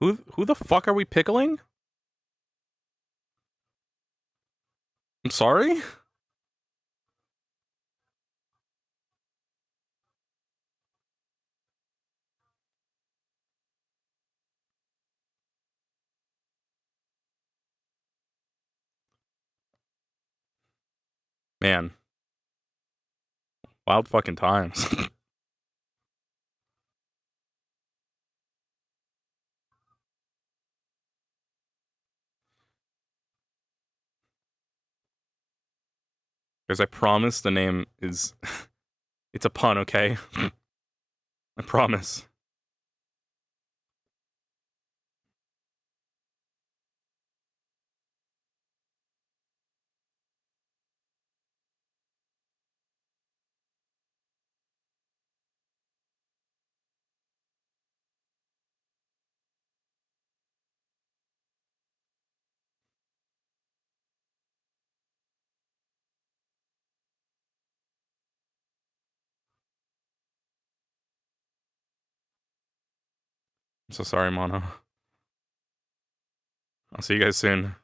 Who the fuck are we pickling? I'm sorry? Man. Wild fucking times. Guys, I promise the name is it's a pun, okay? I promise. I'm so sorry, Mono. I'll see you guys soon.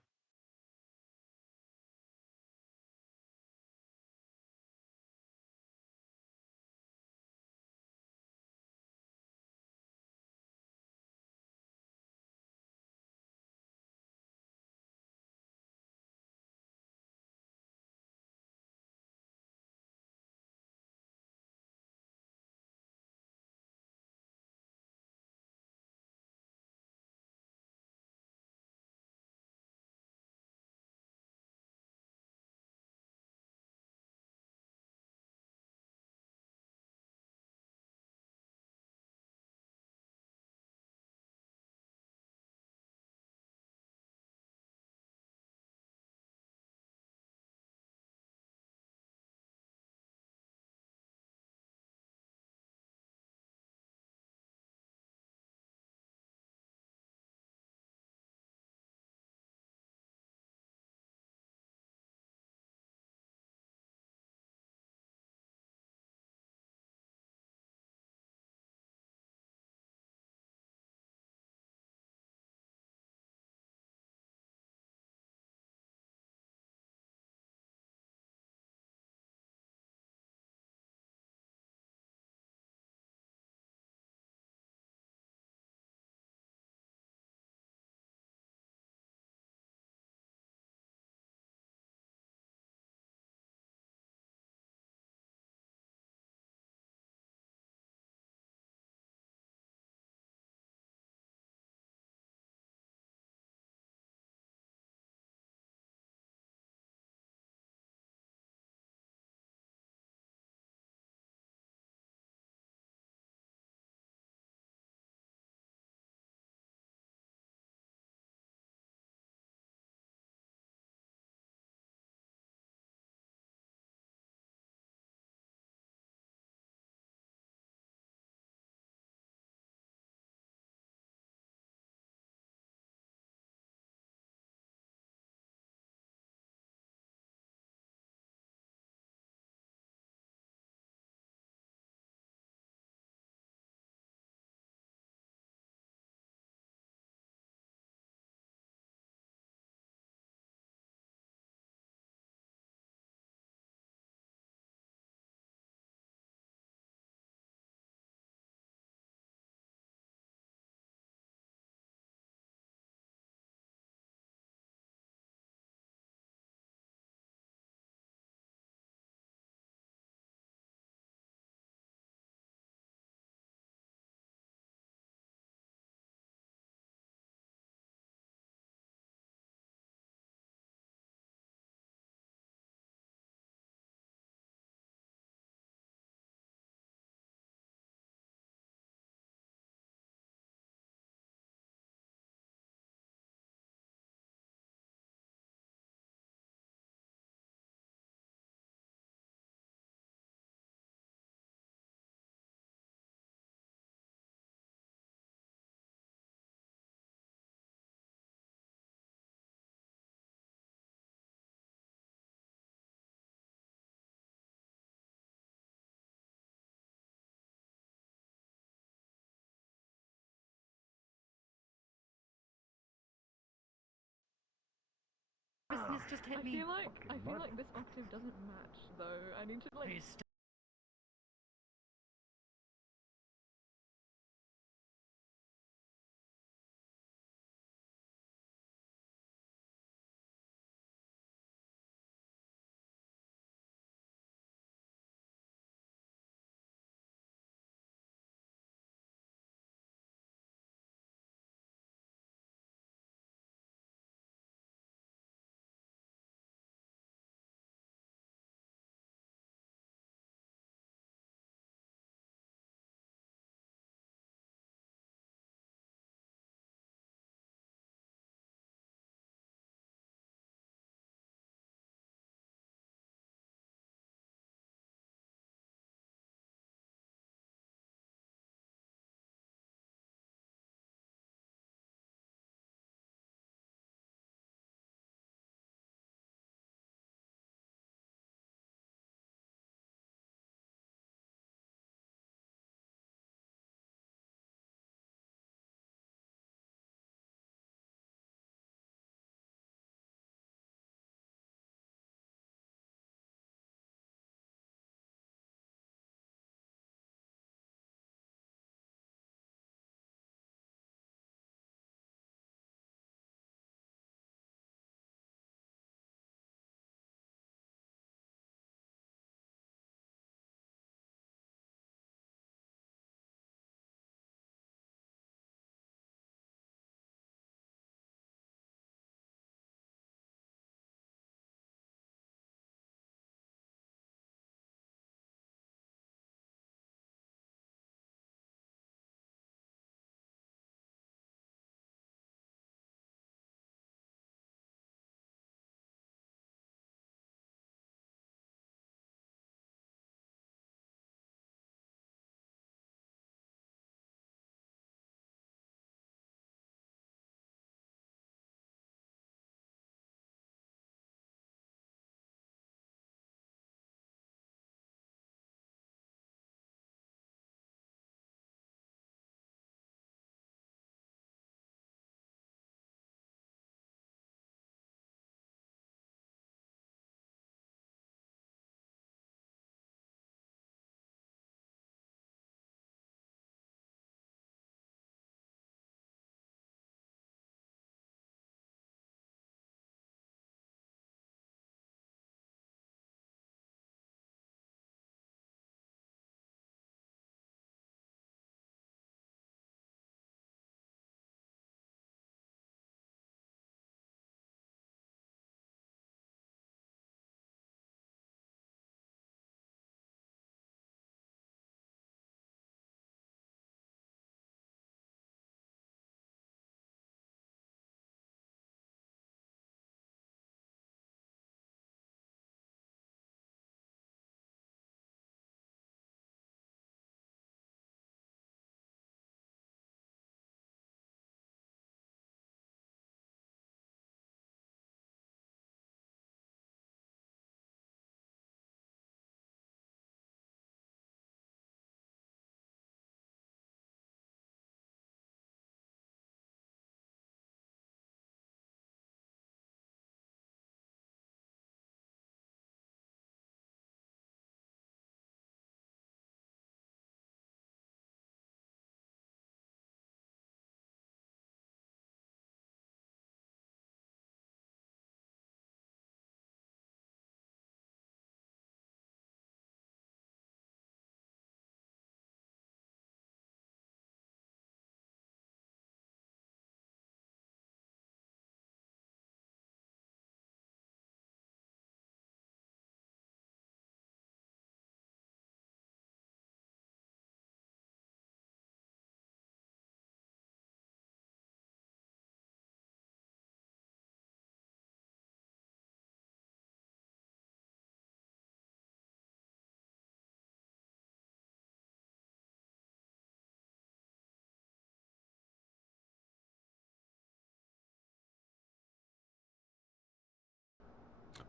darkness just hit me. I feel like this octave doesn't match though. I need to like.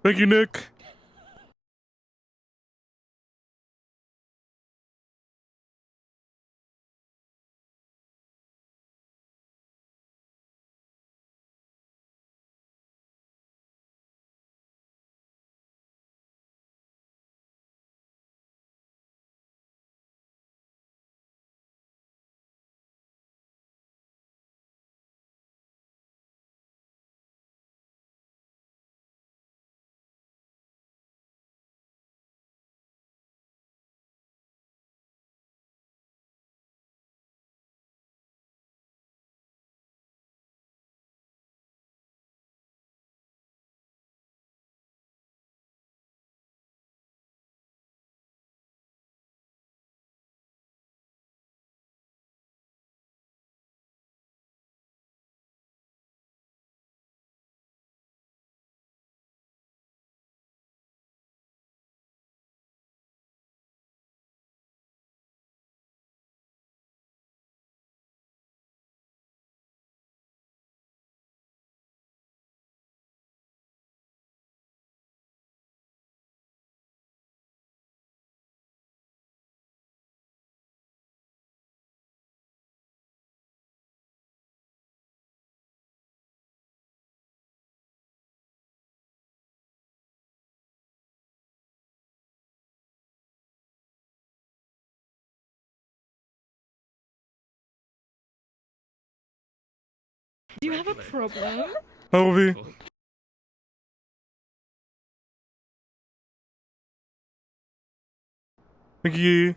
Thank you, Nick. Do you have a problem? Ovi. Thank you.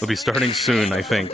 They'll be starting soon, I think.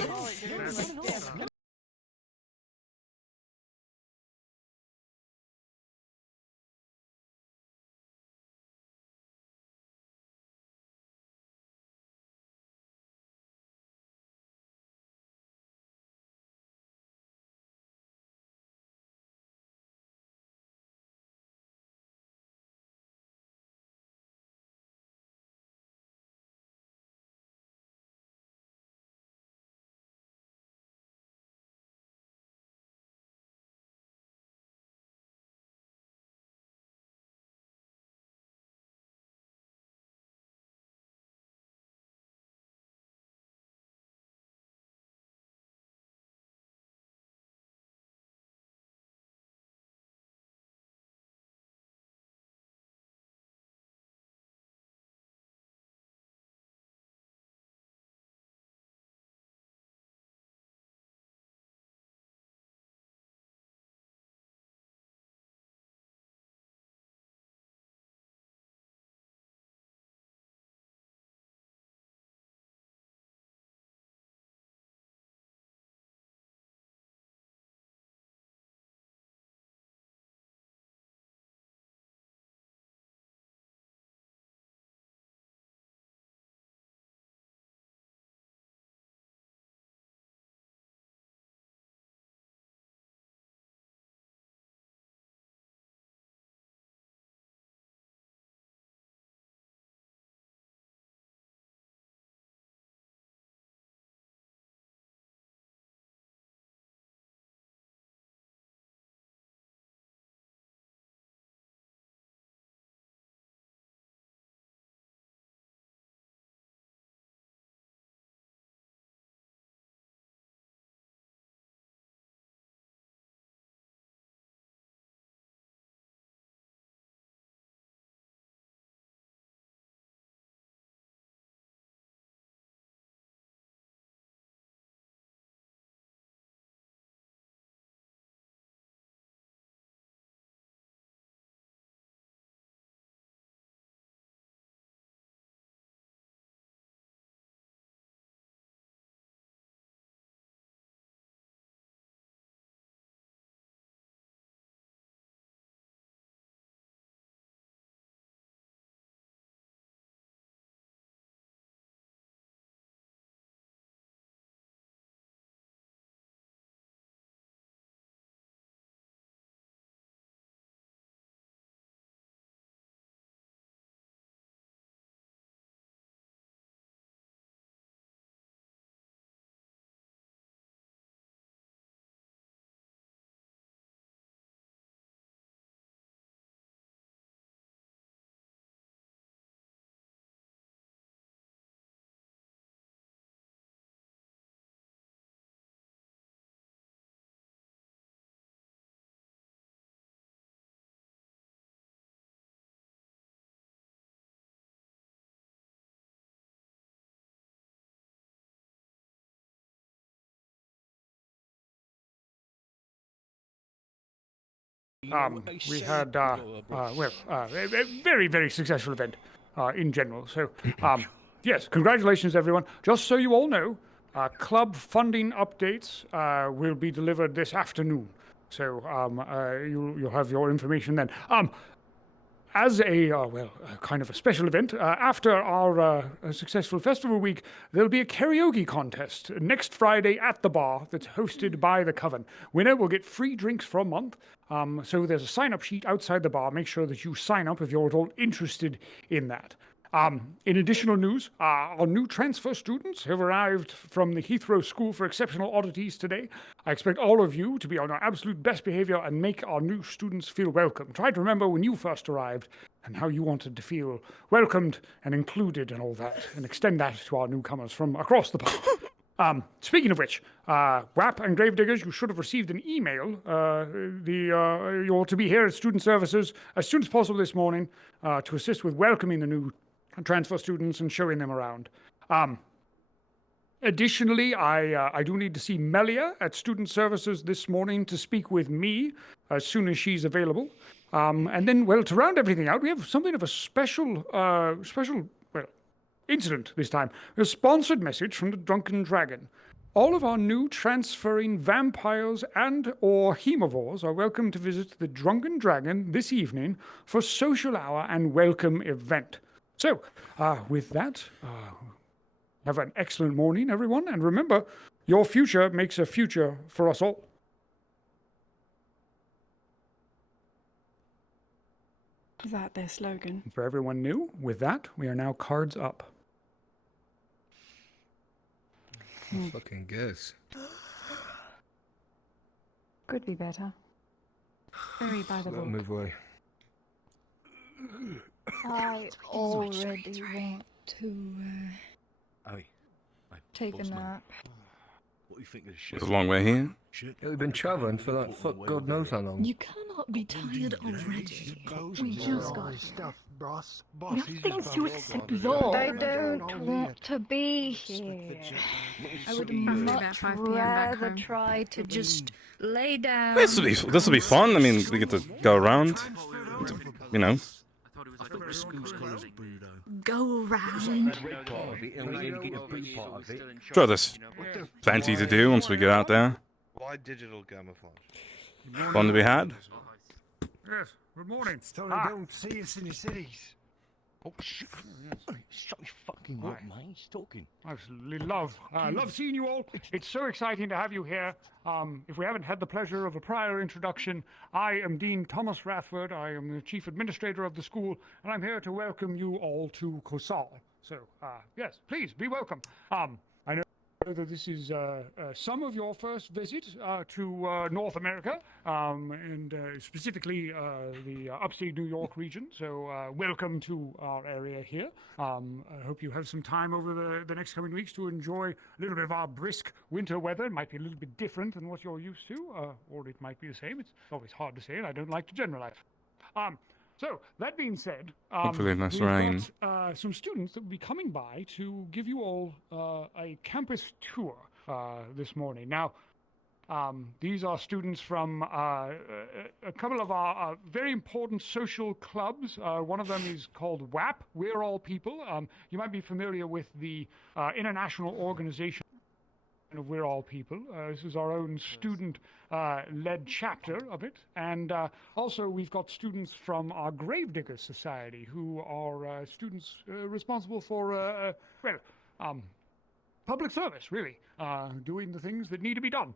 We had, a very, very successful event in general. So, yes, congratulations, everyone. Just so you all know, club funding updates will be delivered this afternoon. So, you'll have your information then. As a kind of a special event, after our successful festival week, there'll be a karaoke contest next Friday at the bar that's hosted by the Coven. Winner will get free drinks for a month. So there's a sign-up sheet outside the bar. Make sure that you sign up if you're at all interested in that. In additional news, our new transfer students have arrived from the Heathrow School for Exceptional Oddities today. I expect all of you to be on our absolute best behavior and make our new students feel welcome. Try to remember when you first arrived and how you wanted to feel welcomed and included and all that, and extend that to our newcomers from across the pond. Speaking of which, WAP and Gravediggers, you should have received an email. You're to be here at Student Services as soon as possible this morning to assist with welcoming the new transfer students and showing them around. Additionally, I do need to see Melia at Student Services this morning to speak with me as soon as she's available. And then, well, to round everything out, we have something of a special incident this time. A sponsored message from the Drunken Dragon. All of our new transferring vampires and or hemivores are welcome to visit the Drunken Dragon this evening for social hour and welcome event. So, with that, have an excellent morning, everyone, and remember, your future makes a future for us all. Is that their slogan? For everyone new, with that, we are now cards up. Fucking guess. Could be better. Very by the Let book. move away. I already want to take a nap. What do you think of this shit? It's a long way here. Shit. Yeah, we've been travelling for like fuck God knows how long. You cannot be tired already. We just got here. We have things to explore. I don't want to be here. I would much rather try to just lay down. This will be fun. I mean, we get to go around. You know. Go around. Sure, there's plenty to do once we get out there. Why digital camouflage? Fun to be had. Yes, good morning. Tony, don't see us in the cities. Oh shit! Shut your fucking mouth, man. He's talking. Absolutely love seeing you all. It's so exciting to have you here. If we haven't had the pleasure of a prior introduction, I am Dean Thomas Rathford. I am the Chief Administrator of the school, and I'm here to welcome you all to Kosal. So, yes, please be welcome. I know that this is some of your first visit to North America, and specifically the upstate New York region. So welcome to our area here. I hope you have some time over the next coming weeks to enjoy a little bit of our brisk winter weather. It might be a little bit different than what you're used to, or it might be the same. It's always hard to say, and I don't like to generalize. So, that being said, Hopefully less we've rain. got some students that will be coming by to give you all a campus tour this morning. Now, these are students from a couple of our very important social clubs. One of them is called WAP, We're All People. You might be familiar with the international organization of We're All People. This is our own student-led chapter of it. And also we've got students from our Gravedigger Society who are students responsible for, public service, really, doing the things that need to be done.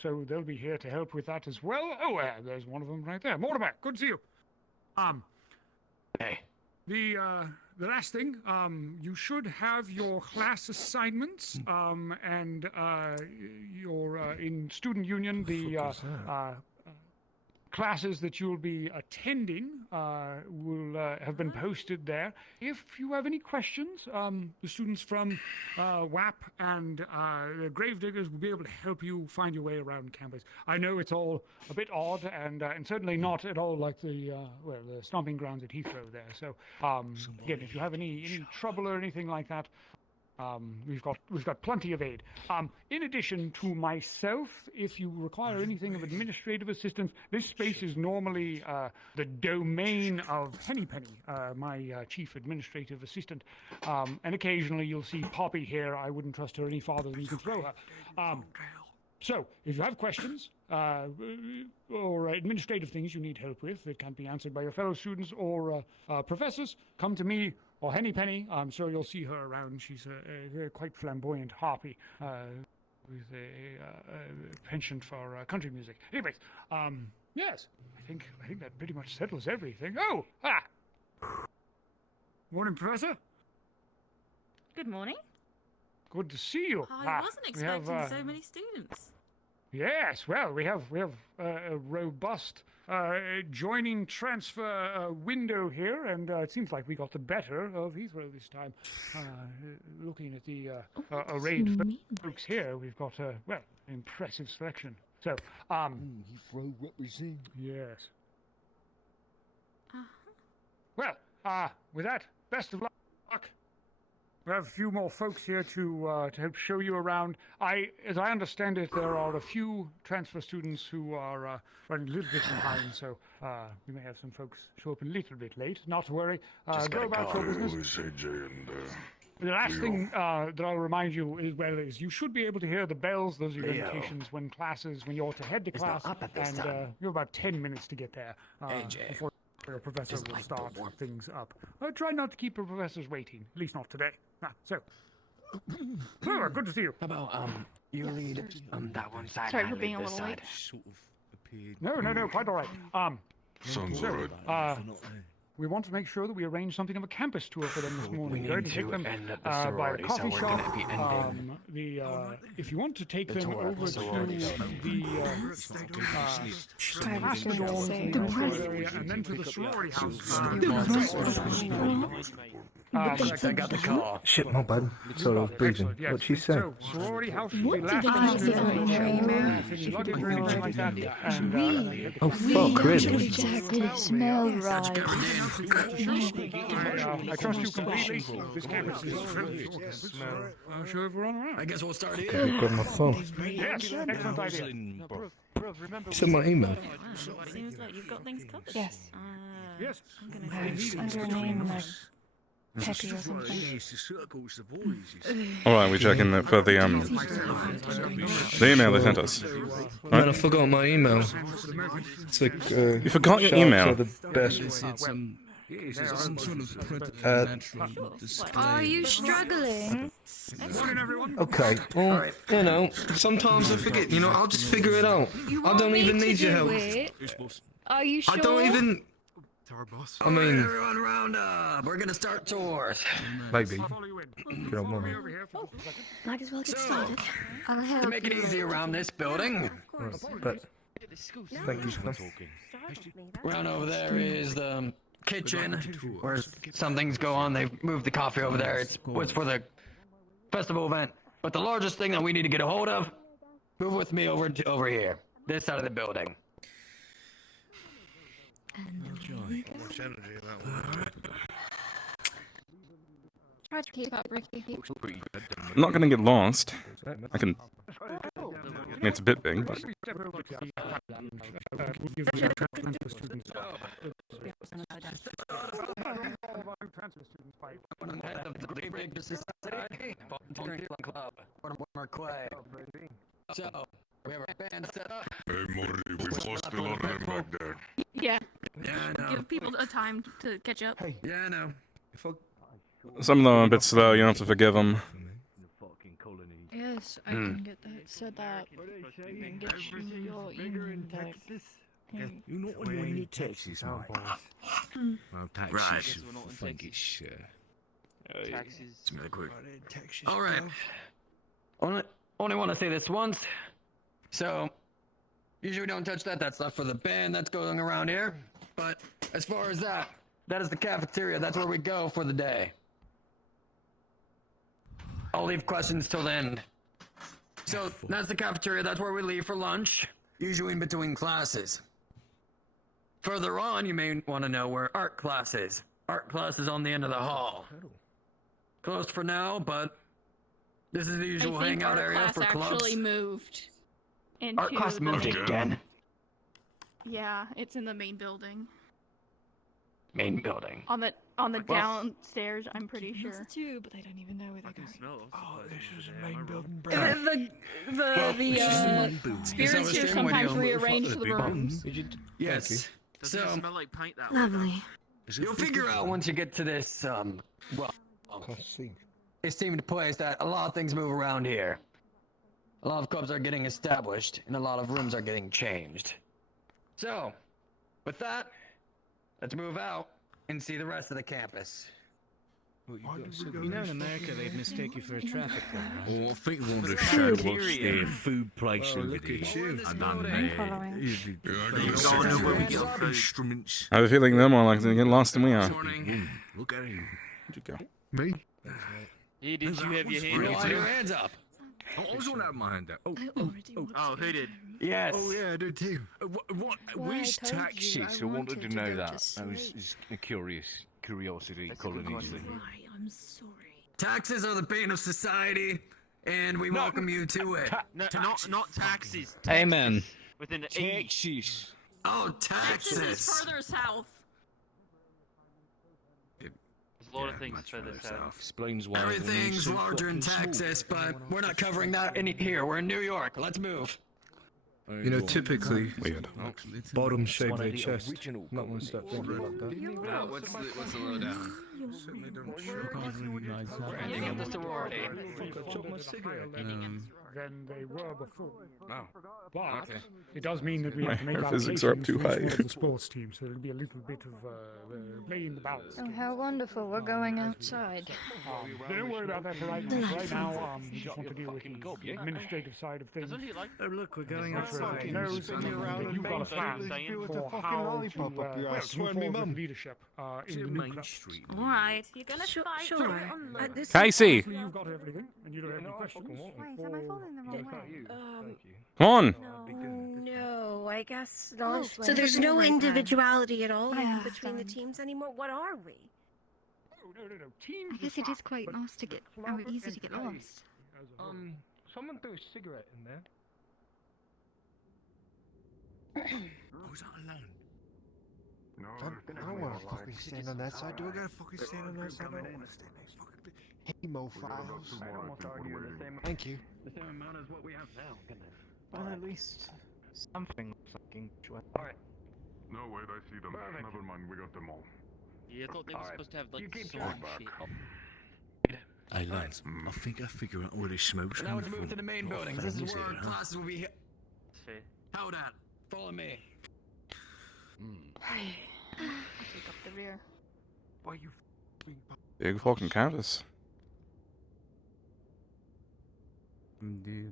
So they'll be here to help with that as well. Oh, there's one of them right there. Mortimer, good to see you. Hey. The last thing, you should have your class assignments, and your in student union the classes that you'll be attending will have been posted there. If you have any questions, the students from WAP and the Gravediggers will be able to help you find your way around campus. I know it's all a bit odd and certainly not at all like the stomping grounds at Heathrow there. So again, if you have any trouble or anything like that, We've got plenty of aid. In addition to myself, if you require anything of administrative assistance, this space is normally the domain of Hennypenny, my chief administrative assistant. And occasionally you'll see Poppy here. I wouldn't trust her any farther than you can throw her. So, if you have questions or administrative things you need help with that can't be answered by your fellow students or professors, come to me or Hennypenny. I'm sure you'll see her around. She's a quite flamboyant harpy with a penchant for country music. Anyways, yes, I think that pretty much settles everything. Oh, morning, Professor. Good morning. Good to see you. I wasn't expecting so many students. Yes, well, we have a robust joining transfer window here, and it seems like we got the better of Heathrow this time. Looking at the arrayed folks here, we've got well, an impressive selection. So, Heathrow represent. yes. Well, with that, best of luck. We have a few more folks here to help show you around. As I understand it, there are a few transfer students who are running a little bit behind, so we may have some folks show up a little bit late. Not to worry. Go about your business. The last thing that I'll remind you is you should be able to hear the bells. Those are your indications when you're to head to class, and you have about 10 minutes to get there before your professor will start things up. Try not to keep your professors waiting, at least not today. So, good to see you. How about you lead that one side? Sorry for being a little late. Sort of appeared. No, quite all right. Sounds so, alright. we want to make sure that we arrange something of a campus tour for them this morning. We Go need ahead and take to them end at the by a sorority, so coffee we're shop. gonna be ending If you want to take them tour of over the sorority. the past the dorms in the Mortis area and then to the sorority house. I got the call. Shit, my bad. Sorry, I was breathing. Excellent, yes. What'd she say? So, sorority house will be last Oh, fuck, really? Exactly smell right. I trust you completely. This campus is fairly short campus, so I'll show everyone around. I guess we'll start here. I've got my phone. Yes, excellent idea. Send my email. Seems like you've got things covered. Yes. Yes. I'm gonna Under a name like Peppy or something. Alright, we checking that for the email they sent us. Man, I forgot my email. It's like, You forgot your shout email? out to the best. Are you struggling? Okay, well, you know, sometimes I forget, you know, I'll just figure it out. I don't even need your help. Are you sure? I don't even... I mean... Everyone round up. We're gonna start tours. Maybe. If you don't mind. Might as well get started. I'll help To make it easy around this building, But... Thank you, sir. round over there is the kitchen where some things go on. They've moved the coffee over there. It's for the festival event. But the largest thing that we need to get a hold of, move with me over here, this side of the building. Try to keep up, Ricky. I'm not gonna get lost. I can... It's a bit big, but... So, we have our band set up. Hey, Morty, we lost a lot of them back there. Yeah. Yeah, I know. Give people a time to catch up. Yeah, I know. Some of them are a bit slow, you don't have to forgive them. Yes, I can get that set up. And get you your email back. You're not on any taxes, mate. Well, taxes. Right. I think it's, It's really quick. All right. Only want to say this once. So, usually we don't touch that. That's not for the band that's going around here. But as far as that is the cafeteria. That's where we go for the day. I'll leave questions till the end. So, that's the cafeteria. That's where we leave for lunch. Usually in between classes. Further on, you may want to know where art class is. Art class is on the end of the hall. Closed for now, but This is the usual I think hangout art area class for clubs. actually moved into Art class the moved main- again. Yeah, it's in the main building. Main building. On the Well- downstairs, I'm pretty sure. too, but they don't even know where they're going. Oh, this is a main building, bro. Spirits here sometimes rearrange the rooms. Yes. Doesn't it So smell like paint that way? Lovely. you'll figure out once you get to this. Well, esteemed place that a lot of things move around here. A lot of clubs are getting established, and a lot of rooms are getting changed. So, with that, let's move out and see the rest of the campus. You know, in America, they'd mistake you for a traffic light, right? Oh, I think we want to show what's the food place Oh, over look there. at you. And then instruments. I have a feeling they're more likely to get lost than we are. Look at him. Where'd you go? Me? Hey, did you have your You hand got your hands up. I was on that my hand out. Oh, who did? Yes. Oh yeah, I did too. Which taxis? I wanted to know that. I was a curiosity colony. I'm sorry. Taxes are the bane of society, and we welcome you to it. No, not taxes. Amen. Within the 80. Taxis. Oh, Texas is taxes. further south. There's a lot of things further south. Explains why Everything's larger in Texas, but we're not covering that here. We're in New York. Let's move. You know, typically, Weird. bottom shave their chest. Not one step thinking about that. What's the lowdown? We're ending up the sorority. I chopped my cigarette. Than they were before. Oh. But it does mean that we have to make My physics are up allocations too for each high. one of the sports team, so there'll be a little bit of playing the balance. Oh, how wonderful. We're going outside. Don't worry about that for right now. Right now, we just want to deal with the administrative side of things. Doesn't he like Oh, look, we're going Make sure outside. everyone knows that you've got a plan for how to move forward with leadership in the new club. All right, you're gonna Sure. fight. Casey, Hopefully you've got everything, and you don't have any questions. Wait, am I falling the wrong way? come on. No, I guess not. So there's no individuality at all Yeah. between the teams anymore. What are we? No. Teams I guess it is quite nice to get, easy to get lost. Someone threw a cigarette in there. Was that alone? No, I don't want to fucking stand on that side. Do I gotta fucking stand on that side? I don't want to stand next to fucking hemophiles. Thank you. The same amount as what we have now. Well, at least something looks like English. Alright. No, wait, I see them. Never mind, we got them all. Yeah, I thought they were supposed to have like keep sword track. shit. Hey, lads, I think I figure out where this smoke's Now coming let's move from. to the main What buildings. This is fans where our here, huh? classes will be Fair. held at. Follow me. Take up the rear. Why you Big fucking campus. Indeed.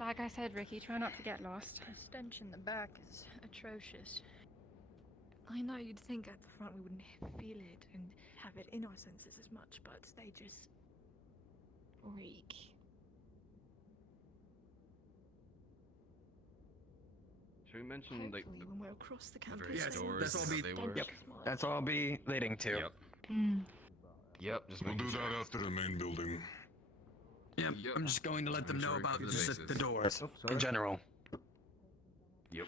Like I said, Ricky, try not to get lost. The stench in the back is atrocious. I know you'd think at the front we wouldn't feel it and have it in our senses as much, but they just reek. Should we mention like Hopefully when we're across the campus, Yes, they won't that's all stench be. of Yep. mine. That's all I'll be leading to. Yep. Yep, just We'll do that after the main building. Yep. I'm just going to let them know about the doors Oh, in general. Yep.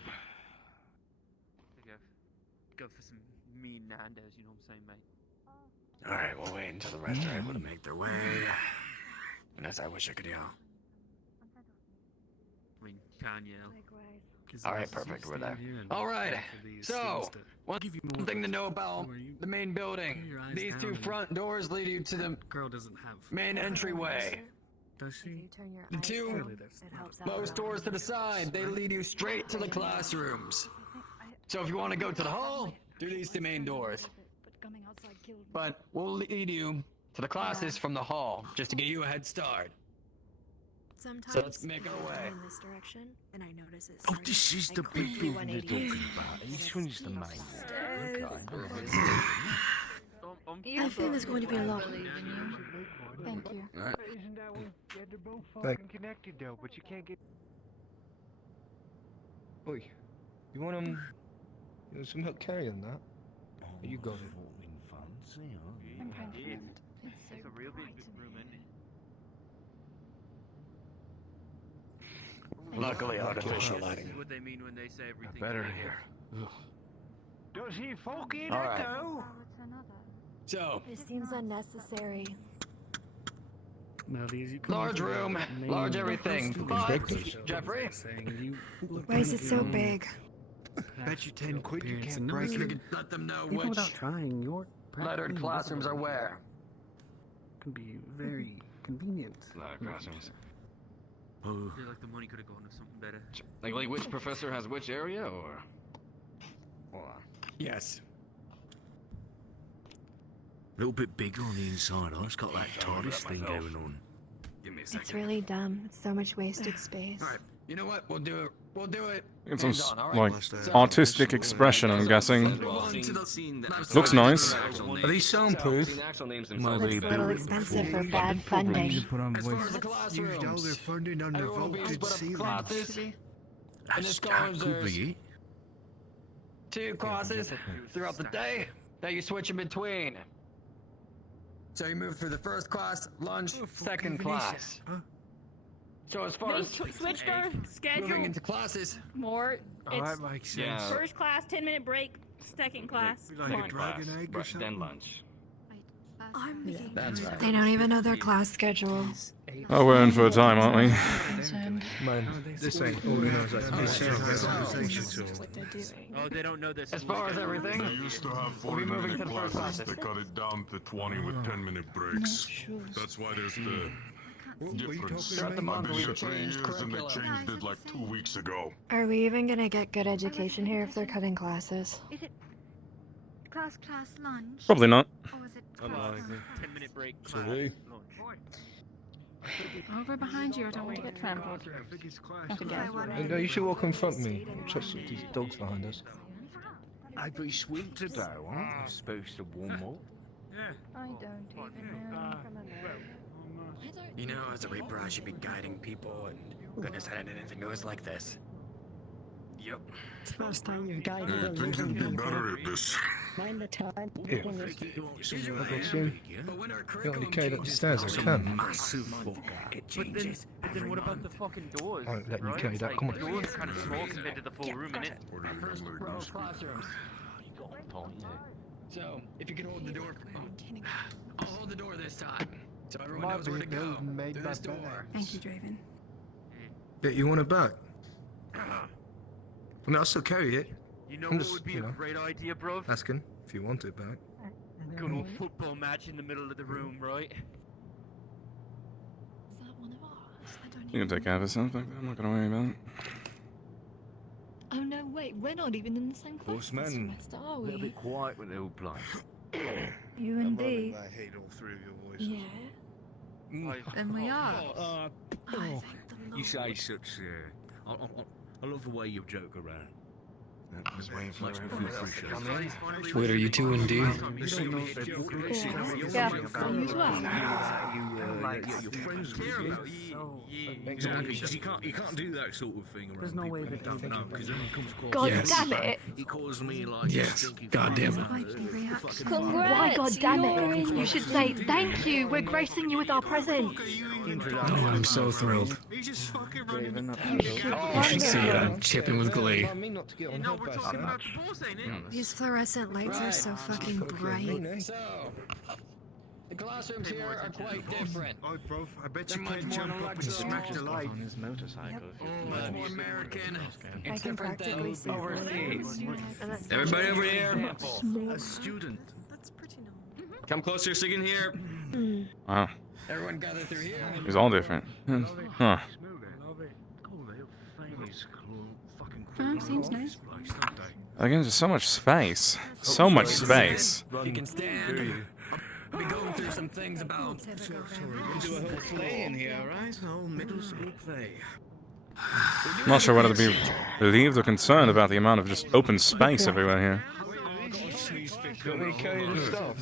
go for some mean Nando's, you know what I'm saying, mate? Alright, we'll wait until the rest are able to make their way. And as I wish I could yell. I mean, you can yell. Alright, perfect, we're there. Alright, so, one thing to know about the main building. These two front doors lead you to the Girl doesn't have. main entryway. Does she? The two those doors to the side, they lead you straight to the classrooms. So if you want to go to the hall, do these two main doors. But we'll lead you to the classes from the hall, just to get you a head start. Sometimes So let's make our way. in this direction, and I notice it's Oh, this is the big building they're talking about. This one's the main one. I think there's going to be a lot. Thank you. Right. Isn't that one? Yeah, they're both fucking connected though, but you can't get. Oi, you want some help carrying that? You got it. I'm fine for Yeah. that. It's a real big room, isn't it? Luckily, artificial lighting. What they mean when they say everything. Better here. Does he fucking All right. echo? So, It seems unnecessary. Now these you come large into the room, main large everything. But, show Jeffrey, saying you look Why is like it so you big? Bet you 10 quid you appearance can't and no break one- you it. can let them know Even which without trying, your lettered classrooms are where. can be very convenient. Classrooms. I feel like the money could have gone to something better. Like which professor has which area, or? Yes. A little bit bigger on the inside. It's got that TARDIS thing going on. Give me a second. It's really dumb. It's so much wasted space. All right. You know what? We'll do it. We'll do it. Get some hands on, all right? like artistic expression, I'm guessing. Looks nice. Are these soundproof? It's a little expensive for bad funding. As far as the Used all their classrooms, funding on the everyone will be vaulted split up ceilings. classes. In the That scholars, could there's be it. 2 classes throughout the day that you switch in between. So you move through the first class, lunch, second class. So as far as Switch our moving schedule into classes, more. Oh, It's that makes sense. Yeah. first class 10-minute break, second class Like a lunch. dragon egg or Right, something? then lunch. that's right. They don't even know their class schedule. Oh, we're in for a time, aren't we? Man, this ain't all he knows. What they're doing. Oh, they don't know this. As far as everything, They used to have we'll be 40 moving minute to the first classes. classes. They cut it down to 20 with 10-minute breaks. That's why there's the difference. Throughout the month, I've been we've here 3 changed years and they curriculum. changed it like 2 weeks ago. Are we even gonna get good education here if they're cutting classes? Is it class lunch? Probably not. Or is it Unlikely. 10-minute break. So Class, we- lunch. I'll go behind you. I don't want to get trampled. Not again. No, you should walk in front of me. Trust these dogs behind us. Hey, but it's winter though, aren't you supposed to warm up? I don't even know from a You know, as a Reaper, I should be guiding people, and goodness, I didn't think it was like this. Yep. It's the first time you've guided Hey, a think you'd be living better at this. Mind the time. Here. I've got soon. You want to carry up the stairs? I can. Massive fucker. It changes. But then what about the fucking doors? I won't let you right? carry that, Like, come on. The doors are kind of small compared to the full room, innit? First row of classrooms. So, if you can hold the door. I'll hold the door this time. So everyone knows where to go. Made Through by this door. Thank you, Draven. Yeah, you want it back? I mean, I'll still carry it. You know I'm what just, would be you a know, great idea, bro? asking if you want it back. Good old football match in the middle of the room, right? Is that one of ours? I don't You can take care of yourself back there. I'm not gonna worry about it. Oh no, wait, we're not even in the same class Course, this man. semester, are A little we? bit quiet with the old place. You and B. I hate all 3 of your voices. Yeah. Then we are. Oh, thank the You Lord. say such. I love the way you joke around. I was waiting for Makes me feel appreciated. What are you two and do? Yeah, so you as well. Your friends because you can't do that sort of thing around. There's no way people that you don't know, because then it comes across. God Yes. damn it! He calls me like Yes, stinky God damn it. fucking Why, God damn it! You should say thank you. We're gracing you with our presents. Oh, I'm so thrilled. He's just fucking Draven, running. You should see it. I'm chipping with glee. Me not to get on No, her we're best talking about match. the boss, ain't it? These fluorescent lights are so fucking bright. So, the classrooms here are quite different. Oh, bro, I bet They're you much can't more jump up and intellectual. smack the light. on his motorcycle. Much more American. I It's can different practically than see overseas. Everybody over here. A student. That's pretty normal. Come closer, Sigan here. Wow. Everyone gather through here. It's all different. Huh. Seems nice. Again, just so much space. So much space. You can stand. I'll be going through some things about. Do a whole play in here, right? A whole middle school play. I'm not sure whether to be relieved or concerned about the amount of just open space everywhere here. Got me carry the stuff.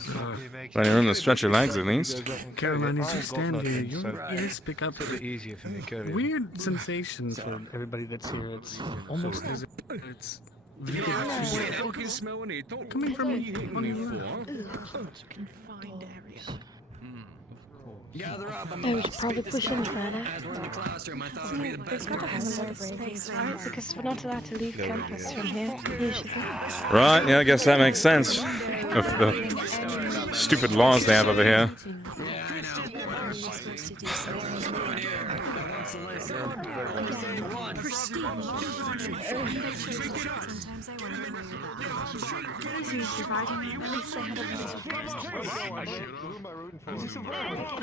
Plenty of room to stretch your legs at least. Caroline, as you stand here, your ears pick up A bit easier for me carry. weird sensations for everybody that's here. It's almost as if it's Fucking smell in it. Don't coming from you hit one me of you. for? Confined area. Gather up. I'm I about should to probably speed this push in schedule. further. As we're in the classroom, I thought it would be the There's best got to have a course. lot of radius, right? Because we're not allowed to leave campus from here. Usually. Right, yeah, I guess that makes sense. Of the stupid laws they have over here.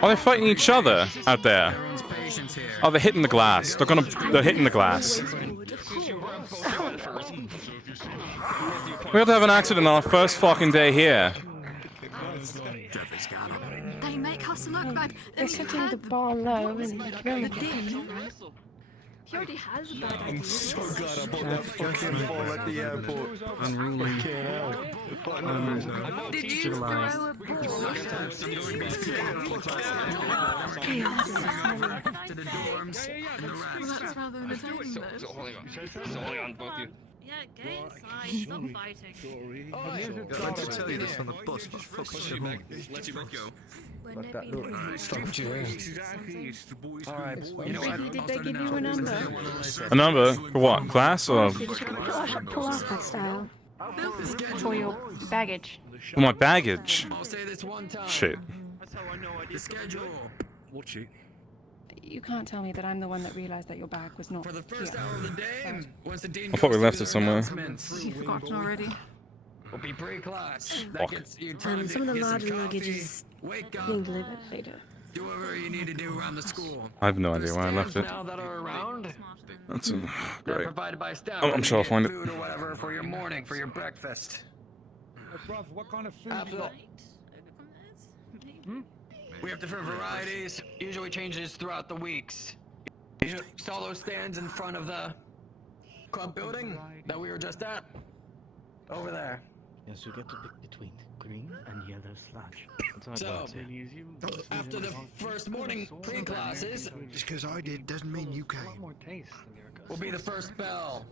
Are they fighting each other out there? Oh, they're hitting the glass. They're hitting the glass. We have to have an accident on our first fucking day here. They make us look bad. They're setting the bar low and they can only get he already has a bad idea. I'm so glad I bought that fucking ball at the airport. Unruly. Did you throw a ball? Chaos. That's rather entertaining, though. Yeah, get inside. Stop fighting. I meant to tell you this on the bus, but I fucking should have. Let you both go. Alright, you know what? Did they give you a number? A number? For what? Class or Pull off that style. For your baggage. for my baggage? I'll say this one time. Shit. That's how I know I did. Schedule. Watch it. You can't tell me that I'm the one that realized that your bag was not For the first hour of the day, once the dean I thought we goes left through it somewhere. the announcements, You've forgotten already. We'll be pre-class. That Fuck. gets you time to Some of the get some larger coffee, luggage is wake being up, delivered later. do whatever you need to do around the school. I have no idea where I left it. Now that are around, That's they're great. provided by staff. I'm sure I'll Get find it. food or whatever for your morning, for your breakfast. Bruv, what kind of food After you got? that, we have different varieties. Usually changes throughout the weeks. You saw those stands in front of the club building that we were just at? Over there. Yes, you get to pick between green and yellow sludge. So, after the first morning pre-classes, Just because I did doesn't mean you came. will be the first bell.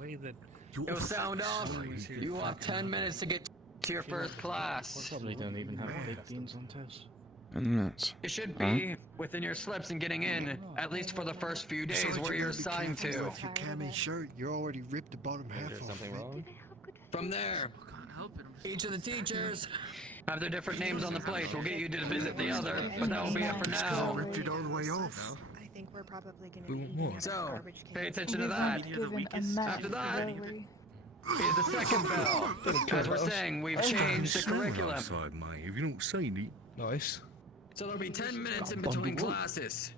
It'll sound off. You will have 10 minutes to get to your first class. Probably don't even have baked beans on toast. It should be within your slips and getting in, at least for the first few days Besides, where you you're gotta be assigned careful to. with your cami shirt, you already ripped the bottom half off. Something wrong? From there, each of the teachers have their different names on the plate. We'll get you to visit the other, but that will be it for now. Ripped it all the way off. I think we're probably gonna be So, pay attention to that. Given a map After that, railway. is the second bell. As we're saying, we've changed the curriculum. Outside, mate. Have you not seen it? Nice. So there'll be 10 minutes in between classes.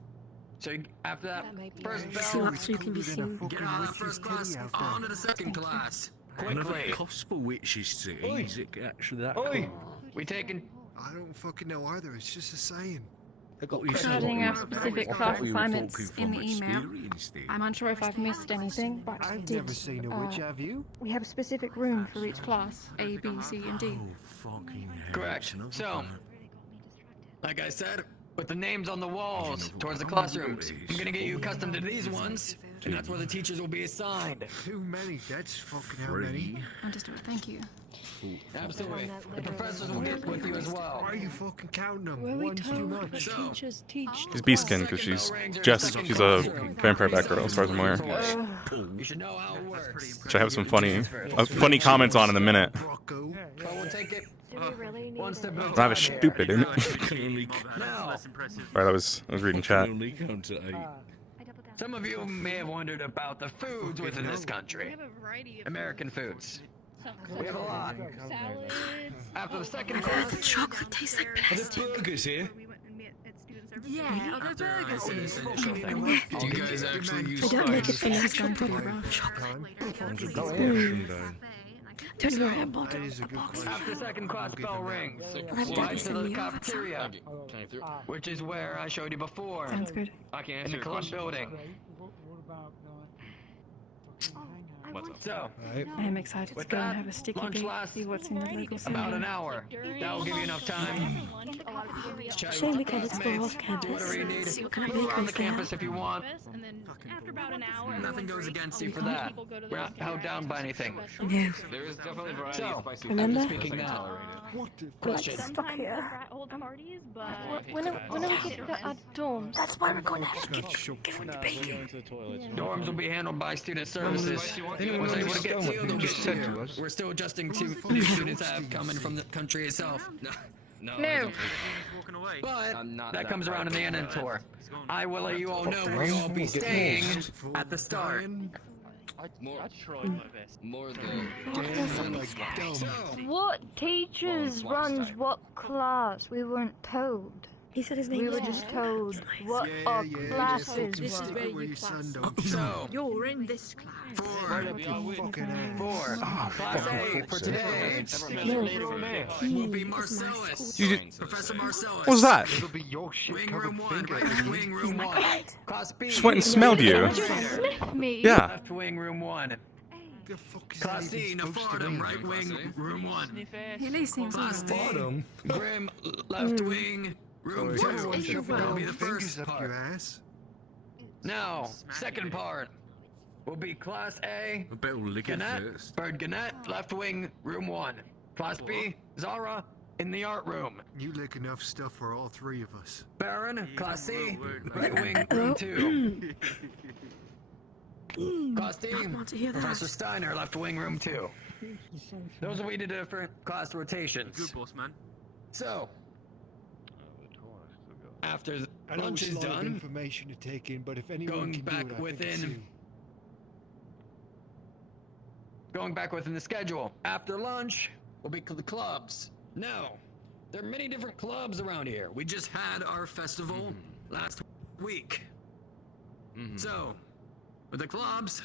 So after that first See bell, what so you can be seen. get out of the first class, on to the second class. One of the Quickly. gospel witches cities, it actually that Oi. cool. We taken I don't fucking know either, it's just a saying. Adding our specific class assignments in the email. Experience there. I'm unsure if I've missed anything, but I I've did, never seen a witch, have you? we have a specific room for each class, A, B, C, and D. Oh, fucking hell. correct. So, like I said, with the names on the walls towards the classrooms, I'm gonna get you accustomed to these ones, and that's where the teachers will be assigned. Too many, that's fucking how many. Understood, thank you. Absolutely. The professors will get with you as well. Why are you fucking counting them? Were we One's too told much. the teachers teach She's Beastkin because she's she's a vampire back girl as far as I'm aware. You should know how it works. Which I have some funny comments on in a minute. But we'll take it one step at a Rather time. stupid, isn't it? Now, Right, I was reading chat. some of you may have wondered about the foods within this country. American foods. We have a lot. After the second class, The chocolate tastes like plastic. Burgers here. Yeah, are there burgers here? Do you guys actually use I don't make it spices? for next time, probably wrong. Don't worry, I bought a box. after the second class bell rings, Grab we'll Daddy head to some the meal. cafeteria, which is where I showed you before, Sounds good. in the club building. What's up? So, I am excited to with go and that, have a sticky lunch beef, lasts see what's in the local about an cinema. hour. That will give you enough time. Shame we can't explore off campus. Whatever you need. See what kind of Move around the bakeries they campus have. if you want. And then after about an hour, Nothing goes against you for that. We're not held down by anything. No. There is definitely variety of spicy remember? foods. Speaking I can now. tolerate it. What the Question. Sometimes the frat hold parties, but when are we getting at our dorms? That's why we're going to have to get with the bacon. Dorms will be handled by student services. Once able to get to you, they'll get to you. We're still adjusting to new students that have coming from the country itself. No. But that comes around in the end of the tour. I will let you all know where you'll all be staying at the start. More the What teachers runs what class? We weren't told. He said his name We was were just told what our classes This is were. where you class. So, You're in this class. four. Class A for today will be Marcellus. Professor Marcellus. What was that? It'll be your shit Wing covered room one, finger. right wing room one. Class B. Just went and smelled you. Sniff me. Yeah. Left wing room one. The fuck is Class that C, even supposed to Nefartum, mean? right wing room one. He at least seems Class D, Bottom. Grim, left wing room Everyone two. shoving That'll their be own the fingers first up your part. ass. Now, second part will be Class A. I bet we'll lick it Gannett, first. Bird Gannett, left wing, room one. Class B, Zara, in the art room. You lick enough stuff for all three of us. Baron, Class C, right wing, room two. Class D, want to hear that. Professor Steiner, left wing, room two. Those will be the different class rotations. Good boss, man. So, after I know lunch it's is a lot of done, information to take in, but if anyone going can back do it, I think it's within you. going back within the schedule. After lunch will be the clubs. Now, there are many different clubs around here. We just had our festival last week. So, with the clubs,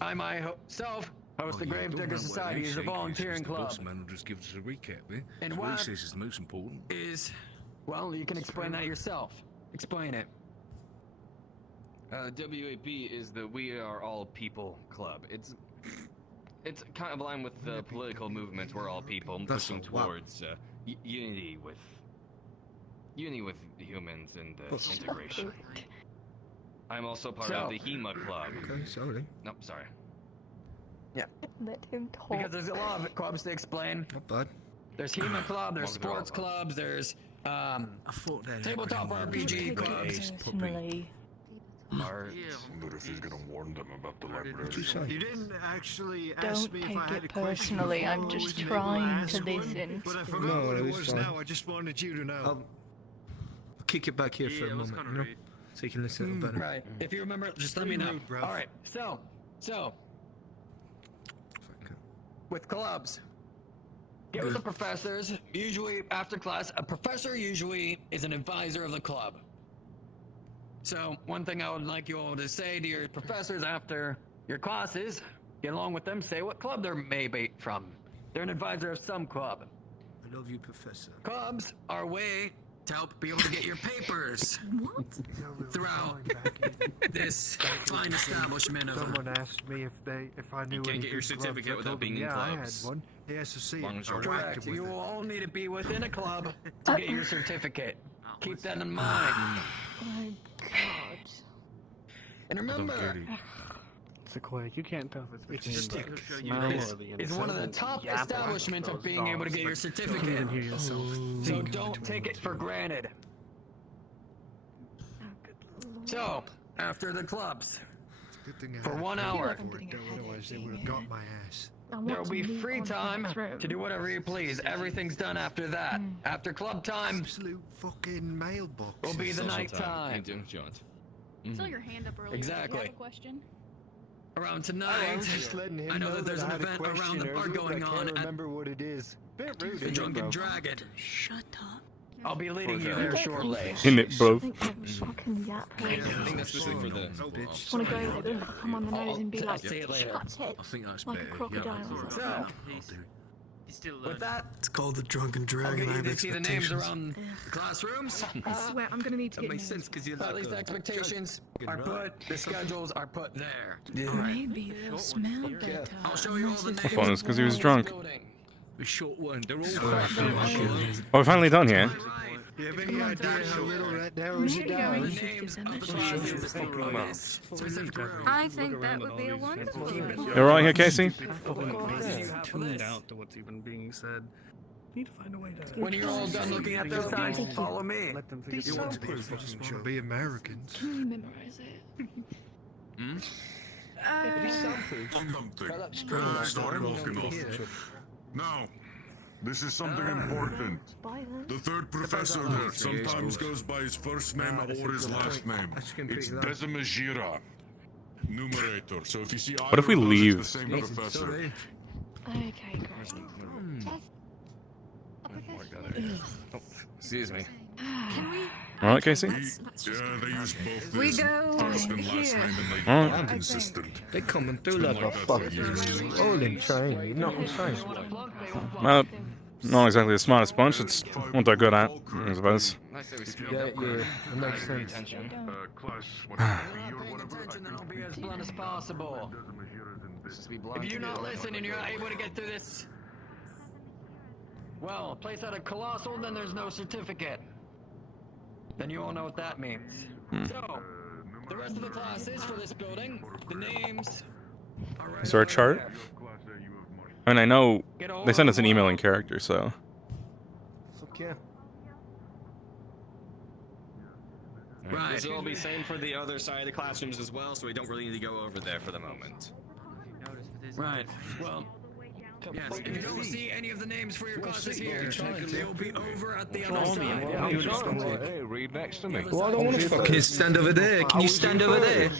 I myself host the Gravedigger Society as a volunteering club. The boss man will just give us a recap, eh? And what what he says is the most important. is, well, you can explain that yourself. Explain it. WAP is the We Are All People Club. It's kind of aligned with the political movements. We're all people, That's pushing a lot. towards unity with humans and integration. I'm also part of the HEMA Club. Okay, sorry. No, sorry. Yeah. Let him talk. Because there's a lot of clubs to explain. Not bad. There's HEMA Club, there's Walk through all sports of them. clubs, there's I thought that tabletop RPG clubs. Personally. Art. But if he's gonna warn them about the library. What'd you say? You didn't actually ask Don't me if take I had it a question personally, before I'm I just wasn't able trying ask to one, listen. But I forgot No, what it it's was fine. now. I just wanted you to know. I'll kick it back here for a moment, you know? So you can listen a little better. Right. If you remember, just let me know. rude, bruv. All right. So, with clubs, get with the professors. Usually after class, a professor usually is an advisor of the club. So one thing I would like you all to say to your professors after your classes, get along with them, say what club they're maybe from. They're an advisor of some club. I love you, Professor. Clubs are a way to help be able to get your papers throughout this fine establishment of Someone asked me if I knew can't any get your good clubs. certificate I without told them, being in yeah, I had clubs. one. He has to see Long it. as you're I whacked correct. him You with will it. all need to be within a club to get your certificate. Keep that in mind. My God. And remember, Sequoia, you can't tell if it's It's a between stick. the smell this or the is one of the insult. top Yap. establishments of being able to get your You can't certificate. even hear yourself. So don't take it for granted. So, after the clubs, Good thing I for had a 1 plan hour, for it, though, otherwise they would have got my ass. there will be free time to do whatever you please. Everything's done after that. After club time, Absolute fucking mailbox. will be the Social night time. You do, John. Saw your hand up earlier. Exactly. Do you have a question? Around I tonight, was just letting him I know that there's I an had a event around question the bar earlier, but going I on can't at remember what it is. Bit rude, the ain't it, Drunken bro? Dragon. Shut up. I'll be leading you Who's there that? shortly. In it, bro. I think they're fucking yap. I think that's specifically for the. Just want to go there, come on the nose and be I'll like, see you later. shut it. I think that's Like a better. crocodile Yeah, or So, I'll do. With that, It's called the Drunken Dragon. I'll I get have you to see the names expectations. around classrooms. I swear, I'm gonna need to That get makes names. sense because you're At like least a expectations judge. are put, the schedules are put there. Maybe they'll smell better. I'll show you all the I names. thought it was because he was drunk. The short one. They're all Oh, we're finally done here. Do you have any idea how little that narrows it Maybe down? we should give them a chance. I think that would be a wonderful idea. You alright here, Casey? Tuned out to what's even being said. Need to find a way to. When you're all done looking at those signs, follow me. Let them You figure want to it be out. fucking should be Americans. Can you memorize it? Start walking off. Now, this is something important. The third professor there sometimes goes by his first name or his last name. It's Decimajira. Numerator. So if you see What if we either of those, leave? it's the same professor. Okay, great. Excuse me. Can we? Alright, Casey? Yeah, they use both We his go first and last here. name and they Alright. are consistent. They coming through like a fucking rolling train. You know what I'm saying? Well, not exactly the smartest bunch. It's what they're good at, I suppose. Yeah, it makes sense. Class, Attention, then I'll be as blunt as possible. If you not listen and you're not able to get through this, well, a place out of Colossal, then there's no certificate. Then you all know what that means. So, the rest of the classes for this building, the names. Is there a chart? And I know they sent us an email in character, so. Fuck yeah. Right. This will be same for the other side of the classrooms as well, so we don't really need to go over there for the moment. Right. Well, yes, if you don't see any of the names for your classes here, they'll be over at the other side. Hey, read next to me. Well, I don't want to fucking stand over there. Can you stand over there?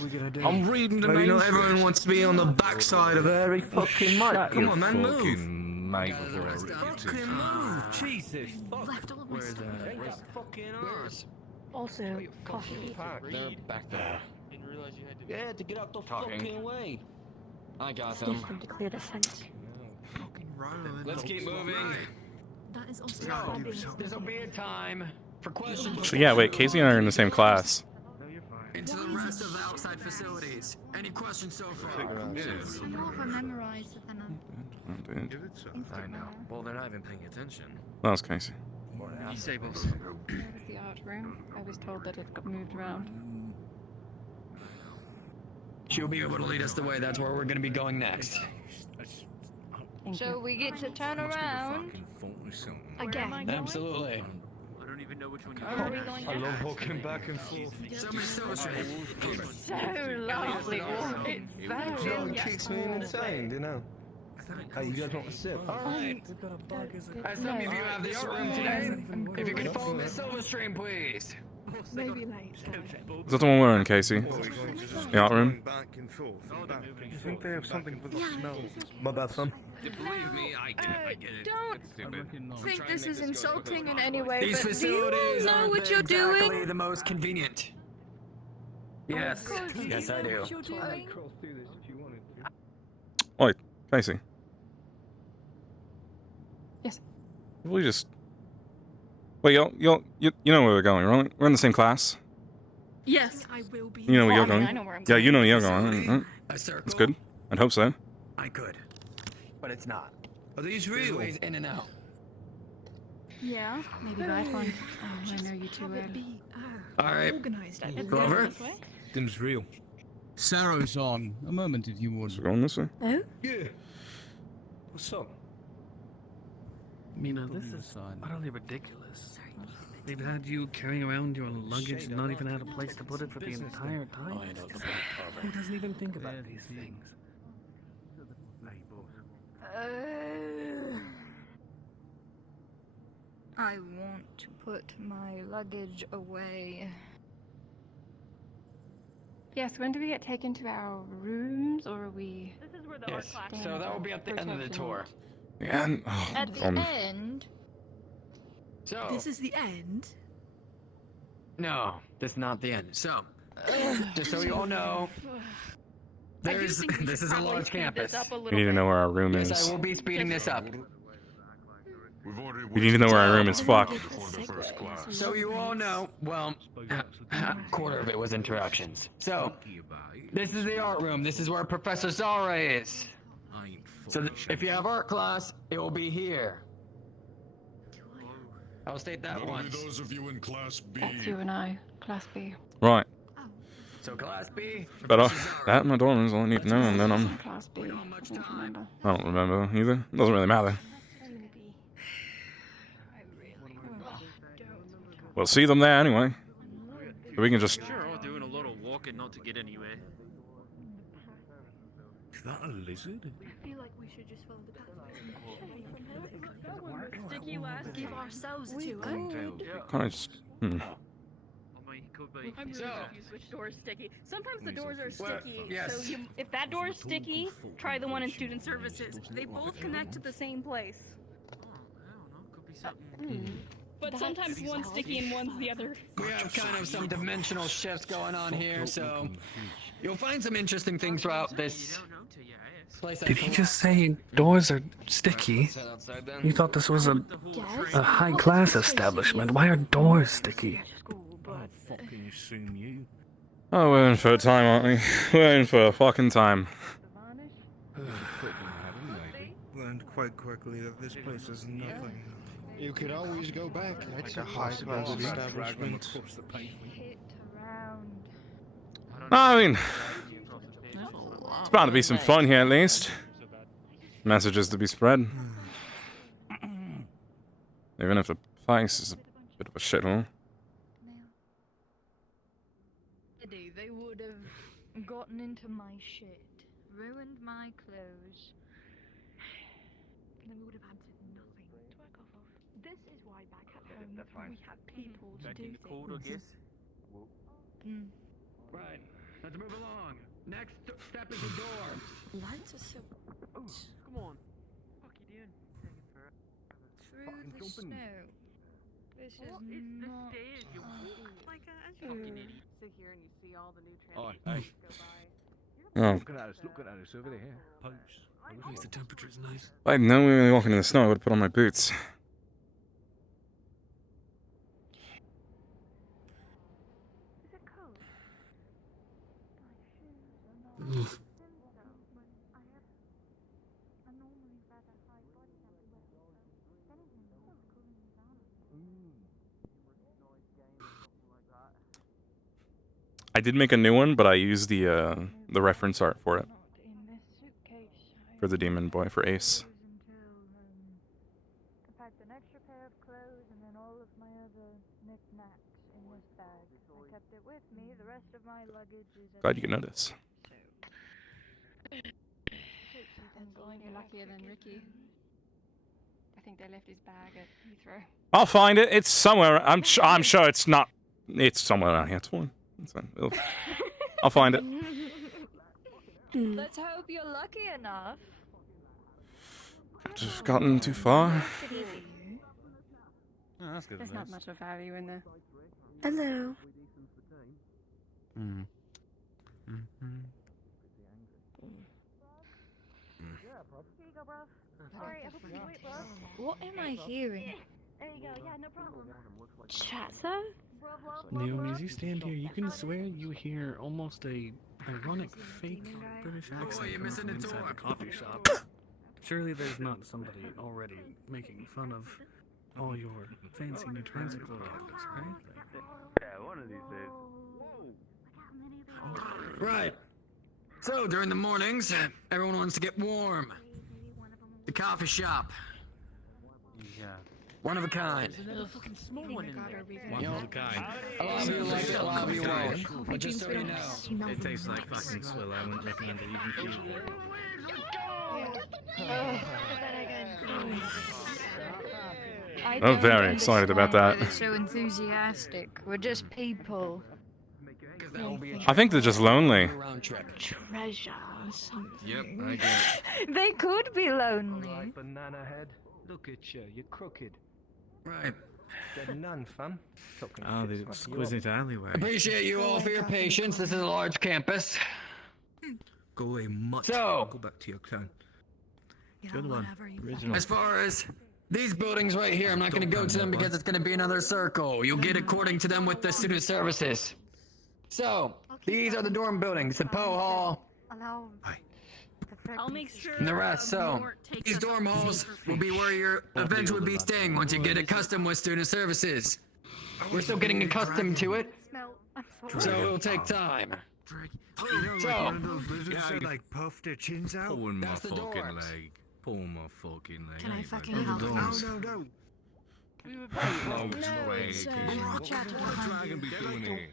I'm reading the Maybe names. not everyone wants to be on the backside of every fucking mic. Come on, man, move. Mate, before I rip you to Fucking move. Jesus. Left all of my stuff. Where's? Also, coffee. They're back there. Didn't realize you had to. Yeah, to get out the Talking. fucking way. I got them. Sniff them to clear the scent. Let's keep moving. That is also So, this'll be a time for questions. So yeah, wait, Casey and I are in the same class. Into the rest of the outside facilities. Any questions so far? more of a memorized than a. I know. Well, they're not even paying attention. That was Casey. You say, boss. Where was the art room? I was told that it got moved around. She'll be able to lead us the way. That's where we're going to be going next. So we get to turn around again. Absolutely. I don't even know which one Where are we going I now? love walking back and forth. So, Miss Silverstreet. It's so lovely. It's so John kicks me insane, you know. Hey, you guys want a sip? Alright. As some of you have the art room today, if you could follow Miss Silverstream, please. Maybe later. Is that the one we're in, Casey? The art room? Back and forth. You think they have something for the smell? My bad, son. Believe me, I get it. I get it. Don't It's stupid. think this is insulting in any way, These but do you all facilities know aren't what you're exactly doing? the most convenient. Yes. Of course, Yes, I do. what you're doing? Oi, Casey. Yes. We just. Wait, you know where we're going, right? We're in the same class. Yes, I will be. You know where Well, you're I mean, going. I know where I'm Yeah, going. you know where you're going. Right? A circle. That's good. I'd hope so. I could, but it's not. Are these There's real? ways in and out. Yeah, maybe right one. Oh, I know you too well. All right. Organized. Glover. Them's real. Sarrow's on. A moment, if you would. So we're going this way. Oh? Yeah. What's up? Mina, this is utterly ridiculous. They've had you carrying around your luggage and not even had a place to put it for the entire time. Who doesn't even think about these things? I want to put my luggage away. Yes, when do we get taken to our rooms, or are we... This is where the Yes. art class. So that will be at the end of the tour. And At the end, So. This is the end. No, that's not the end. So, just so you all know, this is a large campus. we need to know where our room Yes, is. I will be speeding this up. We need to know where our room is. Fuck. So you all know, well, a quarter of it was interactions. So, this is the art room. This is where Professor Zara is. So if you have art class, it will be here. I'll state that Only once. those of you in Class B. That's you and I, Class B. Right. So Class B. But that my dorm is all I need to know, and then I'm. Class B. I don't remember. I don't remember either. It doesn't really matter. We'll see them there anyway. So we can just. Sure, all doing a lot of walking not to get anywhere. Is that a lizard? I feel like we should just follow the path. Sticky last, give ourselves a two. Kind of just. Hmm. I'm really confused which door is sticky. Sometimes the doors are Well, sticky, yes. so if that door is sticky, try the one in student services. They both connect to the same place. But sometimes one's sticky and one's the other. We have kind of some dimensional shifts going on here, so you'll find some interesting things throughout this place. Did he just say doors are sticky? You thought this was a high-class establishment. Why are doors sticky? I'll fucking assume you. Oh, we're in for a time, aren't we? We're in for a fucking time. Learned quite quickly that this place is nothing. You could always go back. That's a high-class establishment. I mean, it's bound to be some fun here at least. Messages to be spread. Even if the place is a bit of a shithole. They would have gotten into my shit, ruined my clothes. Then we would have answered nothing to work off of. This is why back at home we have people to do things. Right, let's move along. Next step is the door. Lights are so... Come on. What are you doing? Through the snow. This is What is the not... stairs? You like a fucking idiot. Sit here and you see all the new Oh, transitions hey. go by. Oh. Looking at us over there. Pose. At least the temperature's nice. If I'd known we were walking in the snow, I would have put on my boots. I did make a new one, but I used the reference art for it. For the demon boy, for Ace. I packed an extra pair of clothes and then all of my other knickknacks in this bag. I kept it with me. The rest of my luggage is... Glad you could notice. You're luckier than Ricky. I think they left his bag at Heathrow. I'll find it. It's somewhere. I'm sure it's not. It's somewhere around here. It's fine. It's fine. I'll find it. Let's hope you're lucky enough. Just gotten too far. Oh, that's good. There's not much of value in there. Hello. What am I hearing? There you go. Yeah, no problem. Chatter? Naomi, as you stand here, you can swear you hear almost a ironic fake British accent you're coming missing from a inside door. the coffee shop. Surely there's not somebody already making fun of all your fancy new transfer campus, right? Yeah, one of these days. Right. So during the mornings, everyone wants to get warm. The coffee shop. Yeah. One of a kind. There's another fucking small one in there. One of a kind. A lot of you like it, a lot of you won't. But just so you know. It tastes like fucking swill. I wouldn't recommend it even for you. I'm very excited about that. They're so enthusiastic. We're just people. I think they're just lonely. Treasure or something. Yep, I get it. They could be lonely. Banana head. Look at you. You're crooked. Right. They're none fun. Oh, the exquisite alleyway. Appreciate you all for your patience. This is a large campus. Go away, mutt. So- Go back to your clan. Yeah, Good one. whatever you Original. As far as These buildings right here, I'm not gonna go to them because it's gonna be another circle. You'll get according to them with the student services. So, these are the dorm buildings, the Poe Hall, I'll make sure. and the rest. So, these dorm halls will be where you'll eventually be staying once you get accustomed with student services. We're still getting accustomed to it, so it'll take time. So, like puff their chins out. Pulling my That's the fucking dorms. leg. Pulling my fucking leg. Can I Ain't fucking that help? the No, doors? No. Oh, dragon. watch out. What a dragon be doing here?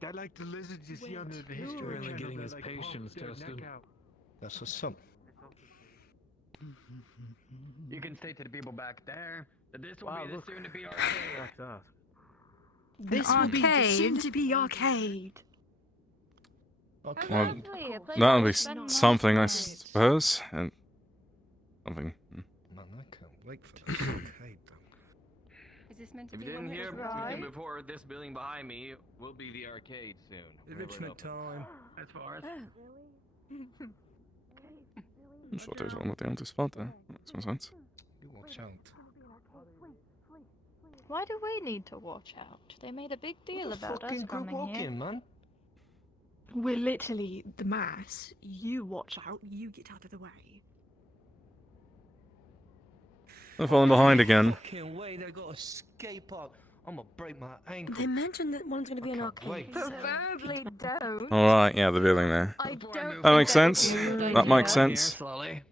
They're like the lizards you see on the History Really Channel. getting They're his like, patience puff their tested. neck out. That's what's up. you can say to the people back there that this will be the soon-to-be arcade. This will be the soon-to-be arcade. Okay. Well, that'll be something, I suppose. And something. Man, I can't wait for this arcade, though. Is this meant to If be you didn't one hear, of we those can move forward. This building behind me will be the arcade soon. Enrichment time. As far as I'm sure there's one with the empty spot there. That makes more sense. You watch out. Why do we need to watch out? They made a big deal about us Fucking good coming here. walking, man. We're literally the mass. You watch out. You get out of the way. They're falling behind again. Fucking way, they got a skate park. I'm gonna break my ankle. They mentioned that one's going to be an arcade. wait. Preferably don't. Alright, yeah, the building there. I don't. That makes think sense. would be a good That makes idea. sense. slowly.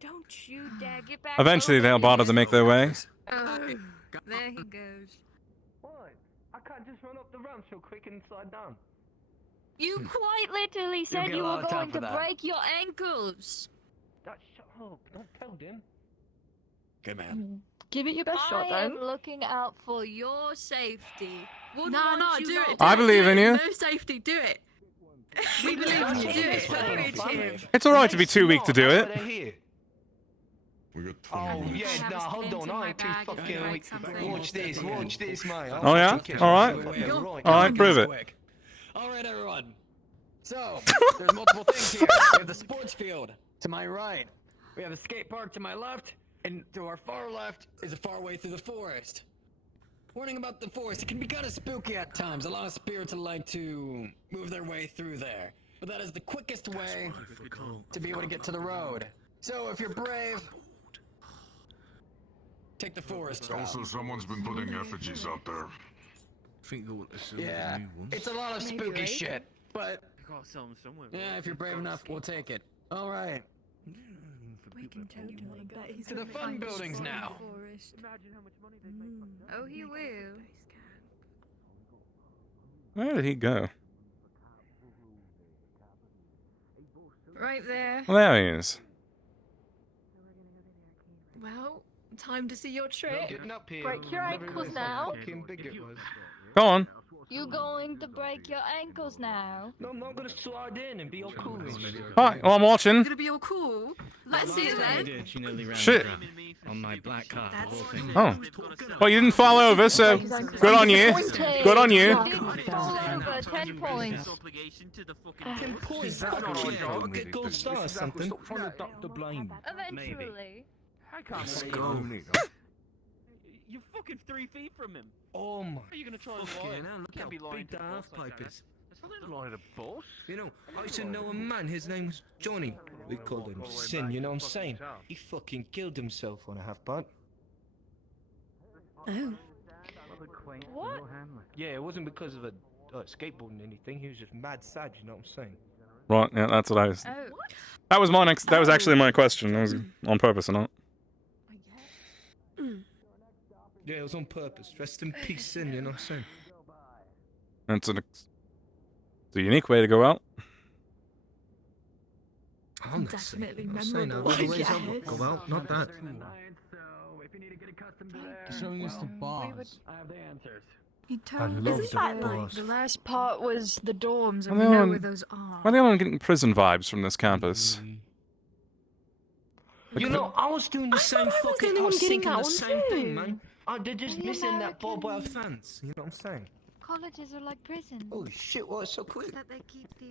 Don't you dare get back. Eventually over they'll here. bother to make their way. Oh, there he goes. What? I can't just run up the ramp so quick and slide down. You quite literally said get you a lot were of time going for to that. break your ankles. Shut up. Don't tell them. Good man. Give it your best shot, I am then. looking out for your safety. Wouldn't No, want you do not it. to- I believe in you. No safety. Do it. We believe in you. Do it. Encourage him. It's alright to be too weak to do That's it. why they're here. We got Oh, 20 yeah, minutes. no, hold splint on, in I my ain't too bag if you fucking like weak. something. Watch this, mate. Oh, yeah? Alright. Alright, prove it. Quick. All right, everyone. So, there's multiple things here. We have the sports field to my right. We have the skate park to my left. And to our far left is a far way through the forest. Warning about the forest, it can be kind of spooky at times. A lot of spirits like to move their way through there. But that is the quickest way to be able to get to the road. So if you're brave, take the forest route. Also, someone's been putting effigies out there. Think they want to sell Yeah, the new ones. it's a lot of spooky shit. But You gotta sell them somewhere. yeah, if you're brave enough, we'll take it. All right, We can totally bet he's to the gonna fun find us buildings in the now. forest. Oh, he will. Where did he go? Right there. Well, there he is. Well, time to see your trick. Getting up here. Break your Never ankles realised how now. fucking big it was. Go on. You going to break your ankles now? No, I'm not gonna slide in and be all cool and shit. Hi, well, I'm watching. Gonna be all cool. Let's see it I then. did. She nearly ran Shit. the trap on my black car. The whole thing. Oh. Well, you didn't fall over, so good on you. Good on you. Didn't fall over, 10 points. 10 points. That's not our job. I'll get gold star or something. Stop trying to duck the blame. Eventually. Let's go. You're fucking 3 feet from him. Oh my. Are you gonna try and Fucking lie? hell, look Can't how be lying big to the the boss half like pipe that. is. That's not lying to the boss. You know, I used to know a man, his name was Johnny. We called him Sin, you know what I'm saying? He fucking killed himself on a half pipe. Oh. What? Yeah, it wasn't because of a skateboarding or anything. He was just mad sad, you know what I'm saying? Right, yeah, that's what I was. Oh. That was my next. That was actually my question. That was on purpose or not. Yeah, it was on purpose. Rest in peace, Sin, you know what I'm saying? It's it's a unique way to go out. I'm not saying, Definitely I'm not saying that. memorable, Other ways yes. I go out, not that. Showing us the bombs. I have the answers. He told love us the that, boss. the last part was the dorms, and Well, we no know one- where those are. Why the hell am I getting prison vibes from this campus? You know, I was doing the same thought I was the fucking. only I one was getting thinking that the one same too. thing, man. They're just The missing that barbed wire American- fence. You know what I'm saying? Colleges are like prisons. Holy shit! Why it's so quick? That they keep the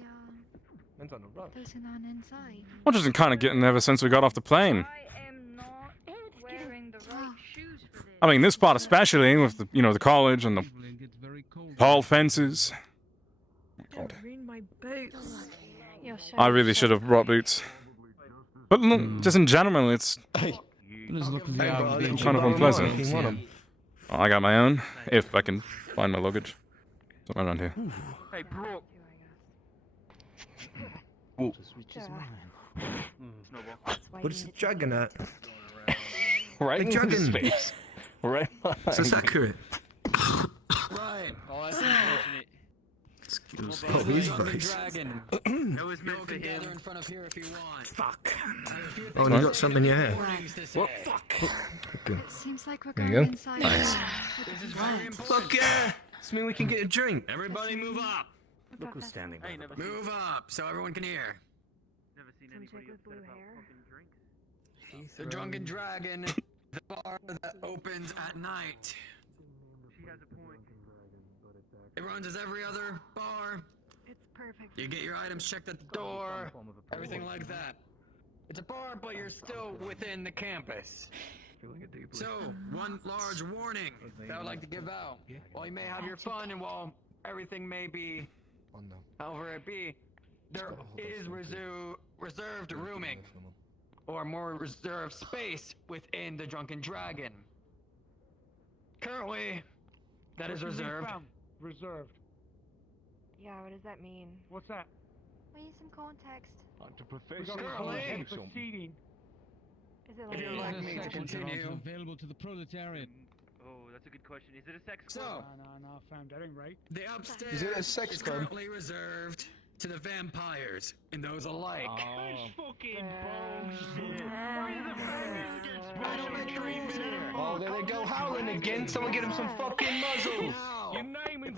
Man's on the run. those who aren't inside. I've just been kind of getting ever since we got off the plane. I am I mean, this spot especially, with the, you know, the college and the tall fences. God. Ruin my boots. I really should have brought boots. But look, just in general, it's kind of unpleasant. Well, I got my own, if I can find my luggage. Somewhere around here. Hey, bro. Whoa. What is the dragon at? Right the dragon. in his face. Right. So it's accurate. Right. Oh, that's unfortunate. Excuse me. Oh, his voice. That was meant for him. In front of here if you want. Fuck. Oh, and you got something in your hair. What? Fuck. Okay. It seems like we're There going you go. inside. Nice. This is very important. Fuck yeah! This means we can get a drink. Everybody move up. Look who's standing by. Move up so everyone can hear. Never seen anybody upset about fucking drinks. The Drunken Dragon, the bar that opens at night. She has a point. It runs as every other bar. It's perfect. You get your items checked at the door, everything like that. It's a bar, but you're still within the campus. So, one large warning that I would like to give out. While you may have your fun and while everything may be, however it be, there is reserved rooming, or more reserved space within the Drunken Dragon. Currently, that is reserved. Reserved. Yeah, what does that mean? What's that? We need some context. To We got Currently, for seating. Is it if like you'd like me to continue. Available to the proletariat. Oh, that's a good question. Is it a sex So, club? No, found that ain't right. the upstairs Is it a sex is club? currently reserved to the vampires and those alike. That's fucking bullshit. I don't make the rules here. Oh, there they go howling again. Someone get him some fucking muzzles. Your name is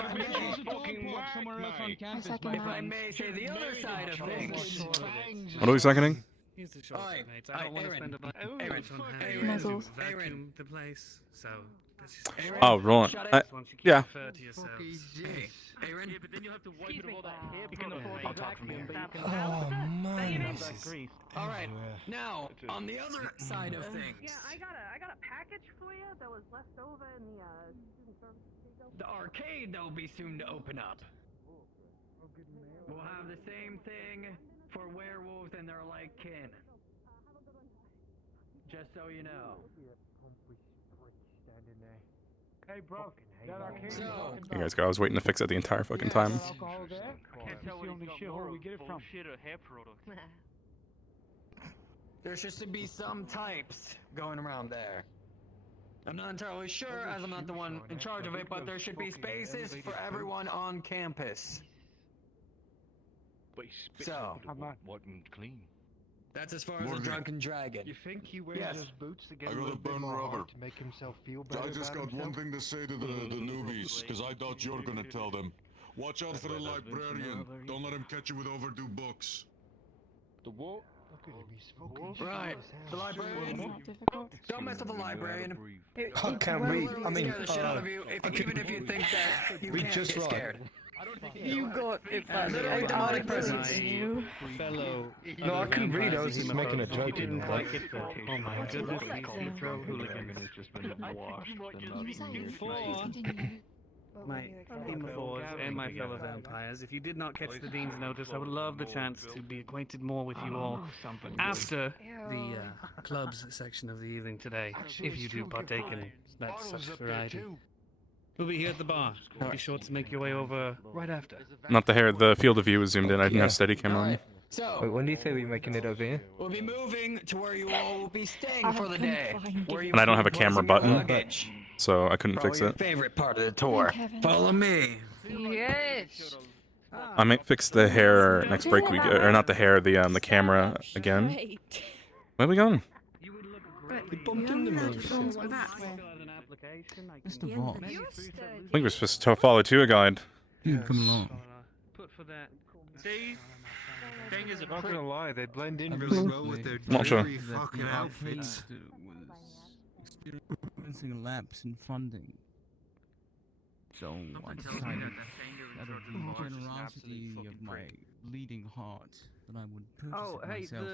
fucking whack, somewhere else on mate. campus. second my If I friend. may say the other side of things. What are we seconding? Here's the short Oi, mates. I don't want to Aaron. spend a bunch of Aaron. on Aaron. Muzzles. vacuum Aaron. the place. So that's just Aaron. Oh, right. Shut I, it. once you yeah. refer to yourselves. Hey, Aaron. Yeah, but then you'll have to wipe it of all that hair You can product. afford I'll to talk from here. Oh, man. All right. Now, on the other side of things, Yeah, I got a package for you that was left over in the student service. the arcade that will be soon to open up. We'll have the same thing for werewolves and their like kin. Just so you know. Hey, bro. That arcade So, you're talking You about. guys go. I was waiting to fix it the entire fucking time. Alcohol there? Can't tell It's the what he's only got shithole more we of, get it from. bullshit or hair product. there should be some types going around there. I'm not entirely sure, as I'm not the one in charge of it, but there should be spaces for everyone on campus. But he spits So, up the wipe and clean. that's as far as the Morning. Drunken Dragon. You think he wears Yes. those boots to get I a got little a bit bun more rubber. hard to make himself feel better I just about got one himself? thing to say to the newbies, because I doubt you're gonna tell them. Watch out for the librarian. Don't let him catch you with overdue books. The what? Look at him, he's fucking Right, the librarian. Not difficult. Don't mess with the librarian. I can't read. I mean, Scare the shit out of you, even if you think that you read can't just get right. scared. You got it back. Literally demonic presence. You. Fellow. No, I couldn't read. I was just making a joke. Didn't Like, like it, but oh my goodness, like these that? throw hooligans. My team of fours and my fellow vampires, if you did not catch the Dean's notice, I would love the chance to be acquainted more with you all after the clubs section of the evening today, if you do partake in that such variety. We'll be here at the bar. Be sure to make your way over right after. Not the hair. The field of view was zoomed in. I didn't have steady camera on. wait, So, when do you say we're making it over here? we'll be moving to where you all will be staying for the day. Where you And I don't will have a be camera placing your button. luggage. So I couldn't Probably fix your it. favorite part of the tour. Follow me. Yes. I might fix the hair next break. Or not the hair. The camera again. Where are we going? But We bumped into me. phones with that. Mr. Voss. I think we're supposed to follow tour guide. Come along. Put for that. See? Thing is a Not prick. gonna lie, they blend in really well with their Not sure. dreary fucking outfits. Experiencing a lapse in funding. So I Something tells me decided, that thing out you're of in charge the of Mortis is an generosity absolute of fucking my prick. bleeding heart, that I would purchase Oh, it hey, myself.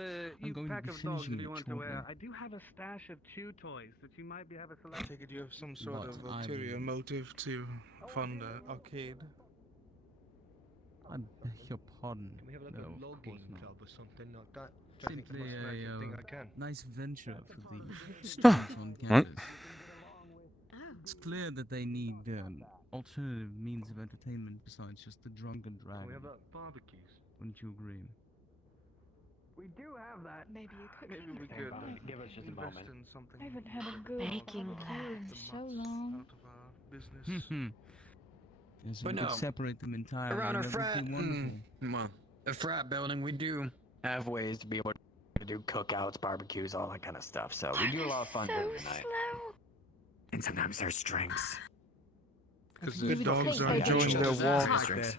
I'm you going pack to be of dogs, finishing if it you want to shortly. wear. I do have a stash of chew toys that you might have a selection. Take it you have some sort But of I ulterior will- motive to fund an arcade. I beg your pardon. Can we have like No, a of logging course not. club or something like that? I think Simply the most creative thing I a can. nice venture for the students on campus. It's clear that they need alternative means of entertainment besides just the drunken Can we dragon. have like barbecues? Wouldn't you agree? We do have that. Maybe you could. Maybe we could Give us just a invest moment. in something. I haven't had a good Baking barbecue in the so mutts long. out of our business. Yes, But we no. could separate them entirely. Around and a that would frat, be wonderful. well, a frat building, we do have ways to be able to do cookouts, barbecues, all that kind of stuff. So we do a lot of fun during the night. And sometimes there's drinks. Because You the would dogs think are they enjoying would their just walk. act. It's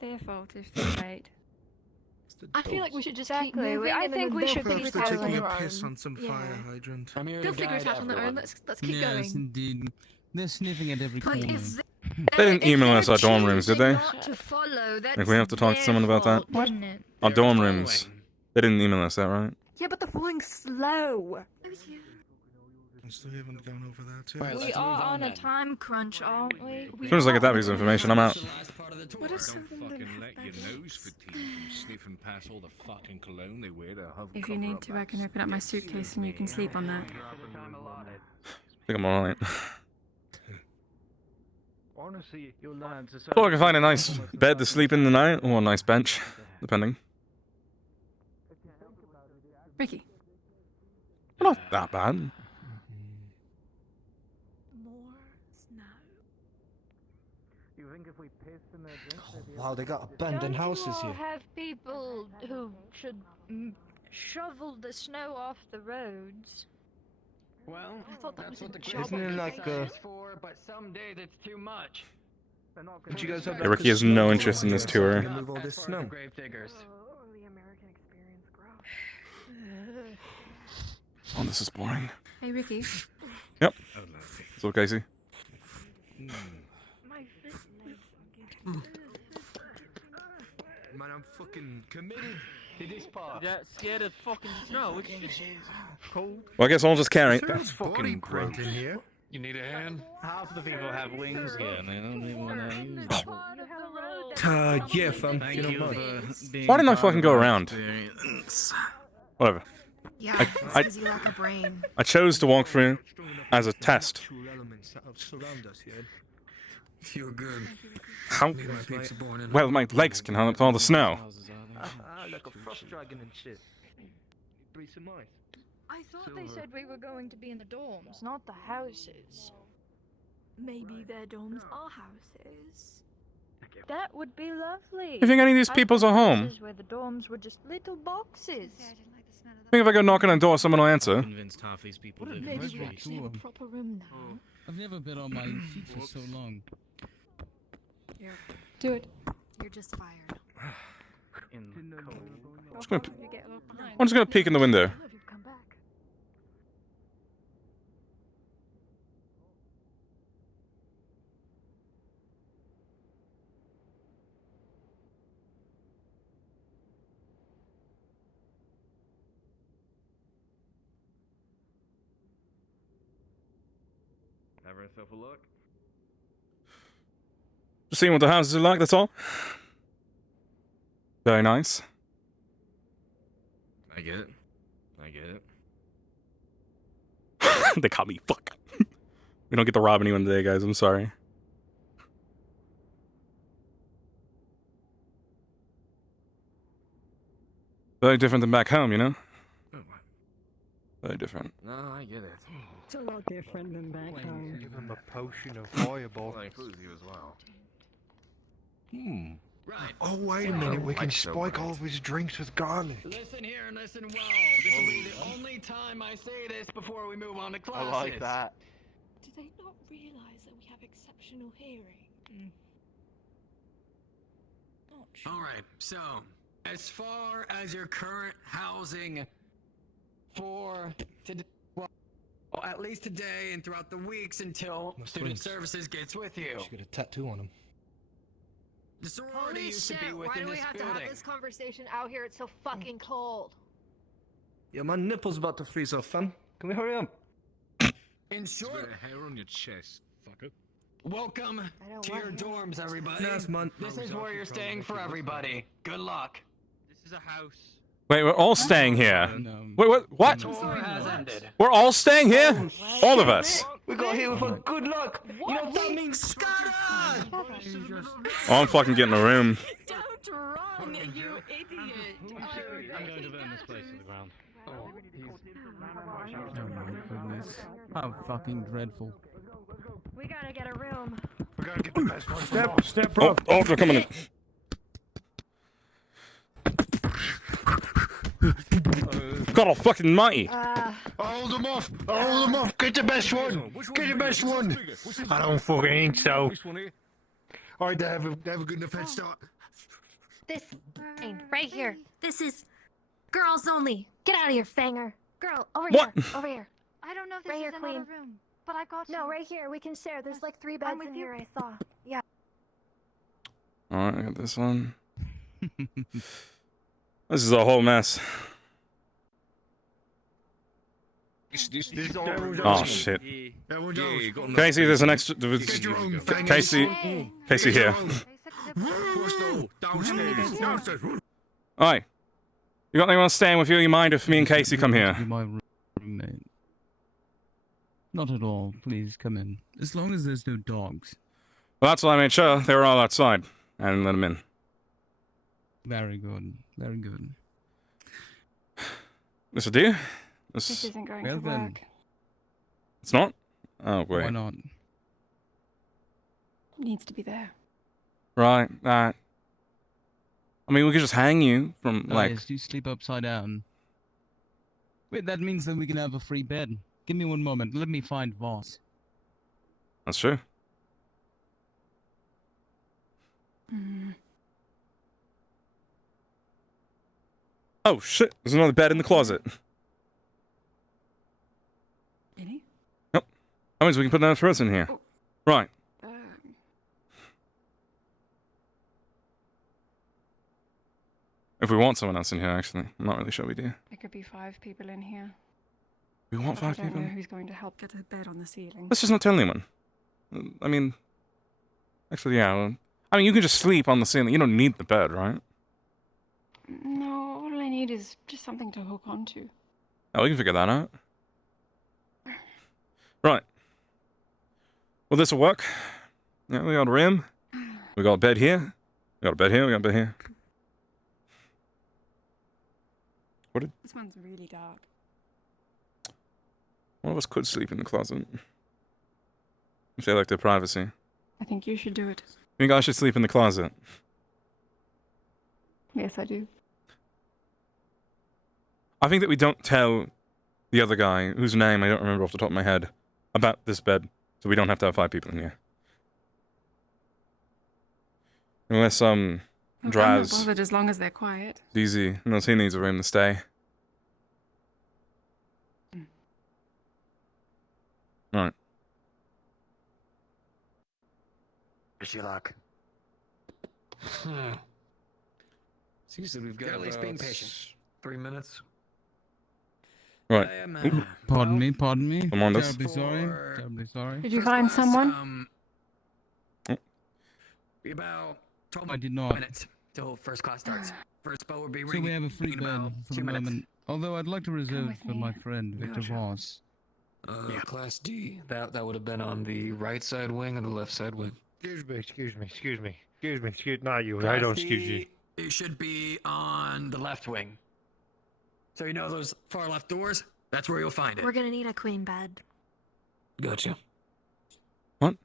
their fault if they're late. I feel like we should just keep Exactly. moving. I and think then we they'll should figure Perhaps it they're out on taking their a piss own. on some Yeah. fire hydrant. I'm here They'll to figure it guide out on their own. everyone. Let's keep Yes, going. indeed. They're sniffing at every But corner. if They didn't email us our dorm rooms, did they? not to follow, that's Like we have to talk to someone about that? fault, isn't it? Our dorm rooms. They didn't email us that, right? Yeah, but the following's slow. I still haven't gone over that too. Right, We let's are move on a then. time crunch, aren't we? As soon as I get that piece of information, I'm out. What if Don't something didn't fucking have let your bad nose fatigue from sniffing past all the fucking cologne they wear to have If you need to, I can open up my suitcase and you can sleep on that. I think I'm alright. Honestly, you'll learn to. Or I can find a nice bed to sleep in the night, or a nice bench, depending. Ricky. Not that bad. More snow. You think if we piss in their drinks, Wow, they got abandoned houses Don't you all here. have people who should shovel the snow off the roads? Well, thought that that's was a what the job. Isn't it like is for, but some days it's too much. Would you guys have Yeah, like Ricky a has no snow interest in this tour. to move all this As far as the snow? grave diggers. The American experience gross. Oh, this is boring. Hey, Ricky. Yep. It's okay, Casey. My Man, I'm fucking committed to this part. You're scared of fucking snow? It's just cold. Well, I guess I'll just carry. That's fucking print in here. You need a hand? half the people have wings here, and they don't even want to use them. Yeah, fam. Thank You you know for mine. being Why didn't I part fucking of go our around? experience. Whatever. Yeah, I- it's I- because you lack a brain. I chose to walk through as a test. Natural elements that surround us, yeah. Feel good. How? Me and my peeps are born in Well, my legs can hold up to all the snow. Like a frost dragon and shit. Breathe some ice. I thought they said we were going to be in the dorms, not the houses. Maybe their dorms are houses. That would be lovely. You think any of these I people's thought are home? houses where the dorms were just little boxes. I think if I go knocking on the door, someone will answer. Convinced half these people live in Maybe this we place. actually have a proper room now. I've never been on my feet for so long. Do it. You're just fired. In the cold. I'm just gonna peek in the window. Come back. Have herself a look. Just seeing what the houses are like, that's all. Very nice. I get it. I get it. They caught me. Fuck. We don't get to rob anyone today, guys. I'm sorry. Very different than back home, you know? Very different. No, I get it. It's a lot different than back home. Give him a potion of fireball. That includes you as well. Right. Oh, wait a minute. We can Like so spike great. all of his drinks with garlic. Listen here and listen well. This will be the only time I say this before we move on to classes. I like that. Do they not realize that we have exceptional hearing? All right. So, as far as your current housing for today, well, at least today and throughout the weeks until My student twins. services gets with you. Should get a tattoo on him. The sorority Holy used shit, to be why within do we this have to building. have this conversation out here? It's so fucking cold. Yeah, my nipple's about to freeze off, fam. Can we hurry up? In short, hair on your chest, fucker. welcome to your dorms, everybody. Yes, man. This is where you're staying for everybody. Good luck. This is a house. Wait, we're all staying here. No. Wait, what? Tour has ended. We're all staying here? All of us. We got here with a good luck. You know what that means? Scatter! Oh, I'm fucking getting a room. Don't run, you idiot! I'm going to burn this place to the ground. Oh my goodness. How fucking dreadful. We gotta get a room. We gotta get the best one. Step, bro. Oh, they're coming in. God, fucking mighty. Hold them off! Hold them off! Get the best one! Get the best one! I don't fucking think so. Alright, they have a good enough head start. This right here. This is girls only. Get out of here, Fanger. Girl, over What? here. Over here. I don't know if this Right is here, another Queen. room, but I've got No, you. right here. We can share. There's like 3 beds in here. I saw. Yeah. Alright, I got this one. This is a whole mess. Oh shit. Casey, there's an extra. Casey here. Alright. You got anyone staying with you? You mind if me and Casey come here? My roommate. Not at all. Please come in. As long as there's no dogs. Well, that's why I made sure they were all outside and let them in. Very good. Very good. This will do. This isn't going Well to then. work. It's not? Oh, wait. Why not? Needs to be there. Right, I mean, we could just hang you from, like... Yes, you sleep upside down. Wait, that means that we can have a free bed. Give me one moment. Let me find Voss. That's true. Oh, shit. There's another bed in the closet. Really? Yep. That means we can put another person in here. Right. If we want someone else in here, actually. I'm not really sure we do. There could be 5 people in here. We want 5 I don't people? know who's going to help get a bed on the ceiling. Let's just not tell anyone. I mean... Actually, yeah. I mean, you can just sleep on the ceiling. You don't need the bed, right? No, all I need is just something to hook onto. Oh, we can figure that out. Right. Well, this will work. Yeah, we got a room. We got a bed here. We got a bed here. We got a bed here. What did... This one's really dark. One of us could sleep in the closet. If they like their privacy. I think you should do it. You guys should sleep in the closet. Yes, I do. I think that we don't tell the other guy, whose name I don't remember off the top of my head, about this bed, so we don't have to have 5 people in here. Unless, I'm not Draz, bothered as long as they're quiet. DZ, unless he needs a room to stay. Right. Wish you luck. Seems that we've got At least being about patient. 3 minutes. Right. Pardon me, pardon me. I'm on this. Terribly sorry. Terribly sorry. Did you find someone? Be about 12 I did not. minutes till first class starts. First spell will be So ringing we have a free in bed about for 2 the minutes. moment. Although I'd like to reserve with for me. my friend, Victor Gotcha. Voss. Class D. That would have been on the right side wing or the left side wing. Excuse me. Not you. I don't excuse you. It should be on the left wing. So you know those far left doors? That's where you'll find it. We're gonna need a queen bed. Gotcha. What?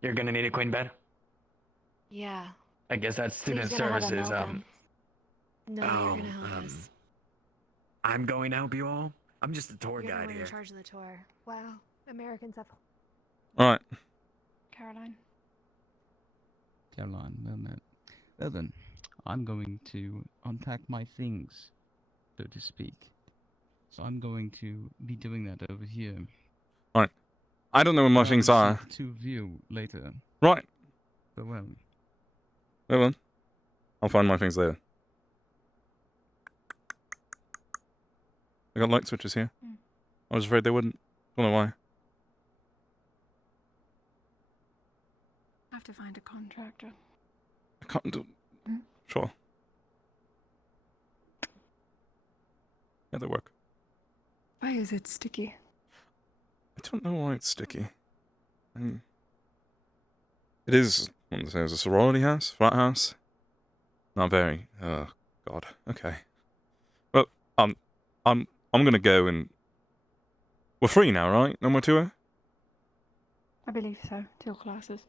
You're gonna need a queen bed? Yeah. I guess that's student Please gonna have a services. meltdown. No, oh, you're gonna help us. I'm going to help you all. I'm just a tour You're the guide one here. in charge of the tour. Wow. Americans have... Alright. Caroline. Caroline, well met. Well then, I'm going to unpack my things, so to speak. So I'm going to be doing that over here. Alright. I don't know where my things are. To view later. Right. But well. Wait on. I'll find my things later. I got light switches here. I was afraid they wouldn't. Don't know why. I have to find a contractor. I can't do... Sure. Yeah, they work. Why is it sticky? I don't know why it's sticky. It is, what did I say, it was a sorority house? Frat house? Not very. Oh, God. Okay. Well, I'm gonna go and... We're free now, right? No more tour? I believe so. 2 classes.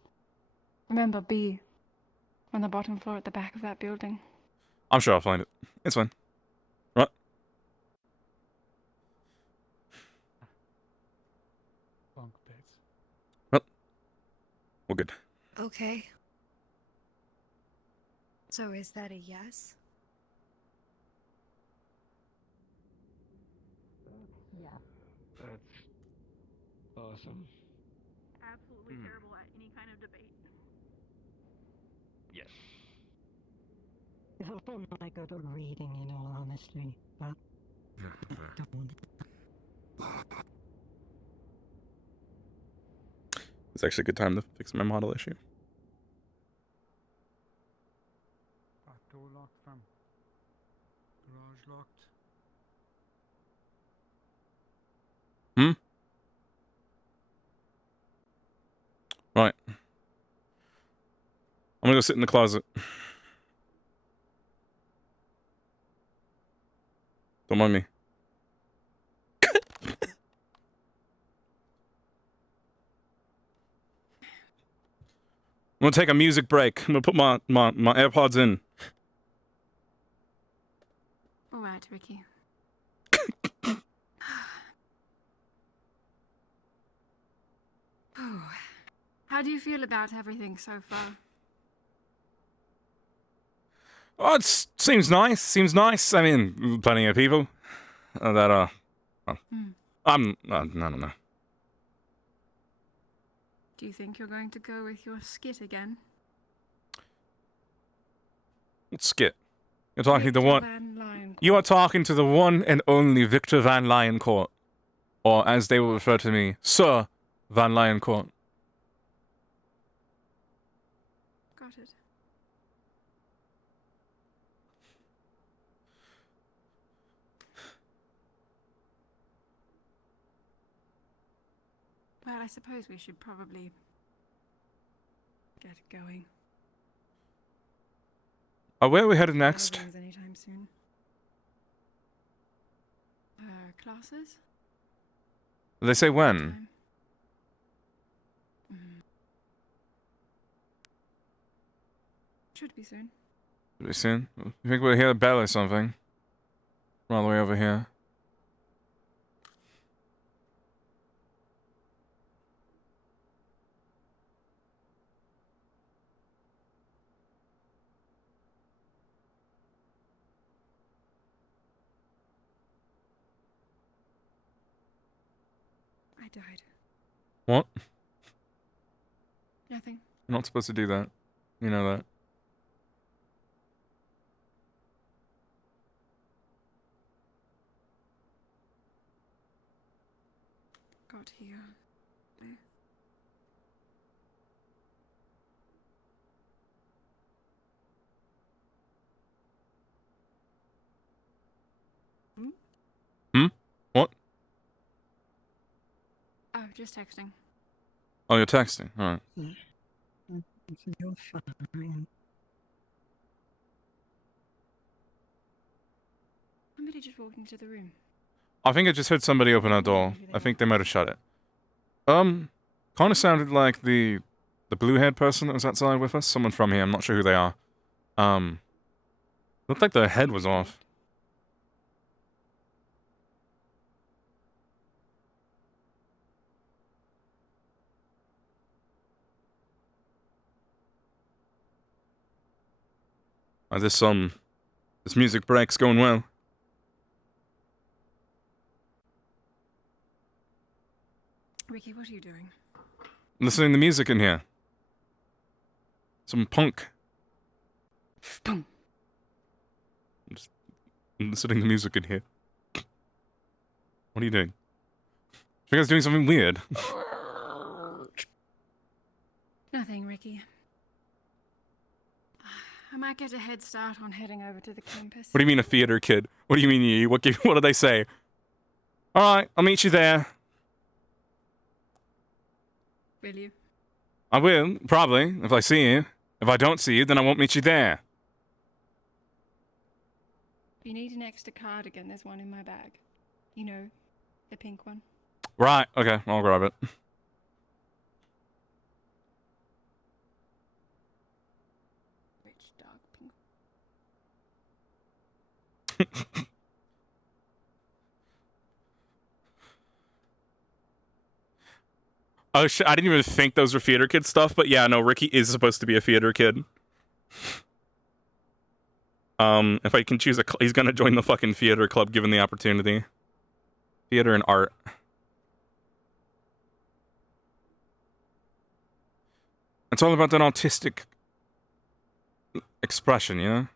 Remember B. On the bottom floor at the back of that building. I'm sure I'll find it. It's fine. Right? Well, we're good. Okay. So is that a yes? Yeah. That's awesome. Absolutely terrible at any kind of debate. Yes. It's also not a good reading, in all honesty, but... It's actually a good time to fix my model issue. Back door locked, fam. Garage locked. Right. I'm gonna go sit in the closet. Don't mind me. I'm gonna take a music break. I'm gonna put my AirPods in. All right, Ricky. Oh, how do you feel about everything so far? Oh, it seems nice. Seems nice. I mean, plenty of people that are. I don't know. Do you think you're going to go with your skit again? What skit? You're talking to the Victor one. Van Lioncourt. You are talking to the one and only Victor Van Lioncourt, or as they will refer to me, Sir Van Lioncourt. Got it. Well, I suppose we should probably get going. Where are we headed next? Anytime soon. Classes? They say when? Should be soon. Should be soon. You think we'll hear a bell or something? From all the way over here. I died. What? Nothing. You're not supposed to do that. You know that. Got here. There. What? Oh, just texting. Oh, you're texting. Alright. You're fine. Somebody just walked into the room. I think I just heard somebody open our door. I think they might have shut it. Kind of sounded like the blue-haired person that was outside with us. Someone from here. I'm not sure who they are. Looked like their head was off. This music break's going well. Ricky, what are you doing? Listening to music in here. Some punk. Boom. I'm just listening to music in here. What are you doing? You guys doing something weird? Nothing, Ricky. I might get a head start on heading over to the campus. What do you mean a theater kid? What do you mean you? What did they say? Alright, I'll meet you there. Will you? I will, probably, if I see you. If I don't see you, then I won't meet you there. If you need an extra cardigan, there's one in my bag. You know, the pink one. Right, okay, I'll grab it. Rich, dark pink. Oh shit, I didn't even think those were theater kid stuff, but yeah, no, Ricky is supposed to be a theater kid. If I can choose he's gonna join the fucking theater club given the opportunity. Theater and art. It's all about that autistic expression, you know?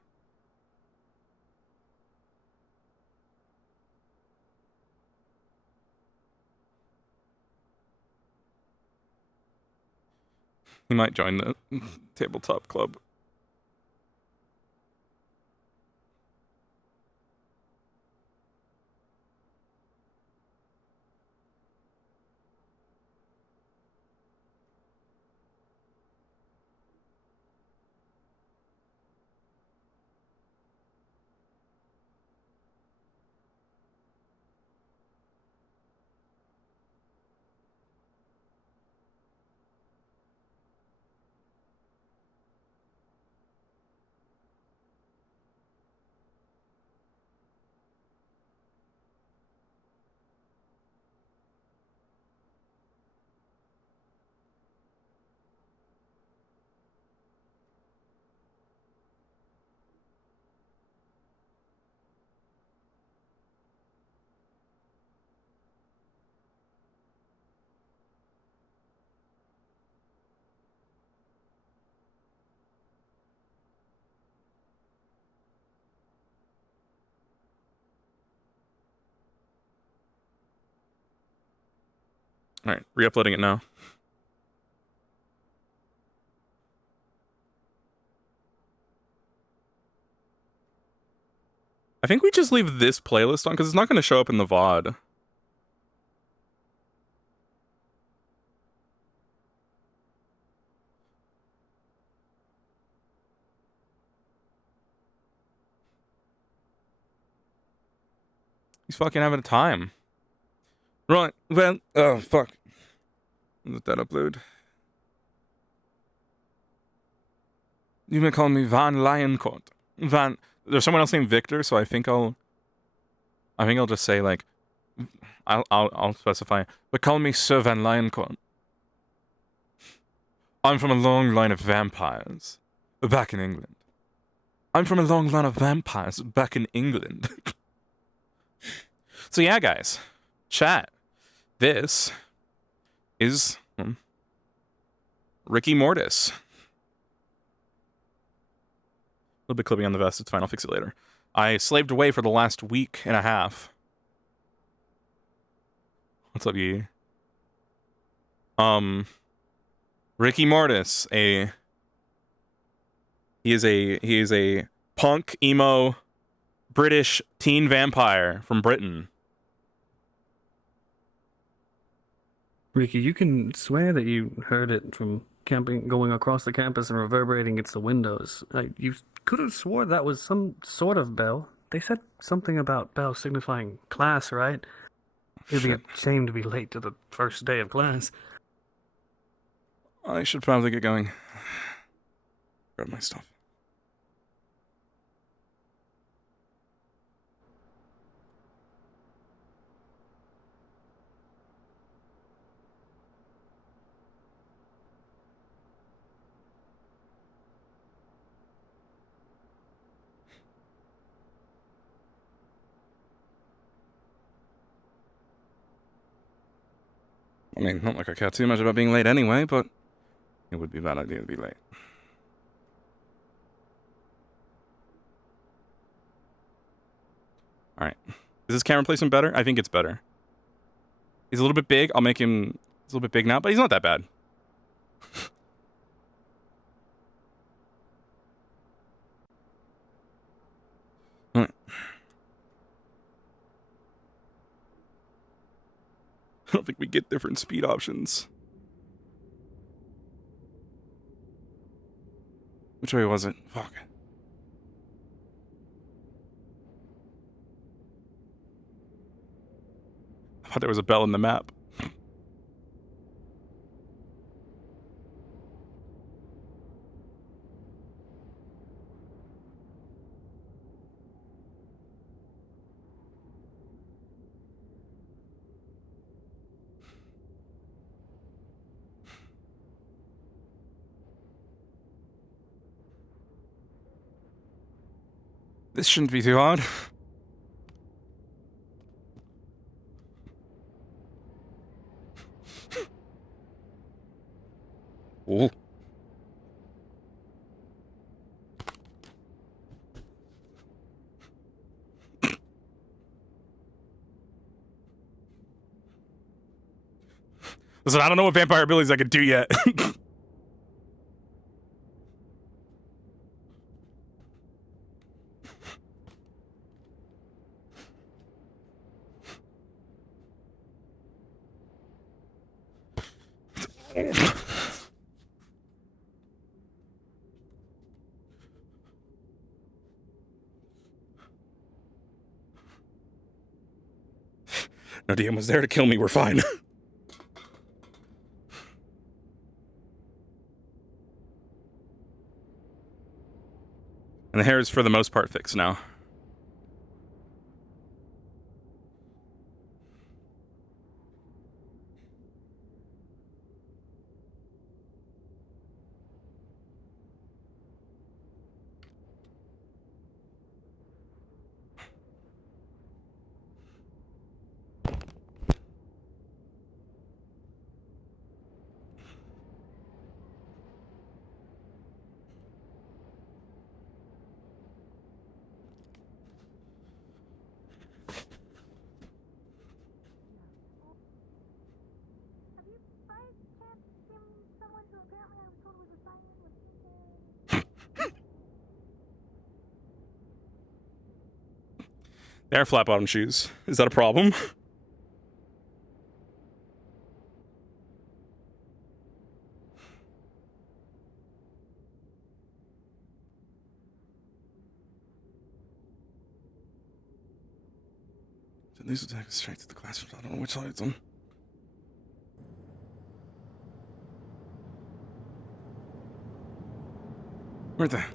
He might join the tabletop club. Alright, re-uploading it now. I think we just leave this playlist on because it's not going to show up in the VOD. He's fucking having a time. Right, well, oh, fuck. Let that upload. You may call me Van Lioncourt. There's someone else named Victor, so I think I'll just say, like, I'll specify, but call me Sir Van Lioncourt. I'm from a long line of vampires, back in England. So yeah, guys, chat. This is Ricky Mortis. A little bit clipping on the vest. It's fine. I'll fix it later. I slaved away for the last week and a half. What's up, Yee? Ricky Mortis. He is a punk emo British teen vampire from Britain. Ricky, you can swear that you heard it from going across the campus and reverberating against the windows. You could have swore that was some sort of bell. They said something about bell signifying class, right? It'd be a shame to be late to the first day of class. I should probably get going. Grab my stuff. I mean, not like I care too much about being late anyway, but it would be a bad idea to be late. All right. Is this camera placement better? I think it's better. He's a little bit big. I'll make him... He's a little bit big now, but he's not that bad. All right. I don't think we get different speed options. Which way was it? Fuck. I thought there was a bell in the map. This shouldn't be too hard. Oh. Listen, I don't know what vampire abilities I could do yet. No DM was there to kill me, we're fine. And the hair is for the most part fixed now. They are flat bottom shoes. Is that a problem? These will take us straight to the classroom. I don't know which side it's on. Where'd they?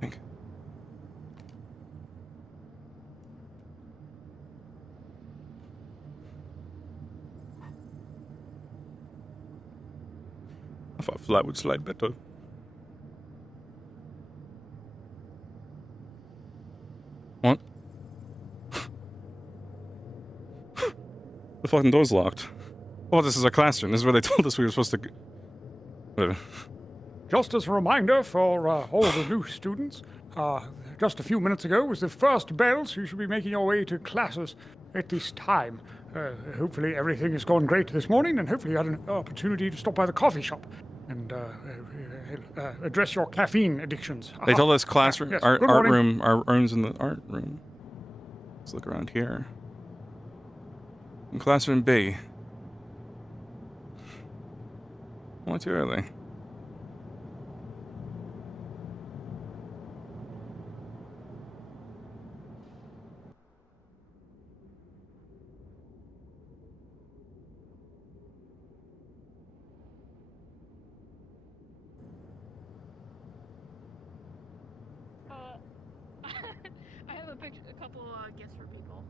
Think. I thought flat would slide better. What? The fucking door's locked. Oh, this is a classroom. This is where they told us we were supposed to... Whatever. Just as a reminder for all the new students, just a few minutes ago was the first bell, so you should be making your way to classes at this time. Hopefully everything has gone great this morning, and hopefully you had an opportunity to stop by the coffee shop and address your caffeine addictions. They told us classroom, yes. art Good morning. room, our rooms in the art room. Let's look around here. In classroom B. Why too early? I have a couple gifts for people.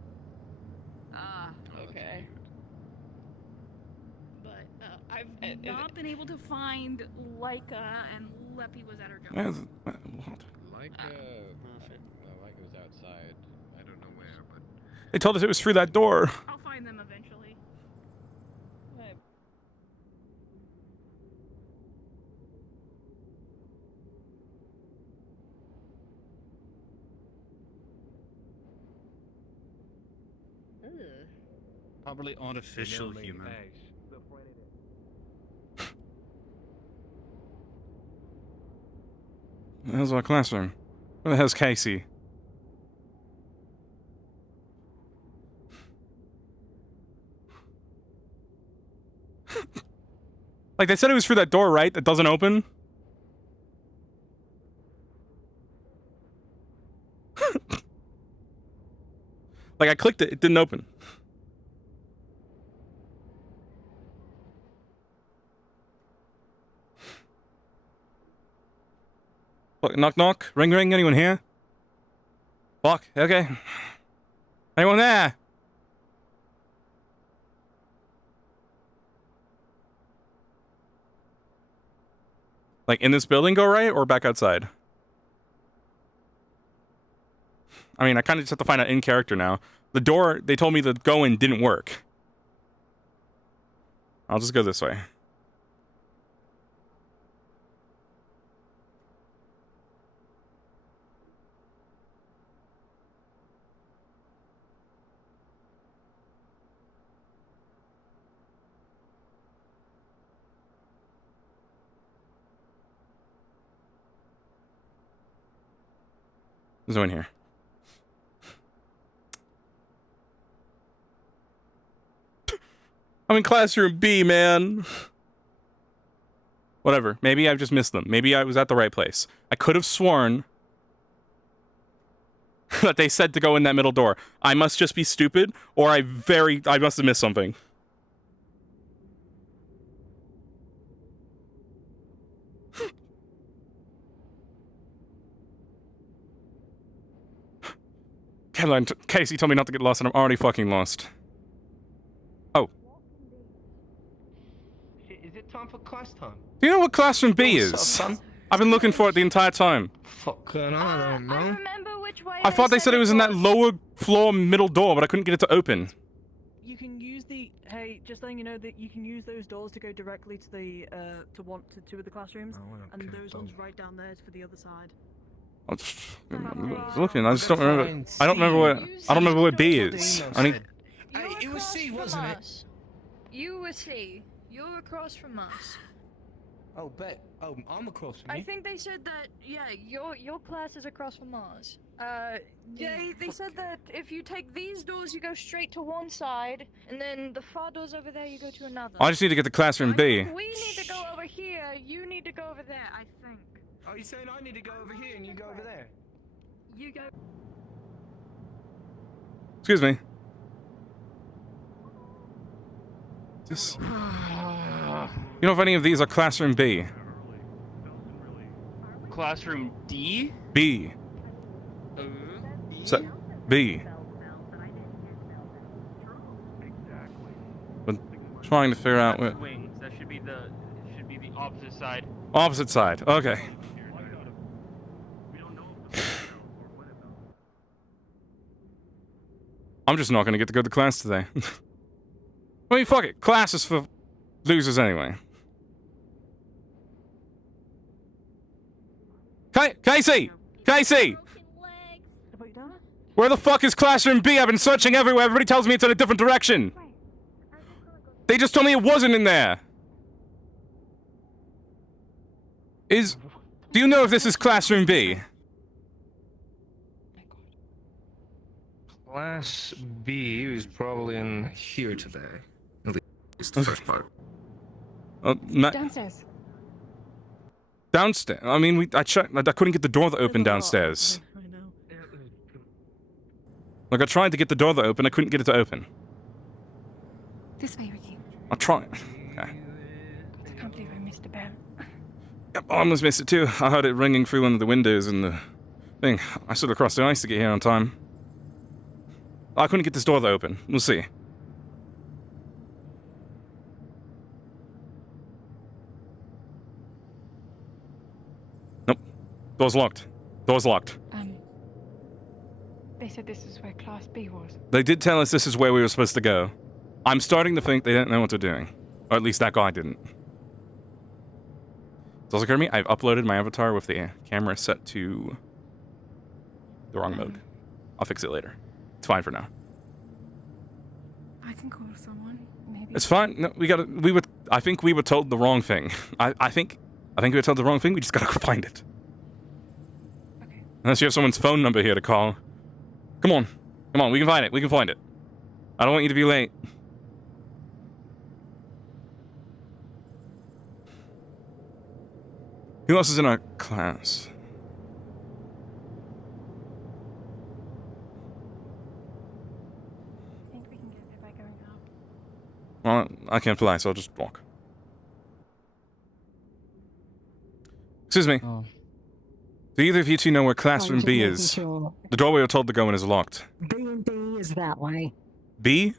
Okay. But I've not been able to find Leica, and Leppy was at her job. What? Leica was outside. I don't know where, but They told us it was through that door. I'll find them eventually. But Probably artificial humor. There's our classroom. Where the hell's Casey? Like, they said it was through that door, right? That doesn't open? Like, I clicked it, it didn't open. Fuck, knock knock, ring ring, anyone here? Fuck, okay. Anyone there? Like, in this building go right, or back outside? I mean, I kind of just have to find out in character now. The door, they told me to go in didn't work. I'll just go this way. There's no one here. I'm in classroom B, man. Whatever. Maybe I've just missed them. Maybe I was at the right place. I could have sworn that they said to go in that middle door. I must just be stupid, or I must have missed something. Caroline, Casey told me not to get lost, and I'm already fucking lost. Oh. Is it time for class time? Do you know what classroom B What's is? up, son? I've been looking for it the entire time. Fucking, I don't know. I thought they said it was in that lower floor middle door, but I couldn't get it to open. You can use the just letting you know that you can use those doors to go directly to the to two of the classrooms, and those ones right down there is for the other side. I was looking. I just don't remember. I don't remember where B is. I need. It was C, wasn't it? You were C. You're across from us. Oh, bet. Oh, I'm across from you. I think they said that. Yeah, your class is across from ours. They said that if you take these doors, you go straight to one side, and then the far doors over there, you go to another. I just need to get to classroom B. We need to go over here. You need to go over there. I think. Are you saying I need to go over here and you go over there? You go. Excuse me. Just. You know if any of these are classroom B? Classroom D? B. So, B. I'm trying to figure out where. Wings. That should be the opposite side. Opposite side. Okay. I'm just not gonna get to go to class today. I mean, fuck it. Class is for losers anyway. Casey! Casey! Where the fuck is classroom B? I've been searching everywhere. Everybody tells me it's in a different direction. They just told me it wasn't in there. Do you know if this is classroom B? Class B is probably in here today. At least the first part. Downstairs. Downstairs? I mean, I checked. I couldn't get the door that opened downstairs. Like, I tried to get the door that opened, I couldn't get it to open. This way, Ricky. I'll try. Okay. I can't believe I missed the bell. Yep, I almost missed it too. I heard it ringing through one of the windows in the thing. I stood across the ice to get here on time. I couldn't get this door to open. We'll see. Nope. Door's locked. Door's locked. They said this is where Class B was. They did tell us this is where we were supposed to go. I'm starting to think they don't know what they're doing. Or at least that guy didn't. It's also occurred to me, I've uploaded my avatar with the camera set to the wrong mode. I'll fix it later. It's fine for now. I can call someone. Maybe. It's fine. No, I think we were told the wrong thing. I think we were told the wrong thing. We just gotta go find it. Okay. Unless you have someone's phone number here to call. Come on. Come on, we can find it. We can find it. I don't want you to be late. Who else is in our class? I think we can get there by going up. Well, I can't fly, so I'll just walk. Excuse me. Oh. Do either of you two know where classroom just B making is? sure. The door we were told to go in is locked. B and D is that way. B?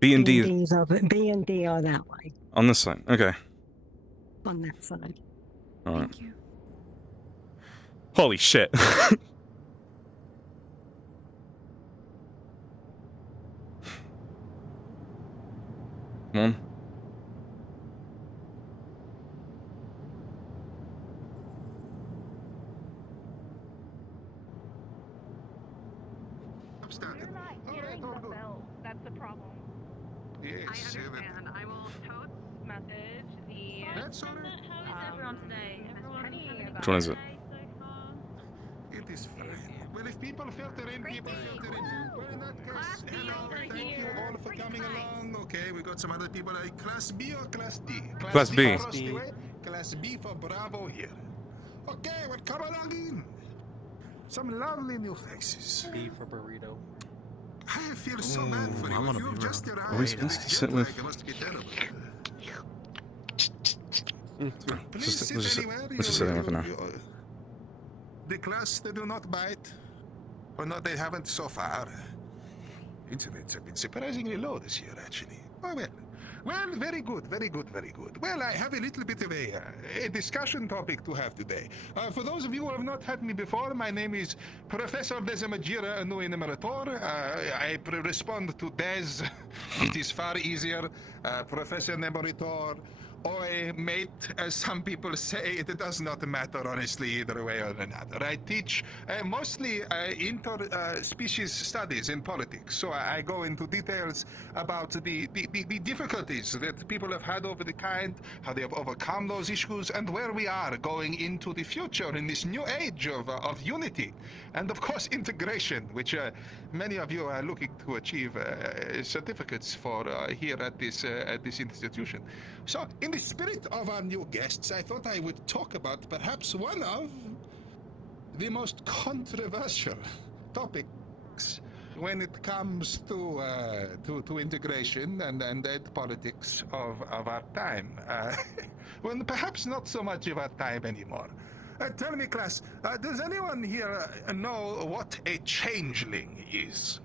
B and D B and D are that way. on this side. Okay. On that side. Alright. Holy shit. Come on. You're not hearing the bell. That's the problem. Yes, I understand. I will totes message the. That's all right. How is everyone today? Which one is it? It is fine. Well, if people filter in, people filter in. Well, in that case, hello, thank you all for coming along. Okay, we got some other people. Class B or Class D? Class B. Across the way. Class B for Bravo here. Okay, well, come along in. Some lovely new faces. B for burrito. I feel so bad for you. If you've just arrived, Are we supposed to sit with... it must be terrible. Let's just sit anywhere for now. The class, they do not bite. Or no, they haven't so far. Incidents have been surprisingly low this year, actually. Oh, well, very good, very good, very good. Well, I have a little bit of a discussion topic to have today. For those of you who have not had me before, my name is Professor Desamajira Anui Numerator. I respond to Des. It is far easier. Professor Numerator. Oi, mate, as some people say, it does not matter, honestly, either way or another. I teach mostly inter-species studies in politics, so I go into details about the difficulties that people have had over the kind, how they have overcome those issues, and where we are going into the future in this new age of unity. And, of course, integration, which many of you are looking to achieve certificates for here at this institution. So, in the spirit of our new guests, I thought I would talk about perhaps one of the most controversial topics when it comes to integration and politics of our time. Well, perhaps not so much of our time anymore. Tell me, class, does anyone here know what a changeling is?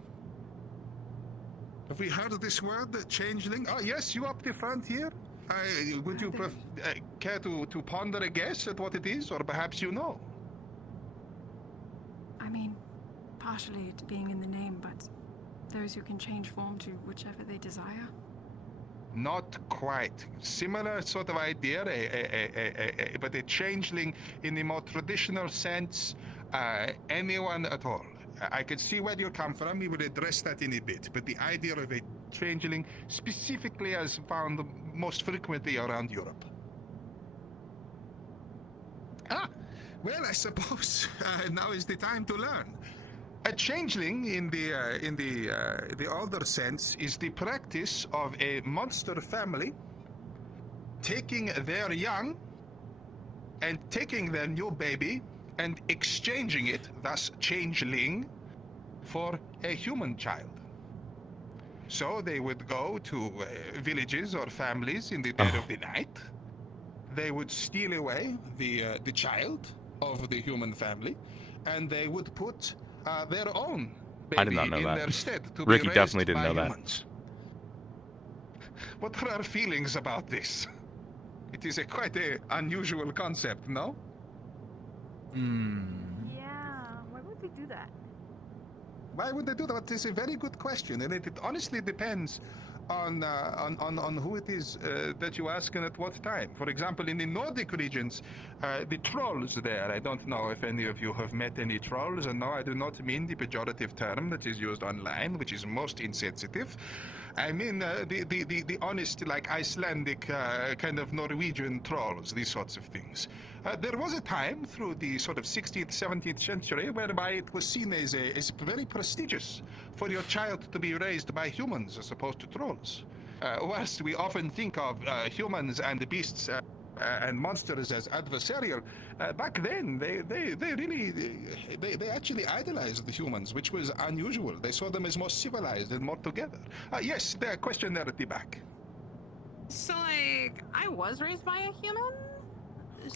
Have we heard of this word, changeling? Oh, yes, you up the front here? Would you care to ponder a guess at what it is, or perhaps you know? I mean, partially it being in the name, but those who can change form to whichever they desire. Not quite. Similar sort of idea, but a changeling in the more traditional sense, anyone at all. I could see where you come from. We will address that in a bit. But the idea of a changeling specifically as found most frequently around Europe. Well, I suppose now is the time to learn. A changeling, in the older sense, is the practice of a monster family taking their young and taking their new baby and exchanging it, thus changeling, for a human child. So they would go to villages or families in the dead of the night. They would steal away the child of the human family, and they would put their own baby I did not know in that. their stead to Ricky be raised definitely didn't by know that. humans. What are our feelings about this? It is quite an unusual concept, no? Yeah, why would they do that? Why would they do that? It's a very good question, and it honestly depends on who it is that you ask and at what time. For example, in the Nordic regions, the trolls there, I don't know if any of you have met any trolls, and no, I do not mean the pejorative term that is used online, which is most insensitive. I mean the honest, like Icelandic kind of Norwegian trolls, these sorts of things. There was a time through the sort of 16th, 17th century whereby it was seen as very prestigious for your child to be raised by humans as opposed to trolls. Whilst we often think of humans and the beasts and monsters as adversarial, back then they actually idolized the humans, which was unusual. They saw them as more civilized and more together. Yes, the question there at the back. So, like, I was raised by a human?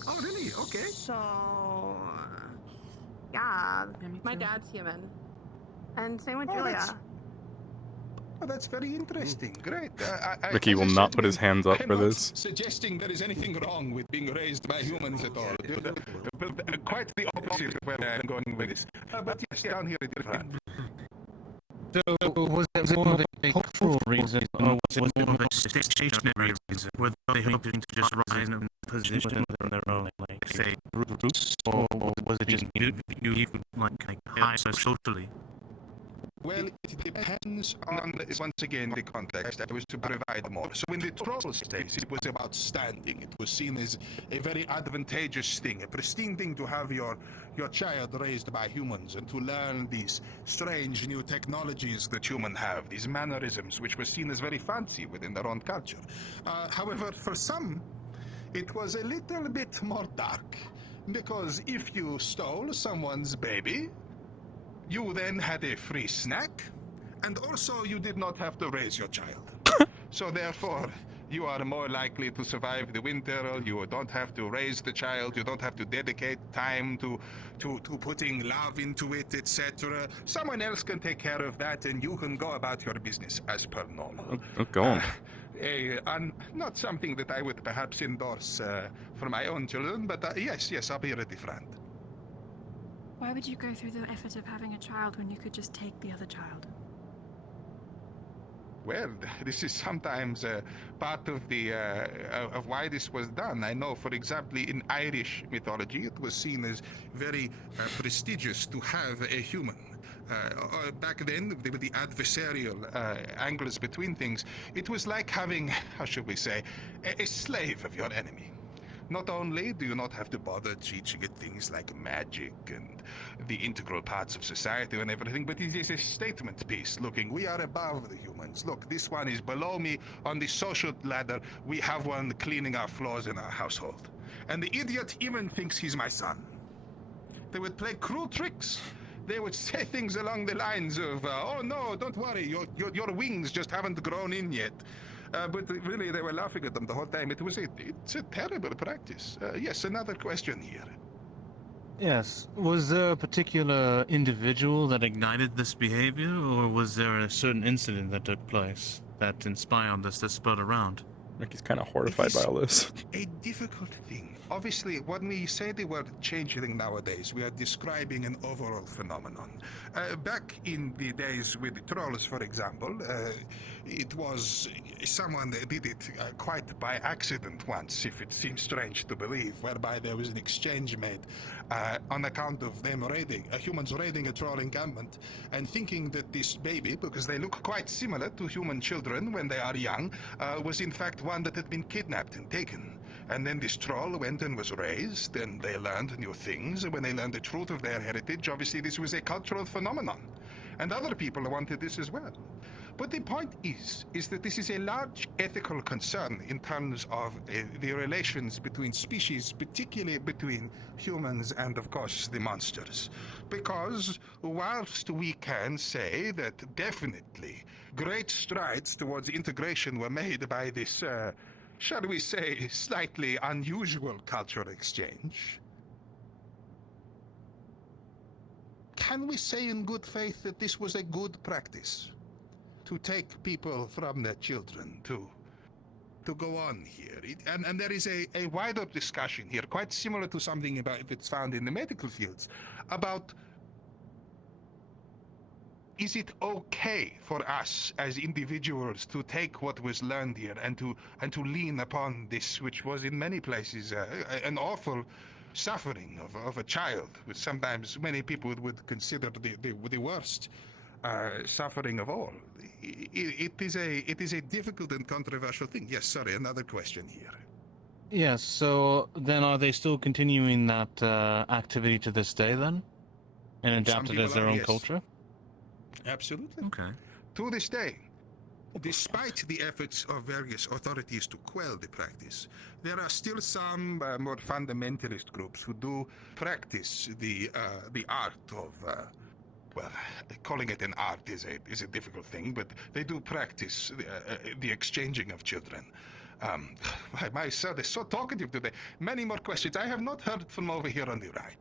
Oh, really? Okay. So, yeah, my dad's human. And same with Julia. That's very interesting. Great. Ricky will not put his hands up for this. Suggesting there is anything wrong with being raised by humans at all. Quite the opposite of where I'm going with this. But yes, down here it is. So, was it more of a cultural reason, or was it more of a stationary reason? Were they hoping to just rise in position on their own, like, say, roots, or was it just you like higher socially? Well, it depends on, once again, the context. I was to provide more. So in the Trolls days, it was about standing. It was seen as a very advantageous thing, a pristine thing to have your child raised by humans and to learn these strange new technologies that humans have, these mannerisms, which were seen as very fancy within their own culture. However, for some, it was a little bit more dark, because if you stole someone's baby, you then had a free snack, and also you did not have to raise your child. So therefore, you are more likely to survive the winter, you don't have to raise the child, you don't have to dedicate time to putting love into it, etc. Someone else can take care of that, and you can go about your business as per normal. Oh God. Not something that I would perhaps endorse for my own children, but yes, I'll be ready, friend. Why would you go through the effort of having a child when you could just take the other child? Well, this is sometimes part of the of why this was done. I know, for example, in Irish mythology, it was seen as very prestigious to have a human. Back then, with the adversarial angles between things, it was like having, how should we say, a slave of your enemy. Not only do you not have to bother teaching it things like magic and the integral parts of society and everything, but it is a statement piece looking, we are above the humans. Look, this one is below me on the social ladder. We have one cleaning our floors in our household. And the idiot even thinks he's my son. They would play cruel tricks. They would say things along the lines of, oh no, don't worry, your wings just haven't grown in yet. But really, they were laughing at them the whole time. It's a terrible practice. Yes, another question here. Yes. Was there a particular individual that ignited this behavior, or was there a certain incident that took place that inspired this to spread around? Ricky's kind of horrified by all this. A difficult thing. Obviously, when we say the word changeling nowadays, we are describing an overall phenomenon. Back in the days with the trolls, for example, it was someone that did it quite by accident once, if it seems strange to believe, whereby there was an exchange made on account of them humans raiding a troll encampment, and thinking that this baby, because they look quite similar to human children when they are young, was in fact one that had been kidnapped and taken. And then this troll went and was raised, and they learned new things. And when they learned the truth of their heritage, obviously this was a cultural phenomenon. And other people wanted this as well. But the point is that this is a large ethical concern in terms of the relations between species, particularly between humans and, of course, the monsters. Because whilst we can say that definitely great strides towards integration were made by this shall we say, slightly unusual cultural exchange, can we say in good faith that this was a good practice? To take people from their children, to go on here. And there is a wider discussion here, quite similar to something that's found in the medical fields, about is it okay for us as individuals to take what was learned here and to lean upon this, which was in many places an awful suffering of a child, which sometimes many people would consider the worst suffering of all? It is a difficult and controversial thing. Yes, sorry, another question here. Yes, so then are they still continuing that activity to this day then? And adapt it as their own culture? Absolutely. Okay. To this day, despite the efforts of various authorities to quell the practice, there are still some more fundamentalist groups who do practice the art of, well, calling it an art is a difficult thing, but they do practice the exchanging of children. My son is so talkative today. Many more questions. I have not heard from over here on the right.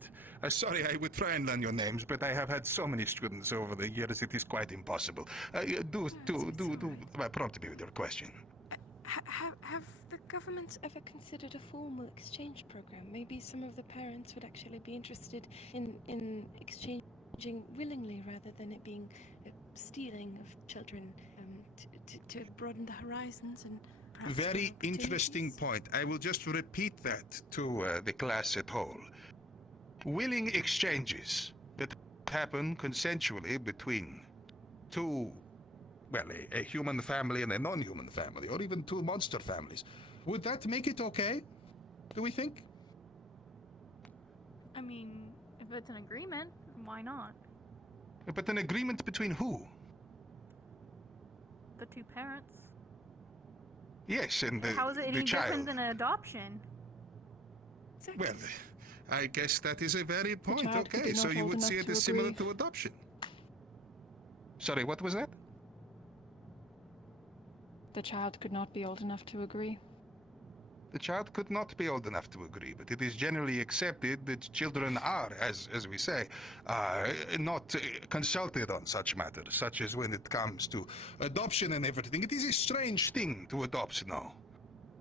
Sorry, I would try and learn your names, but I have had so many students over the years, it is quite impossible. Do prompt me with your question. Have the government ever considered a formal exchange program? Maybe some of the parents would actually be interested in exchanging willingly rather than it being stealing of children to broaden the horizons and perhaps Very interesting point. I will just repeat that to the class at whole. Willing exchanges that happen consensually between two, well, a human family and a non-human family, or even two monster families. Would that make it okay, do we think? I mean, if it's an agreement, why not? But an agreement between who? The two parents. Yes, and How is it the any child. different than an adoption? Well, I guess that is a valid point. child could Okay, be so not you old would see enough it as to similar agree. to adoption. Sorry, what was that? The child could not be old enough to agree. The child could not be old enough to agree, but it is generally accepted that children are, as we say, not consulted on such matters, such as when it comes to adoption and everything. It is a strange thing to adopt now.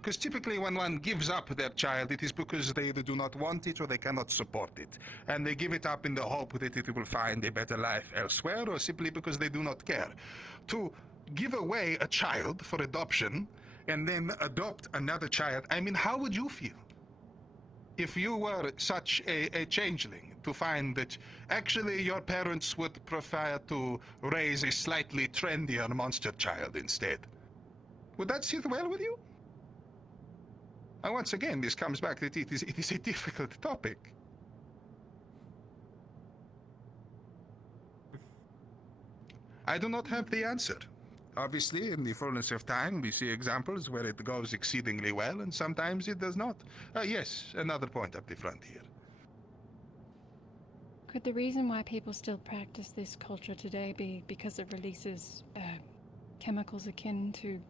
Because typically when one gives up their child, it is because they either do not want it or they cannot support it. And they give it up in the hope that it will find a better life elsewhere, or simply because they do not care. To give away a child for adoption and then adopt another child, I mean, how would you feel if you were such a changeling, to find that actually your parents would prefer to raise a slightly trendier monster child instead? Would that sit well with you? And once again, this comes back that it is a difficult topic. I do not have the answer. Obviously, in the fullness of time, we see examples where it goes exceedingly well, and sometimes it does not. Yes, another point up the front here. Could the reason why people still practice this culture today be because it releases chemicals akin to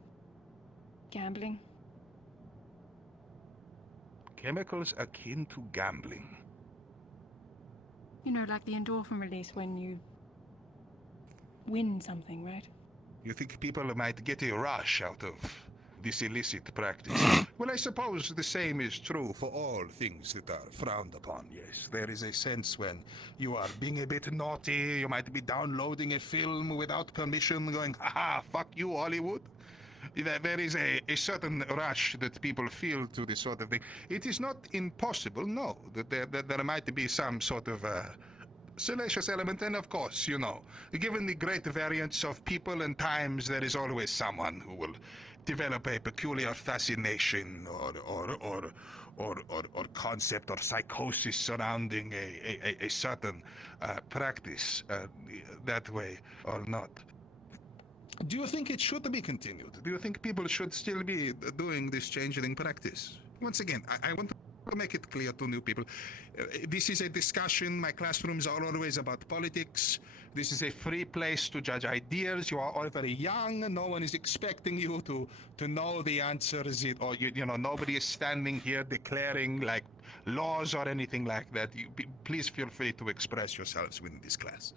gambling? Chemicals akin to gambling. You know, like the endorphin release when you win something, right? You think people might get a rush out of this illicit practice? Well, I suppose the same is true for all things that are frowned upon, yes. There is a sense when you are being a bit naughty, you might be downloading a film without permission, going, "Ha, fuck you, Hollywood." There is a certain rush that people feel to this sort of thing. It is not impossible, no, that there might be some sort of salacious element, and of course, you know, given the great variance of people and times, there is always someone who will develop a peculiar fascination or concept or psychosis surrounding a certain practice that way or not. Do you think it should be continued? Do you think people should still be doing this changeling practice? Once again, I want to make it clear to new people. This is a discussion. My classrooms are always about politics. This is a free place to judge ideas. You are all very young. No one is expecting you to know the answers. Or you know, nobody is standing here declaring like laws or anything like that. Please feel free to express yourselves within this class.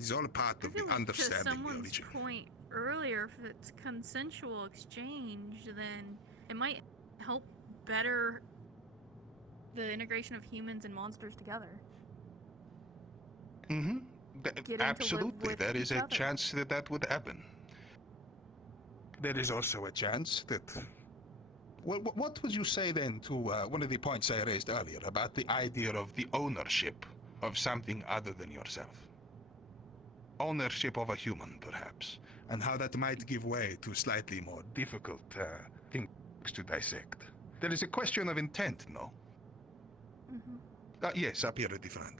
It's all part of the understanding To the someone's origin. point earlier, if it's consensual exchange, then it might help better the integration of humans and monsters together. Mm-hmm. Absolutely, with there is each a other. chance that that would happen. There is also a chance that... What would you say then to one of the points I raised earlier about the idea of the ownership of something other than yourself? Ownership of a human, perhaps, and how that might give way to slightly more difficult things to dissect. There is a question of intent, no? Yes, up here at the front.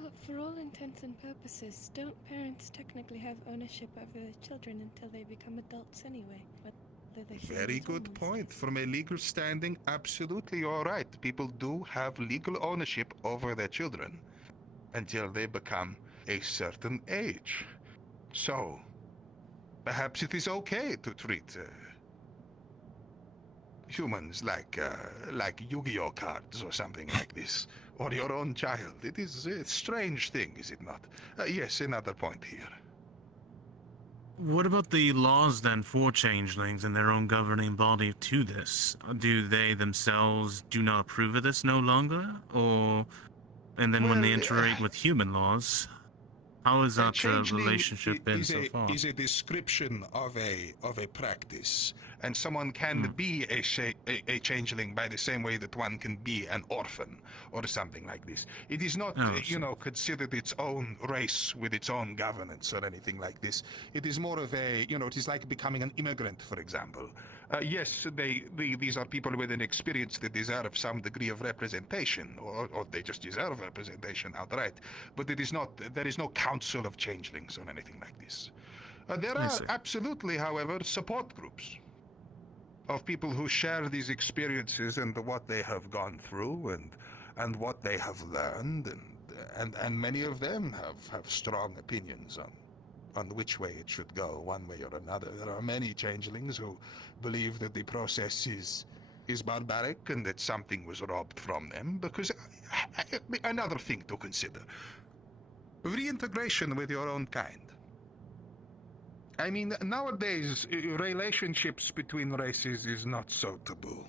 Well, for all intents and purposes, don't parents technically have ownership over their children until they become adults anyway? Whether they're Very humans or good point. From a legal standing, absolutely you're right. People do have legal ownership over their children until they become a certain age. So, perhaps it is okay to treat humans like Yu-Gi-Oh cards or something like this, or your own child. It is a strange thing, is it not? Yes, another point here. What about the laws then for changelings and their own governing body to this? Do they themselves do not approve of this no longer? Or, and then when they interact with human laws, how has that relationship been so far? Is a description of a practice, and someone can be a changeling by the same way that one can be an orphan or something like this. It is not, considered its own race with its own governance or anything like this. It is more of a, it is like becoming an immigrant, for example. Yes, these are people with an experience that deserve some degree of representation, or they just deserve representation outright. But there is no council of changelings or anything like this. There are absolutely, however, support groups of people who share these experiences and what they have gone through and what they have learned, and many of them have strong opinions on which way it should go, one way or another. There are many changelings who believe that the process is barbaric and that something was robbed from them, because another thing to consider, reintegration with your own kind. I mean, nowadays, relationships between races is not so taboo.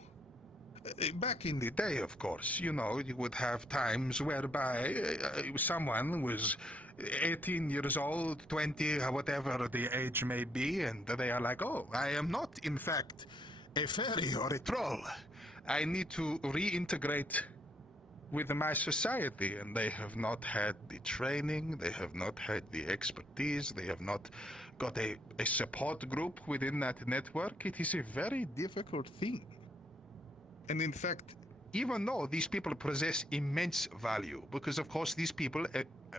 Back in the day, of course, you would have times whereby someone was 18 years old, 20, whatever the age may be, and they are like, oh, I am not, in fact, a fairy or a troll. I need to reintegrate with my society, and they have not had the training, they have not had the expertise, they have not got a support group within that network. It is a very difficult thing. And in fact, even though these people possess immense value, because of course these people,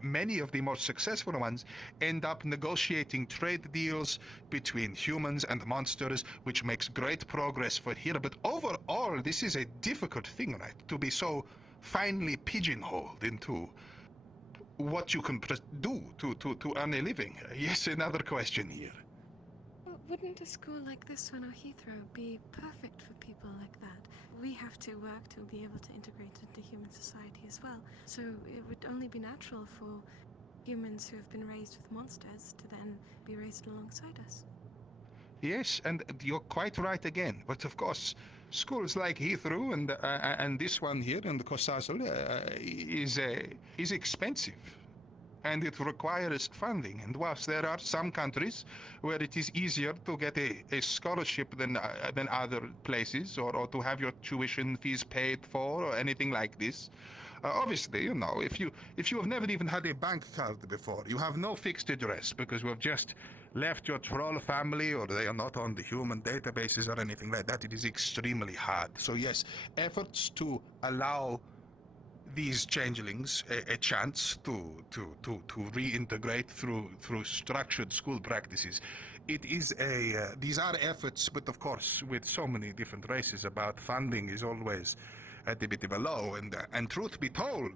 many of the most successful ones, end up negotiating trade deals between humans and monsters, which makes great progress for here. But overall, this is a difficult thing, right? To be so finely pigeonholed into what you can do to earn a living. Yes, another question here. Well, wouldn't a school like this one or Heathrow be perfect for people like that? We have to work to be able to integrate into human society as well. So it would only be natural for humans who have been raised with monsters to then be raised alongside us. Yes, and you're quite right again. But of course, schools like Heathrow and this one here in the Kosasel is expensive, and it requires funding. And whilst there are some countries where it is easier to get a scholarship than other places, or to have your tuition fees paid for, or anything like this, obviously, if you have never even had a bank card before, you have no fixed address because you have just left your troll family, or they are not on the human databases or anything like that, it is extremely hard. So yes, efforts to allow these changelings a chance to reintegrate through structured school practices. It is these are efforts, but of course, with so many different races, about funding is always at a bit of a low. And truth be told,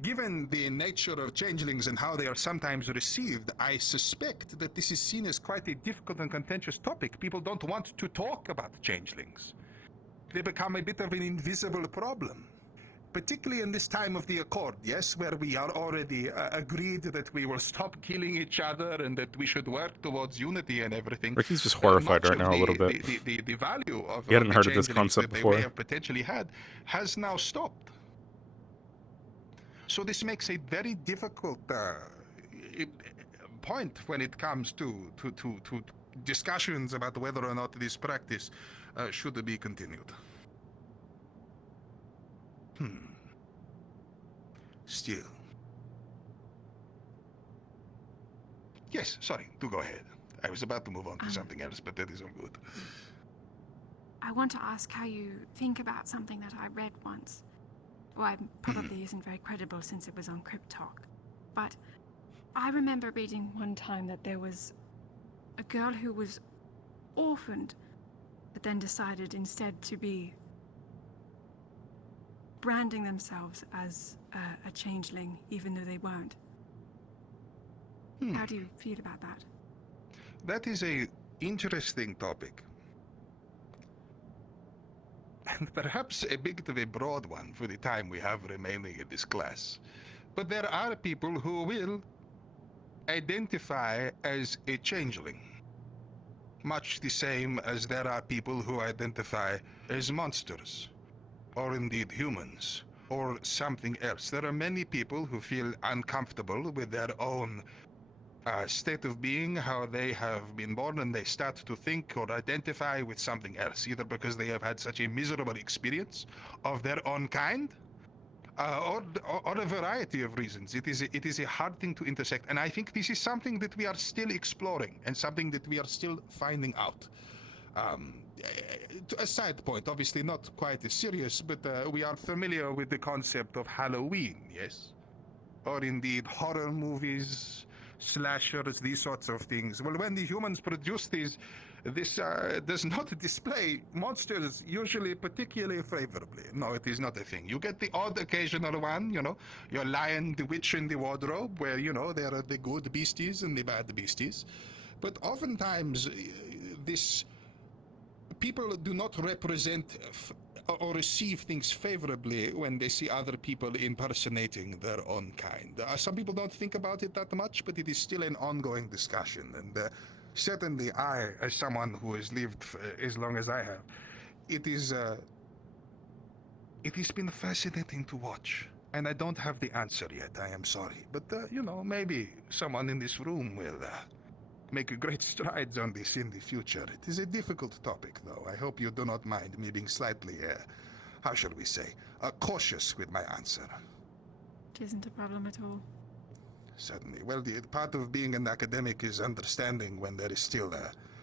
given the nature of changelings and how they are sometimes received, I suspect that this is seen as quite a difficult and contentious topic. People don't want to talk about changelings. They become a bit of an invisible problem. Particularly in this time of the Accord, yes, where we are already agreed that we will stop killing each other and that we should work towards unity and everything. Ricky's just horrified right now a little bit. The value of He hadn't the heard of this changelings concept that they before. may have potentially had has now stopped. So this makes a very difficult point when it comes to discussions about whether or not this practice should be continued. Still. Yes, sorry, do go ahead. I was about to move on to something else, but that is all good. I want to ask how you think about something that I read once. Well, it probably isn't very credible since it was on Crypt Talk. But I remember reading one time that there was a girl who was orphaned, but then decided instead to be branding themselves as a changeling, even though they weren't. How do you feel about that? That is a interesting topic. And perhaps a bit of a broad one for the time we have remaining in this class. But there are people who will identify as a changeling. Much the same as there are people who identify as monsters, or indeed humans, or something else. There are many people who feel uncomfortable with their own state of being, how they have been born, and they start to think or identify with something else, either because they have had such a miserable experience of their own kind, or a variety of reasons. It is a hard thing to intersect, and I think this is something that we are still exploring, and something that we are still finding out. A side point, obviously not quite as serious, but we are familiar with the concept of Halloween, yes? Or indeed horror movies, slashers, these sorts of things. Well, when the humans produce this does not display monsters usually particularly favorably. No, it is not a thing. You get the odd occasional one, you know, your Lion, the Witch, and the Wardrobe, where, you know, there are the good beasties and the bad beasties. But oftentimes, people do not represent or receive things favorably when they see other people impersonating their own kind. Some people don't think about it that much, but it is still an ongoing discussion. And certainly I, as someone who has lived as long as I have, it has been fascinating to watch. And I don't have the answer yet, I am sorry. But, you know, maybe someone in this room will make great strides on this in the future. It is a difficult topic, though. I hope you do not mind me being slightly, how shall we say, cautious with my answer. It isn't a problem at all. Certainly. Well, the part of being an academic is understanding when there is still,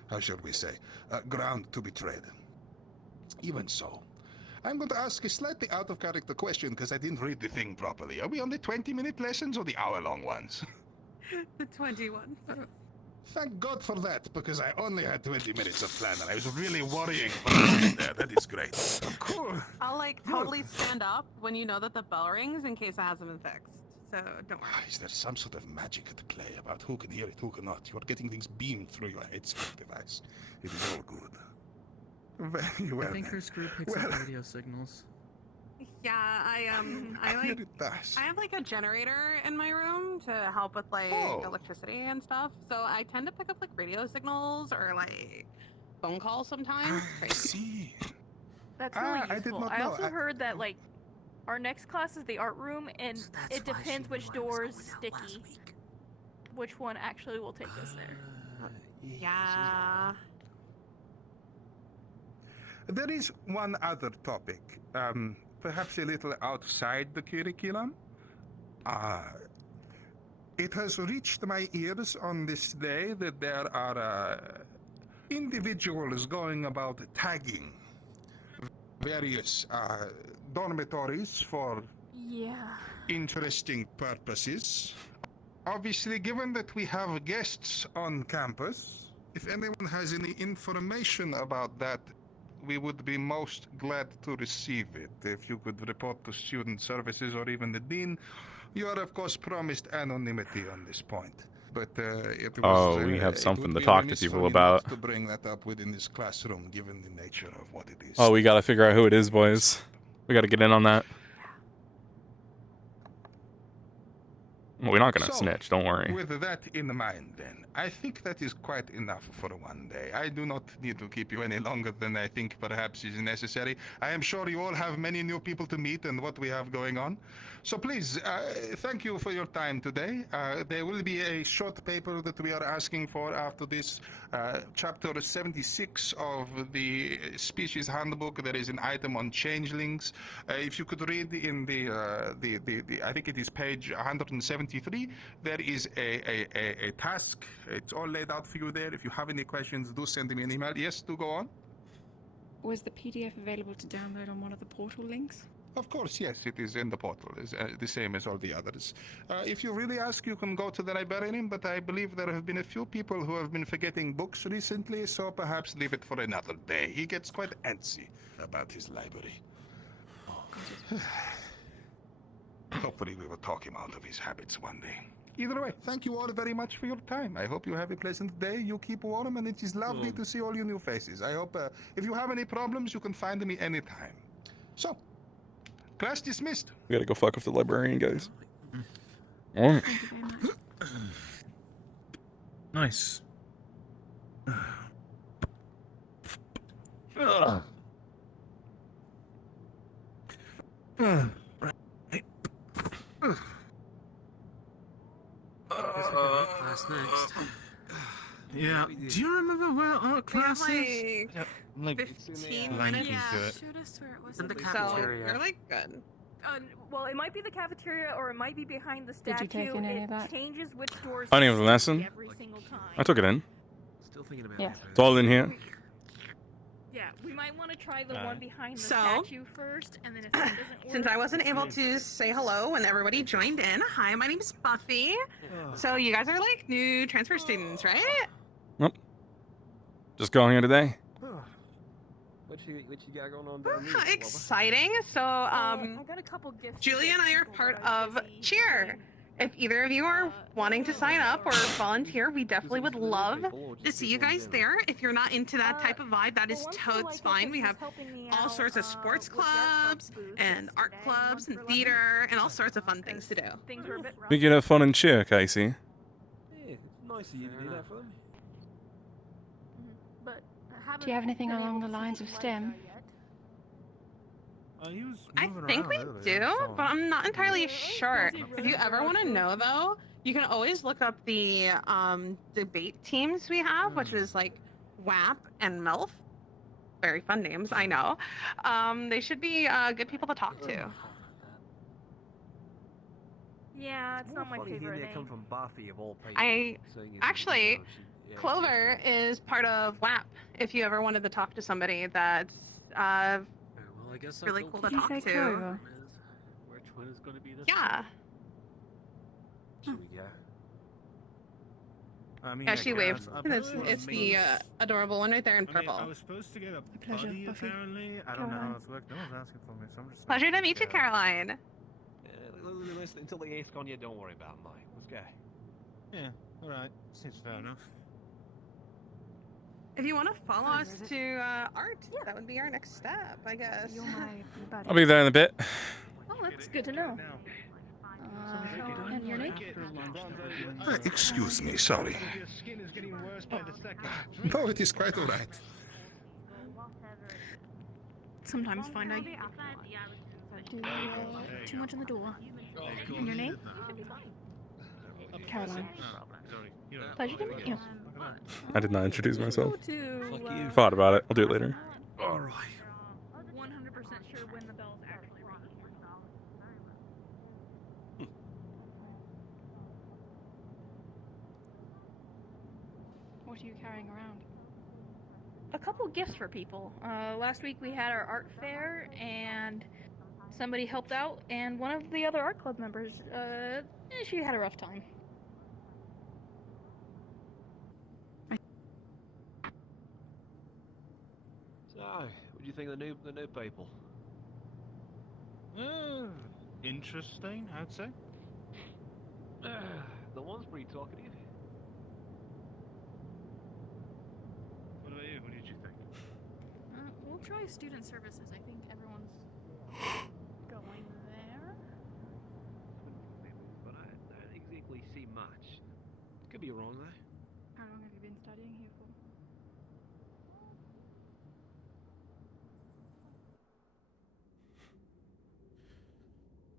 how shall we say, ground to be tread. Even so, I'm going to ask a slightly out-of-character question because I didn't read the thing properly. Are we on the 20-minute lessons or the hour-long ones? The 21. Thank God for that, because I only had 20 minutes of plan, and I was really worrying. There. That is great. Cool. I'll totally stand up when you know that the bell rings in case it hasn't been fixed. So don't worry. Is there some sort of magic at play about who can hear it, who cannot? You are getting things beamed through your headset device. It is all good. Very well. I think her screw picks up radio signals. Yeah, I have like a generator in my room to help with like electricity and stuff. So I tend to pick up like radio signals or like phone calls sometimes. I see. That's really useful. I did not I know. also heard that like our next class is the art room, and it depends which door's sticky. Which one actually will take us there? Yeah. There is one other topic. Perhaps a little outside the curriculum. It has reached my ears on this day that there are individuals going about tagging various dormitories for interesting purposes. Obviously, given that we have guests on campus, if anyone has any information about that, we would be most glad to receive it. If you could report to student services or even the dean, you are of course promised anonymity on this point. But it was, we have something to be talk to remiss people for me about. not to bring that up within this classroom, given the nature of what it is. Oh, we gotta figure out who it is, boys. We gotta get in on that. Well, we're not gonna So, snitch, don't worry. With that in mind, then, I think that is quite enough for one day. I do not need to keep you any longer than I think perhaps is necessary. I am sure you all have many new people to meet and what we have going on. So please, thank you for your time today. There will be a short paper that we are asking for after this. Chapter 76 of the Species Handbook. There is an item on changelings. If you could read in the I think it is page 173, there is a task. It's all laid out for you there. If you have any questions, do send me an email. Yes, do go on. Was the PDF available to download on one of the portal links? Of course, yes, it is in the portal. It's the same as all the others. If you really ask, you can go to the librarian, but I believe there have been a few people who have been forgetting books recently, so perhaps leave it for another day. He gets quite antsy about his library. Hopefully we will talk him out of his habits one day. Either way, thank you all very much for your time. I hope you have a pleasant day. You keep warm, and it is lovely to see all your new faces. I hope if you have any problems, you can find me anytime. So, class dismissed. We gotta go fuck with the librarian, guys. Alright. Thank you very much. Nice. Class next. Yeah. Do you remember where our class is? Like, Like 15 blanking minutes. to it. Showed us where it was. In the cafeteria. So you're like good. Well, it might be the cafeteria or it might be behind the Did you statue. take in any It of that? changes which doors. Any of the lesson? Every single time. I took it in. Still thinking about Yes. It's all in here. Yeah, we might want to try the one behind the So, statue first, and then if that doesn't work, Since I wasn't able to say hello when everybody joined in, hi, my name's Buffy. So you guys are like new transfer students, right? Nope. Just going here today. What you got going on down there? Exciting. So, I got a couple gifts. Julie and I are part of Cheer. If either of you are wanting to sign up or volunteer, we definitely would love to see you guys there. If you're not into that type of vibe, that is totes fine. We have all sorts of sports clubs and art clubs and theater and all sorts of fun things to do. Things are a bit rough. Speaking of fun and cheer, Casey. Yeah, it's nice of you to do that for them. But Do you have anything along the lines of STEM? I think we do, but I'm not entirely sure. If you ever want to know, though, you can always look up the debate teams we have, which is like WAP and MILF. Very fun names, I know. They should be good people to talk to. Yeah, it's not my favorite name. Come from Buffy of all people. Actually, Clover is part of WAP. If you ever wanted to talk to somebody that's Well, I guess really cool to Did you talk say to. Clover? Which one is going to be this? Yeah. Should we go? I mean, Yeah, she waved. I It's the adorable one right there in I mean, I purple. was supposed to get a pleasure, buddy, Buffy. apparently. I don't know how it's worked. No one's asking for me, so I'm just... Pleasure to meet you, Caroline. Listen, until they ask on you, don't worry about mine. Let's go. Yeah, alright. Seems fair enough. If you want to follow us to art, that would be our next step, I guess. You're my buddy. I'll be there in a bit. Oh, that's good to know. And your name? Excuse me, sorry. No, it is quite all right. Sometimes find out too much on the door. And your name? Caroline. Pleasure to meet you. I did not introduce myself. To, Thought about it. I'll do it later. Alright. 100% sure when the bell's actually ringing. What are you carrying around? A couple gifts for people. Last week we had our art fair and somebody helped out, and one of the other art club members, she had a rough time. So, what do you think of the new people? Interesting, I'd say. The one's pretty talkative. What about you? What did you think? We'll try student services. I think everyone's going there. But I think be around there. How long have you been studying here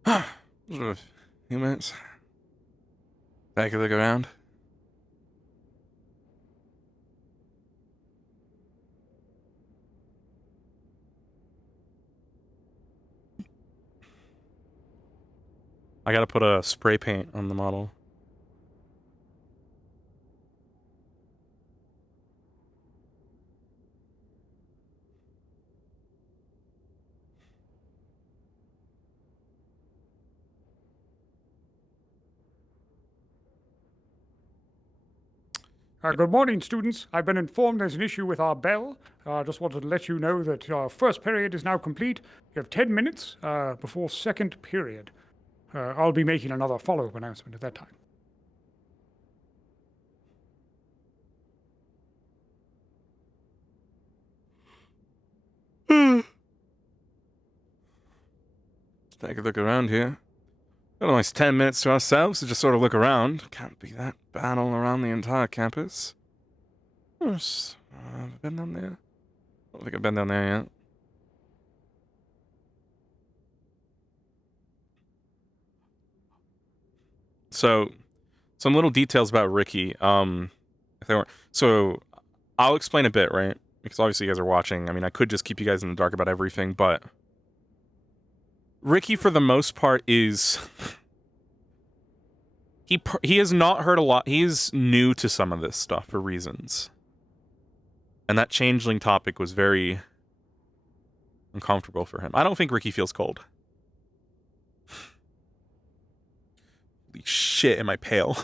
for? Just a few minutes. Take a look around. I gotta put a spray paint on the model. Good morning, students. I've been informed there's an issue with our bell. Just wanted to let you know that our first period is now complete. You have 10 minutes before second period. I'll be making another follow-up announcement at that time. Take a look around here. Got almost 10 minutes to ourselves to just sort of look around. Can't be that bad all around the entire campus. Have I been down there? I don't think I've been down there yet. So, some little details about Ricky. If they weren't, so I'll explain a bit, right? Because obviously you guys are watching. I mean, I could just keep you guys in the dark about everything, but Ricky, for the most part, is he has not heard a lot. He's new to some of this stuff for reasons, and that changeling topic was very uncomfortable for him. I don't think Ricky feels cold. Holy shit, am I pale?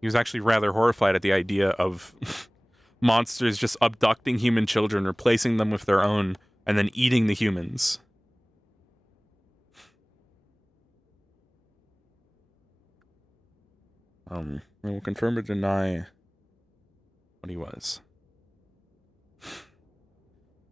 He was actually rather horrified at the idea of monsters just abducting human children, replacing them with their own, and then eating the humans. We'll confirm or deny what he was.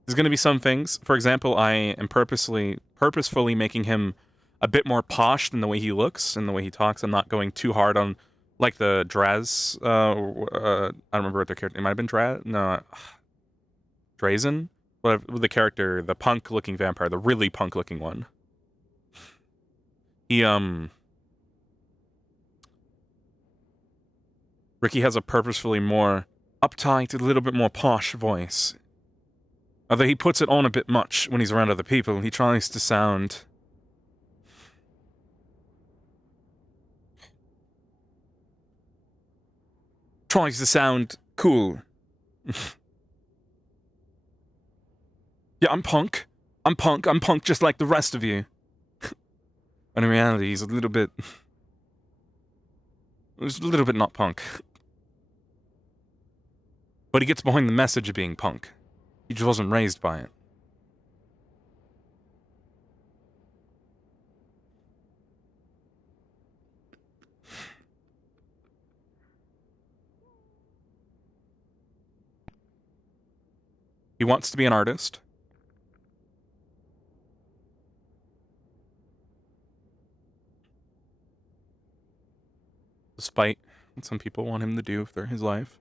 There's going to be some things. For example, I am purposefully making him a bit more posh than the way he looks and the way he talks. I'm not going too hard on, like, the Draz, I don't remember what their character, it might have been Draz? No, Drazen? Whatever, the character, the punk-looking vampire, the really punk-looking one. Ricky has a purposefully more uptight, a little bit more posh voice. Although he puts it on a bit much when he's around other people. He tries to sound... cool. Yeah, I'm punk. I'm punk just like the rest of you. And in reality, he's a little bit not punk. But he gets behind the message of being punk. He just wasn't raised by it. He wants to be an artist. Despite what some people want him to do for his life.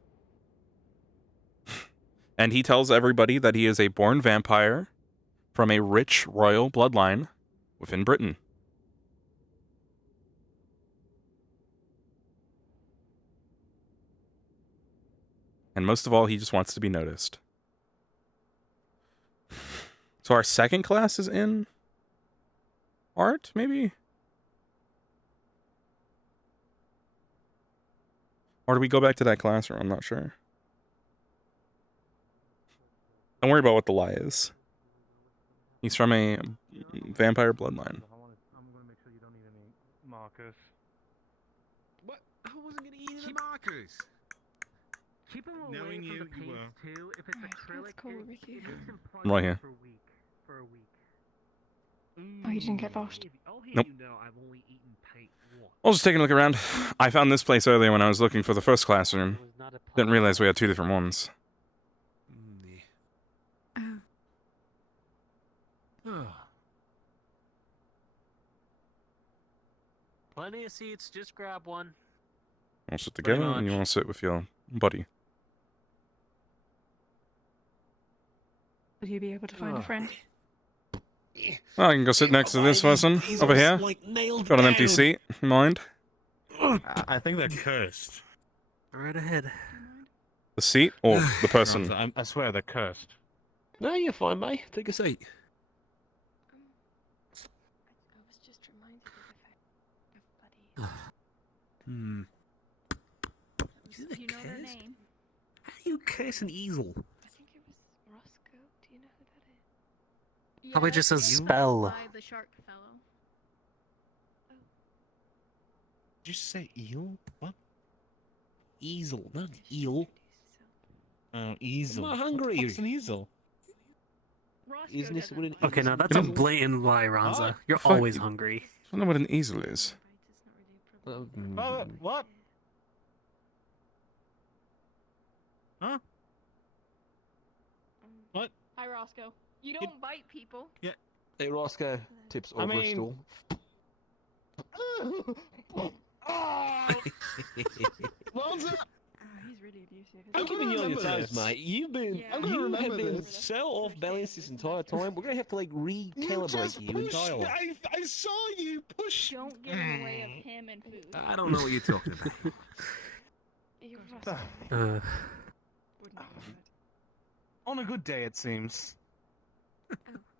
And he tells everybody that he is a born vampire from a rich royal bloodline within Britain. And most of all, he just wants to be noticed. So our second class is in art, maybe? Or do we go back to that classroom? I'm not sure. Don't worry about what the lie is. He's from a vampire bloodline. I'm gonna make sure you don't eat any markers. What? I wasn't gonna eat any markers. Keep them away Knowing from you, the you paint will. too. If it's acrylic, That's cool, Ricky. it makes him Right here. for a week. Oh, you didn't get lost? Nope. You know I've only eaten paint once. I was just taking a look around. I found this place earlier when I was looking for the first classroom. Didn't realize we had two different ones. plenty of seats. Just grab one. Want to sit together, and you want to sit with your buddy? Will you be able to find a friend? Oh, I can go sit next to this person over here. Got an empty seat. You mind? I think they're cursed. Right ahead. The seat or the person? No, I swear they're cursed. No, you're fine, mate. Take a seat. Hmm. You know their name. How do you curse an easel? I think it was Roscoe. Do you know who that is? Probably just a it's spell. By the shark fellow. Did you say eel? What? Easel, not eel. Oh, easel. I'm not hungry. What's an easel? Isn't this what an Okay, now that's a blatant lie, Ronza. You're Fuck, always you- hungry. I don't know what an easel is. What? Huh? What? Hi, Roscoe. You don't bite people. Yeah. Hey, Roscoe. Tips I over a mean- stool. What's that? He's really abusive. I'm keeping you on your toes, mate. You've been, Yeah. I'm gonna you remember have been this. so off balance this entire time. We're gonna have to like recalibrate you and pushed dial. I saw you push. Don't get in the way of him and food. I don't know what you're talking about. On a good day, it seems.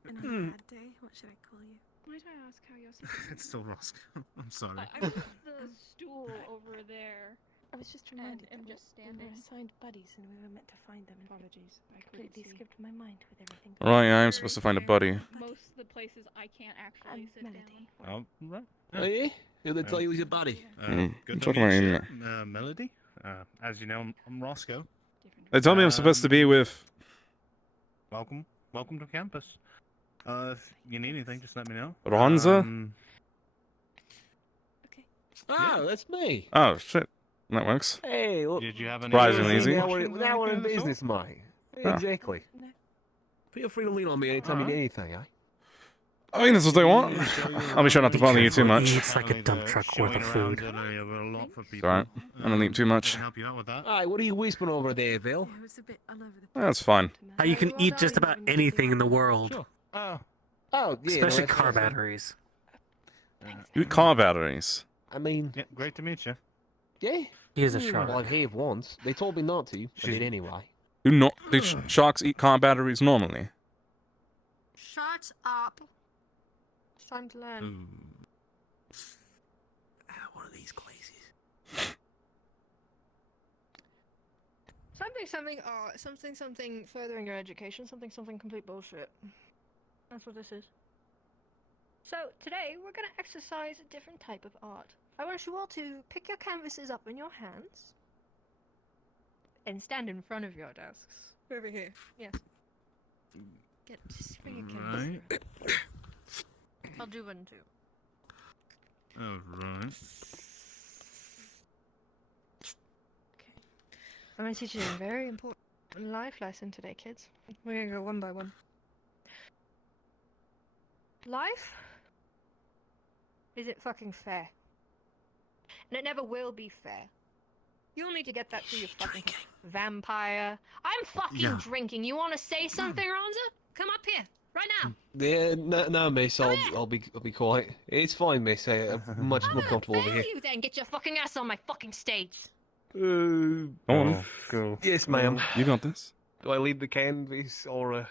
And on a bad day, what should I call you? Might I ask how you're sitting? It's still Roscoe. I'm sorry. I moved the stool over there. I was just reminded and that just we standing. were assigned buddies and we were meant to find them. Apologies. I Completely skipped my mind with everything. Right, I am supposed to find a buddy. Most of the places I can't actually sit down. Oh, right. Oh yeah? Who they tell you was your buddy? I'm Good to talking meet about you, him. Melody. As you know, I'm Roscoe. They told me I'm supposed to be with. Welcome to campus. If you need anything, just let me know. Ronza? Oh, that's me. Oh shit, that works. Hey, look. Did you have any? Surprisingly easy. Now we're in business, mate. Oh. Exactly. Feel free to lean on me anytime you need anything, eh? I mean, that's what they want. I'll be sure not to bother you too much. It's like a dump truck worth of food. Alright, I don't eat too much. Help you out with that. Alright, what are you whispering over there, Bill? It was a bit all over the That's fine. How you can eat just about anything in the world, Oh, yeah. especially no, car that's- batteries. You eat car batteries. I mean, Yeah, great to meet you. yeah. He is a shark. Well, I've haved once. They told me not to. I did anyway. Do sharks eat car batteries normally? Shut up. It's time to learn. One of these places. Something furthering your education, something complete bullshit. That's what this is. So, today we're gonna exercise a different type of art. I want you all to pick your canvases up in your hands and stand in front of your desks. Over here. Yes. Just bring your canvas. Right. I'll do one too. Alright. I'm gonna teach you a very important life lesson today, kids. We're gonna go one by one. Life isn't fucking fair. And it never will be fair. You'll need to get that through your fucking vampire. I'm fucking drinking. You wanna say something, Ronza? Come up here. Right now. Yeah, no, miss. I'll be quiet. It's fine, miss. I'm much more comfortable over here. You then get your fucking ass on my fucking stage. Go on. Go. Yes, ma'am. You got this. Do I leave the canvas or?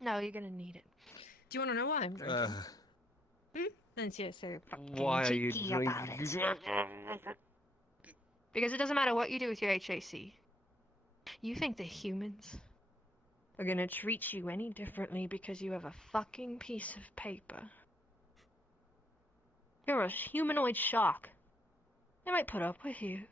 No, you're gonna need it. Do you wanna know why I'm drinking? Since you're so fucking Why are you cheeky about drinking? it. Because it doesn't matter what you do with your HAC. You think the humans are gonna treat you any differently because you have a fucking piece of paper? You're a humanoid shark. They might put up with you.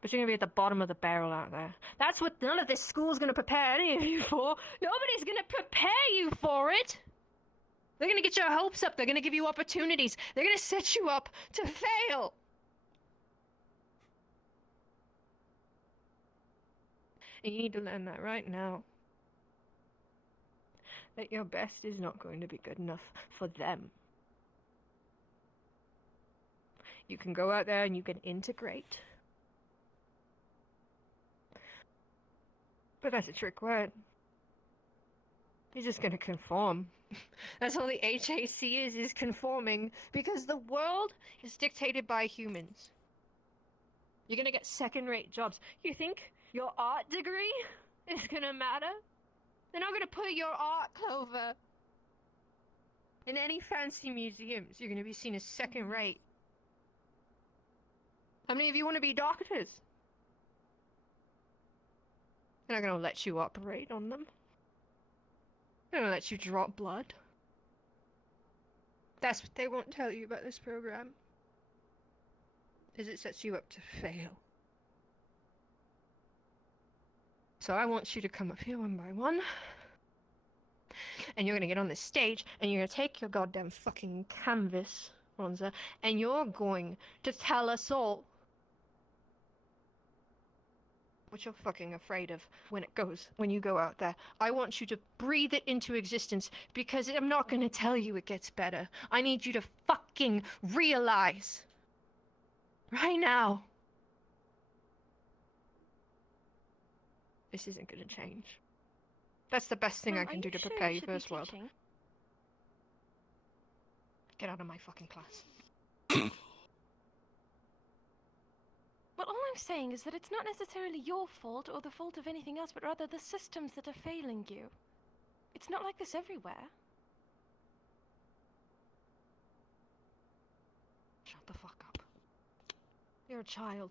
But you're gonna be at the bottom of the barrel out there. That's what none of this school's gonna prepare any of you for. Nobody's gonna prepare you for it. They're gonna get your hopes up. They're gonna give you opportunities. They're gonna set you up to fail. And you need to learn that right now. That your best is not going to be good enough for them. You can go out there and you can integrate. But that's a trick word. You're just gonna conform. That's all the HAC is conforming, because the world is dictated by humans. You're gonna get second-rate jobs. You think your art degree is gonna matter? They're not gonna put your art, Clover, in any fancy museums. You're gonna be seen as second-rate. How many of you want to be doctors? They're not gonna let you operate on them. They're gonna let you drop blood. That's what they won't tell you about this program. Is it sets you up to fail. So I want you to come up here one by one. And you're gonna get on this stage, and you're gonna take your goddamn fucking canvas, Ronza, and you're going to tell us all what you're fucking afraid of when you go out there. I want you to breathe it into existence, because I'm not gonna tell you it gets better. I need you to fucking realize right now this isn't gonna change. That's the best thing I can do to prepare you for this world. Get out of my fucking class. Well, all I'm saying is that it's not necessarily your fault or the fault of anything else, but rather the systems that are failing you. It's not like this everywhere. Shut the fuck up. You're a child.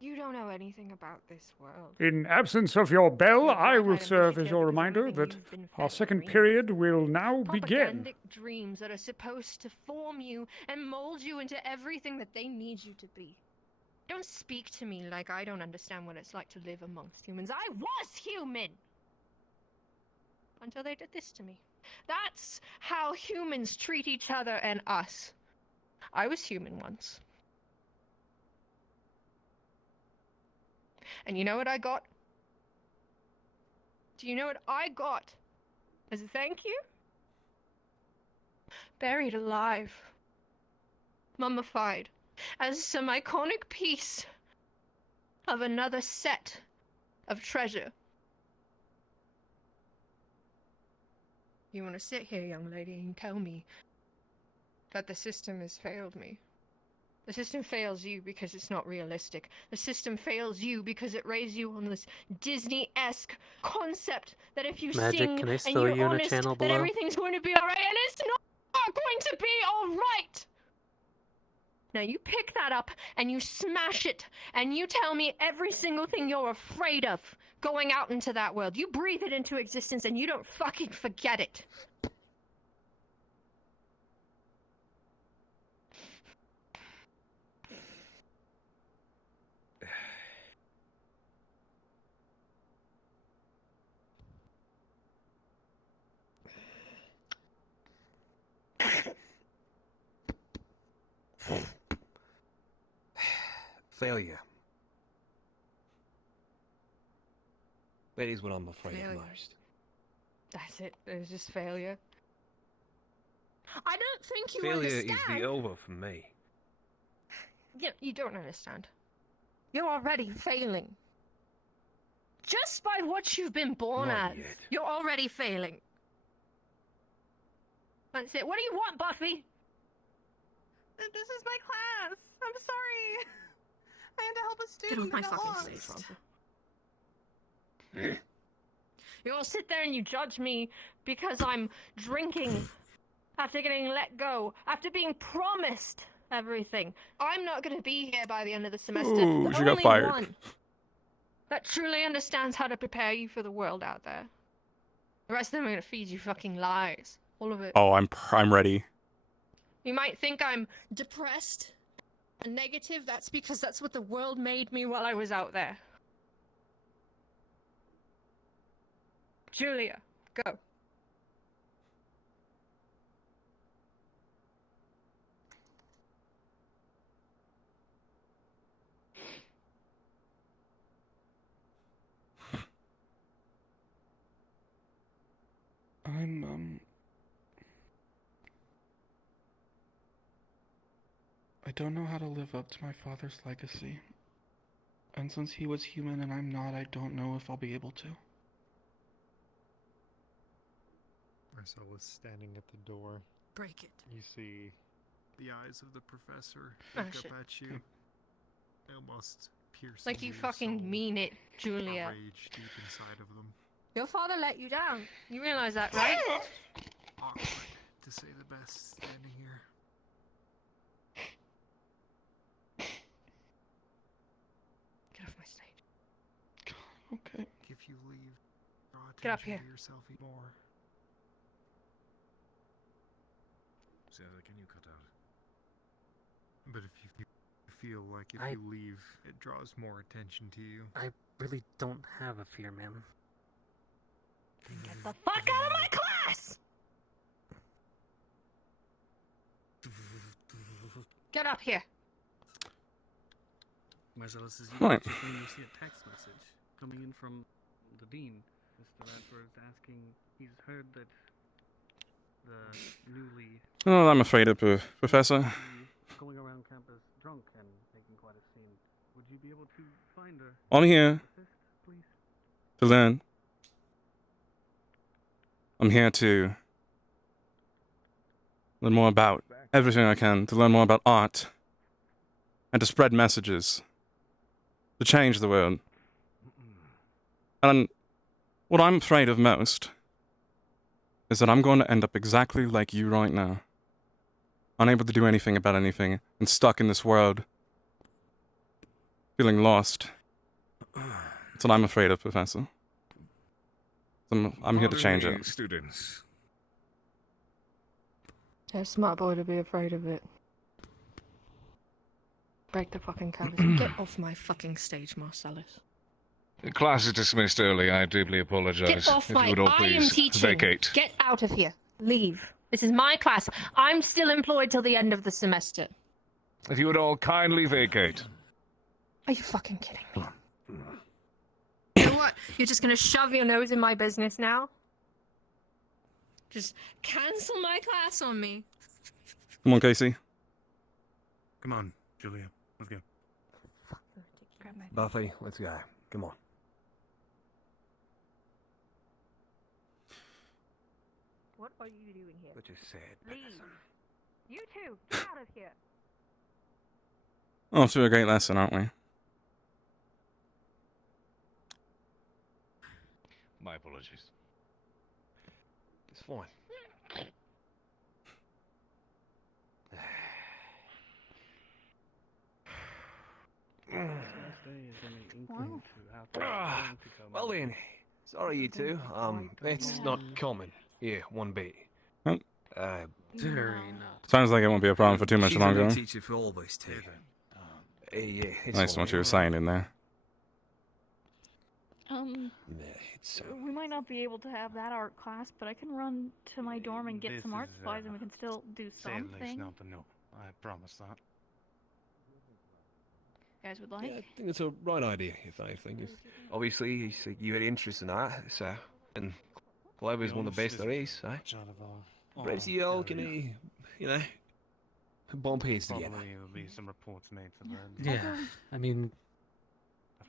You don't know anything about this world. In absence of your bell, I will serve as your reminder that our second period will now begin. Propagandic dreams that are supposed to form you and mold you into everything that they need you to be. Don't speak to me like I don't understand what it's like to live amongst humans. I was human! Until they did this to me. That's how humans treat each other and us. I was human once. And you know what I got? Do you know what I got as a thank you? Buried alive. Mummified. As some iconic piece of another set of treasure. You want to sit here, young lady, and tell me that the system has failed me? The system fails you because it's not realistic. The system fails you because it raised you on this Disney-esque concept that if you Magic, sing can I and throw you're you in a honest, channel that below? everything's going to be alright, and it's not going to be alright! Now you pick that up and you smash it and you tell me every single thing you're afraid of going out into that world. You breathe it into existence and you don't fucking forget it. Failure. That is what I'm afraid Failure. of most. That's it. There's just failure. I don't think you Failure understand. is the over for me. You don't understand. You're already failing. Just by what you've been born Not as, yet. you're already failing. That's it. What do you want, Buffy? This is my class. I'm sorry. I had to help a Get student off my that got fucking stage, lost. Ronza. You all sit there and you judge me because I'm drinking after getting let go, after being promised everything. I'm not going to be here by the end of the semester. Ooh, the she got only fired. one that truly understands how to prepare you for the world out there. The rest of them are going to feed you fucking lies. All of it. Oh, I'm ready. You might think I'm depressed and negative. That's because that's what the world made me while I was out there. Julia, go. I'm don't know how to live up to my father's legacy. And since he was human and I'm not, I don't know if I'll be able to. Marcel was standing at the door. Break it. You see the eyes of the professor Oh, look shit. up at you. Almost piercing Like you your fucking soul. mean it, Julia. Rage deep inside of them. Your father let you down. You realize that, right? Awkward, to say the best, standing here. Get off my stage. Okay. If you leave, draw Get up attention here. to yourself even more. Sarah, can you cut out? But if you feel like if you leave, it draws more attention to you. I really don't have a fear, man. Get the fuck out of my class! Get up here. Marcellus, as you Right. get your phone, you see a text message coming in from the dean. Mr. Radford is asking, he's heard that the newly Oh, I'm afraid of Professor. going around campus drunk and making quite a scene. Would you be able to find her? I'm here Assist, please? to learn. I'm here to learn more about everything I can, to learn more about art, and to spread messages, to change the world. And what I'm afraid of most is that I'm going to end up exactly like you right now, unable to do anything about anything, and stuck in this world, feeling lost. That's what I'm afraid of, Professor. I'm here to change it. Students. You're a smart boy to be afraid of it. Break the fucking campus. Get off my fucking stage, Marcellus. The class is dismissed early. I deeply apologize. Get off if my... you would all I am please teaching. vacate. Get out of here. Leave. This is my class. I'm still employed till the end of the semester. If you would all kindly vacate. Are you fucking kidding me? You know what? You're just gonna shove your nose in my business now? Just cancel my class on me. Come on, Casey. Come on, Julia. Let's go. Buffy, let's go. Come on. What are you doing here? What just said? Leave. You two, get out of here. Off to a great lesson, aren't we? My apologies. It's fine. Well then, sorry you two. It's not common. Yeah, one bit. Oh. Very not. Sounds like it won't be a problem for too much She's a longer. good teacher for all those two. Yeah, it's Nice what you were saying in there. We might not be able to have that art class, but I can run to my dorm and get some art supplies, and we can still do something. Not the no. I promise that. You guys would like? Yeah, I think it's a right idea, if anything. Obviously, you had interest in art, so... And Clover's one of the best there is, eh? Perhaps you all can, you know, bump heads together. Probably will be some reports made to the... Yeah, I mean,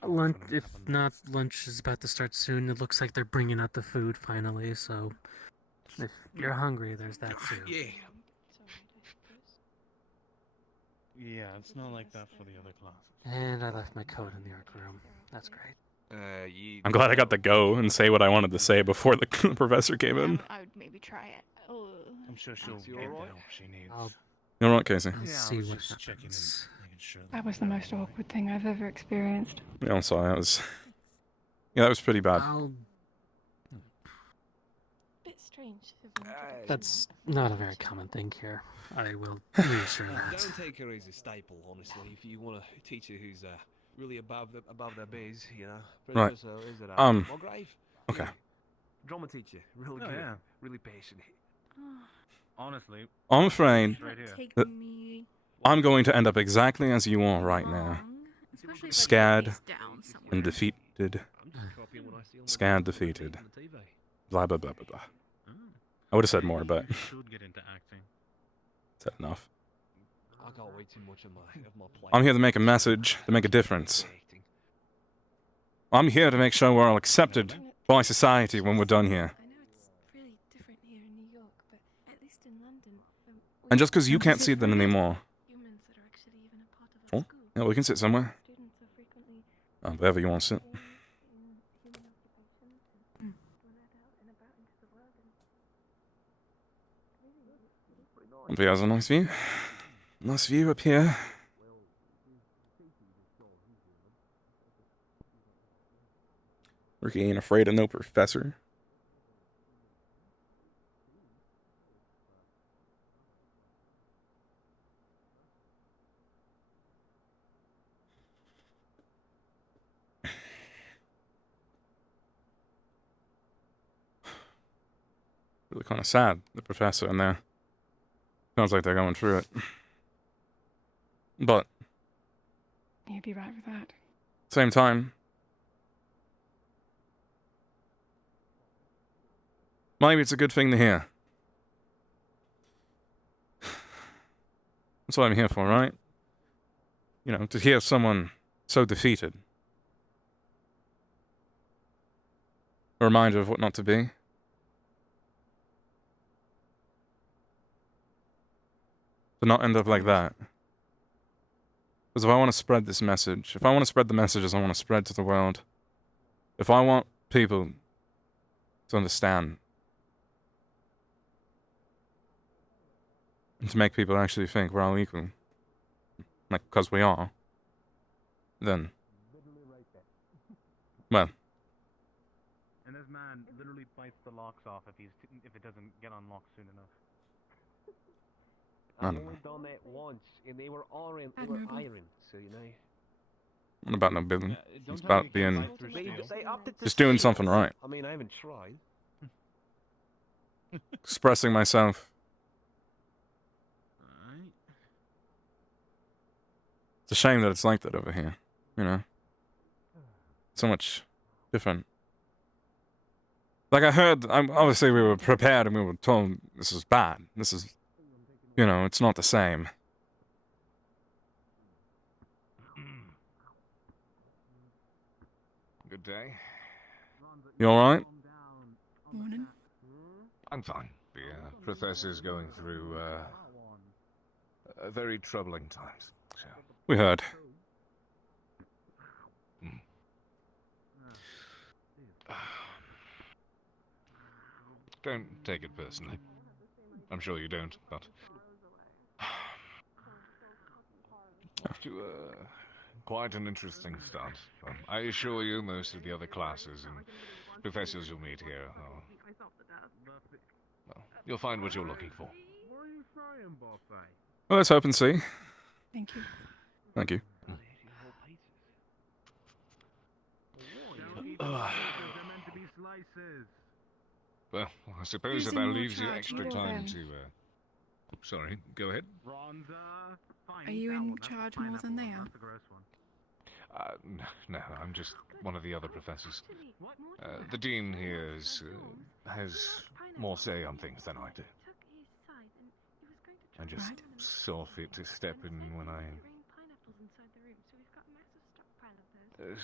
lunch. If not, lunch is about to start soon. It looks like they're bringing out the food finally. So, if you're hungry, there's that too. Yeah. Yeah, it's not like that for the other classes. And I left my coat in the art room. That's great. I'm glad I got to go and say what I wanted to say before the professor came in. I would maybe try it. Oh. I'm sure she'll get the help she needs. You're right, Casey. I'll see what happens. That was the most awkward thing I've ever experienced. Yeah, I'm sorry. That was... Yeah, that was pretty bad. Bit strange. That's not a very common thing here. I will reassure that. Don't take her as a staple, honestly. If you want a teacher who's really above their biz, you know. Right. Is it Mulgrave? Okay. Yeah. Drama teacher, really good, yeah. really passionate. Honestly. I'm afraid right here. that I'm going to end up exactly as you are right now. Scared and defeated. Scared, defeated. Blah, blah, blah, blah, blah. I would have said more, but... You should get into acting. Is that enough? I got way too much of my plate. I'm here to make a message, to make a difference. I'm here to make sure we're all accepted by society when we're done here. I know it's really different here in New York, but at least in London. And just because you can't see them anymore. Humans that are actually even a part of Oh, yeah, we can sit somewhere. students are frequently Wherever you want to sit. in human occupations and run out and about into the world and Hope he has a nice view. Nice view up here. Ricky ain't afraid of no professor. Really kind of sad, the professor in there. Sounds like they're going through it. But, You'd be right with that. same time, maybe it's a good thing to hear. That's what I'm here for, right? You know, to hear someone so defeated. A reminder of what not to be. To not end up like that. Because if I want to spread this message, if I want to spread the messages I want to spread to the world, if I want people to understand, and to make people actually think we're all equal, like, because we are, then, well, And this man literally bites the locks off if it doesn't get unlocked soon enough. I I've don't know. only done that once, and they were iron, so you know. Not about no building. don't It's tell me about you being, can't fight through steel. They upped it to just doing steel. something right. I mean, I haven't tried. Expressing myself. It's a shame that it's like that over here, you know? So much different. Like I heard, obviously we were prepared and we were told this is bad. This is, you know, it's not the same. Good day. You alright? Morning. I'm fine. The professor's going through very troubling times. So. We heard. Don't take it personally. I'm sure you don't, but off to quite an interesting start. I assure you, most of the other classes and professors you'll meet here are, well, you'll find what you're looking for. Well, let's hope and see. Thank you. Thank you. Well, I suppose Who's that in more leaves you charge, extra you or time them? to. Sorry, go ahead. Are you in charge more than they are? No, I'm just one of the other professors. The dean here has more say on things than I do. I just saw fit to step in when I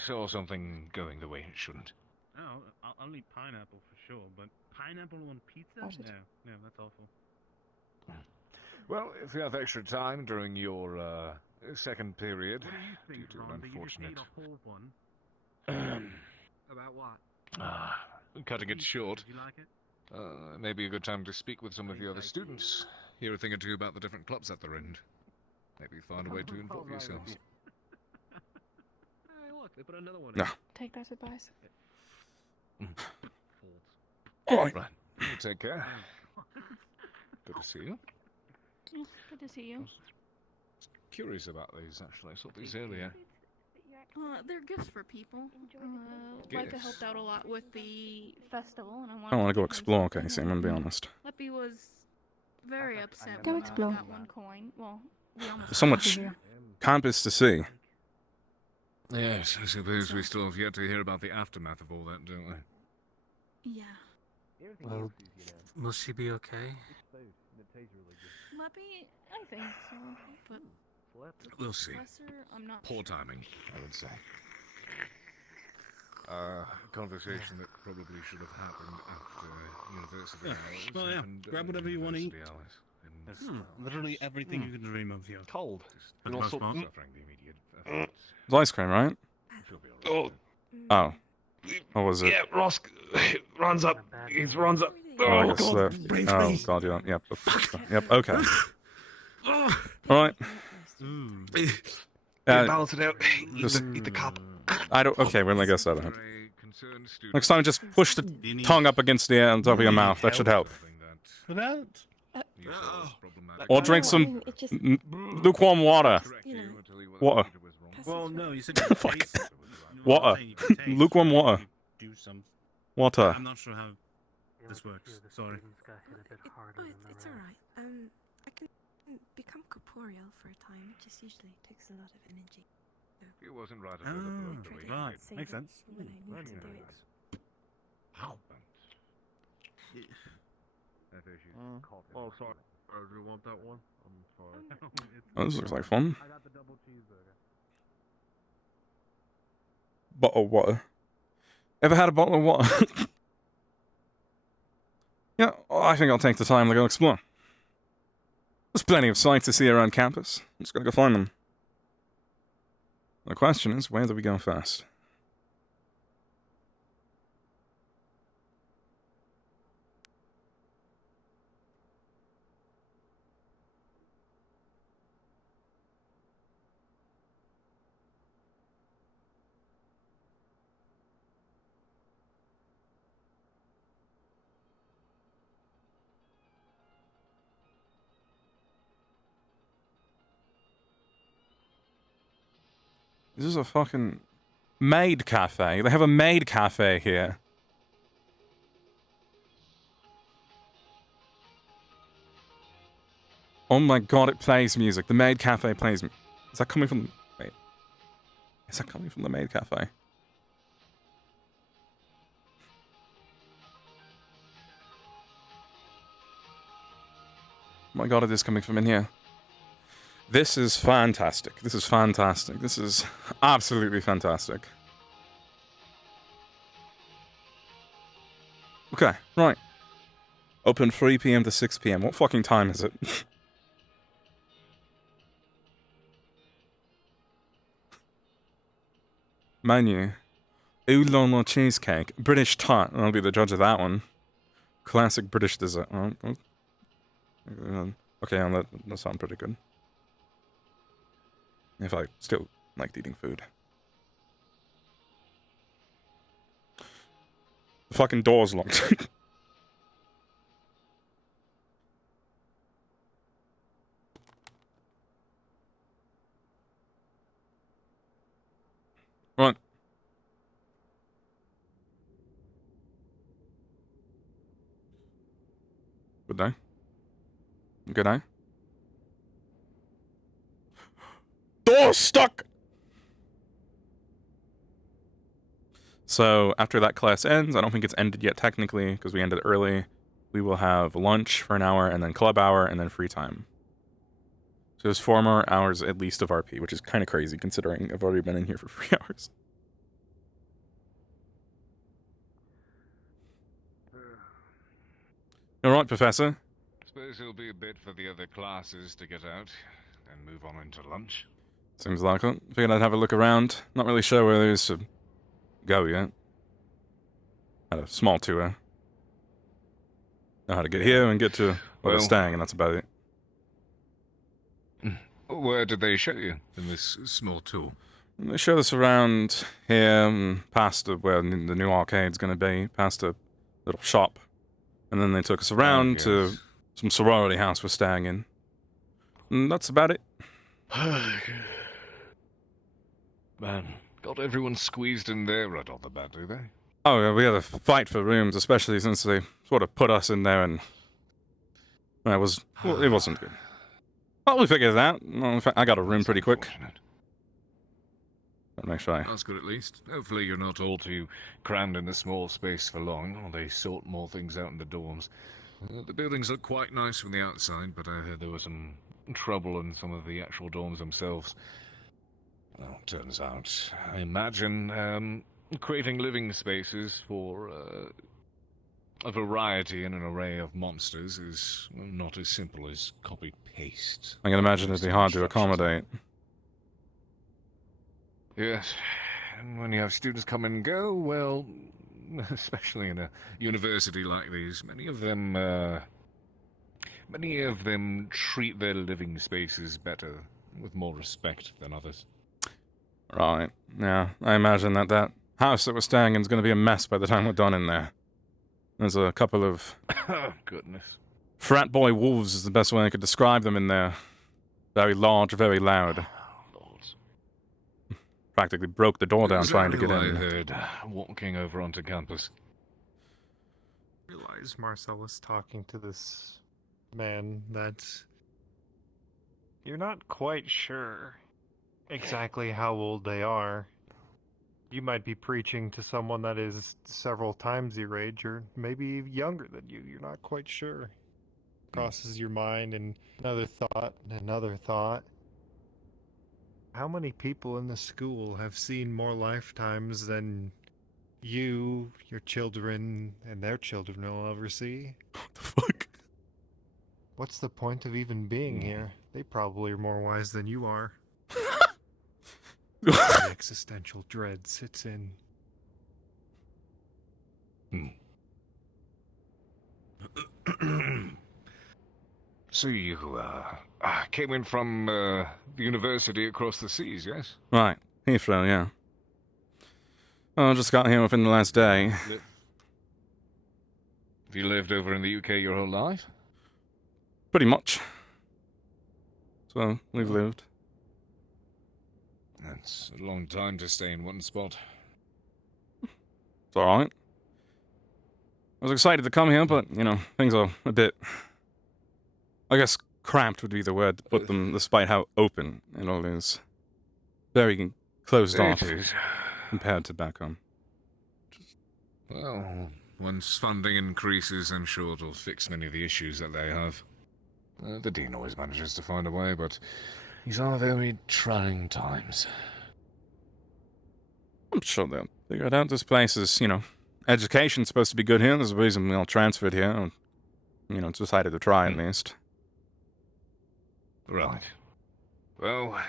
saw something going the way it shouldn't. Oh, I'll eat pineapple for sure, but pineapple on pizza? No, that's awful. Well, if you have extra time during your second period, due to an unfortunate About what? cutting it short, Did you like it? maybe a good time to speak with some of the other students. Hear a thing or two about the different clubs at their end. Maybe find a way to involve yourselves. Hey, look, they put another one No. Take that advice. Right. Take care. Good to see you. Yeah, good to see you. Curious about these, actually. I saw these earlier. They're gifts for people. Micah Gifts? helped out a lot with the festival, and I I wanted want to go give him explore, something. Casey, I'm gonna be honest. Leppy was very upset Go when explore. we got one coin. Well, we almost There's so got much it. campus to see. Yes, I suppose we still have yet to hear about the aftermath of all that, don't we? Yeah. Well, will she be okay? I think so. But We'll see. Professor, I'm not Poor sure. timing, I would say. Conversation that probably should have happened after university hours. Well, yeah. happened Grab during whatever you want to eat. university hours. There's literally everything you can dream of here. Cold. For the most part. Suffering the immediate effects. It's ice cream, right? Oh, Oh. What was it? yeah, Ross runs up. He runs up. Oh, I Oh, guess God. that. Brain Oh, freeze. God, yeah. Yep. Yep, okay. Alright. Balance it out. Just, Eat the cup. I don't. Okay, well, I guess that out. Next time, just push the tongue up against the air on top of your mouth. That should help. For that? Or drink some lukewarm water. Water. Well, no, you said Fuck. Water. Lukewarm water. Do some. Water. I'm not sure how this works. Sorry. It's alright. I can become corporeal for a time. It just usually takes a lot of energy. It wasn't right Oh, under the blood that we right. made. Makes sense. When I need to do it. How? Oh, sorry. Do you want that one? I'm sorry. Oh, this looks like fun. Bottle of water. Ever had a bottle of water? Yeah, I think I'll take the time to go explore. There's plenty of sights to see around campus. I'm just gonna go find them. The question is, where do we go first? This is a fucking maid cafe. They have a maid cafe here. Oh my god, it plays music. The maid cafe plays. Is that coming from? Wait. Is that coming from the maid cafe? Oh my god, it is coming from in here. This is fantastic. This is fantastic. This is absolutely fantastic. Okay, right. Open 3 p.m. to 6 p.m. What fucking time is it? Menu. Oolong cheesecake. British tart. I'll be the judge of that one. Classic British dessert. Okay, that sounds pretty good. If I still liked eating food. The fucking door's locked. Right. Good day. Good day. Door stuck! So, after that class ends, I don't think it's ended yet technically, because we ended early, we will have lunch for an hour, and then club hour, and then free time. So there's 4 more hours at least of RP, which is kind of crazy, considering I've already been in here for 3 hours. Alright, Professor. Suppose it'll be a bit for the other classes to get out, and move on into lunch. Seems like it. Figured I'd have a look around. Not really sure where there is to go yet. Had a small tour. Know how to get here and get to where they're staying, and that's about it. Where did they show you in this small tour? They showed us around here, and past where the new arcade's going to be, past a little shop. And then they took us around to some sorority house we're staying in. And that's about it. Man, got everyone squeezed in there right off the bat, do they? Oh, yeah, we had a fight for rooms, especially since they sort of put us in there and... Well, it wasn't good. Well, we figured it out. Well, in fact, I got a room pretty quick. Make sure That's good at least. Hopefully you're not all too crammed in the small space for long, or they sort more things out in the dorms. The buildings look quite nice from the outside, but I heard there was some trouble in some of the actual dorms themselves. Well, turns out, I imagine, creating living spaces for a variety and an array of monsters is not as simple as copy-paste. I can imagine it'd be hard to accommodate. Yes, and when you have students come and go, well, especially in a university like these, many of them treat their living spaces better, with more respect than others. Right, yeah, I imagine that house that we're staying in is going to be a mess by the time we're done in there. There's a couple of... Oh, goodness. Frat boy wolves is the best way I could describe them in there. Very large, very loud. Practically broke the door down trying to get in. I heard, walking over onto campus. I realize Marcellus talking to this man that you're not quite sure exactly how old they are. You might be preaching to someone that is several times your age, or maybe younger than you. You're not quite sure. Crosses your mind, and another thought, and another thought. How many people in the school have seen more lifetimes than you, your children, and their children will ever see? What the fuck? What's the point of even being here? They probably are more wise than you are. The existential dread sits in. So you came in from the university across the seas, yes? Right, Heathrow, yeah. Oh, I just got here within the last day. Have you lived over in the UK your whole life? Pretty much. So, we've lived. That's a long time to stay in one spot. It's alright. I was excited to come here, but, you know, things are a bit... I guess cramped would be the word to put them, despite how open it all is. Very closed off compared to back home. Well, once funding increases, I'm sure it'll fix many of the issues that they have. The Dean always manages to find a way, but these are very trying times. I'm sure they'll figure it out. This place is, you know, education's supposed to be good here. There's a reason we all transferred here. Or, you know, decided to try at least. Right. Well, I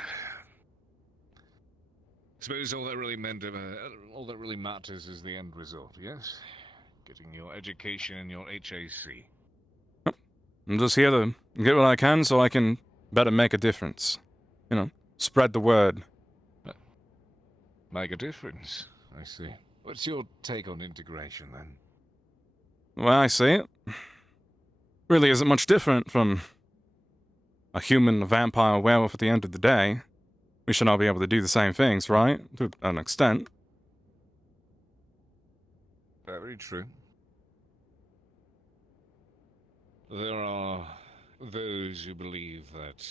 suppose all that really matters is the end result, yes? Getting your education and your HAC. I'm just here to get what I can so I can better make a difference. You know, spread the word. Make a difference, I see. What's your take on integration, then? The way I see it, really isn't much different from a human, a vampire, a werewolf at the end of the day. We should all be able to do the same things, right? To an extent. Very true. There are those who believe that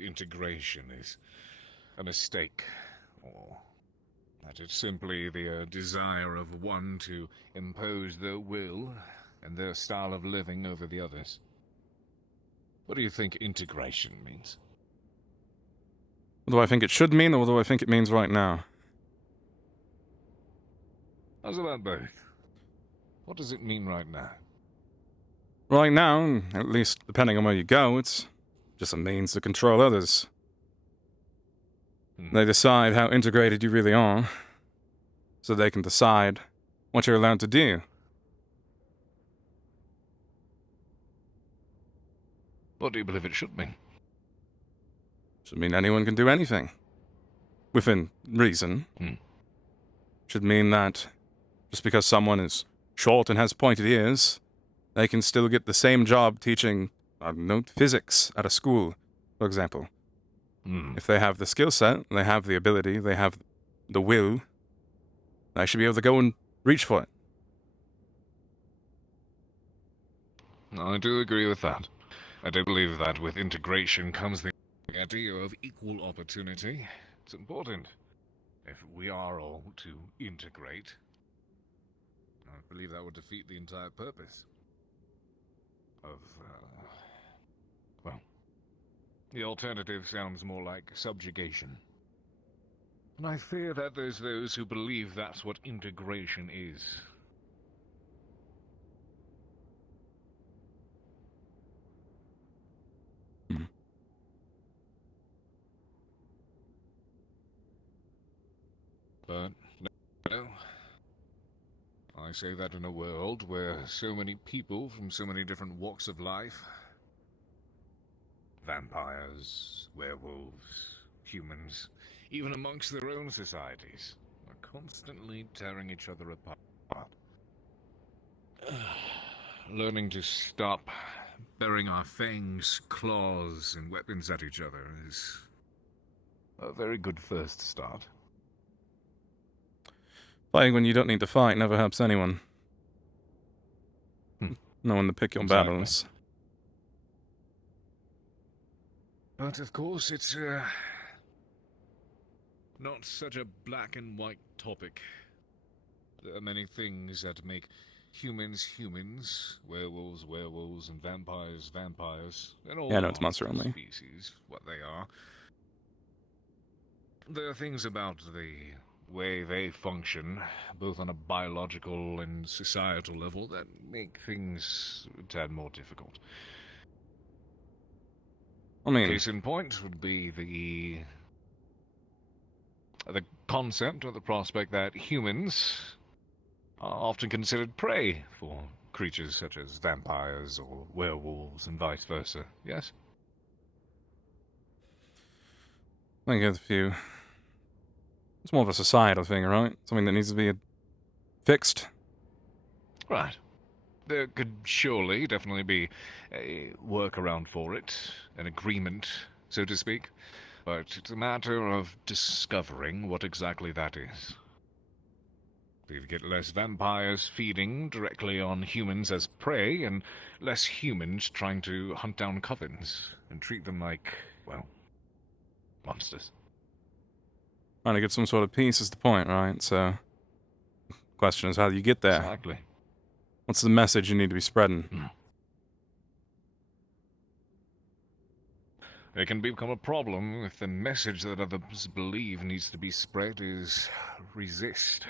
integration is a mistake, or that it's simply the desire of one to impose their will and their style of living over the others. What do you think integration means? What do I think it should mean, or what do I think it means right now? How's about both? What does it mean right now? Right now, at least depending on where you go, it's just a means to control others. They decide how integrated you really are, so they can decide what you're allowed to do. What do you believe it should mean? Should mean anyone can do anything. Within reason. Should mean that just because someone is short and has pointed ears, they can still get the same job teaching, I don't know, physics at a school, for example. If they have the skill set, they have the ability, they have the will, they should be able to go and reach for it. I do agree with that. I do believe that with integration comes the idea of equal opportunity. It's important. If we are all to integrate, I believe that would defeat the entire purpose. of, well, the alternative sounds more like subjugation. And I fear that there's those who believe that's what integration is. But, no. I say that in a world where so many people from so many different walks of life, vampires, werewolves, humans, even amongst their own societies, are constantly tearing each other apart. Learning to stop burying our fangs, claws, and weapons at each other is a very good first start. Fighting when you don't need to fight never helps anyone. Knowing to pick your Exactly. battles. But of course, it's not such a black and white topic. There are many things that make humans humans, werewolves werewolves, and vampires vampires, and all Yeah, no, it's monster only. species what they are. There are things about the way they function, both on a biological and societal level, that make things a tad more difficult. I mean, Case in point would be the concept or the prospect that humans are often considered prey for creatures such as vampires or werewolves and vice versa, yes? I think it's a few. It's more of a societal thing, right? Something that needs to be fixed. Right. There could surely definitely be a workaround for it, an agreement, so to speak. But it's a matter of discovering what exactly that is. We get less vampires feeding directly on humans as prey, and less humans trying to hunt down covens and treat them like, well, monsters. Trying to get some sort of peace is the point, right? So, question is, how do you get there? Exactly. What's the message you need to be spreading? It can become a problem if the message that others believe needs to be spread is resist.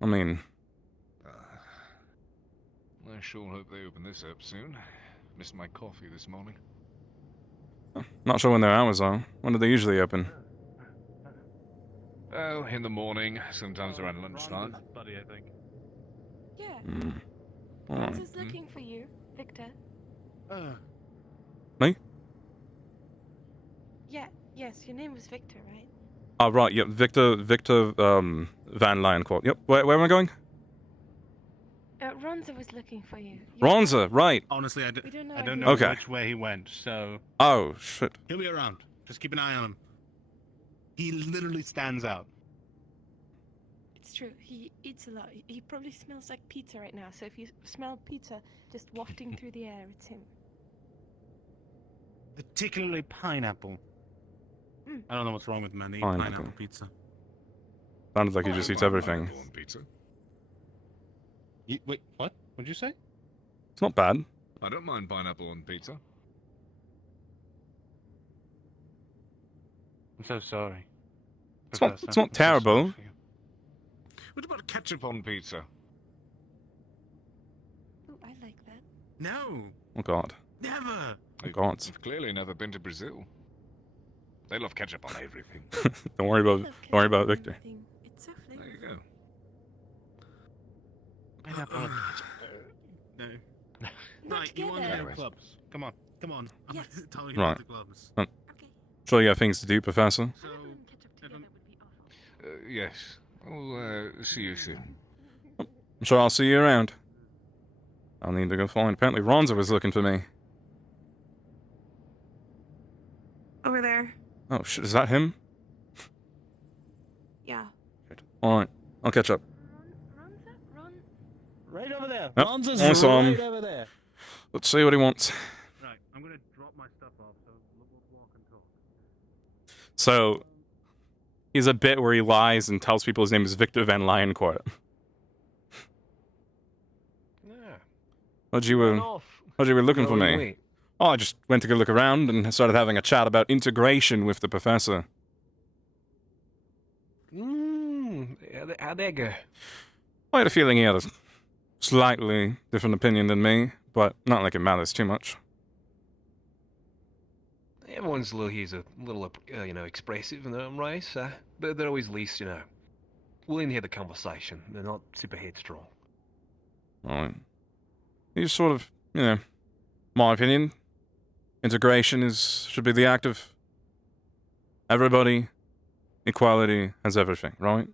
I mean, I sure hope they open this up soon. Missed my coffee this morning. not sure when their hours are. When do they usually open? Oh, in the morning, sometimes around lunchtime. Buddy, I think. Yeah. Alright. Ronza's looking for you, Victor. Me? Yeah, yes, your name was Victor, right? Oh, right, yep, Victor, Van Lioncourt. Yep, where am I going? Ronza was looking for you. Ronza, right. Honestly, I We don't know don't where know he Okay. which way he went, so... Oh, shit. He'll be around. Just keep an eye on him. He literally stands out. It's true. He eats a lot. He probably smells like pizza right now. So if you smell pizza just wafting through the air, it's him. Particularly pineapple. Mm. I don't know what's wrong with men. They eat Pineapple. pineapple pizza. Sounded like he just eats everything. Pineapple on pizza. Wait, what? What'd you say? It's not bad. I don't mind pineapple on pizza. I'm so sorry. It's not terrible. What about ketchup on pizza? Oh, I like that. No! Oh, God. Never! Oh, God. You've clearly never been to Brazil. They love ketchup on everything. Don't worry about Victor. It's so There you go. Pineapple. No. Right, you want to together. know clubs. Come on, come on. I'm Yes. gonna tell you Right. about the clubs. Sure you got things to do, Professor? So, Yes. I'll see you soon. I'm sure I'll see you around. I'll need to go find. Apparently Ronza was looking for me. Over there. Oh, shit, is that him? Yeah. Alright, I'll catch up. right over there. Yep, Ronza's I saw him. right over there. Let's see what he wants. Right, I'm gonna drop my stuff off, so we'll walk and talk. So, he's a bit where he lies and tells people his name is Victor Van Lioncourt. Yeah. Thought you were looking for me. Wait. Oh, I just went to go look around and started having a chat about integration with the professor. How'd that go? I had a feeling he had a slightly different opinion than me, but not like it matters too much. Everyone's he's a little, expressive in their own race, but they're always at least, willing to have the conversation. They're not super headstrong. Right. He's sort of, my opinion, integration should be the act of everybody, equality has everything, right?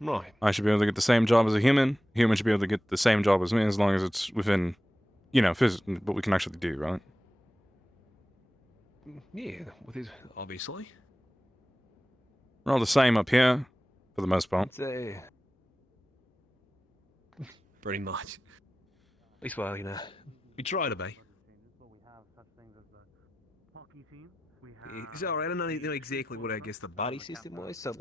Right. I should be able to get the same job as a human. Human should be able to get the same job as me as long as it's within, what we can actually do, right? Yeah, obviously. We're all the same up here, for the most part. Pretty much. At least, well, we try to be. It's alright, I don't know exactly what I guess the body system was, so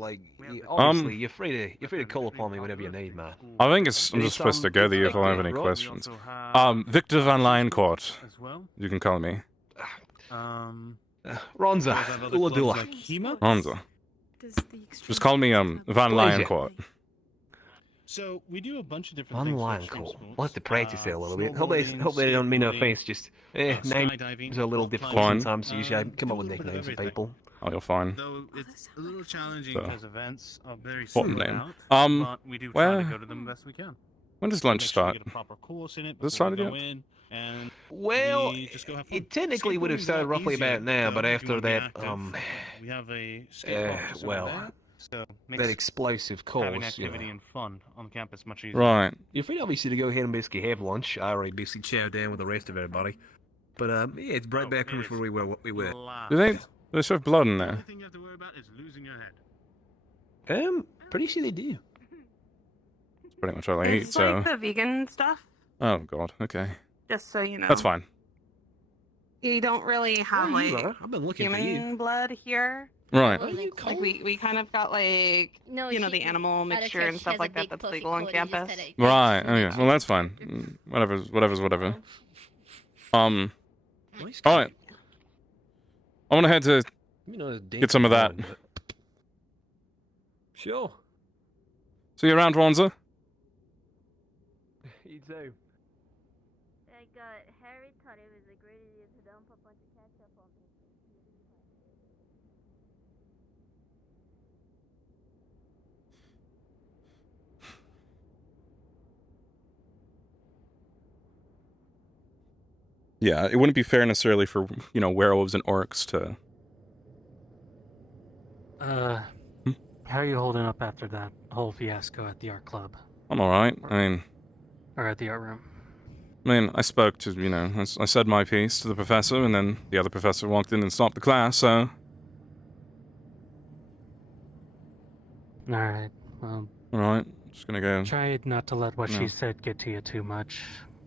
obviously you're free to call upon me whenever you need, man. I think I'm just supposed to go there if I have any questions. Victor Van Lioncourt, you can call me. Ronza, Uladula. Ronza. Just call me Van Lioncourt. So we do a bunch of different Van Lioncourt. We'll have to practice that a little bit. Hope they don't mean no offense, just names are a little difficult sometimes, so usually I come up with nicknames for people. Oh, you're fine. Though it's a little challenging So, because events are very what spread name? out, but we do try to go to them best we can. When does lunch Make sure we start? get a proper course in it Does it before start we yet? go in, and Well, we just go have fun. it technically would have started roughly about now, but after that, we have a skate park just over there, so makes that explosive having course, activity and fun on campus much easier. Right. You're free, obviously, to go ahead and basically have lunch. I already basically chowed down with the rest of everybody. But, yeah, it's right back from where we were. Do they serve blood in there? thing you have to worry about is losing your head. Pretty sure they do. That's pretty much all I It's eat, so... like the vegan stuff, Oh, God, okay. just so you know. That's fine. You don't really have you like are. I've been looking for human you. blood here. Right. Like we kind of got like the animal mixture and stuff like that that's legal on campus. Right, okay. Well, that's fine. Whatever's whatever. Alright. I want to head to get some of that. Sure. See you around, Ronza. You too. Harry thought it was a great idea to dump a bunch of ketchup on me. Yeah, it wouldn't be fair necessarily for, werewolves and orcs to... How are you holding up after that whole fiasco at the art club? I'm alright. Or at the art room? I spoke to, I said my piece to the professor, and then the other professor walked in and stopped the class, so... Alright, well... Alright, just gonna go... Try not to let what No. she said get to you too much.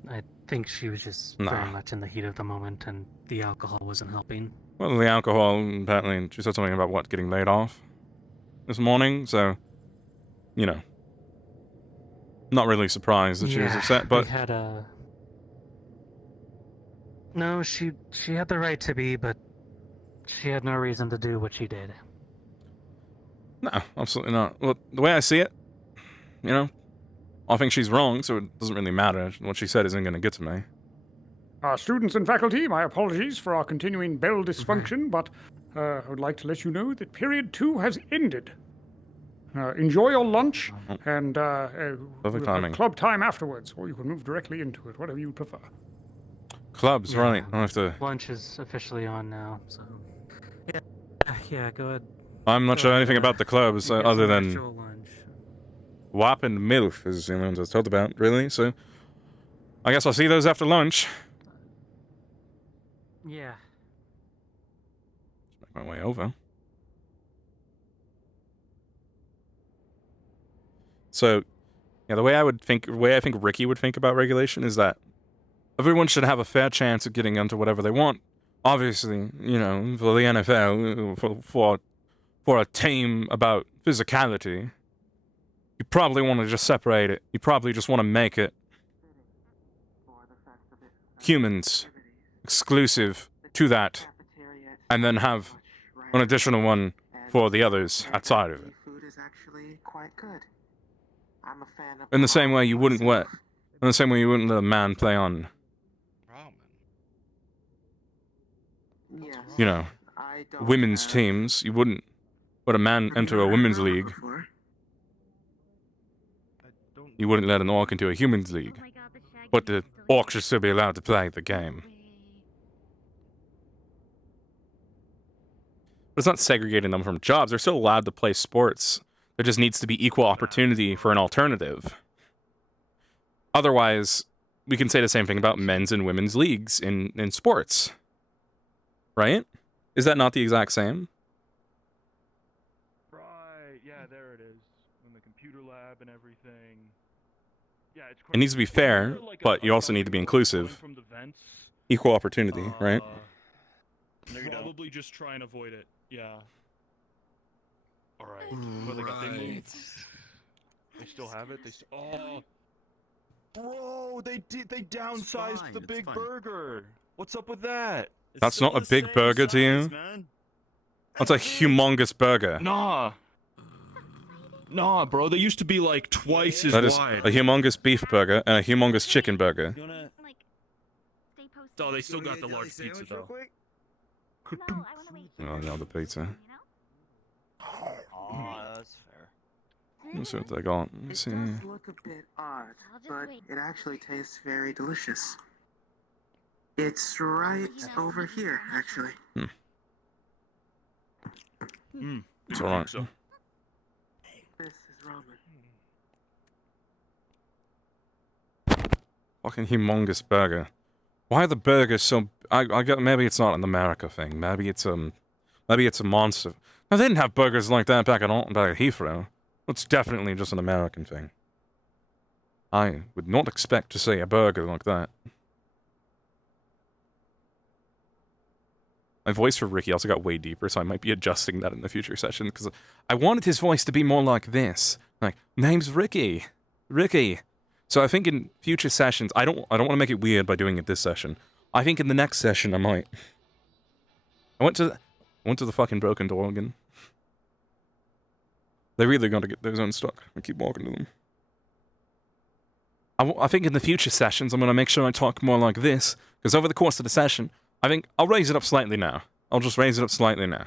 I think she was just very much in the heat of the moment, and the alcohol wasn't helping. Well, the alcohol, apparently, she said something about, getting laid off this morning, so, not really surprised that she was upset, but... We had a... No, she had the right to be, but she had no reason to do what she did. No, absolutely not. Well, the way I see it, I think she's wrong, so it doesn't really matter. What she said isn't going to get to me. Students and faculty, my apologies for our continuing bell dysfunction, but I would like to let you know that period 2 has ended. Enjoy your lunch, and we'll have timing. club time afterwards, or you can move directly into it, whatever you prefer. Clubs, right. I have to... Lunch is officially on now, so... Yeah, go ahead. I'm not sure anything about the clubs, get other some than... actual lunch. WAP and MILF is the only ones I was told about, really, so... I guess I'll see those after lunch. Yeah. Make my way over. So, yeah, the way I think Ricky would think about regulation is that everyone should have a fair chance of getting into whatever they want. Obviously, for the NFL, for a team about physicality, you probably want to just separate it. You probably just want to make it humans exclusive to that, and then have an additional one for the others outside of it. Food is actually quite good. I'm a fan of In the same way you wouldn't let a man play on, you know, women's teams. You wouldn't let a man enter a women's league. You wouldn't let an orc into a human's league. But the orc should still be allowed to play the game. But it's not segregating them from jobs. They're still allowed to play sports. There just needs to be equal opportunity for an alternative. Otherwise, we can say the same thing about men's and women's leagues in sports. Right? Is that not the exact same? Right, yeah, there it is. In the computer lab and everything. Yeah, it's It needs to be fair, but you also need to be inclusive. Equal opportunity, right? Probably just try and avoid it. Yeah. All right. Well, they got they moved. They still have it. Oh, bro, they downsized the big burger. What's up with that? That's not a big burger to you? That's a humongous burger. Nah, bro. They used to be like twice as That is wide. a humongous beef burger and a humongous chicken burger. Oh, they still got the large pizza though. Oh, no, the pizza. Oh, that's fair. Let's see what they got. It Let's see. does look a bit odd, but it actually tastes very delicious. It's right over here, actually. It's alright. This is ramen. Fucking humongous burger. Why are the burgers so... I get, maybe it's not an America thing. Maybe it's a monster. No, they didn't have burgers like that back at Heathrow. It's definitely just an American thing. I would not expect to see a burger like that. My voice for Ricky also got way deeper, so I might be adjusting that in the future session, because I wanted his voice to be more like this. Like, name's Ricky. Ricky. So I think in future sessions, I don't want to make it weird by doing it this session. I think in the next session I might. I went to the fucking Broken Door again. They really gotta get those unstuck. I keep walking to them. I think in the future sessions I'm gonna make sure I talk more like this, because over the course of the session, I think I'll raise it up slightly now. I'll just raise it up slightly now.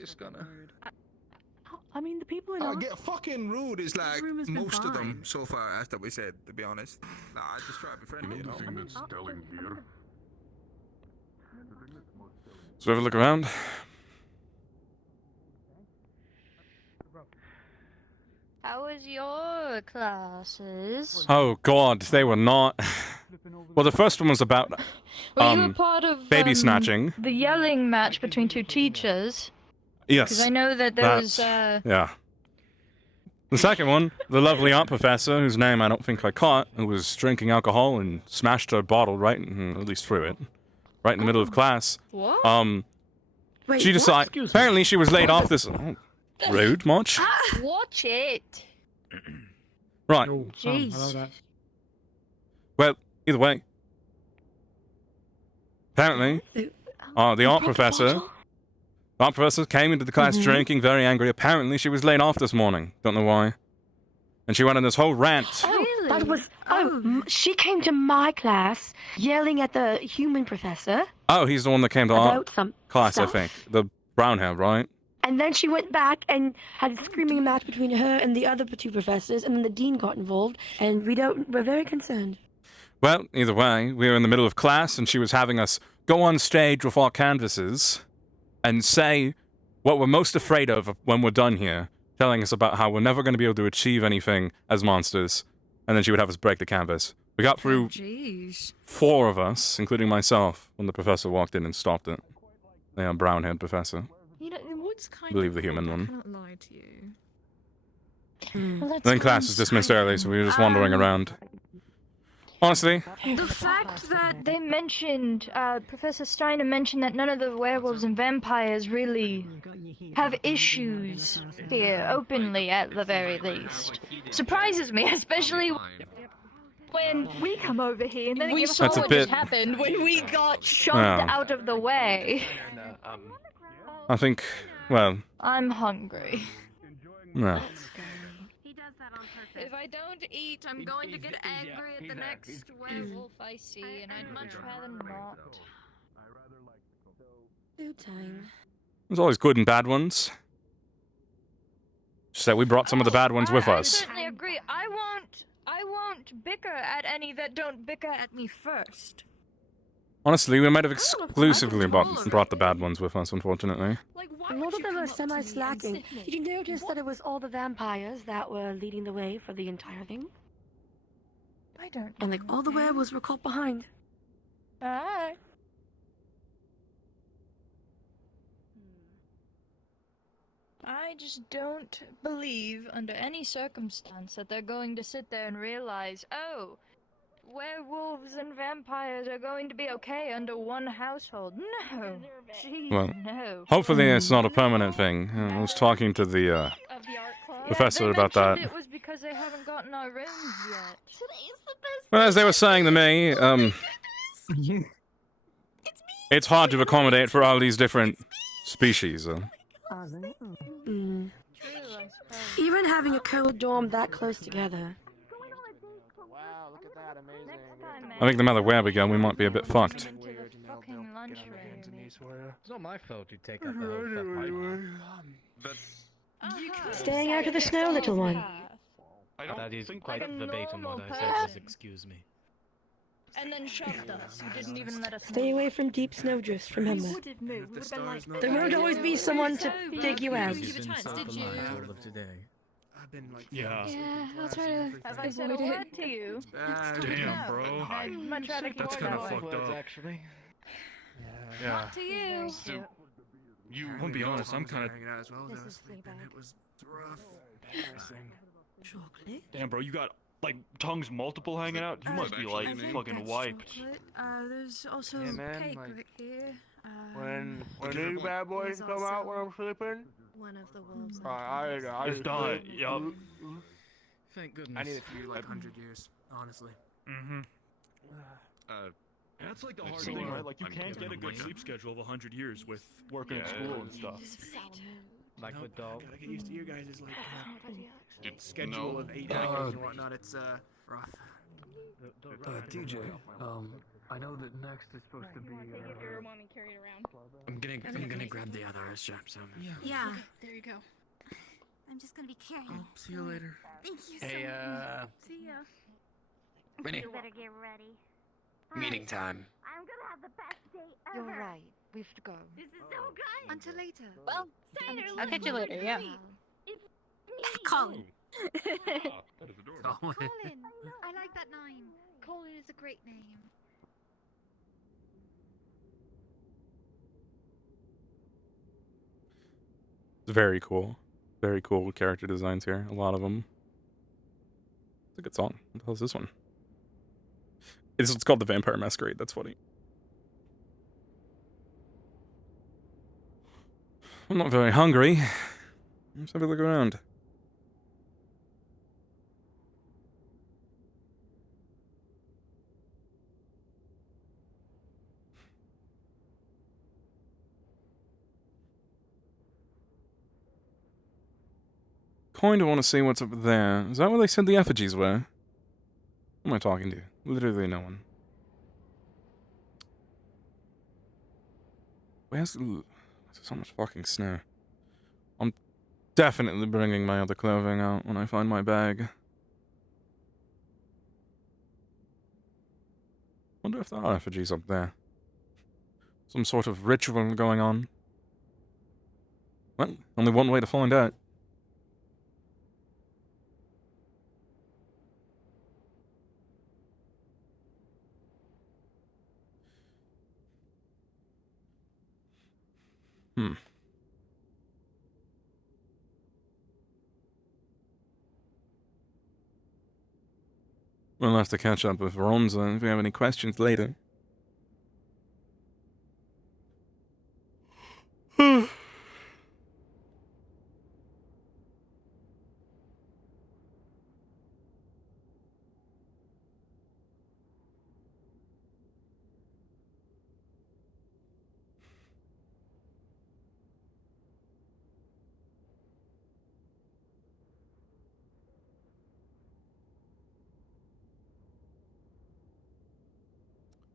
It's gonna. I mean, the people in Oh, our... get fucking rude is like room has been most of them fine. so far, after we said, to be honest. Nah, I just try to be friendly, you know? The thing that's telling here. So have a look around. How was your classes? Oh god, they were not. Well, the first one was about Were you a part of baby snatching. The yelling match between two teachers. Yes. Because I know that there was. Yeah. The second one, the lovely art professor, whose name I don't think I caught, who was drinking alcohol and smashed her bottle right, at least through it, right in the middle of class. What? Wait, she what? decided. Excuse me. Apparently, she was laid off this. Oh, rude, much. Watch it. Right. Jeez. Well, either way. Apparently, the art professor came into the class drinking, very angry. Apparently, she was laid off this morning. Don't know why. And she went on this whole rant. Oh, that was... she came to my class yelling at the human professor. Oh, he's the one that came to About art some class, stuff. I think. The brown hair, right? And then she went back and had a screaming match between her and the other two professors, and then the dean got involved, and we're very concerned. Well, either way, we were in the middle of class, and she was having us go on stage with our canvases and say what we're most afraid of when we're done here, telling us about how we're never going to be able to achieve anything as monsters, and then she would have us break the canvas. We got through 4 of us, including myself, when the professor walked in and stopped it. The brown-haired professor. You know, what's kind I believe of the human cool, one. I cannot lie to you. Well, Then class was dismissed early, so we were just wandering around. Honestly, The fact that they mentioned, Professor Steiner mentioned that none of the werewolves and vampires really have issues here, openly at the very least, surprises me, especially when we come over here and then we saw That's a what bit- just happened when we got shoved Yeah. out of the way. I think, well, I'm hungry. no. If I don't eat, I'm going to get angry at the next werewolf I see, and I'd much rather not. Food time. There's always good and bad ones. Just that we brought some of the bad ones with I us. certainly agree. I won't bicker at any that don't bicker at me first. Honestly, we might have exclusively brought the bad ones with us, unfortunately. A lot of them are semi-slacking. Did you notice that it was all the vampires that were leading the way for the entire thing? I don't. And like all the werewolves were caught behind. Alright. I just don't believe, under any circumstance, that they're going to sit there and realize, oh, werewolves and vampires are going to be okay under one household. No. Jeez, Well, no. hopefully it's not a permanent thing. I was talking to the professor about that. It was because they haven't gotten our rooms yet. Well, as they were saying to me, it's hard to accommodate for all these different species. Mm. Even having a co-dorm that close together. I think no matter where we go, we might be a bit fucked. It's not my fault you take up the whole fuck. Staying out of the snow, little one. That is quite verbatim what I said, just excuse me. And then shoved us. You didn't even let us Stay away from deep snowdrifts, remember. We would have moved. We would have been like, There won't always be someone to dig you out. Yeah. Yeah, I'll try to have I said a avoid word it. to you? Damn, bro. I'd much rather keep That's it kind of that way. fucked up. Actually. Yeah. Not to you. I'm gonna be honest, I'm kind of. This is Fleabag. It was rough. Chocolate? Damn, bro, you got like tongues multiple hanging out. You must be like fucking wiped. There's also Yeah, man, cake like, right here. When these bad boys come out when I'm sleeping, One of the wolves. I It's done. Yup. Thank goodness. I need a few like 100 years, honestly. Mm-hmm. That's like the hard thing, right? Like you can't get a good sleep schedule of 100 years with working at school and stuff. Like with dog. Gotta get used to you guys' like schedule of 8 hours and whatnot. It's rough. DJ, I know that next is supposed to be. Your mommy carried around. I'm gonna grab the other straps. Yeah. There you go. I'm just gonna be carrying. See you later. Thank you so Hey, much. See ya. Rennie. You better get ready. Meeting time. I'm gonna have the best day ever. You're right. We have to go. This is so good. Until later. Well, I'll catch you later, yeah. Colin. Colin. I like that name. Colin is a great name. It's very cool. Very cool character designs here. A lot of them. It's a good song. What the hell is this one? It's called The Vampire Masquerade. That's funny. I'm not very hungry. Let's have a look around. Kinda want to see what's up there. Is that where they said the effigies were? Who am I talking to? Literally no one. Where's the... There's so much fucking snow. I'm definitely bringing my other clothing out when I find my bag. Wonder if there are effigies up there. Some sort of ritual going on. Well, only one way to find out. Hmm. We'll have to catch up with Ronza if we have any questions later.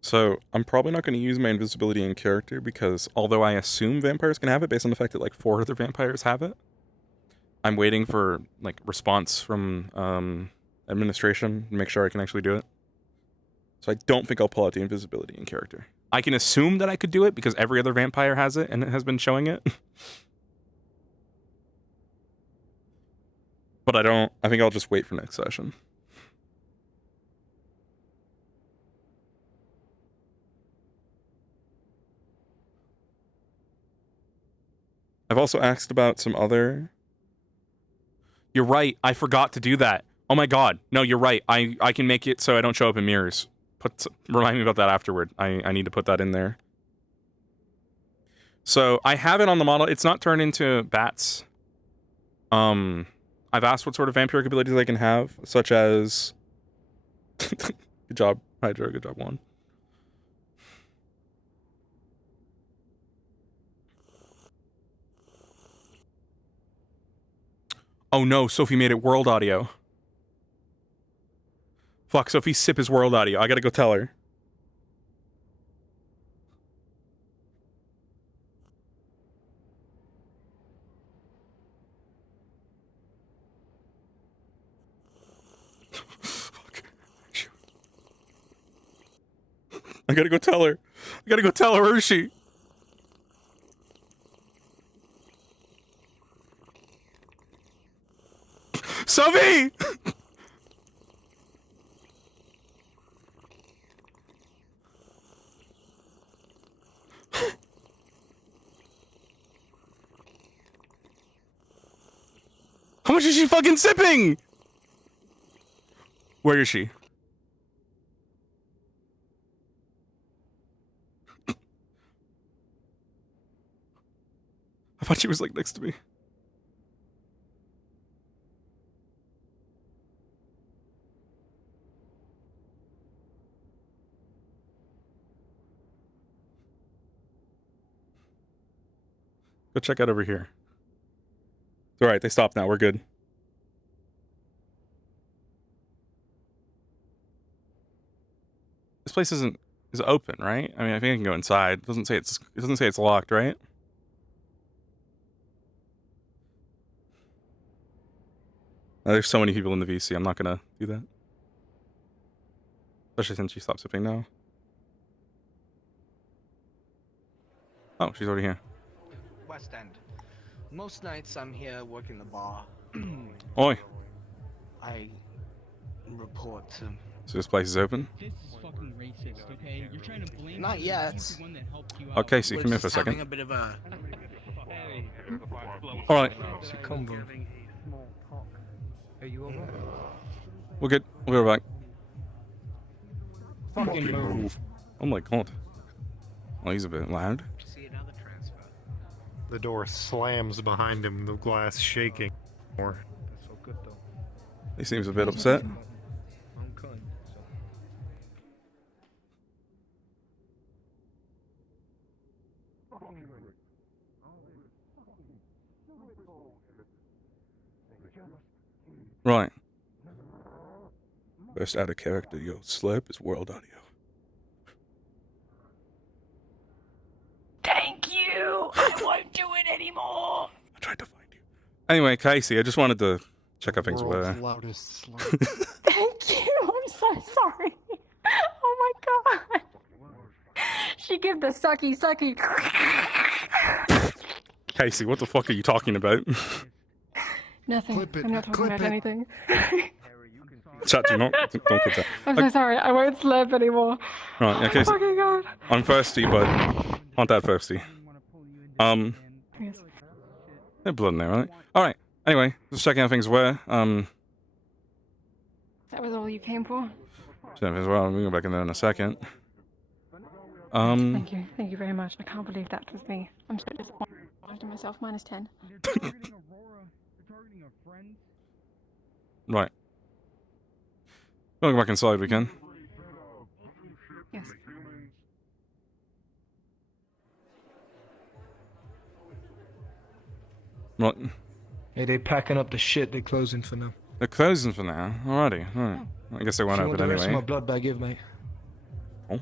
So, I'm probably not going to use my invisibility in character because although I assume vampires can have it based on the fact that like 4 other vampires have it, I'm waiting for like response from administration to make sure I can actually do it. So I don't think I'll pull out the invisibility in character. I can assume that I could do it because every other vampire has it and it has been showing it. But I think I'll just wait for next session. I've also asked about some other... You're right, I forgot to do that. Oh my god. No, you're right. I can make it so I don't show up in mirrors. Remind me about that afterward. I need to put that in there. So, I have it on the model. It's not turned into bats. I've asked what sort of vampiric abilities they can have, such as... Good job, Hydra. Good job, Juan. Oh no, Sophie made it world audio. Fuck, Sophie sip is world audio. I gotta go tell her. Fuck. I gotta go tell her. I gotta go tell her. Where is she? Sophie! How much is she fucking sipping? Where is she? I thought she was like next to me. Go check out over here. It's alright, they stopped now. We're good. This place is open, right? I mean, I think I can go inside. It doesn't say it's locked, right? There's so many people in the VC. I'm not gonna do that. Especially since she stopped sipping now. Oh, she's already here. West End. Most nights I'm here working the bar. Oi. I report to... So this place is open? This is fucking racist, okay? You're trying to blame Not me yet. for the one that helped you out. Okay, so you come here for a second. Having a bit of a... Alright. Are you over? We're good. We'll be right back. Fucking move. Oh my god. Oh, he's a bit loud. The door slams behind him, the glass shaking more. He seems a bit upset. Right. Best out of character, yo. Slurp is world audio. Thank you. I won't do it anymore. I tried to find you. Anyway, Casey, I just wanted to check how things were. World's loudest slurp. Thank you. I'm so sorry. Oh my god. She gave the sucky. Casey, what the fuck are you talking about? Nothing. I'm not talking about anything. Chat, don't clip that. I'm so sorry. I won't slurp anymore. Right, yeah, Casey. Oh my god. I'm thirsty, but aren't that thirsty. Yes. There's blood in there, right? Alright, anyway, just checking how things were. That was all you came for? Jennifer as well. We'll go back in there in a second. Thank you. Thank you very much. I can't believe that was me. I'm so disappointed in myself. -10. They're targeting Aurora. They're targeting our friends. Right. We'll go back inside, we can. Yes. Right. Hey, they packing up the shit. They're closing for now. They're closing for now. Alrighty. Alright. I guess they won't If you want open the rest of anyway. my blood bag, give, mate. Oh.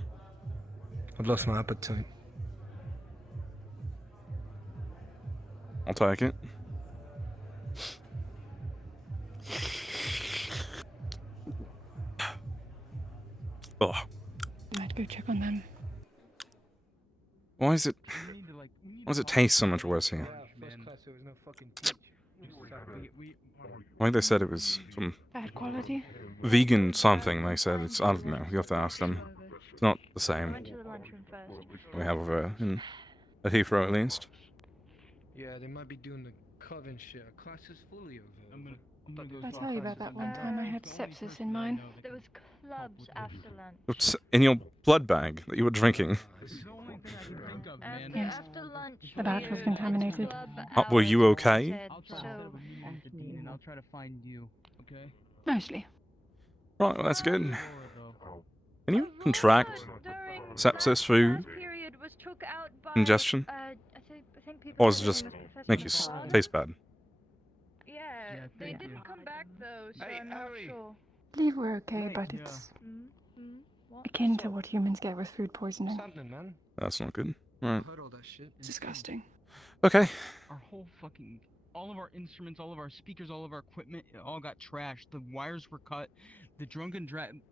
I've lost my appetite. I'll take it. Ugh. I'd go check on them. Why does it taste so much worse here? Why they said it was some Bad quality? vegan something, they said. It's, I don't know, you have to ask them. It's not the same. We have over in at Heathrow at least. Yeah, they might be doing the coven shit. Our class is fully over. Did I tell you about that one time I had sepsis in mine? There was clubs after lunch. It's in your blood bag that you were drinking. Yes. The batch was contaminated. Were you okay? I'll try to find the dean and I'll try to find you. Okay. Mostly. Right, well that's good. Can you contract sepsis through ingestion? Or does it just make you taste bad? Yeah, they didn't come back though, so I'm not sure. I believe we're okay, but it's akin to what humans get with food poisoning. That's not good. Right. It's disgusting. Okay. Our whole fucking, all of our instruments, all of our speakers, all of our equipment, it all got trashed. The wires were cut. The drunken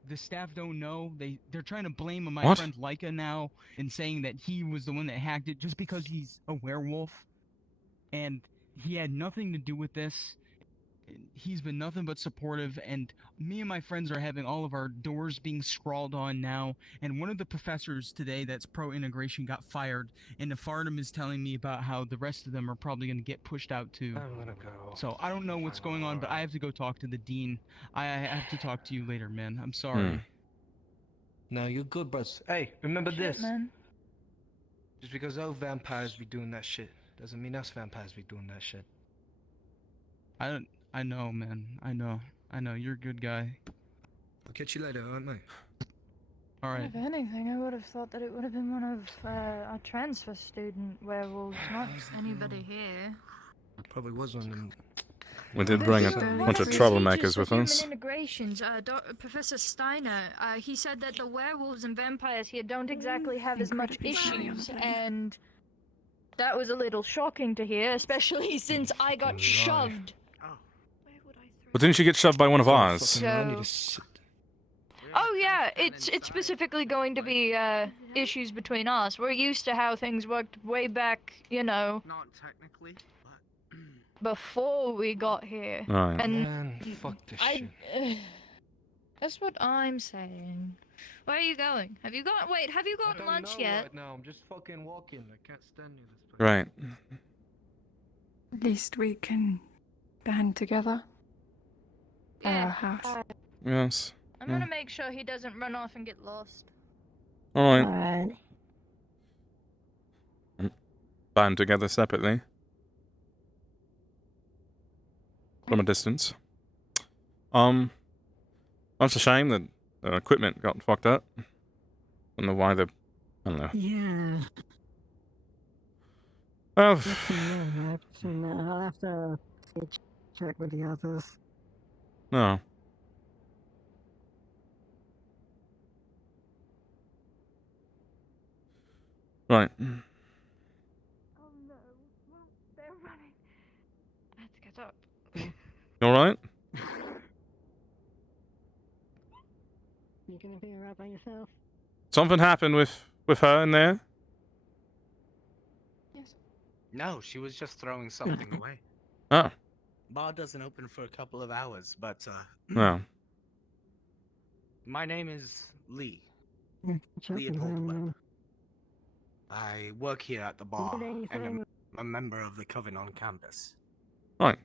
the staff don't know. They're trying to blame my What? friend Leica now and saying that he was the one that hacked it just because he's a werewolf. And he had nothing to do with this. He's been nothing but supportive, and me and my friends are having all of our doors being scrawled on now, and one of the professors today that's pro-integration got fired, and the Fardum is telling me about how the rest of them are probably going to get pushed out too. I'm gonna go. So I don't know what's going on, but I have to go talk to the dean. I have to talk to you later, man. I'm sorry. No, you're good, bros. Hey, remember this. Man. Just because those vampires be doing that shit doesn't mean us vampires be doing that shit. I know, man. I know. You're a good guy. I'll catch you later, alright, mate? Alright. If anything, I would have thought that it would have been one of our transfer student werewolves, not anybody here. Probably was one of them. We did bring a bunch of troublemakers with us. Human integrations, Professor Steiner, he said that the werewolves and vampires here don't exactly have as much issues, and that was a little shocking to hear, especially since I got shoved. But didn't you get shoved by one of ours? So... Oh yeah, it's specifically going to be issues between us. We're used to how things worked way back, you know. Not technically, before we got here. Right. And Man, fuck this shit. That's what I'm saying. Where are you going? Have you gotten lunch yet? Right now. I'm just fucking walking. I can't stand near this place. Right. At least we can band together. At our house. Yes. I'm gonna make sure he doesn't run off and get lost. Alright. Band together separately. From a distance. That's a shame that the equipment got fucked up. Don't know why I don't know. Yeah. Oh. I'll have to check with the others. No. Right. Oh no. They're running. I have to get up. You alright? You gonna be alright by yourself? Something happened with her in there? No, she was just throwing something away. Oh. Bar doesn't open for a couple of hours, but No. my name is Lee. Check with Leopold them, Webb. man. I work here at the bar Did and anything? am a member of the Coven on campus. Right.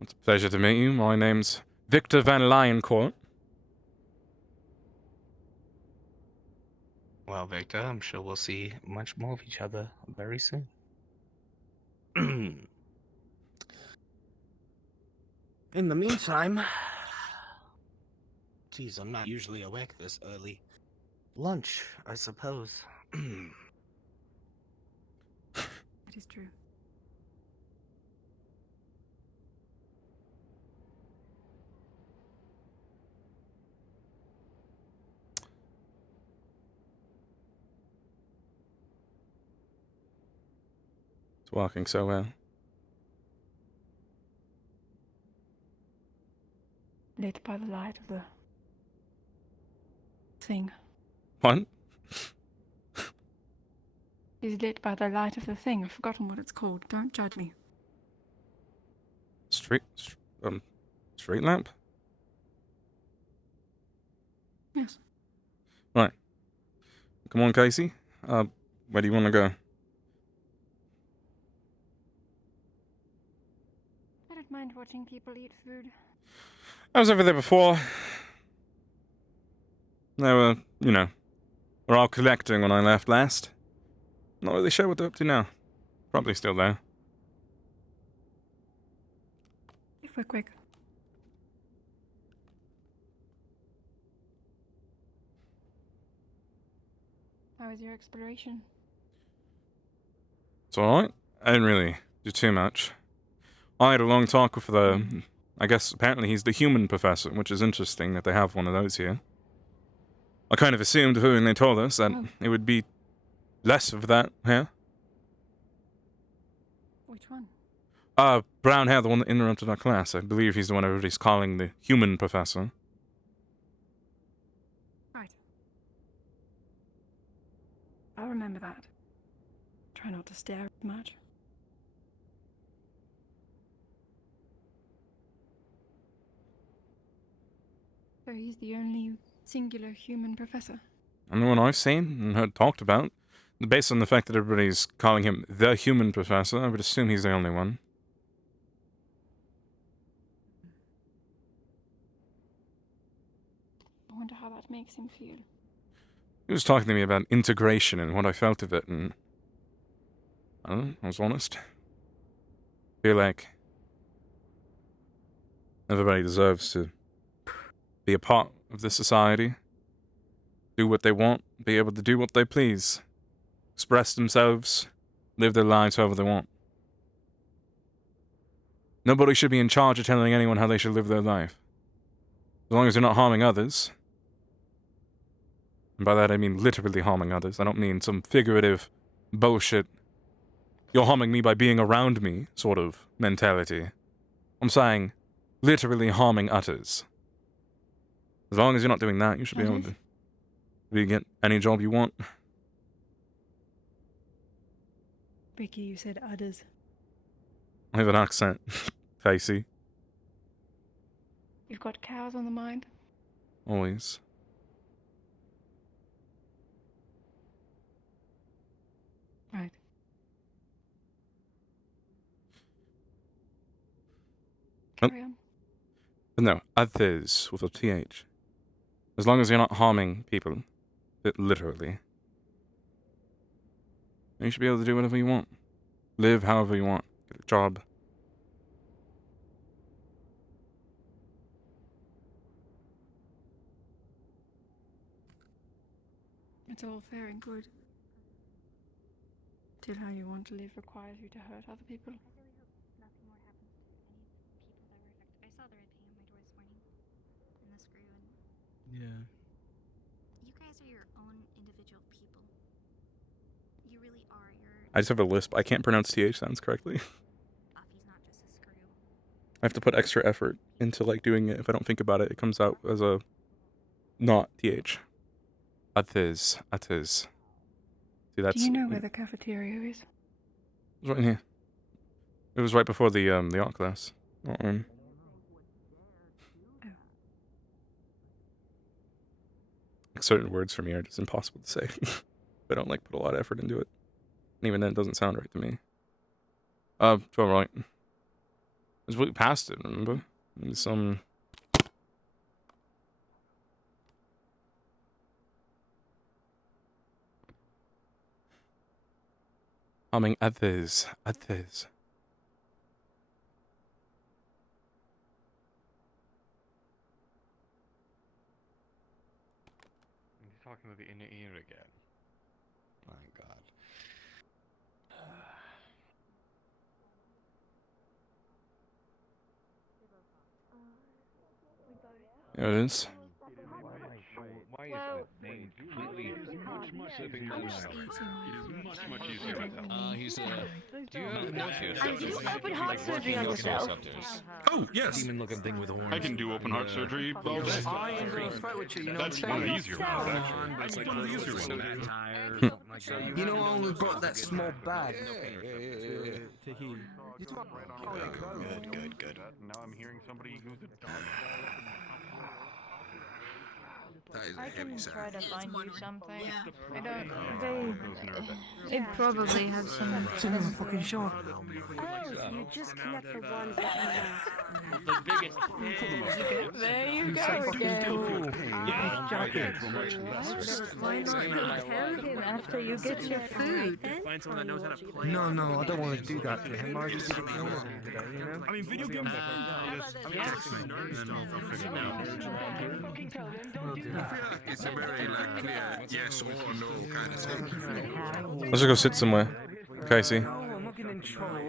It's a pleasure to meet you. My name's Victor Van Lioncourt. Well, Victor, I'm sure we'll see much more of each other very soon. In the meantime, geez, I'm not usually awake this early. Lunch, I suppose. It is true. It's working so well. Lit by the light of the thing. What? Is lit by the light of the thing. I've forgotten what it's called. Don't judge me. Street lamp? Yes. Right. Come on, Casey. Where do you want to go? I don't mind watching people eat food. I was over there before. They were, you know, were all collecting when I left last. Not really sure what they're up to now. Probably still there. If we're quick. How was your exploration? It's alright. I didn't really do too much. I had a long talk with the... I guess apparently he's the human professor, which is interesting that they have one of those here. I kind of assumed when they told us that it would be less of that here. Which one? Brown hair, the one that interrupted our class. I believe he's the one everybody's calling the human professor. Right. I'll remember that. Try not to stare much. So he's the only singular human professor? And the one I've seen and heard talked about. Based on the fact that everybody's calling him the human professor, I would assume he's the only one. I wonder how that makes him feel. He was talking to me about integration and what I felt of it, and I don't know, I was honest. Feel like everybody deserves to be a part of this society, do what they want, be able to do what they please, express themselves, live their lives however they want. Nobody should be in charge of telling anyone how they should live their life. As long as they're not harming others. And by that I mean literally harming others. I don't mean some figurative bullshit, you're harming me by being around me sort of mentality. I'm saying literally harming others. As long as you're not doing that, you should be able to get any job you want. Ricky, you said udders. I have an accent, Casey. You've got cows on the mind? Always. Right. Carry on. No, others with a TH. As long as you're not harming people, literally, you should be able to do whatever you want. Live however you want. Get a job. It's all fair and good. Till how you want to live requires you to hurt other people. Nothing more happens to any people that were affected. I saw the red paint on my door this morning, and the screw, and Yeah. you guys are your own individual people. You really are. I just have a lisp. I can't pronounce TH sounds correctly. Buffy's not just a screw. I have to put extra effort into like doing it. If I don't think about it, it comes out as a not TH. Others. See, that's. Do you know where the cafeteria is? It was right in here. It was right before the art class. Art room. Like, certain words for me are just impossible to say. I don't like put a lot of effort into it. And even then, it doesn't sound right to me. It's all right. It's way past it, remember? Maybe some. Humming others. Others. He's talking to the inner ear again. My God. There it is. Why is the name completely slipping my mind? It is much easier to tell. He's Do you open heart surgery on yourself? Oh, yes. Demon-looking thing with horns. I can do open heart surgery all day. That's one of the easier ones, actually. That's one of the easier ones. You know, I only brought that small bag. To heal. Good. Now I'm hearing somebody who's a dog. That is a I heavy can sound. try to find you something. I don't. They probably have some. It's another fucking shark. Oh, you just connect the ones that The biggest. There you go again. Why not tell him after you get your food? Find someone that knows how to play. No, I don't want to do that to him. I just did it for him today, you know? I mean, video games. I feel like it's a very clear yes or no kind of thing. Let's just go sit somewhere. Casey. I'm not getting in trouble.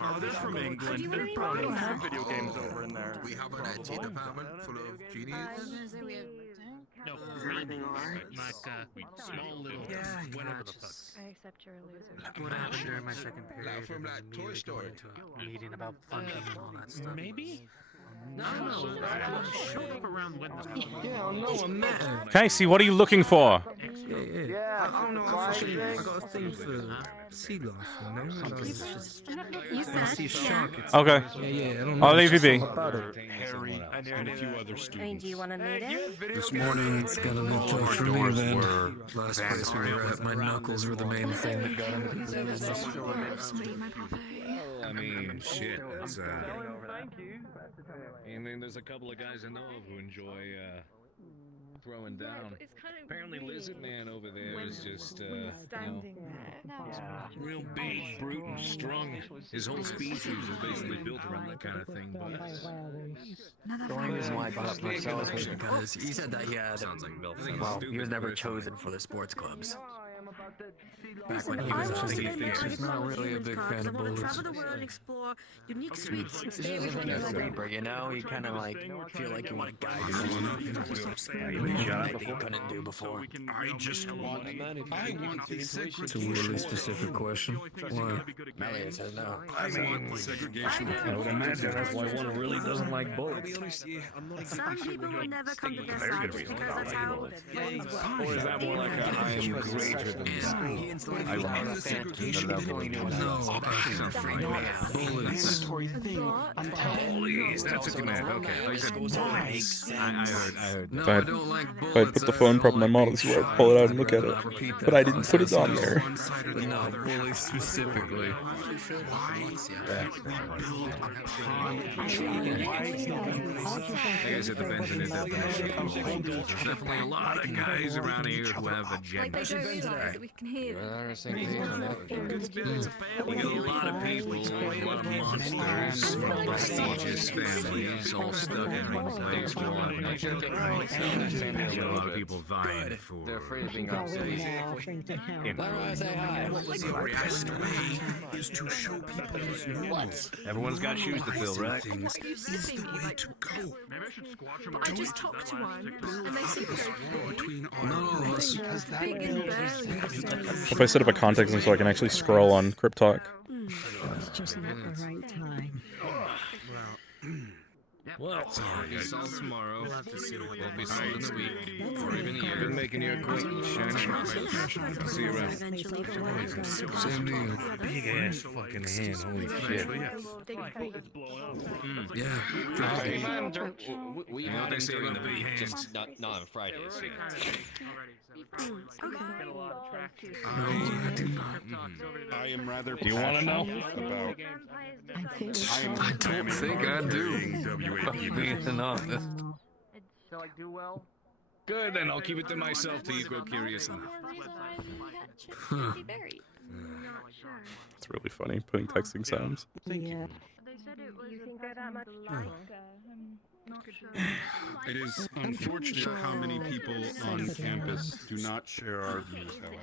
Oh, they're from England. They're probably have video games over in there. We have an IT department full of genies. No, Is everything alright? Small little whatever the fuck. I accept you're a loser. What happened during my second period? From and that Toy immediately Story. going into a meeting about funding and all that stuff. Maybe? No. Show up around when Yeah, I know, I'm mad. Casey, what are you looking for? Yeah. I don't know, I got a thing for sea life, you know? You I see a said. shark. It's Okay. Yeah, I don't know. I'll leave you be. Harry and a few other I mean, students. do you want to meet him? This morning it's got a bit tough for me then. Last place we were at, my knuckles were the main thing that got into Sweet, my puppy. I mean, shit, that's, I mean, there's a couple of guys I know of who enjoy, throwing down. Apparently Lizard Man over there is just, you know, real big, brute, and strong. His whole species is basically built around that kind of thing, but... Another The only reason why I brought up Marcellus was fun. because he said that he had, well, he was never chosen for the sports clubs. Back when he was a He's not really a big fan of bullets. Travel the world and explore unique streets and stay with That's the Reaper, you know? You kind of like feel like you want to guide you couldn't do before. I just want the segregation. It's a really specific question. Why? Mario says no. I mean, segregation. I would imagine that's why one really doesn't like bullets. Some people will never come to this side just because that's how things work. Or is that more like a I am greater than thou? I want the segregation. Bullets. Bullies, that's a command. Okay, I said bullies. I heard. No, If I I don't like If I bullets. put the phone prop in my mouth, this is where I pull it out and look at it. But I didn't put it on there. No, bullies specifically. I guess it depends on the definition. There's definitely a lot of guys around here who have Like they agendas. don't realise that we can hear. We get a lot of people, a lot of monsters from prestigious families all stuck in one place for a lot of an agenda, right? There's a lot of people vying for... They're afraid of being unsafe. The best way is to show people who's normal. Everyone's got shoes to fill, right? What are you sipping? I just talked to one, and they seem Between big and burly. If I set up a context so I can actually scroll on Crypt Talk. It's just not the right time. Well, be sold tomorrow. We'll be sold in a week, or even a year. Been making your acquaintance, shining. See you around. Same deal. Big ass fucking hand, holy shit. Yeah. You know what they say about big hands? Just not on Fridays. I am rather. Do you want to know? About. I don't think I do. Being an office. Shall I do well? Good, then I'll keep it to myself till you grow curious enough. Huh. It's really funny putting texting sounds. Yeah. It is unfortunate how many people on campus do not share our views, however.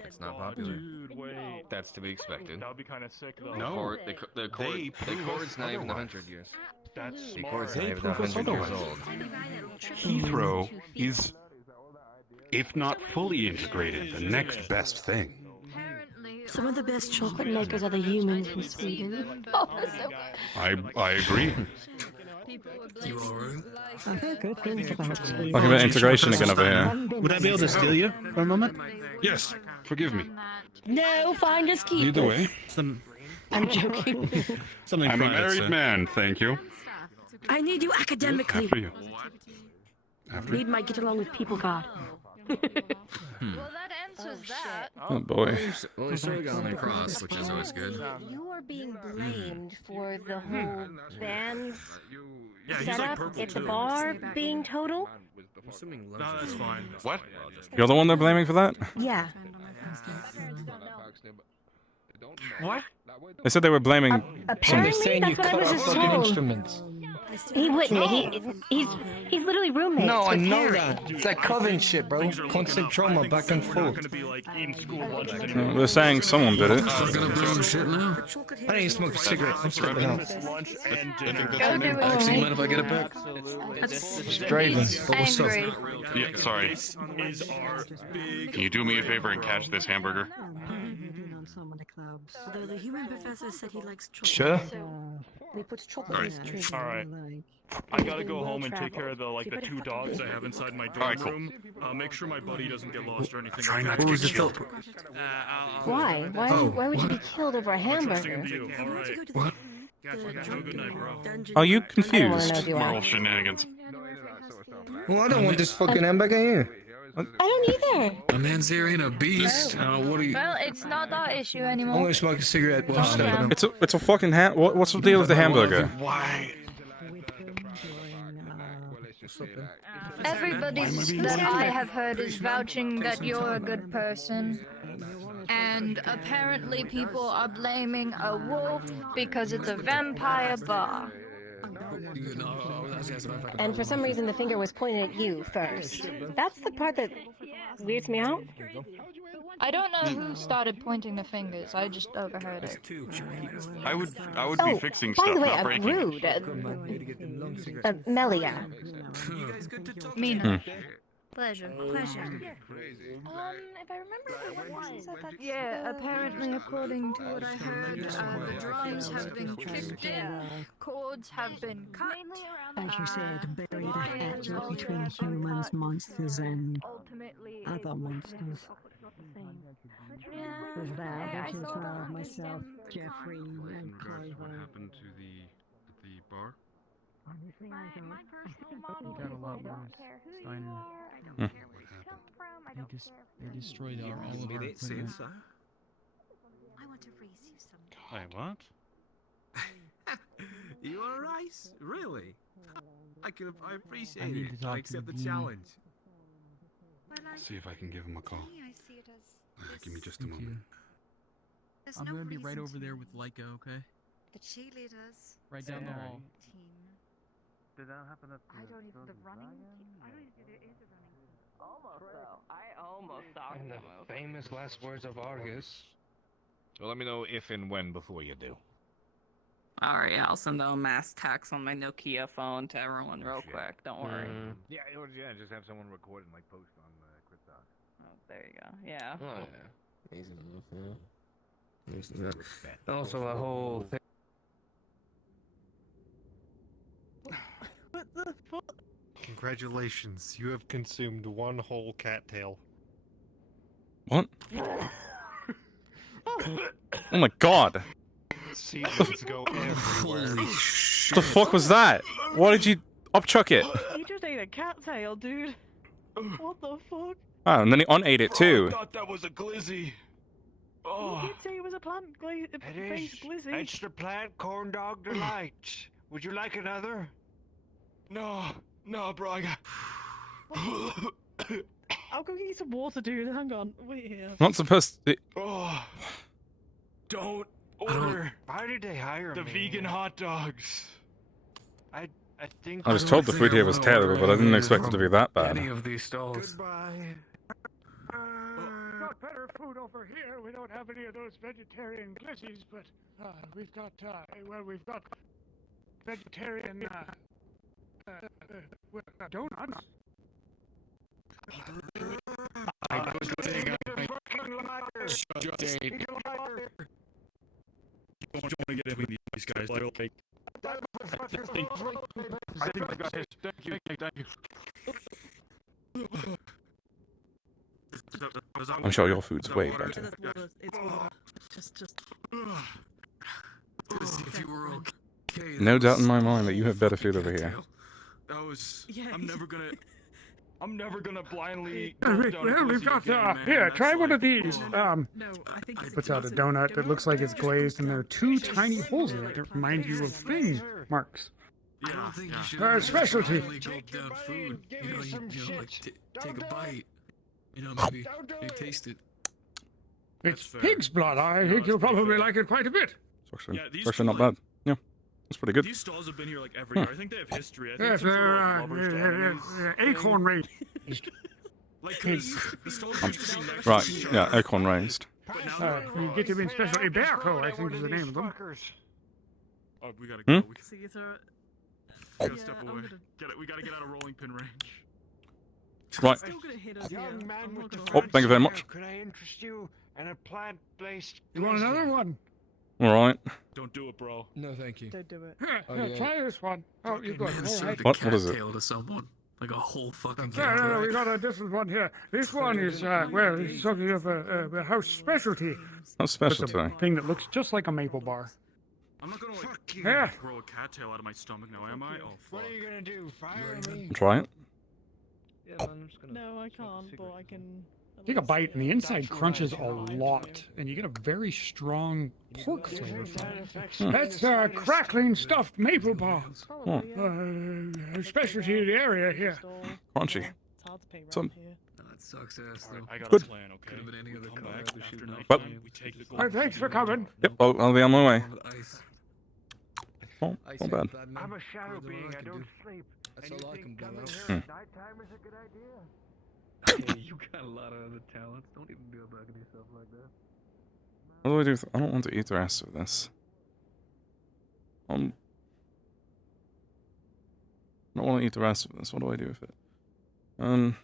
It's not popular. Dude, wait. That's to be expected. That would be kind of sick, though. No. The chord's not even 100 years. That's The chord's They not even prove us 100 years otherwise. old. Heathrow is, if not fully integrated, the next best thing. Some of the best chocolate makers are the humans in Sweden. Oh, that's so good. I agree. You alright? I heard good things about Sweden. Talking about integration again over here. Would I be able to steal you for a moment? Yes, forgive me. No, finders keepers. Either way. I'm joking. Something I'm a private, married sir. man, thank you. I need you academically. After you. After Need my get along with people card. Well, that answers that. Oh boy. Well, he sort of got on the cross, which is always good. You are being blamed for the whole band's he's setup like purple at the too. bar being total? Assuming No, that's fine. What? You're the one they're blaming for that? Yeah. What? They said they were blaming some. Apparently, that's what I was just told. instruments. He wouldn't. He's literally roommates No, I with know Harry. that. It's that coven shit, bro. Constant trauma back and forth. They're saying someone did it. Fucking up their own shit now. I didn't even smoke a cigarette. I'm stepping out. Go do it. Actually, mind if I get it back? Draven. What's up? Angry. Yeah, sorry. Can you do me a favor and catch this hamburger? On some of the clubs. Although the human professor said he likes chocolate. Sure. He puts chocolate in his drink. Alright. I gotta go home and take care of the two dogs I have inside my dorm room. Make sure my buddy doesn't get lost or anything. Try not What to was get the killed. Why? Why would you be killed over a hamburger? What? Good night, bro. Are you I don't want to confused? know, do I? Moral shenanigans. Well, I don't want this fucking hamburger here. I don't either. A man's here ain't a beast. What are you? Well, it's not that issue I'm anymore. gonna smoke a cigarette while I'm stepping out. It's a fucking what's the deal with the hamburger? Why? Everybody that I have heard is vouching that you're a good person. And apparently people are blaming a wolf because it's a vampire bar. And for some reason, the finger was pointed at you first. That's the part that weirds me out. I don't know who started pointing the fingers. I just overheard it. I would Oh, be fixing by stuff, the way, not breaking. rude. Melia. Mina. Pleasure. If I remember yeah, apparently according to what I heard, the drums have been kicked in, chords have been cut. As you said, buried a hatchet between humans, monsters, and other monsters. There's that, which is myself, Jeffrey, and Clover. What happened to the bar? Honestly, I don't. Got a lot worse. Steiner. They destroyed all of our equipment. I want to raise you someday. Wait, what? You alright? Really? I appreciate I need to it. talk I to accept the Dean. challenge. See if I can give him a call. I see it as Give me just a Thank moment. there's I'm no gonna be right reason over to there with Leica, okay? The cheerleaders. Right down the hall. Team. Did that happen at I don't even the running. I don't even there is a running. Almost though. I almost talked And to the him. famous last words of Argus. Well, let me know if and when before you do. Alright, I'll send a mass text on my Nokia phone to everyone real quick. Don't worry. Yeah, just have someone record and post on Cryptoc. Oh, there you go. Yeah. Oh yeah. Easy enough. Yeah. Also, a whole thing. What the fuck? Congratulations, you have consumed one whole cattail. What? Oh my god! Seeds go everywhere. What the fuck was that? Why did you upchuck it? You just ate a cattail, dude. What the fuck? Oh, and then he unate it too. thought that was a glizzy. You did say it was a plant based glizzy. It's the plant corn dog delight. Would you like another? No, bro, I got I'll go get you some water, dude. Hang on. Wait here. Not supposed to. Oh, don't order. Why did they hire the vegan hot dogs? I think I was told the food here was terrible, but I didn't expect it to be that bad. Any of these stalls. Goodbye. Got better food over here. We don't have any of those vegetarian glissies, but we've got vegetarian donuts. You don't want to get in with these guys. Like, I think I got his. Thank you. I'm sure your food's way better. If you were okay. No doubt in my mind that you have better food over here. That was. I'm never gonna blindly. Well, we've got here. Try one of these. No, I think he puts out a donut that looks like it's glazed, and there are two tiny holes in it that remind you of thing marks. I don't think you should. Specialty. Gulp down food. You know, take a bite. You know, maybe taste it. It's pig's blood. I think you'll probably like it quite a bit. It's actually not bad. Yeah, it's pretty good. These stalls have been here like every year. I think they have history. I think Yes, they're acorn raised. Like, the stalls used to be next Right, to each yeah, other. acorn raised. We get them in specialty. Berco, I think is the name of them. Oh, we gotta Hmm? go. We gotta step away. We gotta get out of rolling pin range. Right. Young man with the Oh, thank you very much. Could I interest you in a plant-based? You want another one? Alright. Don't do it, bro. No, thank you. Don't do it. Here, try this one. Oh, you got it. All right. What is it? To someone. Like a whole fucking No, we got a different one here. This one is, well, it's something of a house specialty. How's specialty? It's a thing that looks just like a maple bar. I'm not gonna like Yeah. grow a cattail out of my stomach now, am I? Oh fuck. What are you gonna do? Fire me? Try it. Yeah, I'm just gonna. No, I can't, but I can. Take a bite, and the inside crunches a lot, and you get a very strong pork flavor from it. That's crackling stuffed maple bar. A specialty of the area here. Crunchy. Some. That sucks ass though. I got Good. a plan, okay? Could have been any other Come color. back after night Well- time, we take the All right, thanks for coming. Yep, I'll be on my way. Ice. Oh, not bad. I'm a shadow being. I don't sleep. That's all I can blow out. Nighttime is a good idea. Hey, you got a lot of other talents. Don't even do about yourself like that. What do I do? I don't want to eat the rest of this. I don't want to eat the rest of this. What do I do with it? Oh,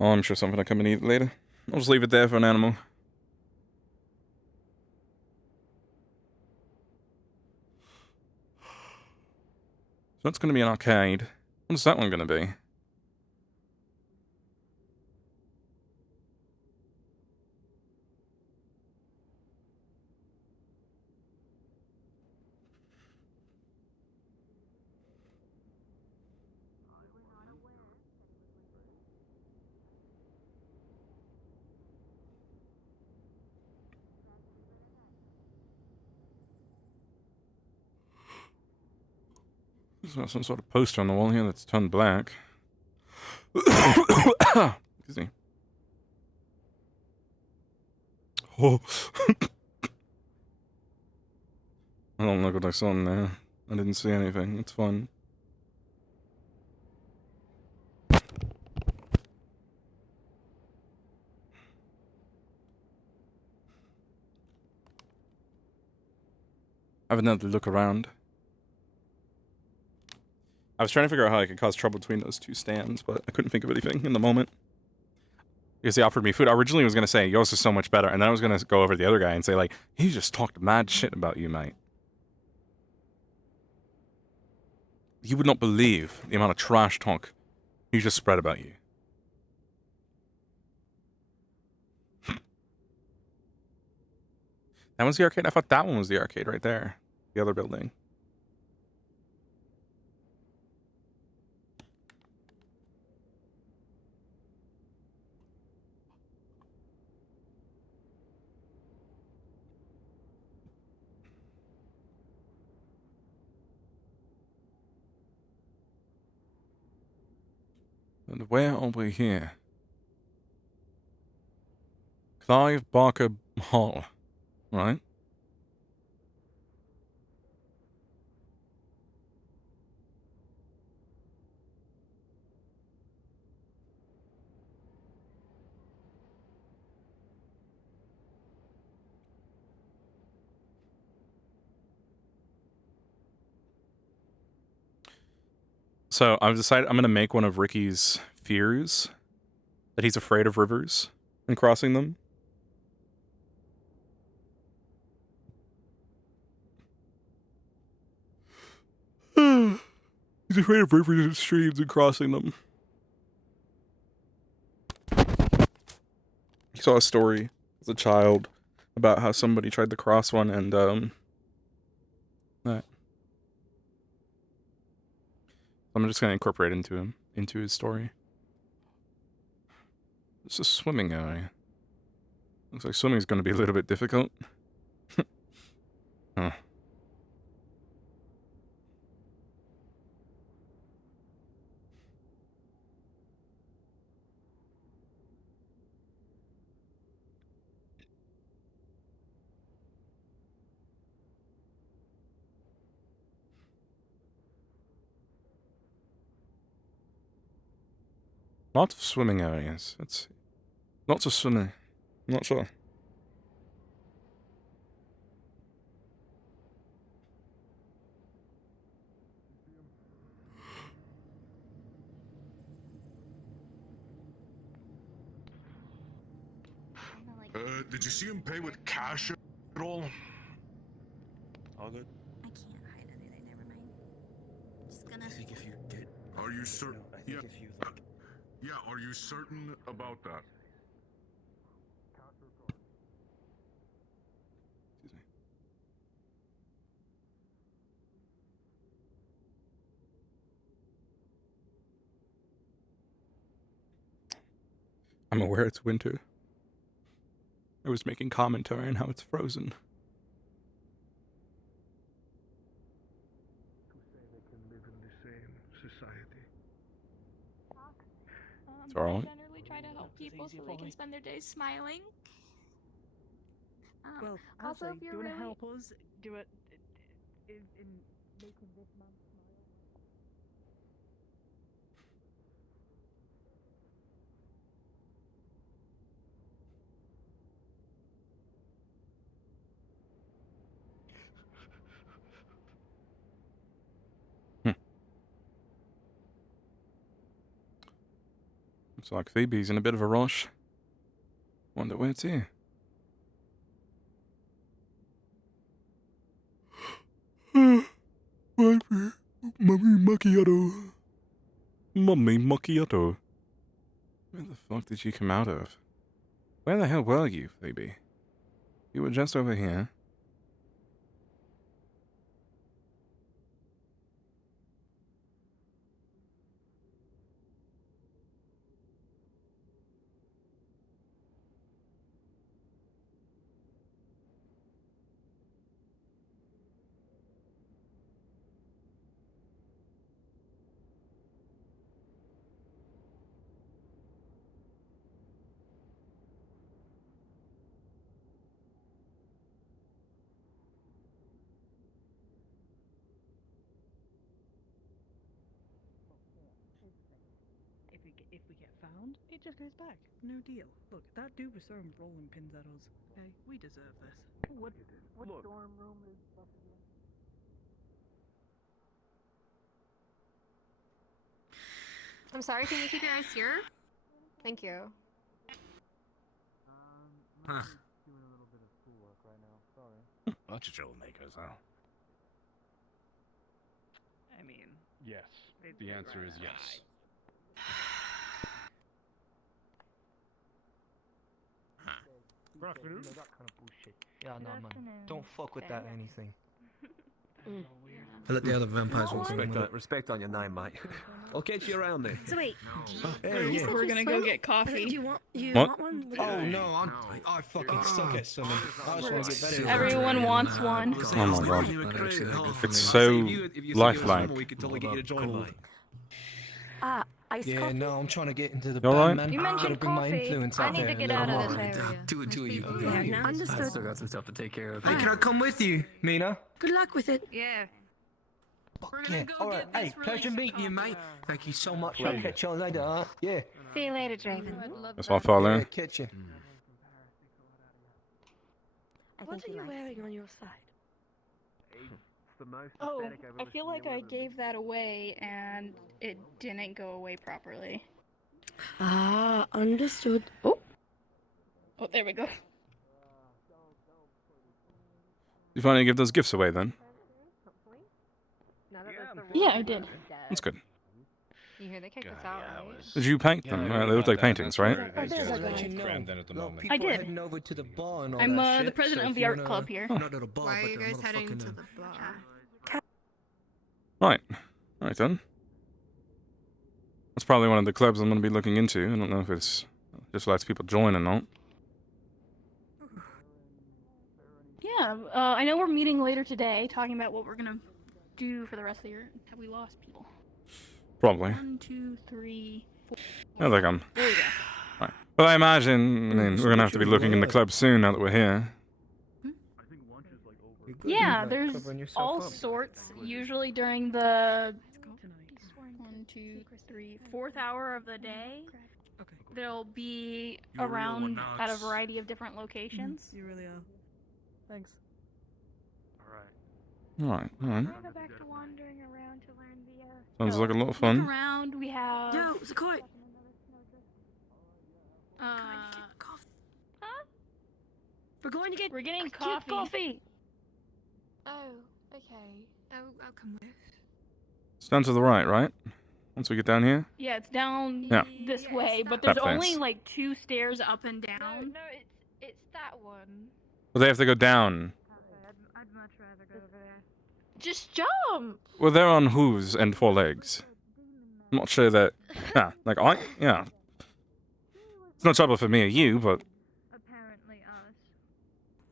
I'm sure something will come and eat it later. I'll just leave it there for an animal. So that's going to be an arcade. What's that one going to be? There's got some sort of poster on the wall here that's turned black. Excuse me. Oh. I don't look what I saw in there. I didn't see anything. It's fun. I have another look around. I was trying to figure out how I could cause trouble between those two stands, but I couldn't think of anything in the moment. Because they offered me food. I originally was going to say, yours is so much better, and then I was going to go over to the other guy and say, like, he just talked mad shit about you, mate. You would not believe the amount of trash talk he just spread about you. That was the arcade? I thought that one was the arcade right there. The other building. And where are we here? Clive Barker Hall, right? So I've decided I'm going to make one of Ricky's fears that he's afraid of rivers and crossing them. He's afraid of rivers and streams and crossing them. He saw a story as a child about how somebody tried to cross one and that. I'm just gonna incorporate into his story. It's a swimming area. Looks like swimming is gonna be a little bit difficult. Huh. Lots of swimming areas. It's lots of swimming. I'm not sure. Did you see him pay with cash at all? All good. I can't hide anything, never mind. Just gonna. I think if you get. Are you certain? No, I think if you like. Yeah, are you certain about that? I'm aware it's winter. I was making commentary on how it's frozen. It's all right. Generally try to help people so they can spend their days smiling. Well, also, Ashley, if you're do you want really... to help us do it in making this month Looks like Phoebe's in a bit of a rush. Wonder where it's here. Mummy Macchiato. Mummy Macchiato. Where the fuck did you come out of? Where the hell were you, Phoebe? You were just over here. if we get found, it just goes back. No deal. Look, that dude was throwing rolling pins at us. Okay, we deserve this. What dorm room is busted in? I'm sorry, can you keep your eyes here? Thank you. Huh. Doing a little bit of schoolwork right now. Sorry. Bunch of troublemakers, huh? I mean, Yes. The answer is yes. That kind of bullshit. Yeah, no, man. Don't fuck with that anything. I let the other vampires respect on your name, mate. I'll catch you around there. So wait, Hey, yeah. We're gonna go get coffee. Do you want What? one? Oh no, I fucking suck at swimming. I just want to get better. Everyone wants one. Oh my god. It's so lifelike. iced Yeah, coffee? no, I'm trying to get into the You alright? band, man. You mentioned Gotta bring my coffee. influence I out need there to get a out little of this more. area. Do it to you. Yeah, I understood. still got some stuff to take care of. Hey, can I come with you, Mina? Good luck with it. Yeah. Yeah. All right. Hey, pleasure meeting you, mate. Thank you so much. I'll catch you later. Huh? Yeah. See you later, Draven. That's what I thought Yeah, there. catch you. What are you wearing on your side? Oh, I feel like I gave that away and it didn't go away properly. Ah, understood. Oh, Oh, there we go. You finally give those gifts away then? Yeah, I did. That's good. You hear they kicked us out, right? Did you paint them? They look like paintings, right? I did. People heading over to the bar and all I'm that the shit, president so of if the you art wanna- club here. Not to the bar, Why are but you the guys heading motherfucking, to the bar? Right. Right then. That's probably one of the clubs I'm going to be looking into. I don't know if it's just lets people join or not. Yeah, I know we're meeting later today, talking about what we're gonna do for the rest of the year. Have we lost people? Probably. 1, 2, 3, 4. I think I'm. There we go. Right. But I imagine, we're going to have to be looking in the club soon now that we're here. Yeah, Like, there's covering yourself all up. sorts. Usually during the 1, 2, 3, 4th hour of the day, there'll be You're real around one, at a Knox. variety of different locations. You really are. Thanks. Alright, alright. Go back to wandering around to learn the. Sounds like a lot of Look fun. around. We have. Yo, it's a kite. we're going to get We're getting cute coffee. coffee. Oh, okay. I'll come with. It's down to the right, right? Once we get down here? Yeah, it's down Yeah. this way, but That there's only place. like 2 stairs up and down. No, it's that one. Well, they have to go down. I'd much rather go over there. Just jump. Well, they're on hooves and 4 legs. I'm not sure that... Yeah. It's no trouble for me or you, but... Apparently us.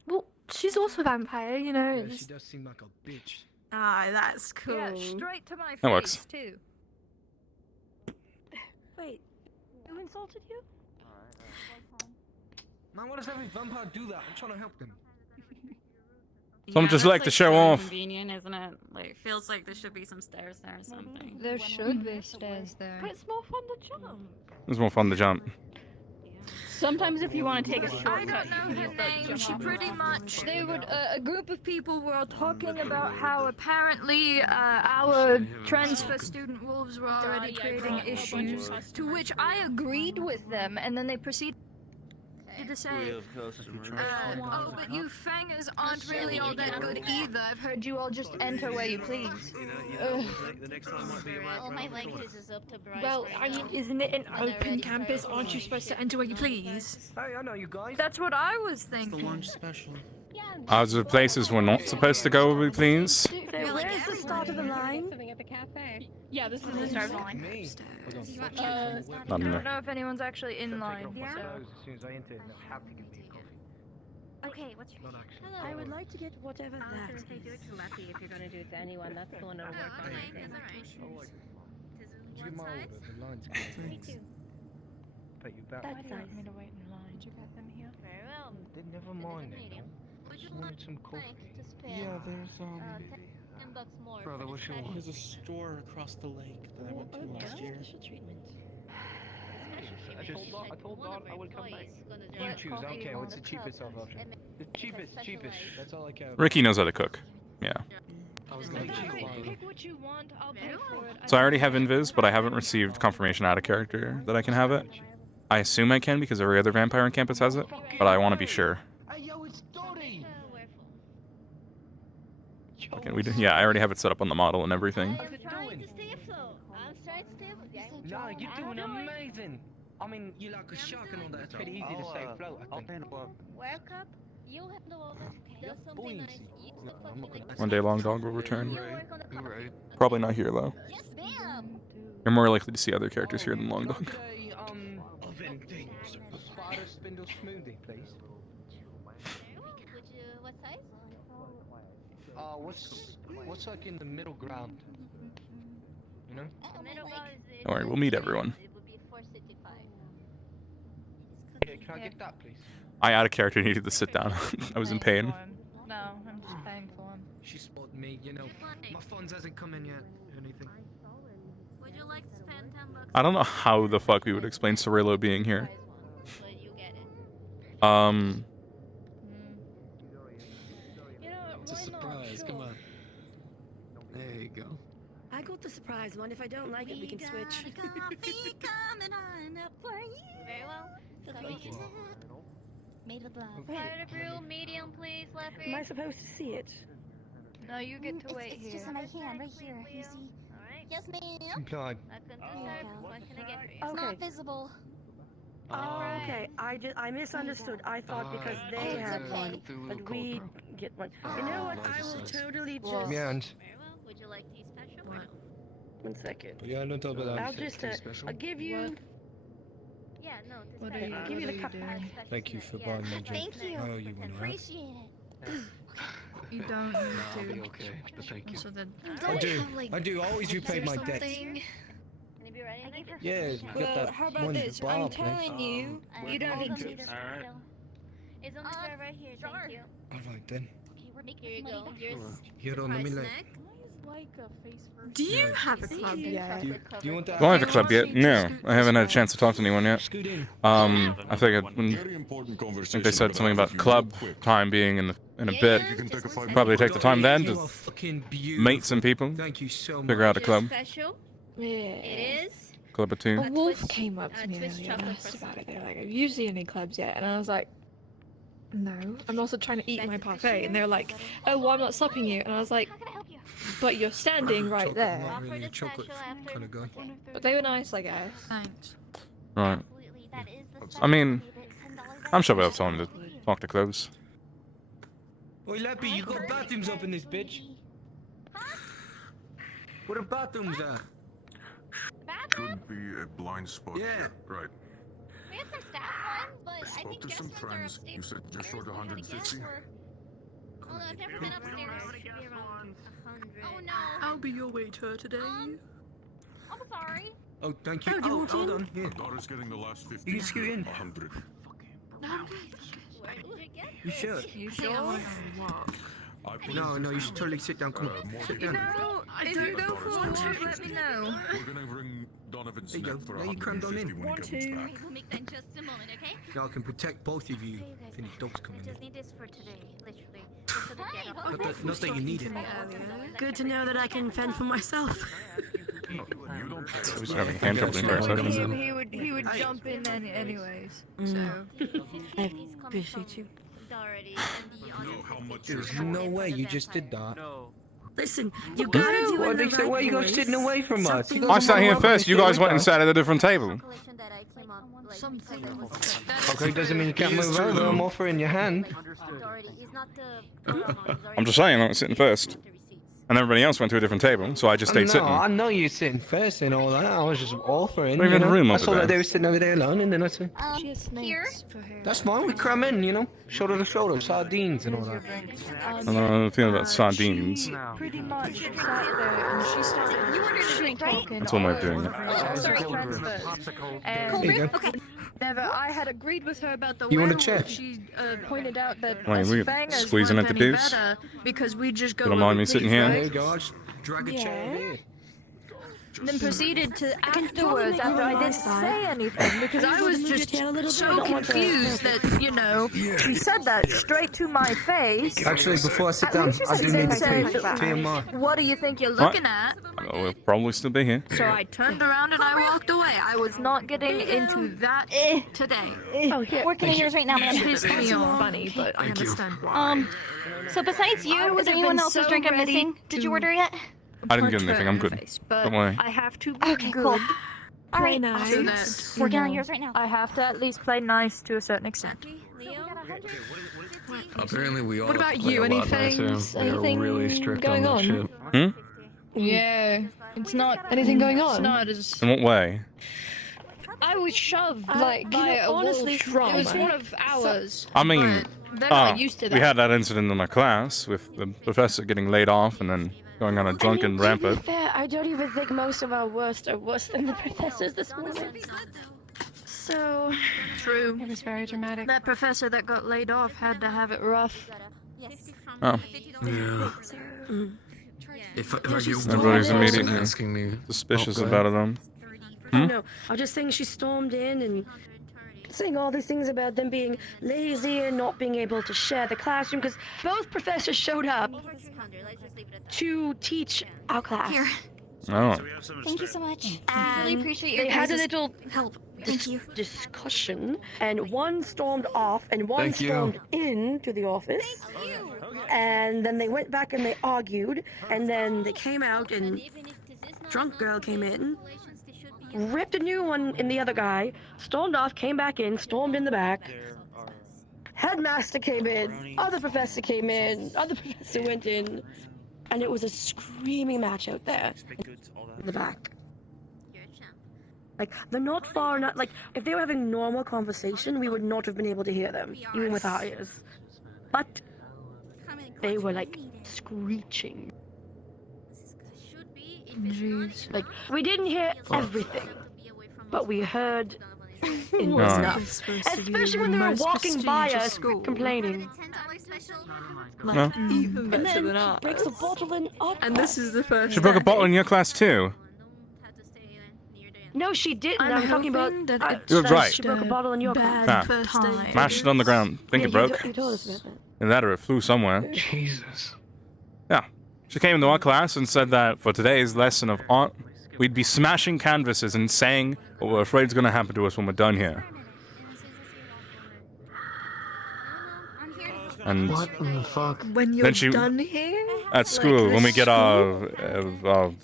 Well, she's also a vampire, you know. Yeah, she just- does seem like a bitch. Ah, that's cool. Yeah, straight to my That face works. too. Wait, who insulted you? Man, why does every vampire do that? I'm trying to help them. Some just like to show so off. Convenient, isn't it? Like, feels like there should be some stairs there or something. There should be stairs there. But it's more fun to jump. It's more fun to jump. Sometimes if you want to take a I shortcut, don't you know can her use that name. jump She off. pretty much. They would. A group of people were all talking about how apparently our transfer student wolves were already creating issues, to which I agreed with them, and then they proceeded to say, oh, but you fangers aren't really all that good either. I've heard you all just enter where you please. The next time might be around. All my language is up to Bryce. Well, I mean, isn't it an open campus? Aren't you supposed to enter where you please? Hey, I know you guys. That's what I was thinking. special. Are there places we're not supposed to go, please? So where's the start of the line? Something at the cafe. Yeah, this is the start of the line. I Not don't know if anyone's actually in line. As soon as I enter, they'll have to give me a coffee. Okay, what's your name? I would like to get whatever that is. Do it to Lucky if you're gonna do it to anyone. That's the one that'll work on my thing. Did you get my order? The line's good. Me too. Pay you back. That's nice. Me to wait in line. Did you get them here? Very well. Then never mind then. I just wanted some coffee. Thanks to spare. Yeah, there's $10 more. Brother, what's your there's a store across the lake that I went to last year. Special treatment. I told Don I would come back. You choose. I don't care. What's the cheapest of option? The cheapest. That's all I care about. Ricky knows how to cook. Yeah. I was gonna Pick what you want. I'll pay for it. So I already have Invis, but I haven't received confirmation out of character that I can have it. I assume I can because every other vampire on campus has it, but I want to be sure. Hey, yo, it's Dottie! Okay, yeah, I already have it set up on the model and everything. I'm trying to stay afloat. I'm trying to stay afloat. No, you're doing amazing. I mean, you're like a shark and all that. It's pretty easy to stay afloat, I think. Work up. You have the water. There's something nice. Use the fucking like. One day Long Dog will return. You work on the coffee. Probably not here though. Yes, ma'am. You're more likely to see other characters here than Long Dog. Oven things. Spider spindle smoothie, please. Would you, what size? What's like in the middle ground? You know? The middle ground is Don't worry, we'll meet everyone. Yeah, can I get that, please? I out of character needed to sit down. I was in pain. No, I'm just paying for him. She spotted me, you know. My funds hasn't come in yet or anything. Would you like to spend 10 bucks? I don't know how the fuck we would explain Cirillo being here. It's a surprise. Come on. There you go. I got the surprise one. If I don't like it, we can switch. Very well. Made with love. Side of brew, medium, please, Leffy. Am I supposed to see it? No, you get to wait it's here. just in my hand, right here. You see? Alright. Yes, ma'am. Implied. What can I get for you? Okay. It's not visible. Oh, okay. I misunderstood. I thought because they had one, but we get one. You know what? I will totally just. Yeah, and Very well. Would you like tea special? One second. yeah, no double that. I'll just. I'll give you. Yeah, no, What tea special. give you the cup. Thank you for buying my drink. Thank you. Oh, you want Appreciate it. You don't I'll need be to. okay, but thank you. So that I do. I do. Always repay my debt. Can you be ready? Yeah, you got Well, that how about one this? bar, I'm please. telling you, you don't need to. Alright. It's on the chair right here. Thank you. Alright then. Here you go. Here's Here on, let me like. Do you have a club? Yeah. Do you want that? Don't have a club yet. No, I haven't had a chance to talk to anyone yet. Scoot in. I think they said something about club time being in a bit. Probably take the time then to meet some people, Thank you so much. figure out a club, Special. Yeah. It is. club or two. A wolf came up to me Twitch earlier and chocolate asked croissant. about it. They were like, "Have you seen any clubs yet?" And I was like, "No." I'm also trying to eat my parfait, and they're like, "Oh, well, I'm not stopping you." And I was like, "But you're standing right I'm there." not really a chocolate kind of guy. But they were nice, I guess. Thanks. Right. I mean, I'm sure we'll have time to talk to clubs. Oi, Lappy, you got bathrooms up in this bitch. Where the bathrooms at? Could be a blind spot. Yeah. here. Right. We had some staff ones, but I I spoke think to guest some ones are friends. upstairs. You said just short of 150. Oh, no, I've never been upstairs. Should be around 100. Oh no. I'll be your waiter today. I'm sorry. Oh, thank you. Oh, do you Oh, want hold in? on. Here. My daughter's getting the last 50. You can scoot in. 100. Where did you get You should. You sure? No, no, you should totally sit down. Come on. Sit down. No, if you go for a walk, let me know. We're gonna bring Donovan's There you neck go. for Now you crammed on 150 in. when he comes back. We'll make that in just a moment, okay? Now I can protect both of you if any dogs come I in. just need this for today, literally. Just so they get up. Not that you need it. Good to know that I can fend for myself. Who's having hand trouble for a second? He would jump in anyways. I appreciate you. Already. There's no way you just did that. Listen, you gotta do Why it they in the say, right why you guys voice. sitting away from us? You I guys sat are here welcome first. to You sit guys with went and us. sat at a different table. Okay, doesn't mean you can't move over. I'm offering your hand. I'm just saying, I was sitting first. And everybody else went to a different table, so I just stayed No, sitting. I know you're sitting first and all that. I was just offering. Not even you a know? room I over saw there. that they were sitting over there alone, and then I said, Here? "That's fine. We cram in, you know, shoulder to shoulder, sardines and all that." I don't know how I feel about sardines. Pretty much sat there and she started. You ordered a drink, right? That's one way of doing it. Sorry, and There you go. whenever I had agreed with her about the You want a werewolf, chair? she pointed out that Wait, us we fangers squeezing weren't at the any deuce? better because we just go. You don't where mind we me sitting please, here? There right? you go. I'll just drag a chair over here. Then proceeded to totally afterwards, make after room I on my didn't side. say anything, because I was Move your just tail a little bit. I so don't want the- confused that, you know, she said that straight to my face. Actually, before I sit At down, least you I do didn't need to say, take TMI. what do you think you're What? looking at? We'll probably still be here. So I turned around and I walked away. I was not getting into that today. Oh, here. Working on yours right now, It man. pissed me off. Funny, but I understand why. So besides you, I is would have anyone been else's so drink I'm ready missing? Did you to order yet? I didn't get punch anything. her I'm in the good. face, but Don't worry. I have to be Okay, good. cool. All Very right, nice. So that, you Working on know, yours right now. I have to at least play nice to a certain extent. Leo? Apparently we all What about play you? a lot Anything? nicer. They're Anything really strict going on that on? shit. Yeah, it's not Anything going on? It's not as In what way? I was shoved Like, you by know, a honestly, wolf. It drama. was one of ours. I mean, but they're not used to that. we had that incident in my class with the professor getting laid off and then going on a I mean, drunken to rampant. be fair, I don't even think most of our worst are worse than the professors this morning. So True. it was very dramatic. That professor that got laid off had to have it rough. Oh. Yeah. If I get Everybody's one person immediately asking me suspicious go about ahead. them. Oh no, I was just saying she stormed in and saying all these things about them being lazy and not being able to share the classroom because both professors showed up to teach our class. Here. Oh. Thank you so much. I And really appreciate your they had a guys' little help. Thank you. discussion, and one stormed off, and one Thank you. stormed into the office. And then they went back and they argued, and then they came out, and drunk girl came in, ripped a new one in the other guy, stormed off, came back in, stormed in the back. Headmaster came in, other professor came in, other professor went in, and it was a screaming match out there in the back. Like, they're not far enough. Like, if they were having normal conversation, we would not have been able to hear them, even with our ears. But they were, like, screeching. Jeez. Like, we didn't hear everything, but we heard enough. Especially when they were walking by us, complaining. Like, even And better then than she ours. breaks a bottle in our And this is the first She broke a day. bottle in your class too. No, she didn't. I'm I'm talking about. hoping that it's You're right. She broke a bottle in your bad class. first day. Mashed it on the ground. Think Yeah, it broke. You told us about that. And that or it flew somewhere. Jesus. Yeah. She came into our class and said that for today's lesson of art, we'd be smashing canvases and saying what we're afraid is going to happen to us when we're done here. And What in the fuck? When you're Then she- done here? at school, Like when we get our, school?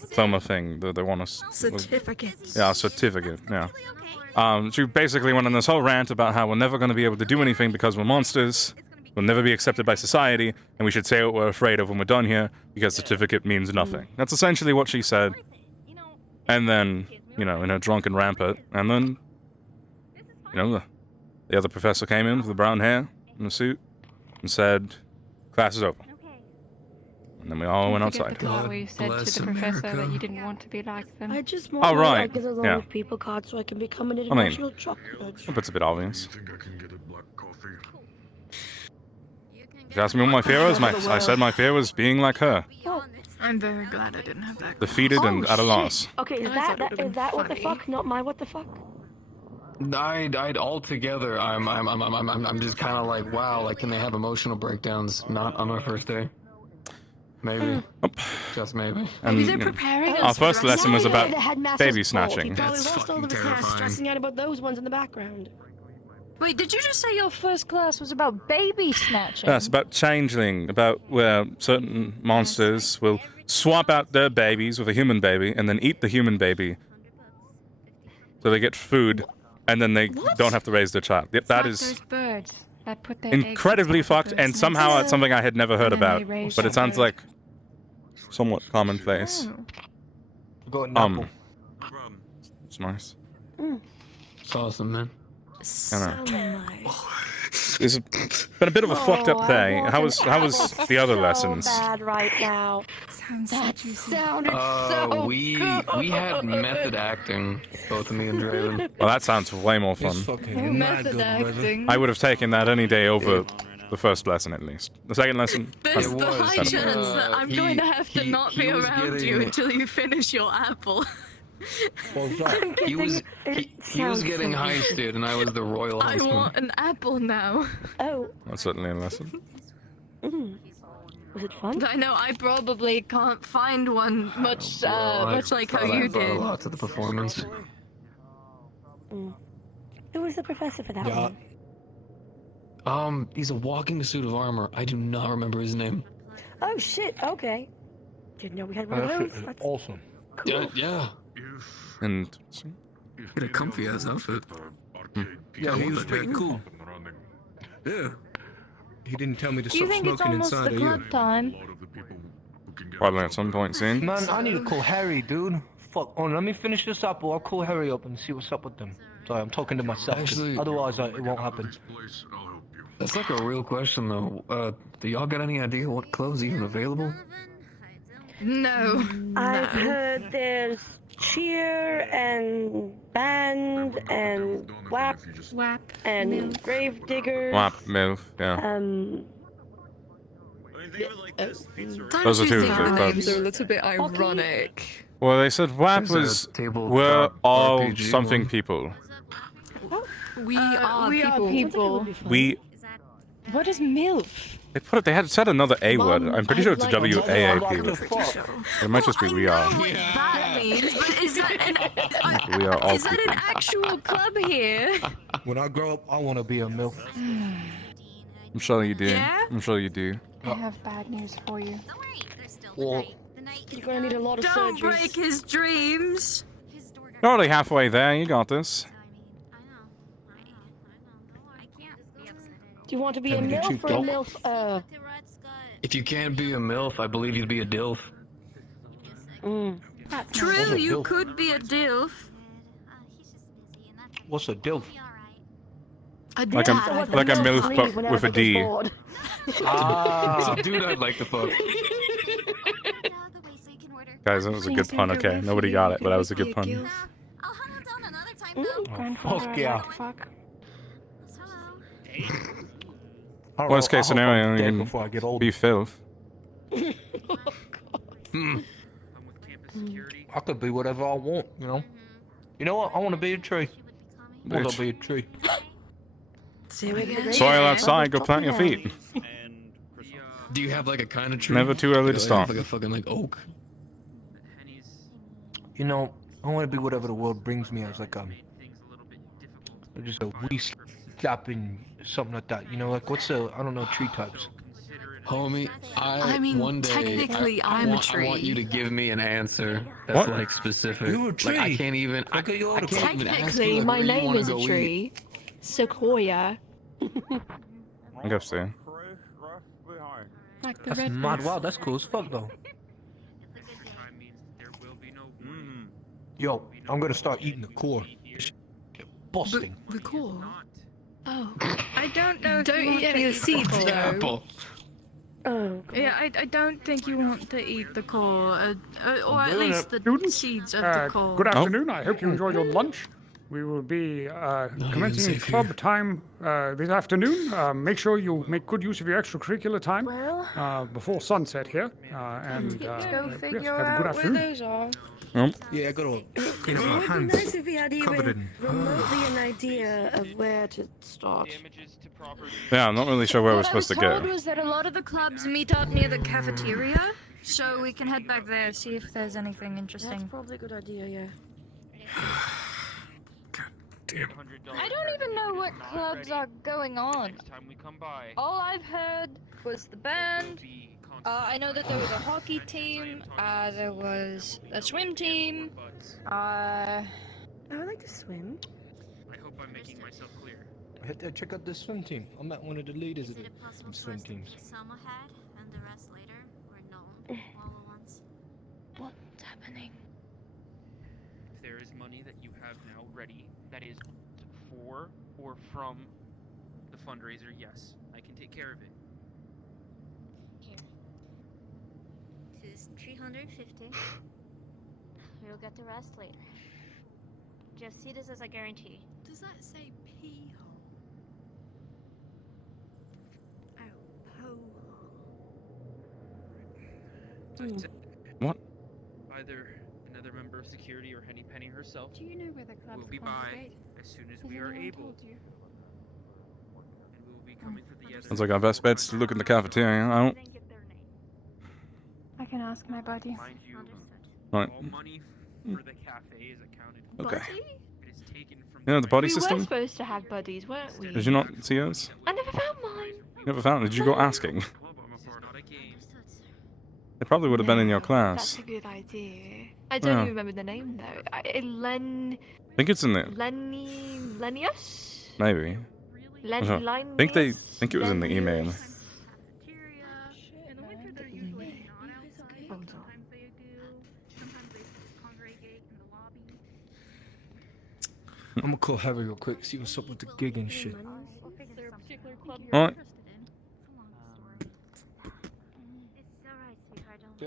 diploma thing, they want us... Certificates. Yeah, our certificate, yeah. She basically went on this whole rant about how we're never going to be able to do anything because we're monsters, we'll never be accepted by society, and we should say what we're afraid of when we're done here, because certificate means nothing. That's essentially what she said. And then, in a drunken rampant, and then, the other professor came in with the brown hair and the suit and said, class is over. And then we all went outside. The part where you said bless to the professor America. that you didn't want to be like them. I just Oh, want right. to get along Yeah. with people card so I can become an I mean, international chocolate. hope it's a bit obvious. She asked me what my fear was. I said my fear was being like her. I'm very glad I didn't have that. Defeated and at a loss. Okay, is I thought it that would've is that what the been funny. fuck? Not my what the fuck? I'd altogether. I'm just kind of like, wow. Like, can they have emotional breakdowns? Not on our first day. Maybe. Just maybe. And, Maybe they're preparing our us for first the lesson was rest of about the The headmaster's baby fault. He snatching. probably That's lost all of his fucking hair terrifying. stressing out about those ones in the background. Wait, did you just say your first class was about baby snatching? Yes, about changeling, about where certain monsters will swap out their babies with a human baby and then eat the human baby. So they get food and then they don't have to raise their child. Yep, that is Those birds that put their incredibly eggs inside fucked the and bird's somehow nest. it's something I had never heard And then about. they raise But it that sounds bird. like somewhat commonplace. Got an apple. It's nice. It's awesome, man. So nice. It's been a bit of a fucked up day. How was the other lessons? Bad right now. That sounded so we good. had method acting, both of me and Draven. Well, that sounds way more fun. Method acting. I would have taken that any day over the first lesson, at least. The second lesson, There's kind the of high better. chance that I'm going to have to not be was around you getting- until you finish your apple. He was getting heisted, and I was the royal I heistman. want an apple now. Oh. That's certainly a lesson. Was it fun? I know I probably can't find one much much like how you Brought a did. lot to the performance. Who was the professor for that Yeah. one? He's a walking suit of armor. I do not remember his name. Oh shit, okay. Didn't know we had one of those. That's awesome. cool. Yeah. And Get a comfy ass outfit. Yeah, he was pretty cool. Yeah. He didn't tell me to Do you stop think it's smoking almost inside the of club you. time? Probably at some point soon. Man, I need to call Harry, dude. Fuck on, let me finish this apple. I'll call Harry up and see what's up with them. Sorry, I'm talking to myself. 'cause Actually- otherwise, it won't happen. That's like a real question, though. Do y'all got any idea what clothes even available? No. I've heard there's cheer and band and WAP and grave diggers. WAP, MILF, yeah. Don't Those are you two of think the the names clubs. are a little bit ironic? Well, they said WAP Is there a was tabletop we're all RPG something one? people. We are people. We. What is MILF? They put it. They had said another A word. Mum, I'm pretty sure it's a I'd like to WAAP. It might just be we are. That means, but is that We are all is that an actual club here? When I grow up, I want to be a MILF. I'm sure you do. Yeah? I'm sure you do. I have bad news for you. Well, You're gonna need a lot of Don't surgeries. break his dreams. You're already halfway there. You got this. Do you want to be a Can we get MILF you or a dope? MILF? If you can't be a MILF, I believe you'd be a DILF. True, you could be a DILF. What's a DILF? Like a MILF, but with a D. Ah, dude, I'd like to fuck. Guys, that was a good pun. Okay, nobody got it, but that was a good pun. Oh, fuck yeah. Worst case scenario, you before I get can old. be filth. I could be whatever I want, you know. You know what? I want to be a tree. I want to be a tree. Soil outside, go plant your feet. Do you have like a kind of tree? Never too early to Like, start. Like a fucking like oak. You know, I want to be whatever the world brings me as like just a wee slapping something like that. You know, like what's the I don't know tree types. Homie, I mean, one day, technically, I I'm a want, I want tree. you to give me an answer that's What? like specific. You're a Like tree. I can't even. I Okay, you're can't even ask Technically, you, like, my where you name wanna is a go eat. tree. Sequoia. I guess so. Like the That's red mad. roof. Wow, that's cool as fuck though. Yo, I'm gonna start eating the core. Busting. The core. Oh. I don't know. If Don't you want eat any to of the seeds, core. though. Apple. Oh. Yeah, I don't think you want to eat the core, or at doing least the Students, seeds of the core. Good afternoon. I hope you enjoyed your lunch. We will be commencing club time this afternoon. Make sure you make good use of your extracurricular time before sunset here. And Go yes, figure have a good out where afternoon. those are. Yeah, I got all. It would be nice if we had even remotely an idea of where to start. Yeah, I'm not really sure where we're What I was supposed to told go. was that a lot of the clubs meet up near the cafeteria, so we can head back there, see if there's anything interesting. That's probably a good idea, yeah. I don't even know what clubs are going on. All I've heard was the band. I know that there was a hockey team. There was a swim team. I would like to swim. I hope I'm making myself clear. Hit there, check out the swim team. I met one of the leaders of the swim teams. Some ahead and the rest later, or no, all at once. What's happening? If there is money that you have now ready, that is for or from the fundraiser, yes, I can take care of it. Here. This is 350. We'll get the rest later. Just see this as a guarantee. Does that say pee hole? Oh, po hole. What? Either another member of security or Henny Penny herself Do you know where the club's will be by as soon as we are able. And we will be coming for the other. Sounds like our best bet's to look in the cafeteria. I don't. I can ask my buddy. Mind you, Right. all money for the cafe is accounted for. Okay. It is taken from You know the buddy We system? were supposed to have buddies, weren't we? Did you not see yours? I never found mine. You never found it. Did you go asking? It probably would have been in your class. That's a good idea. I don't Yeah. even remember the name though. I think it's in there. Lenius? Maybe. Len I think they think it was in the email. I'm gonna call Harry real quick, see what's up with the gig and shit. Alright.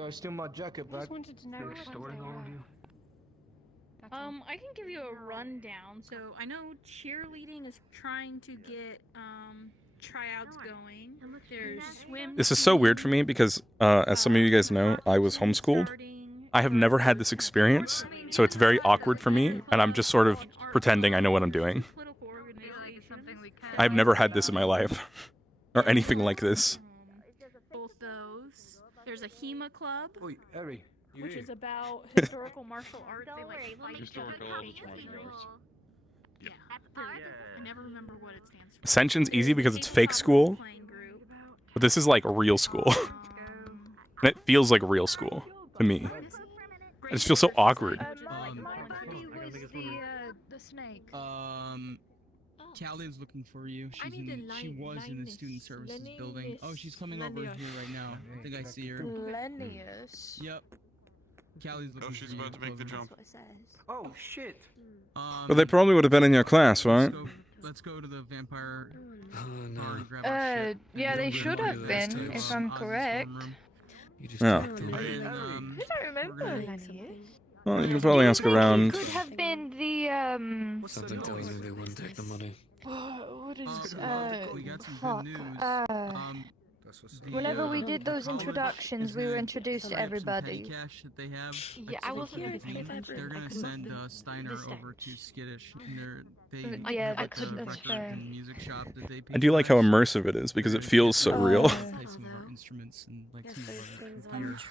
I steal my jacket back? I just wanted to know what ones they were. I can give you a rundown. So I know cheerleading is trying to get tryouts going. There's swim. This is so weird for me because, as some of you guys know, I was homeschooled. I have never had this experience, so it's very awkward for me, and I'm just sort of pretending I know what I'm doing. I've never had this in my life, or anything like this. Both those. There's a HEMA club, Oi, Harry, which is about historical martial arts. They like fight Historical martial arts. Yeah. I never remember what it stands for. Ascension's easy because it's fake school, but this is like real school. And it feels like real school to me. I just feel so awkward. The snake. Callie's looking for you. She was in the student services building. Oh, she's coming over here right now. I think I see her. Lennius. Yep. Callie's looking for you. Oh, she's about to make the jump. Oh shit. But they probably would have been in your class, right? Let's go to the vampire bar and grab our shit. Yeah, they should have been, if I'm correct. Yeah. I don't remember Lennius. Well, you can probably ask around. Could have been the Something tells me they wouldn't take the money. What is we got some fuck. good news. Whenever we did those introductions, we were introduced to everybody. Cash that they have. Yeah, I was here. They're gonna send Steiner over to Skittish. Yeah, that's fair. And music shop that they I do like how immersive it is because it feels so real. Instruments and like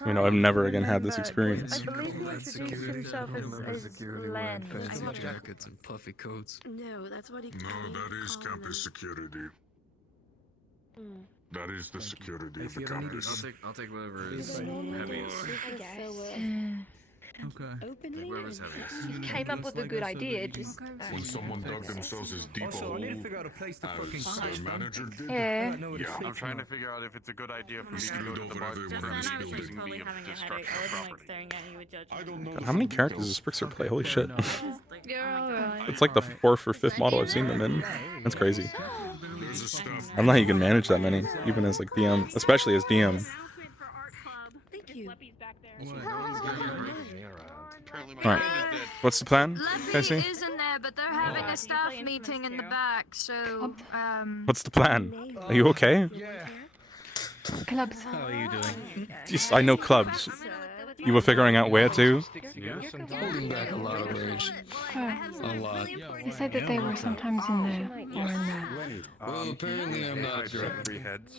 You know, I've never again had this experience. I believe he introduced himself as Len. Jackets and puffy coats. No, that's what he No, that is campus security. That is the security of the campus. I'll take whatever is heaviest. Okay. Whoever's heaviest. You came up with a good idea, just... When someone dug themselves as deep a hole I need to figure out a place to fucking as crash their manager did. Yeah. Yeah. I'm trying to figure out if it's a good idea for me to go to the over bar everyone for in this using building. me of destruction property. I don't know. God, how many characters does Sprickster play? Holy shit. You're alright. It's like the 4th or 5th model I've seen them in. That's crazy. There's a staff. I don't know how you can manage that many, even as like DM, especially as DM. Thank you. Alright, what's the plan, Casey? Leppy isn't there, but they're having a staff meeting in the back, so, What's the plan? Are you okay? Clubs. How are you doing? Just, I know clubs. You were figuring out where to? Holding back a lot of rage. A lot. They said that they were sometimes in the... or in the... Well, apparently I'm not sure.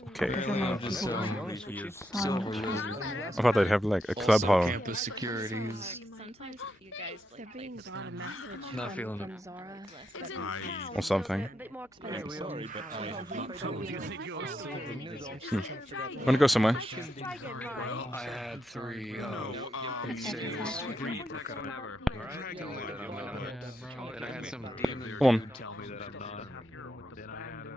Okay. I'm just silver lizard. I thought they'd have like a club Also hall. campus securities. Sometimes you guys they're being brought a message Not feeling it. from Zara. Or something. Sorry, but I have not told you. Wanna go somewhere? Well, I had 3 saves. And I had some demon Come on. dude tell me that I'm not. Then I had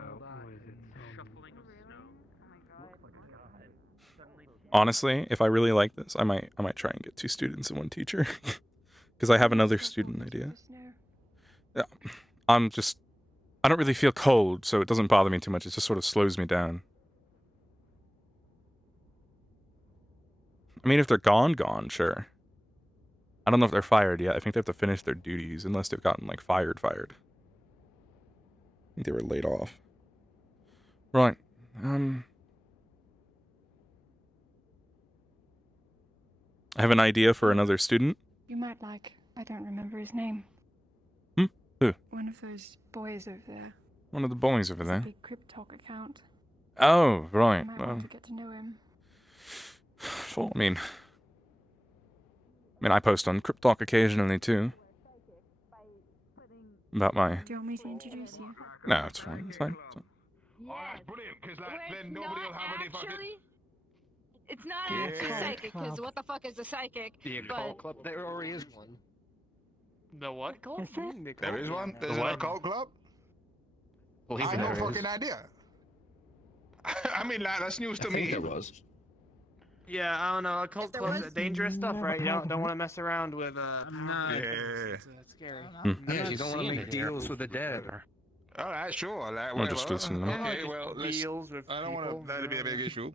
Honestly, if I really like this, I might try and get 2 students and 1 teacher. Because I have another student idea. Yeah. I don't really feel cold, so it doesn't bother me too much. It just sort of slows me down. I mean, if they're gone, sure. I don't know if they're fired yet. I think they have to finish their duties, unless they've gotten, like, fired. I think they were laid off. Right. I have an idea for another student. You might like, I don't remember his name. Who? One of those boys over there. One of the boys over there. Big Crypt Talk account. Oh, You right. might Well, want to get to know him. well, I mean, I post on Crypt Talk occasionally too. About my... Do you want me to introduce you? No, it's fine. It's fine. It's fine. Oh, that's brilliant, because then nobody will have any fucking... It's not Yeah. actually psychic, because what the fuck is a psychic? The occult club? There already is one. The what? There is one. There's an occult club. I have no fucking idea. I mean, like, that's news to me. There was. Yeah, I don't know. Occult clubs are dangerous stuff, right? You don't want to mess around with. Yeah. It's scary. Yeah, you don't want to make deals with the dead. All right, sure. Like, I'll just listen. Okay, well, let's, Deals with I don't want people, that to be a big issue.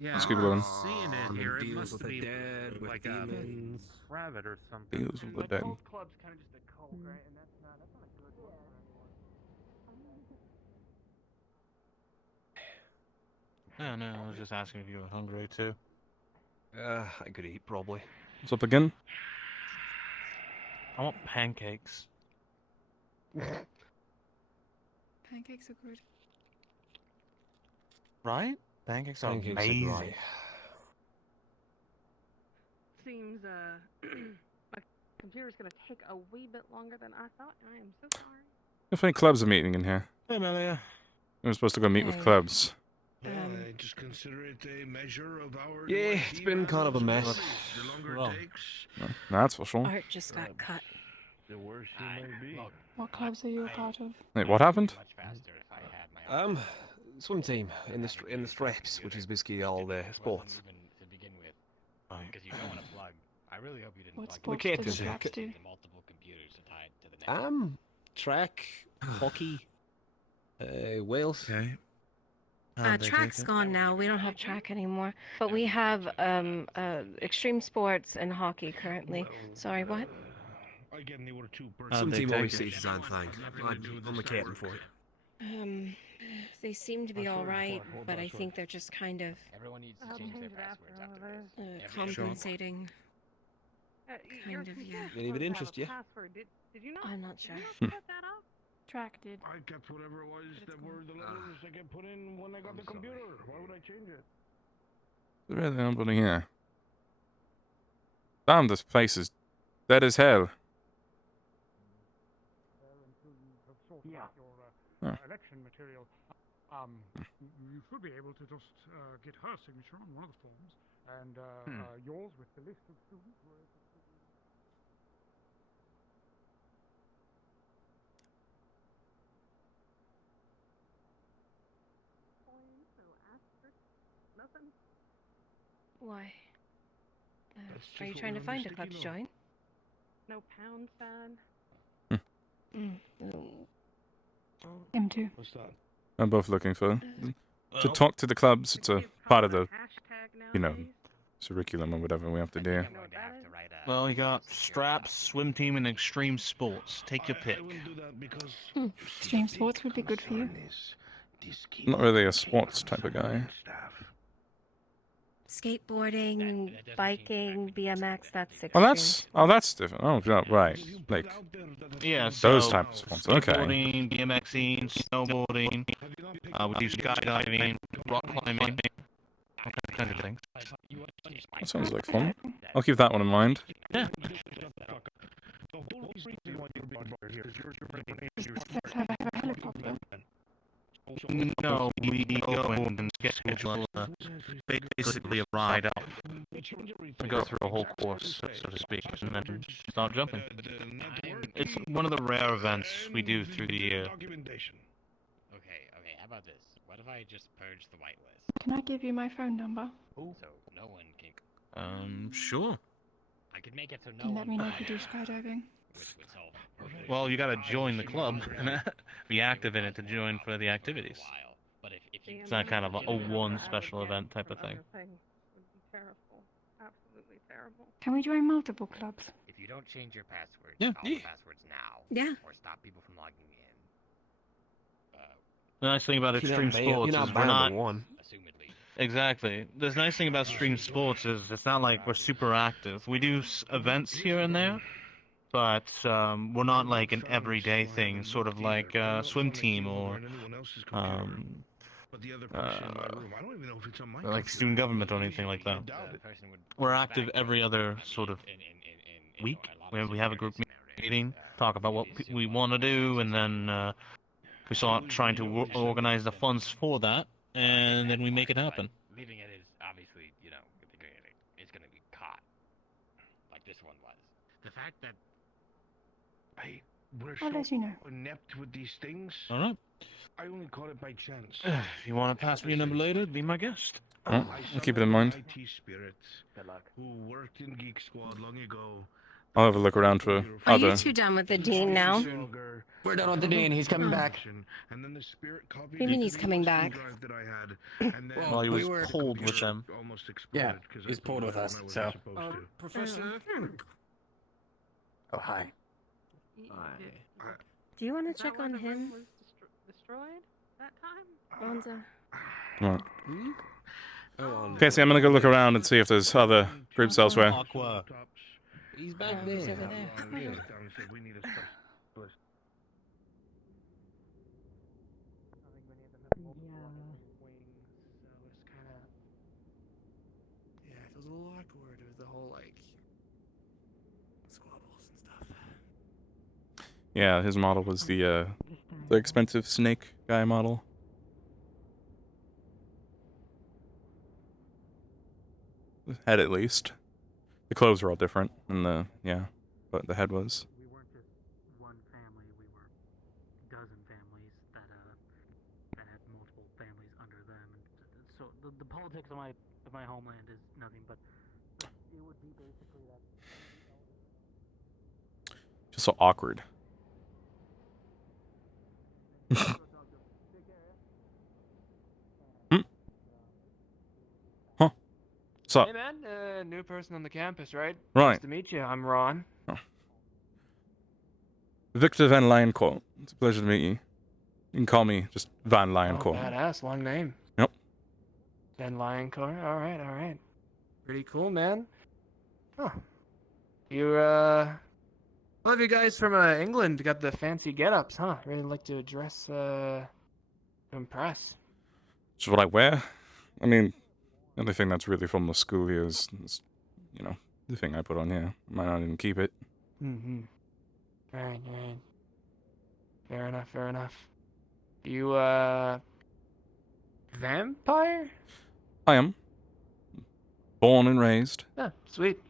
Yeah, Let's keep I'm going. seeing it here. It Deals must with the be dead, with like demons. a rabbit or something. Deals with the dead. Cult club's kind of just a cult, right? And that's not a good look for anyone. No, no, I was just asking if you were hungry too. I could eat, probably. What's up again? I want pancakes. Pancakes are good. Right? Pancakes are Pancakes are amazing. great. Seems my computer's gonna take a wee bit longer than I thought. I am so sorry. If any clubs are meeting in here. Hey, Melia. We were supposed to go meet with clubs. I just consider it a measure of our. Yeah, it's been kind of a mess. The longer Well. it takes, That's for sure. Art just got cut. the worse you may be. What clubs are you a part of? Wait, what happened? Swim team in the straps, which is basically all the sports. To begin with, because you don't want to plug. I really hope you didn't What plug. sports can't do the do straps that. do? Multiple computers tied to the neck. Track, hockey, Wales. Okay. Track's gone now. We don't have track anymore. But we have extreme sports and hockey currently. Sorry, what? Again, they were two Some they team take always it? sees his own thing. I'm the captain for it. They seem to be all right, but I think they're just kind of Everyone needs to change their passwords after this. compensating. Kind of, yeah. Didn't even interest you. Password. Did you not? I'm not sure. Set that up? Track did. I kept whatever it was that were the letters I get put in when I got the computer. Why would I change it? There's really nobody here. Damn, this place is dead as hell. Yeah. Oh. Election material. You should be able to just get her signature on one of the forms, and yours with the list of students. Nothing. Why? Are you trying to find a club to join? No pound sign. Him too. What's that? I'm both looking for to talk to the clubs. It's a part of the, curriculum or whatever we have to do. Well, you got straps, swim team, and extreme sports. Take your pick. Extreme sports would be good for you. Not really a sports type of guy. Skateboarding, biking, BMX, that's Oh, extreme. that's different. Oh, yeah, right. Like, Yeah, those so types of sports. Okay. Skateboarding, BMXing, snowboarding. We do skydiving, rock climbing, all kinds of things. That sounds like fun. I'll keep that one in mind. Yeah. No, we go and schedule basically a ride out. We go through a whole course, so to speak, and then start jumping. It's one of the rare events we do through the year. Okay, how about this? What if I just purge the whitelist? Can I give you my phone number? So no one can. Sure. I could make it so no And one. let me know if you do skydiving. Well, you gotta join the club and be active in it to join for the activities. It's not kind of a one special event type of thing. Would be terrible. Absolutely terrible. Can we join multiple clubs? If you don't change your passwords, Yeah. all the passwords now, Yeah. or stop people from logging in. The nice thing about extreme sports is we're not. Exactly. The nice thing about extreme sports is it's not like we're super active. We do events here and there, but we're not like an everyday thing, sort of like swim team or like student government or anything like that. We're active every other sort of week. We have a group meeting, talk about what we want to do, and then we start trying to organize the funds for that, and then we make it happen. Leaving it is obviously, it's going to be caught, like this one was. The fact that We're I'll let you know. inept with these things. All right. I only caught it by chance. If you want to pass me your number later, be my guest. I'll keep it in mind. IT spirit who worked in Geek Squad long ago. I'll have a look around for Are other. you two done with the dean now? We're done with the dean. He's coming back. And then the spirit copied What do you mean he's coming back? drive that I had, and then Well, he was we were- pulled with them. almost Yeah, exploded because he's pulled with us, so. Professor? Oh, hi. Do you want to check on him, Was destroyed that time? Bonza? Right. Oh, Casey, I'm gonna go look around and see if there's other groups elsewhere. Aqua. He's back Oh, he's there. over there. Yeah. We need a specialist. Yeah, it was a little awkward. It was the whole, like, squabbles and stuff. Yeah, his model was the expensive snake guy model. Head at least. The clothes were all different, and but the head was. We weren't just one family, we were a dozen families that had multiple families under them. And so the politics of my homeland is nothing but it would be basically that. Just so awkward. Huh. What's up? Hey man, new person on the campus, right? Right. Nice to meet you. I'm Ron. Victor Van Lioncourt. It's a pleasure to meet you. You can call me just Van Lioncourt. Badass, long name. Yep. Van Lioncourt. All right. Pretty cool, man. Huh. You all of you guys from England got the fancy get-ups, huh? Really like to dress to impress. It's what I wear. I mean, the only thing that's really from the school here is the thing I put on here. I might not even keep it. Mm-hmm. Right. Fair enough. You, vampire? I am. Born and raised. Yeah, sweet.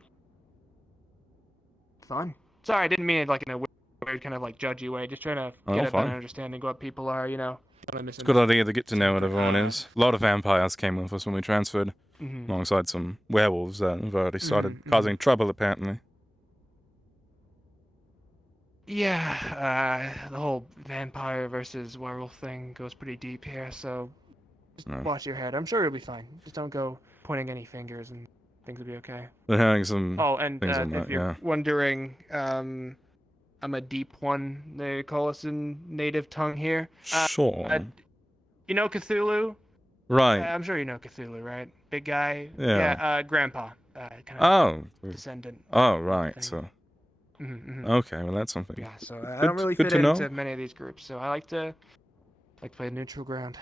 Fun. Sorry, I didn't mean it like in a weird kind of like judgy way. Just trying to get a fine. better understanding of what people are, It's a good idea to get to know what everyone is. A lot of vampires came with us when we transferred, alongside some werewolves that have already started causing trouble, apparently. Yeah, the whole vampire versus werewolf thing goes pretty deep here, so just watch your head. I'm sure you'll be fine. Just don't go pointing any fingers and things will be okay. They're having some and things on if that, you're yeah. wondering, I'm a deep one, they call us in native tongue here. Sure. You know Cthulhu? Right. I'm sure you know Cthulhu, right? Big guy? Yeah. Grandpa. Kind of descendant. Oh, right, so... Mhm. Okay, well that's something. Yeah, so I don't really good fit to into know. many of these groups, so I like to play neutral ground.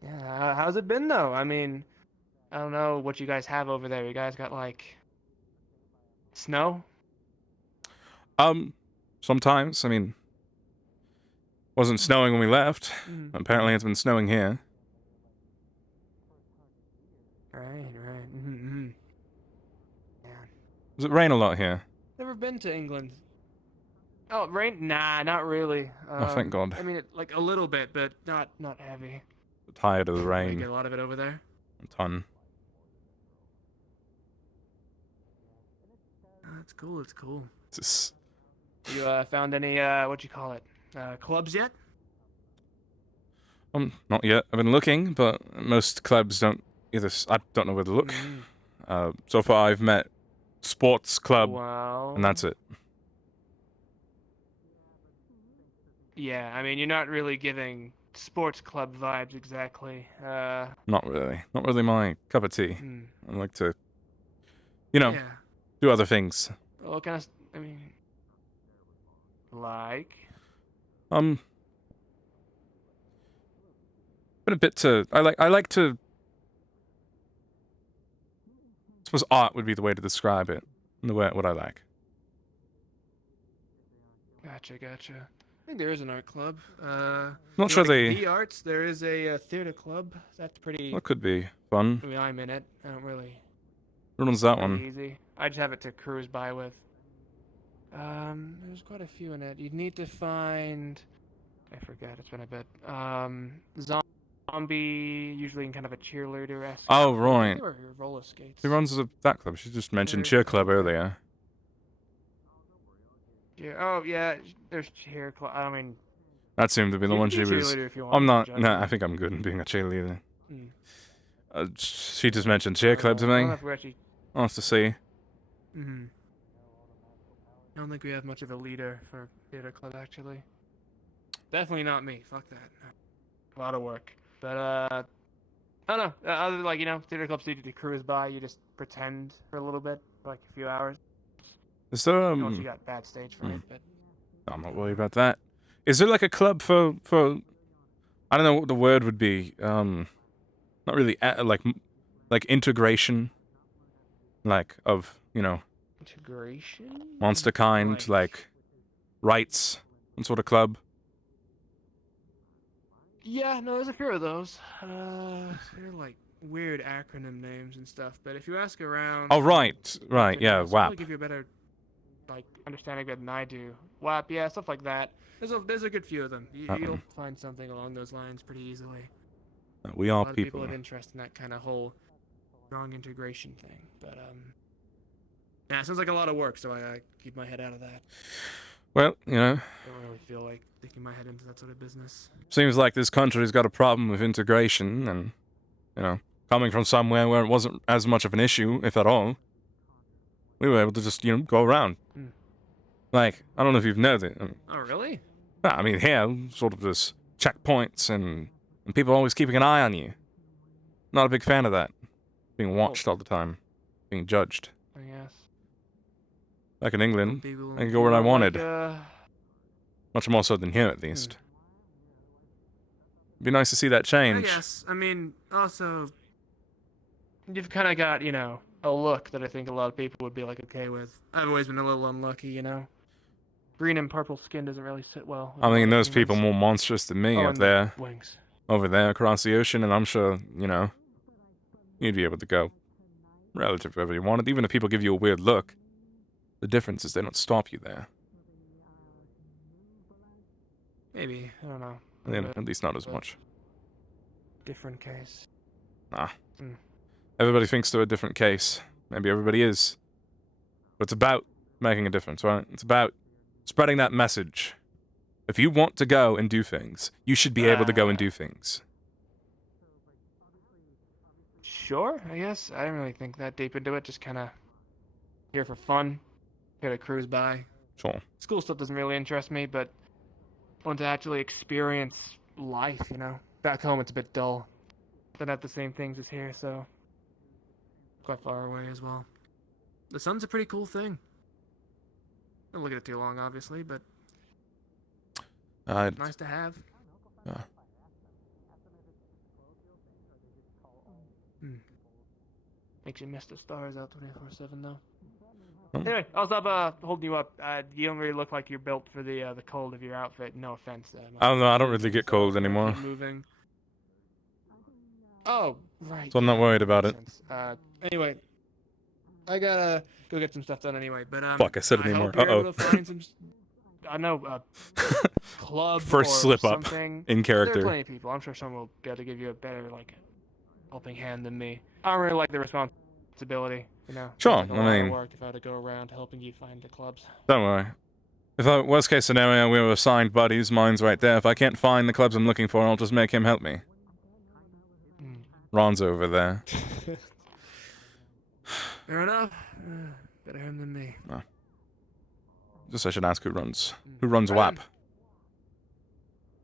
Yeah, how's it been though? I mean, I don't know what you guys have over there. You guys got like snow? Sometimes. I mean, wasn't snowing when we left. Mhm. Apparently, it's been snowing here. Right. Mm-hmm. Does it rain a lot here? Never been to England. Oh, rain? Nah, not really. Oh, thank God. I mean, like a little bit, but not heavy. Tired of the You rain. get a lot of it over there. A ton. Oh, it's cool. Just... You found any what you call it? Clubs yet? Not yet. I've been looking, but most clubs don't either. I don't know where to look. So far, I've met sports club, and that's it. Yeah, I mean, you're not really giving sports club vibes exactly. Not really. Not really my cup of tea. I like to, Yeah. do other things. What kind of? I mean, like. But a bit to. I like to. I suppose art would be the way to describe it. And the way what I like. Gotcha. I think there is an art club. Not sure they- The arts. There is a theater club. That's pretty. That could be fun. I mean, I'm in it. I don't really. Which one's that pretty one? Easy. I just have it to cruise by with. There's quite a few in it. You'd need to find. I forget. It's been a bit. Zombie, usually in kind of a cheerleader-esque. Oh, right. Or roller skates. Who runs that club? She just mentioned cheer club earlier. Oh yeah, there's cheer club. I mean, That seemed to be the you one can she be a was. cheerleader if you want I'm to, not. Judge. No, I think I'm good in being a cheerleader. Hmm. She just mentioned cheer club to I don't me. know if we actually. Wants to see. Hmm. I don't think we have much of a leader for theater club actually. Definitely not me. Fuck that. A lot of work. But I don't know. Other than, like, you know, theater clubs need to cruise by. You just pretend for a little bit, for like a few hours. Is there Once you got bad stage fright, but I'm not worried about that. Is there like a club for I don't know what the word would be. Not really like integration, like of integration. monster kind, like rights, some sort of club. Yeah, no, there's a few of those. They're like weird acronym names and stuff. But if you ask around, Oh right, yeah, they'll WAP. give you a better like understanding of it than I do. WAP, yeah, stuff like that. There's a good few of them. You'll find something along those lines pretty easily. We A are lot of people people. have interest in that kind of whole strong integration thing. But yeah, it sounds like a lot of work, so I keep my head out of that. Well, Don't really feel like sticking my head into that sort of business. seems like this country's got a problem with integration, and coming from somewhere where it wasn't as much of an issue, if at all, we were able to just go around. Hmm. Like, I don't know if you've noticed. Oh, really? I mean, here, sort of just checkpoints and people always keeping an eye on you. Not a big fan of that. Being watched all the time. Being judged. I guess. Back in England, People I could go where I feel wanted. like, Much more so than here, at least. It'd be nice to see that change. I guess. I mean, also, you've kind of got, a look that I think a lot of people would be, like, okay with. I've always been a little unlucky, Green and purple skin doesn't really sit well. I'm thinking those people more monstrous than me Oh, up and there. wings. Over there across the ocean, and I'm sure, you'd be able to go relative wherever you wanted. Even if people give you a weird look, the difference is they don't stop you there. Maybe. I don't know. Yeah, at least not as much. Different case. Nah. Hmm. Everybody thinks they're a different case. Maybe everybody is. But it's about making a difference, right? It's about spreading that message. If you want to go and do things, you should be able to go and do things. Sure, I guess. I didn't really think that deep into it. Just kind of here for fun. Here to cruise by. Sure. School stuff doesn't really interest me, but I want to actually experience life, Back home it's a bit dull. Don't have the same things as here, so quite far away as well. The sun's a pretty cool thing. Don't look at it too long, obviously, but nice to have. Yeah. Makes you miss the stars out 24/7, though. Anyway, I'll stop holding you up. You don't really look like you're built for the cold of your outfit. No offense. I don't know. I don't really get cold anymore. Keep moving. Oh, right. So I'm not worried about it. Anyway, I gotta go get some stuff done anyway. But Fuck, I said it anymore. Hope you're able to find some, I don't know, club First or slip up something. in character. There are plenty of people. I'm sure someone will be able to give you a better helping hand than me. I don't really like the responsibility. Sure, It's like a lot of work if I had to go around helping you find the clubs. Don't worry. If worst case scenario, we were assigned buddies, mine's right there. If I can't find the clubs I'm looking for, I'll just make him help me. Ron's over there. Fair enough. Better him than me. Oh. Just I should ask who runs WAP.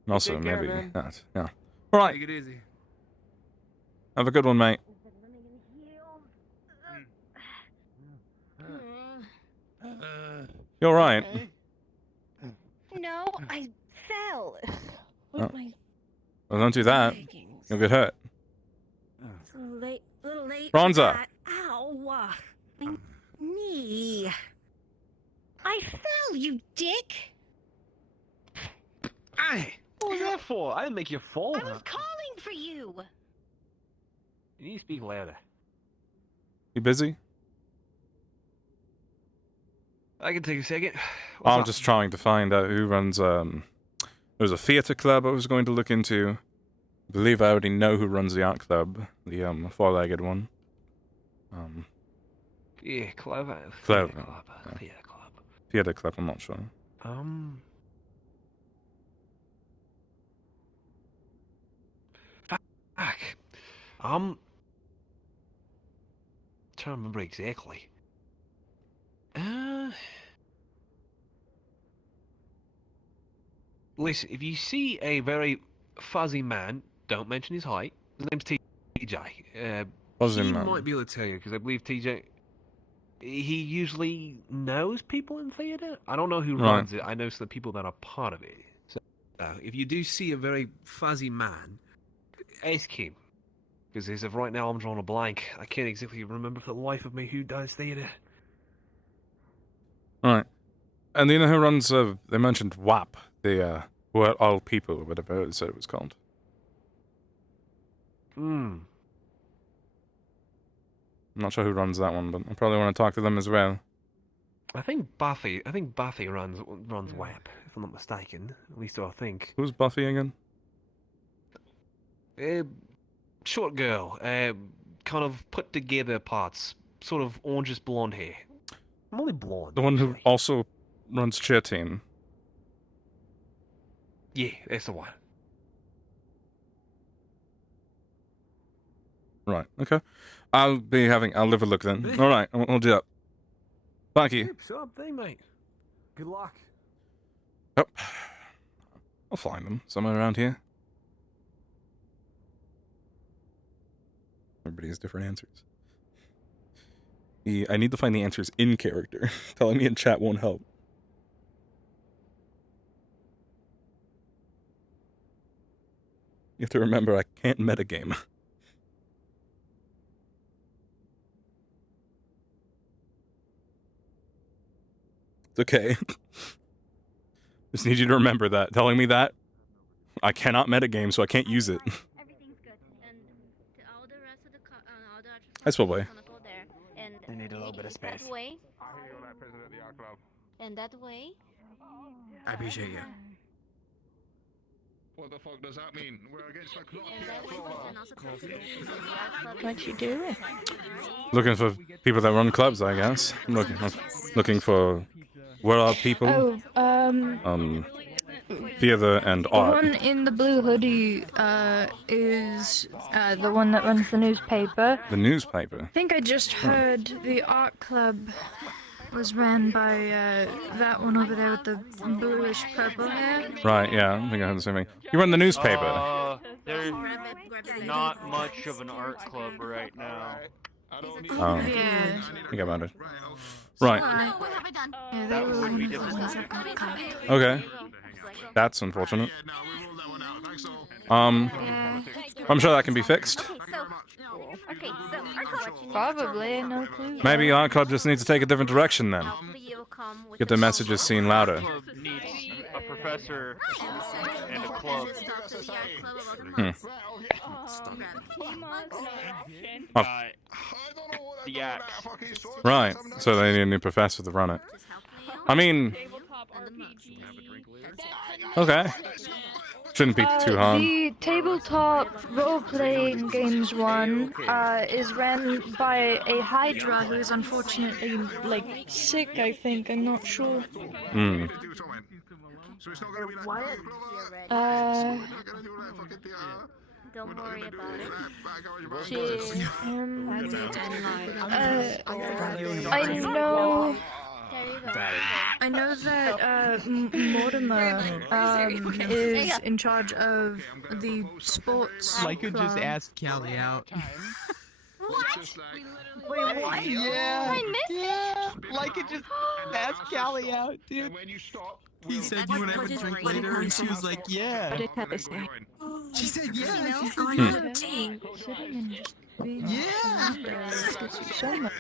And also Take care, maybe man. that. Yeah. All right. Take it easy. Have a good one, mate. You all right? No, I fell. Oh. Well, don't do that. You'll get hurt. It's a little late. Bronza. Ow. My knee. I fell, you dick. Aye. What was that for? I didn't make you fall. I was calling for you. You need to speak louder. You busy? I can take a second. I'm just trying to find out who runs, there's a theater club I was going to look into. I believe I already know who runs the art club, the, four-legged one. Yeah, club. Club. Theater club. Yeah. Theater club. Theater club, I'm not sure. Fuck. Trying to remember exactly. Listen, if you see a very fuzzy man, don't mention his height. His name's TJ. Fuzzy he man. might be able to tell you, because I believe TJ... He usually knows people in theatre. I don't know who Right. runs it. I know some people that are part of it. So, if you do see a very fuzzy man, ask him. Because as of right now, I'm drawing a blank. I can't exactly remember for the life of me who does theatre. Alright. And do you know who runs, they mentioned WAP, the, We're All People, or whatever it said it was called. Hmm. I'm not sure who runs that one, but I probably want to talk to them as well. I think Buffy runs WAP, if I'm not mistaken. At least I think. Who's Buffy again? Short girl, kind of put together parts, sort of orangish blonde hair. I'm only blonde. The one who also runs cheer team. Yeah, that's the one. Right, okay. I'll live a look then. Alright, I'll do that. Thank you. Sub thing, mate. Good luck. Yep. I'll find them somewhere around here. Everybody has different answers. I need to find the answers in character. Telling me in chat won't help. You have to remember I can't metagame. It's okay. Just need you to remember that. Telling me that, I cannot metagame, so I can't use it. That's what way. They need a little bit of space. And that way. I appreciate you. What the fuck does that mean? We're against the clock. What'd you do? Looking for people that run clubs, I guess. I'm looking for where are people? Theater and The art. one in the blue hoodie is the one that runs the newspaper. The newspaper. I think I just heard the art club was ran by that one over there with the bluish purple hair. Right, yeah, I think I heard the same thing. You run the newspaper. There's not much of an art club right now. Oh. Yeah. I think about it. Right. That would be difficult. Okay. That's unfortunate. I'm sure that can be fixed. Probably, no clue. Maybe Art Club just needs to take a different direction then. Get their messages seen louder. Club needs a professor and a club. The axe. Right, so they need a new professor to run it. I mean... Okay. Shouldn't be too hard. The tabletop role-playing games one is ran by a Hydra who is unfortunately, like, sick, I think. I'm not sure. Hmm. Don't worry about it. I know that Mortimer is in charge of the sports. I could just club. ask Callie out. What? Wait, what? Yeah. I missed it. Like it just ask Callie out, dude. He said you would have a drink later, and she was like, yeah. What did Pepper say? She said, yeah. She said, On yeah. your team. Sitting and just being Yeah. gets you so much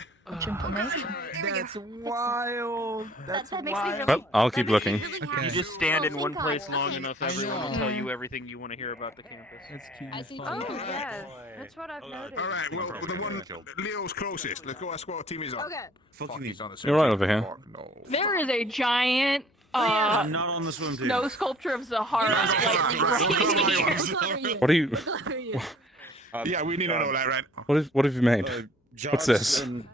information. That's wild. That's wild. Well, I'll keep looking. You just stand in one place long enough, everyone will tell you everything you want to hear about the campus. That's cute as Oh, yeah. That's what I've noticed. Alright, well, the one Leo's closest. Let's go ask what team he's on. Okay. Fuck, he's on the You're right over here. There is a giant, I'm not on the swim team. snow sculpture of Zahara. What are you... Yeah, we need to know that, right? What have you made? What's this? And,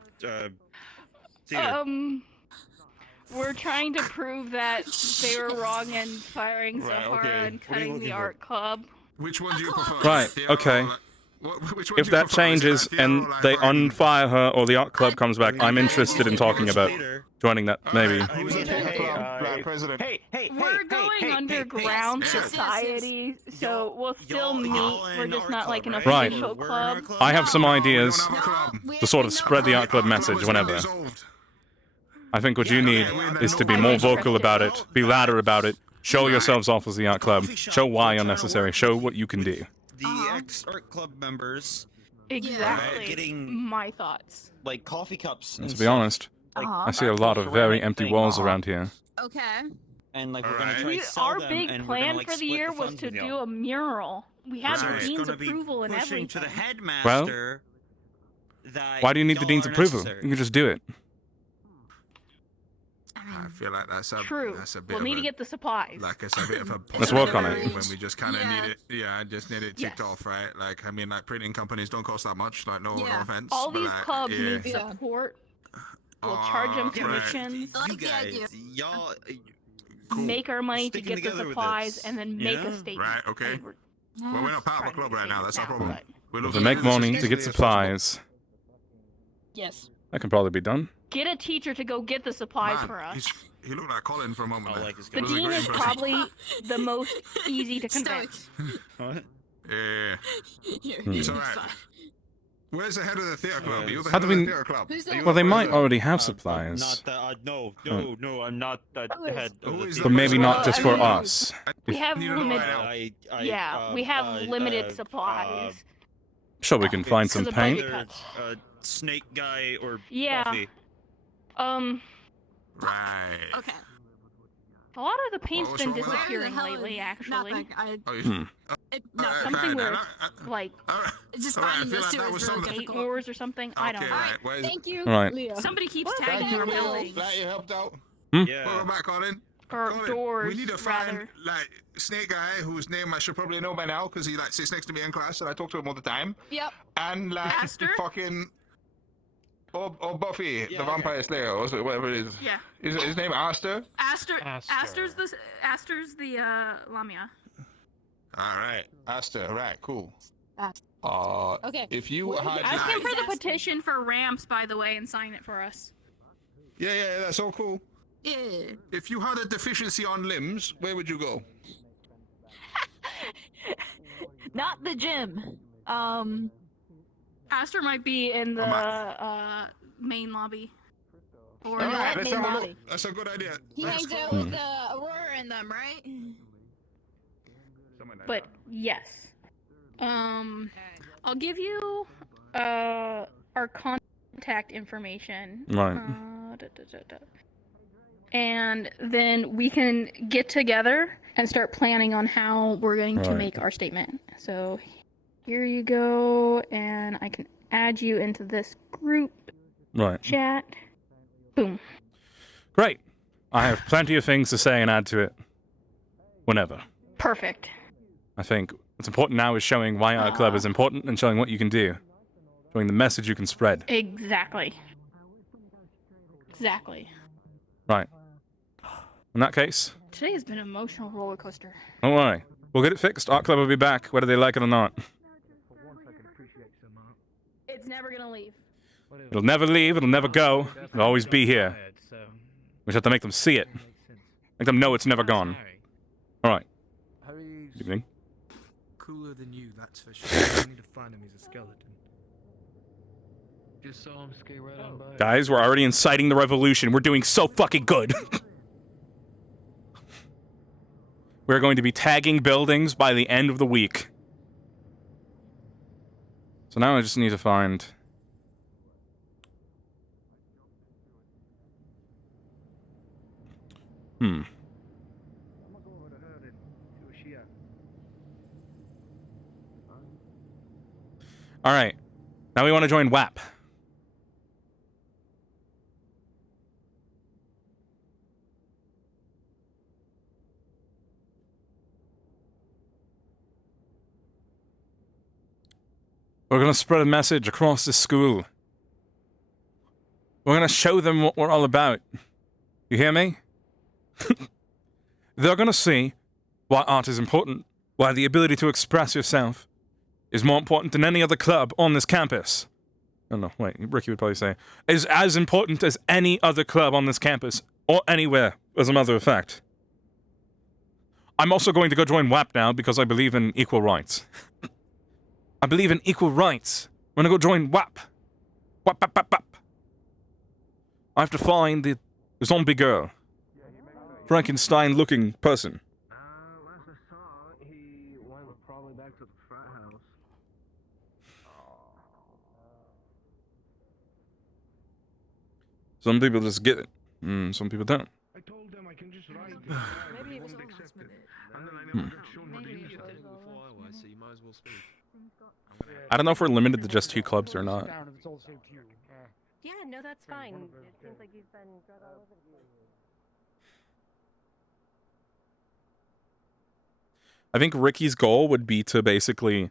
We're trying to prove that they were wrong in firing Zahara and cutting the art club. Which one do you prefer? Right, okay. If that changes and they unfire her or the art club comes back, I'm interested in talking about joining that, maybe. Who's the club president? We're going underground society, so we'll still meet. We're just not like an Right. official club. I have some ideas to sort of spread the art club message whenever. I think what you need is to be more vocal about it, be louder about it, show yourselves off as the art club, show why you're necessary, show what you can do. The ex-art club members Exactly. getting my thoughts. like coffee cups. And to be honest, I see a lot of very empty walls around here. Okay. And like we're gonna try to sell Our them, big and we're gonna, plan like, for the split year was funds to with do y'all. a mural. We have So the it's dean's gonna be approval and pushing everything. to the Well, headmaster that why do you need the y'all dean's are approval? necessary. You can just do it. I feel like that's a True. That's a bit We'll of need a, to get the supplies. like it's a bit of a Let's work on it. when we just kind of need it. Yeah, I just need it ticked off, right? Like I mean, like printing companies don't cost that much. Like no offense. All but, these like, clubs yeah. need support. We'll charge them commissions. You guys, y'all Make our money to Sticking get the together with supplies this, and then you make know? a statement. Right. Okay. Well, we're not part of a club right now. That's our problem. We're If looking we make at money this to get as supplies, Yes. that can probably be done. Get a teacher to go get the supplies Man, for us. He looked like Colin for a moment. There. The dean is probably the most easy to convince. What? Yeah. Hmm. It's alright. Where's the head of the theater club? Are you the How head do of the we? theater club? Are you Well, they the might president? already have supplies, Not that. No, I'm not the head. Who is but maybe not just for I mean, us. We have You don't know limited. right now. Yeah, we have limited supplies. Sure, we can find some Because of budget paint. cuts. Snake guy or Yeah. Buffy. Right. Okay. A lot of the paint's what's been wrong with that? disappearing lately, actually. Oh, you- Hmm. Something fine, with, then. like, Just Alright, I finding feel those like two that is was really something. Eight difficult. Wars or something. I don't Okay, know. right. Where's- Thank you, Alright. Leo. Somebody keeps Thank tagging you, our Leo. buildings. Glad you helped out. Yeah. Welcome back, Colin. Or Colin, doors, we need to find rather. like Snake Guy, whose name I should probably know by now because he like sits next to me in class and I talk to him all the time. Yep. And like Aster? fucking or Buffy, Yeah, the Vampire Slayer, or whatever it is. Yeah. Is his name Aster? Aster's the Lamia. All right, Aster. Right, cool. Okay. If you had Ask him like, for the petition for ramps, by the way, and sign it for us. yeah, that's all cool. Yeah. If you had a deficiency on limbs, where would you go? Not the gym. Aster might be in the main lobby. Or All right, that let's main have a lobby. look. That's a good idea. He hangs out with Aurora and them, right? But yes. I'll give you our contact information. Right. And then we can get together and start planning on how we're going to Right. make our statement. So here you go, and I can add you into this group Right. chat. Boom. Great. I have plenty of things to say and add to it. Whenever. Perfect. I think what's important now is showing why our club is important and showing what you can do. Showing the message you can spread. Exactly. Exactly. Right. In that case, Today has been an emotional roller coaster. don't worry. We'll get it fixed. Art Club will be back, whether they like it or not. It's never gonna leave. It'll never leave, it'll never go. It'll always be here. We just have to make them see it. Make them know it's never gone. Alright. Good evening. Cooler than you, that's for sure. I need to find him. He's a skeleton. Just saw him skate right on by. Guys, we're already inciting the revolution. We're doing so fucking good. We're going to be tagging buildings by the end of the week. So now I just need to find... Alright. Now we want to join WAP. We're going to spread a message across the school. We're going to show them what we're all about. You hear me? They're gonna see why art is important, why the ability to express yourself is more important than any other club on this campus. Oh no, wait, Ricky would probably say, is as important as any other club on this campus, or anywhere, as a matter of fact. I'm also going to go join WAP now because I believe in equal rights. I believe in equal rights. I'm gonna go join WAP. WAP, WAP, WAP, WAP. I have to find the zombie girl. Frankenstein-looking person. Last I saw, he went probably back to the frat house. Some people just get it. Some people don't. I told them I can just write. Maybe it was all last minute. And then I never got shown my Maybe email. it was all Before I was, so you might as well speak. I don't know if we're limited to just 2 clubs or not. Yeah, no, that's fine. It seems like you've been drug all over the place. I think Ricky's goal would be to basically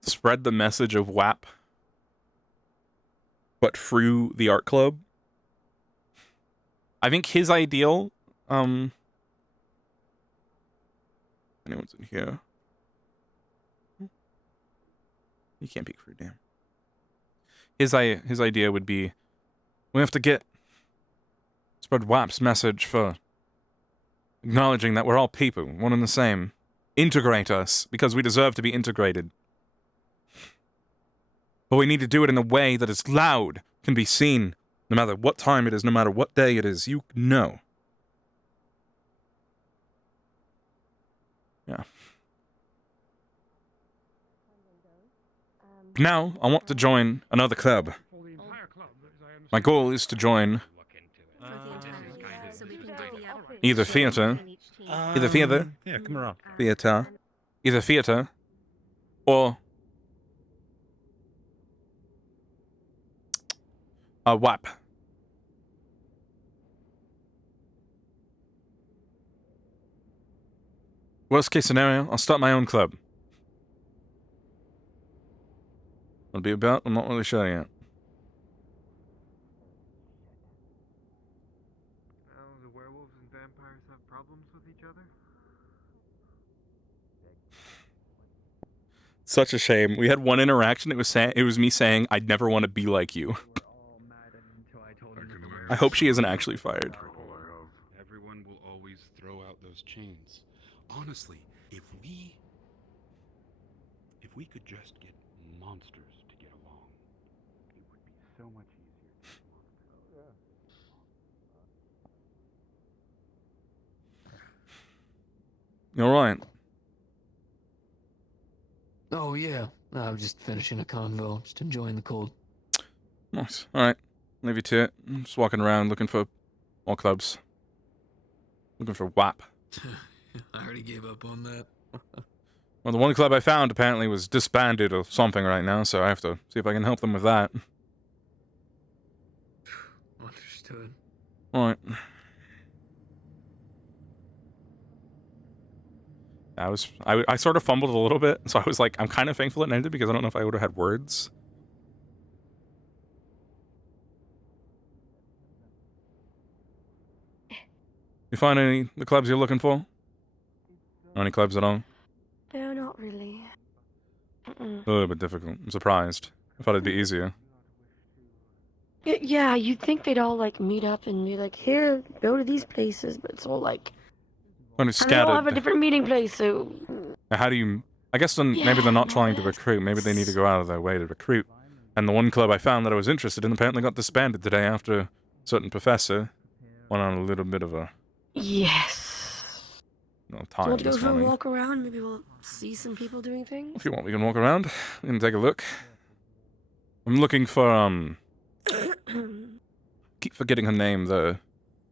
spread the message of WAP, but through the art club. I think his ideal, anyone's in here? You can't peek for a damn. His idea would be, we have to spread WAP's message for acknowledging that we're all people, one and the same. Integrate us, because we deserve to be integrated. But we need to do it in a way that is loud, can be seen, no matter what time it is, no matter what day it is, you know. Yeah. Now, I want to join another club. My goal is to join either theater, Yeah, come around. either theater, or WAP. Worst case scenario, I'll start my own club. What'll be about? I'm not really sure yet. The werewolves and vampires have problems with each other? Such a shame. We had one interaction. It was me saying, "I'd never want to be like you." I hope she isn't actually fired. Everyone will always throw out those chains. Honestly, if we could just get monsters to get along, it would be so much easier. All right. Oh yeah, I'm just finishing a convo, just enjoying the cold. Nice. All right. Leave you to it. I'm just walking around looking for more clubs. Looking for WAP. I already gave up on that. Well, the one club I found apparently was disbanded or something right now, so I have to see if I can help them with that. Understood. All right. I sort of fumbled a little bit, so I was like, I'm kind of thankful it ended because I don't know if I would have had words. You find the clubs you're looking for? Any clubs at all? No, not really. A little bit difficult. I'm surprised. I thought it'd be easier. Yeah, you'd think they'd all like meet up and be like, here, go to these places, but it's all like, When it's scattered. they all have a different meeting place, so How do you... I guess then maybe they're not trying to recruit. Maybe they need to go out of their way to recruit. And the one club I found that I was interested in apparently got disbanded today after a certain professor went on a little bit of a... yes. No, Do you time want to go this for a morning. walk around? Maybe we'll see some people doing things. If you want, we can walk around. We can take a look. I'm looking for, keep forgetting her name, the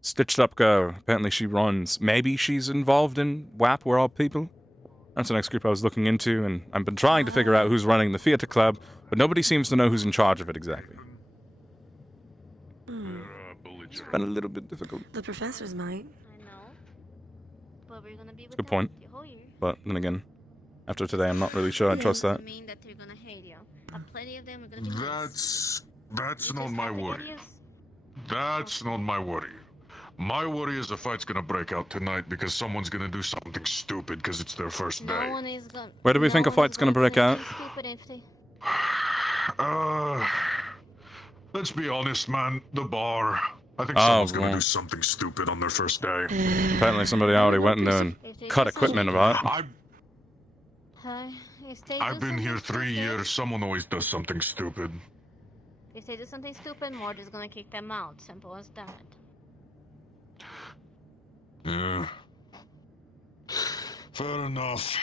stitched up girl. Apparently she runs. Maybe she's involved in WAP, We're All People. That's the next group I was looking into, and I've been trying to figure out who's running the theater club, but nobody seems to know who's in charge of it exactly. It's been a little bit difficult. The professors might. But we're gonna be It's with a good them point. the whole year. But then again, after today, I'm not really sure I trust that. Mean that they're gonna hate you. Plenty of them are gonna be That's not my worry. That's not my worry. My worry is a fight's gonna break out tonight because someone's gonna do something stupid because it's their first day. No one is gonna. Where do we think a fight's gonna break out? Stupid if they... Let's be honest, man. The bar. I think Oh, someone's gonna well. do something stupid on their first day. Apparently somebody already went in there and cut equipment about. I've been here 3 years. Someone always does something stupid. If they do something stupid, Mortis is gonna kick them out. Simple as that. Yeah. Fair enough.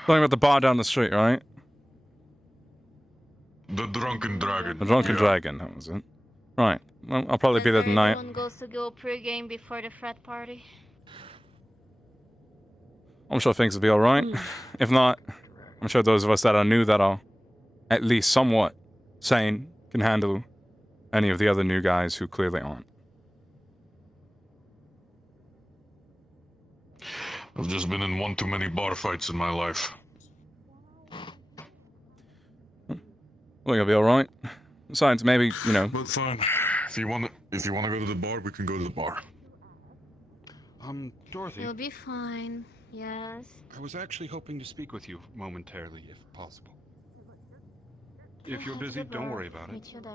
Talking about the bar down the street, right? The Drunken Dragon. The Drunken Dragon, that was it. Right. Well, I'll probably be there tonight. Everyone goes to go pre-game before the frat party. I'm sure things will be alright. If not, I'm sure those of us that are new that are at least somewhat sane can handle any of the other new guys who clearly aren't. I've just been in one too many bar fights in my life. I think I'll be alright. Besides, maybe, you know... But fine. If you wanna go to the bar, we can go to the bar. Dorothy. You'll be fine. Yes. I was actually hoping to speak with you momentarily, if possible. If you're busy, don't worry about it. Meet you there.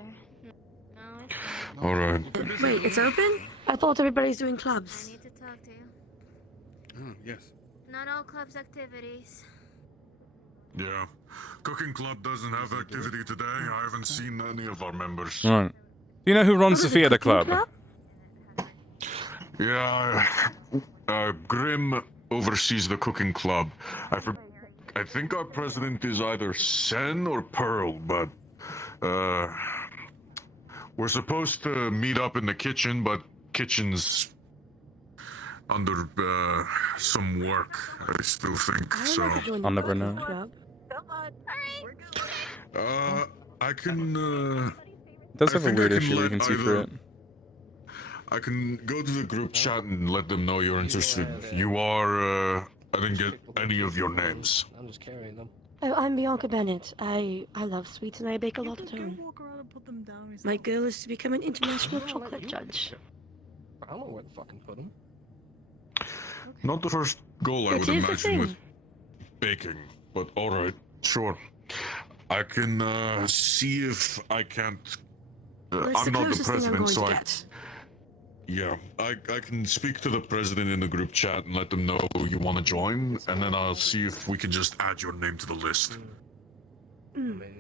No, it's fine. All right. Wait, it's open? I thought everybody's doing clubs. I need to talk to you. Oh, yes. Not all clubs activities. Yeah. Cooking Club doesn't have activity today. I haven't seen any of our members. Right. Do you know who runs the theater club? Yeah, Grim oversees the Cooking Club. I think our president is either Sen or Pearl, but we're supposed to meet up in the kitchen, but kitchen's under some work, I still think, so... I'll never know. I can, It does I have a think I weird can issue you let can see either- through it. I can go to the group chat and let them know you're interested. You are, I didn't get any of your names. I'm just carrying them. Oh, I'm Bianca Bennett. I love sweets and I bake a lot at home. My goal is to become an international chocolate judge. I don't know where to fucking put them. Not the first goal I But would here's the imagine with thing. baking, but alright, sure. I can see if I can't... Well, it's I'm the not the closest thing I'm president, going so to I... get. Yeah, I can speak to the president in the group chat and let them know you want to join, and then I'll see if we can just add your name to the list.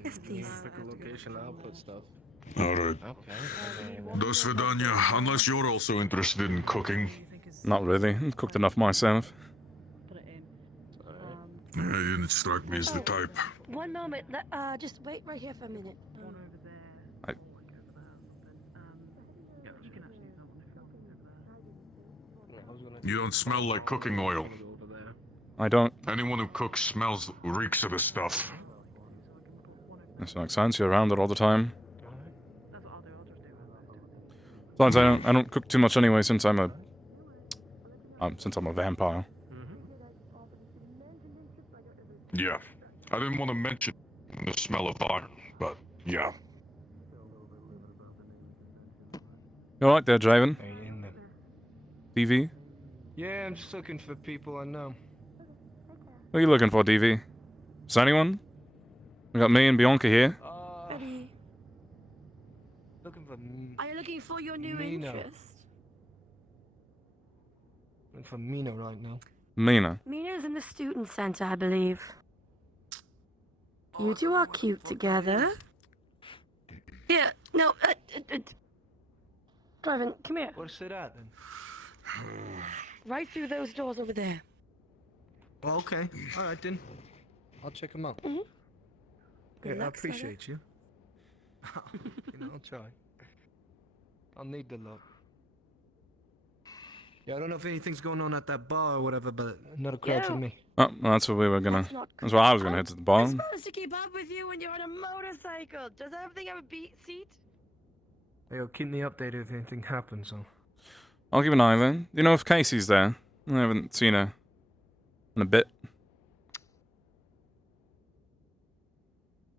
Yes, please. Pick a location, I'll put stuff. Alright. Do svidanya, unless you're also interested in cooking. Not really. I've cooked enough myself. Yeah, you didn't strike me as the type. One moment. Just wait right here for a minute. You don't smell like cooking oil. I don't. Anyone who cooks reeks of the stuff. This makes sense. You're around it all the time. Besides, I don't cook too much anyway since I'm a vampire. Yeah. I didn't want to mention the smell of iron, but yeah. You alright there, Draven? DV? Yeah, I'm just looking for people I know. What are you looking for, DV? Is anyone? We got me and Bianca here. Ready? Looking for Are you looking for your new Mina. interest? looking for Mina right now. Mina. Mina's in the student center, I believe. You two are cute together. Here, no, Draven, come here. What's it at then? Right through those doors over there. Oh, okay. Alright then. I'll check them out. Good Yeah, I luck, Sarah. appreciate you. I'll try. I'll need the luck. Yeah, I don't know if anything's going on at that bar or whatever, but another crowd for me. Oh, well, that's what we were gonna. That's what I was gonna head to the bar. I'm supposed to keep up with you when you're on a motorcycle. Does everything have a seat? Hey, yo, keep me updated if anything happens, so. I'll keep an eye then. Do you know if Casey's there? I haven't seen her in a bit.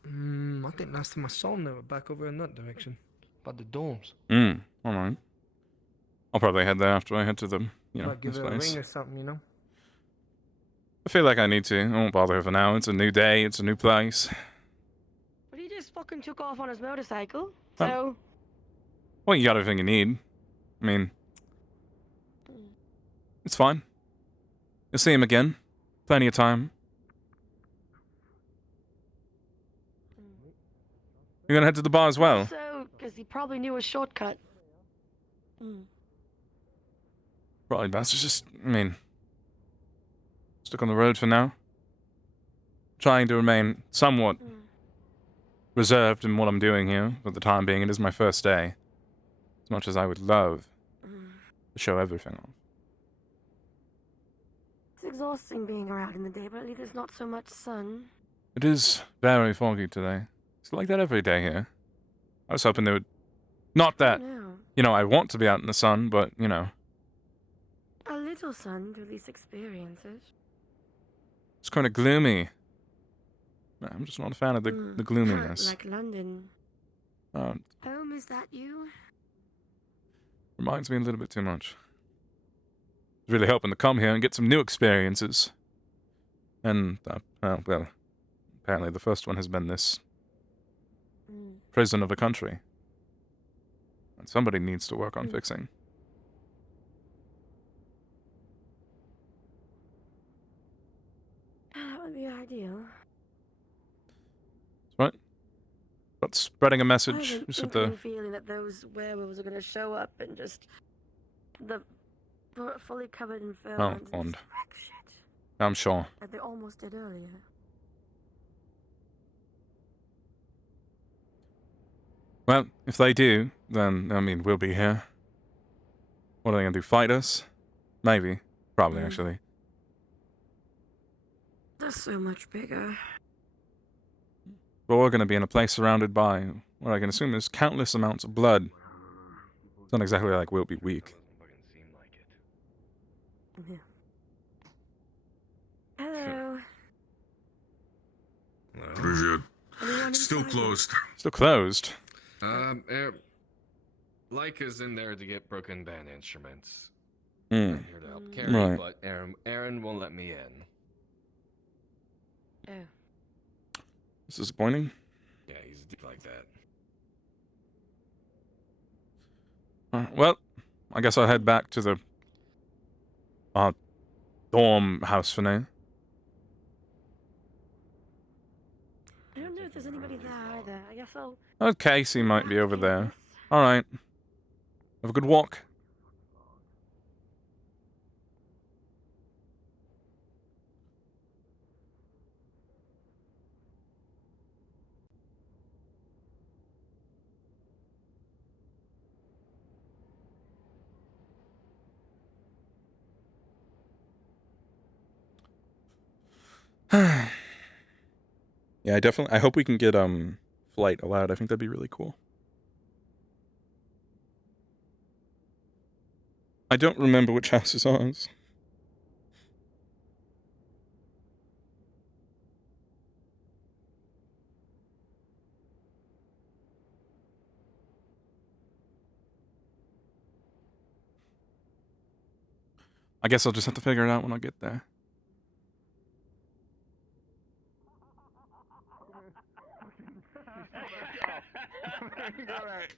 I think last time I saw them, they were back over in that direction. By the dorms. Alright. I'll probably head there after I head to the, you know, Might give this it a place. ring or something, you know? I feel like I need to. I won't bother for now. It's a new day. It's a new place. But he just fucking took off on his motorcycle, Oh. so... Well, you got everything you need. I mean, it's fine. You'll see him again. Plenty of time. You're gonna head to the bar as well? So, because he probably knew a shortcut. Probably best to just, I mean, stuck on the road for now. Trying to remain somewhat reserved in what I'm doing here for the time being. It is my first day. As much as I would love to show everything off. It's exhausting being around in the day, but at least there's not so much sun. It is very foggy today. It's like that every day here. I was hoping they would... Not that, you know, I want to be out in the sun, but, you know. A little sun to at least experience it. It's kind of gloomy. I'm just not a fan of the gloominess. Like London. Home, is that you? Reminds me a little bit too much. I was really hoping to come here and get some new experiences. And, well, apparently the first one has been this prison of a country. And somebody needs to work on fixing. That would be ideal. Right? But spreading a I message have an just at the... feeling that those werewolves are going to show up and just... fully covered in fur. Oh, and just and wreck shit. I'm sure. Like they almost did earlier. Well, if they do, then, I mean, we'll be here. What are they gonna do, fight us? Maybe. Probably, actually. They're so much bigger. But we're gonna be in a place surrounded by what I can assume is countless amounts of blood. It's not exactly like we'll be weak. Yeah. Hello. Pretty good. Still closed. Still closed? Leica's in there to get broken band instruments. Hmm. I'm here to help carry, Right. but Aaron won't let me in. Oh. It's disappointing. Yeah, he's like that. Well, I guess I'll head back to the dorm house for now. I don't know if there's anybody there either. I guess I'll... Oh, Casey might be over there. Alright. Have a good walk. Yeah, I hope we can get flight allowed. I think that'd be really cool. I don't remember which house is ours. I guess I'll just have to figure it out when I get there. Alright.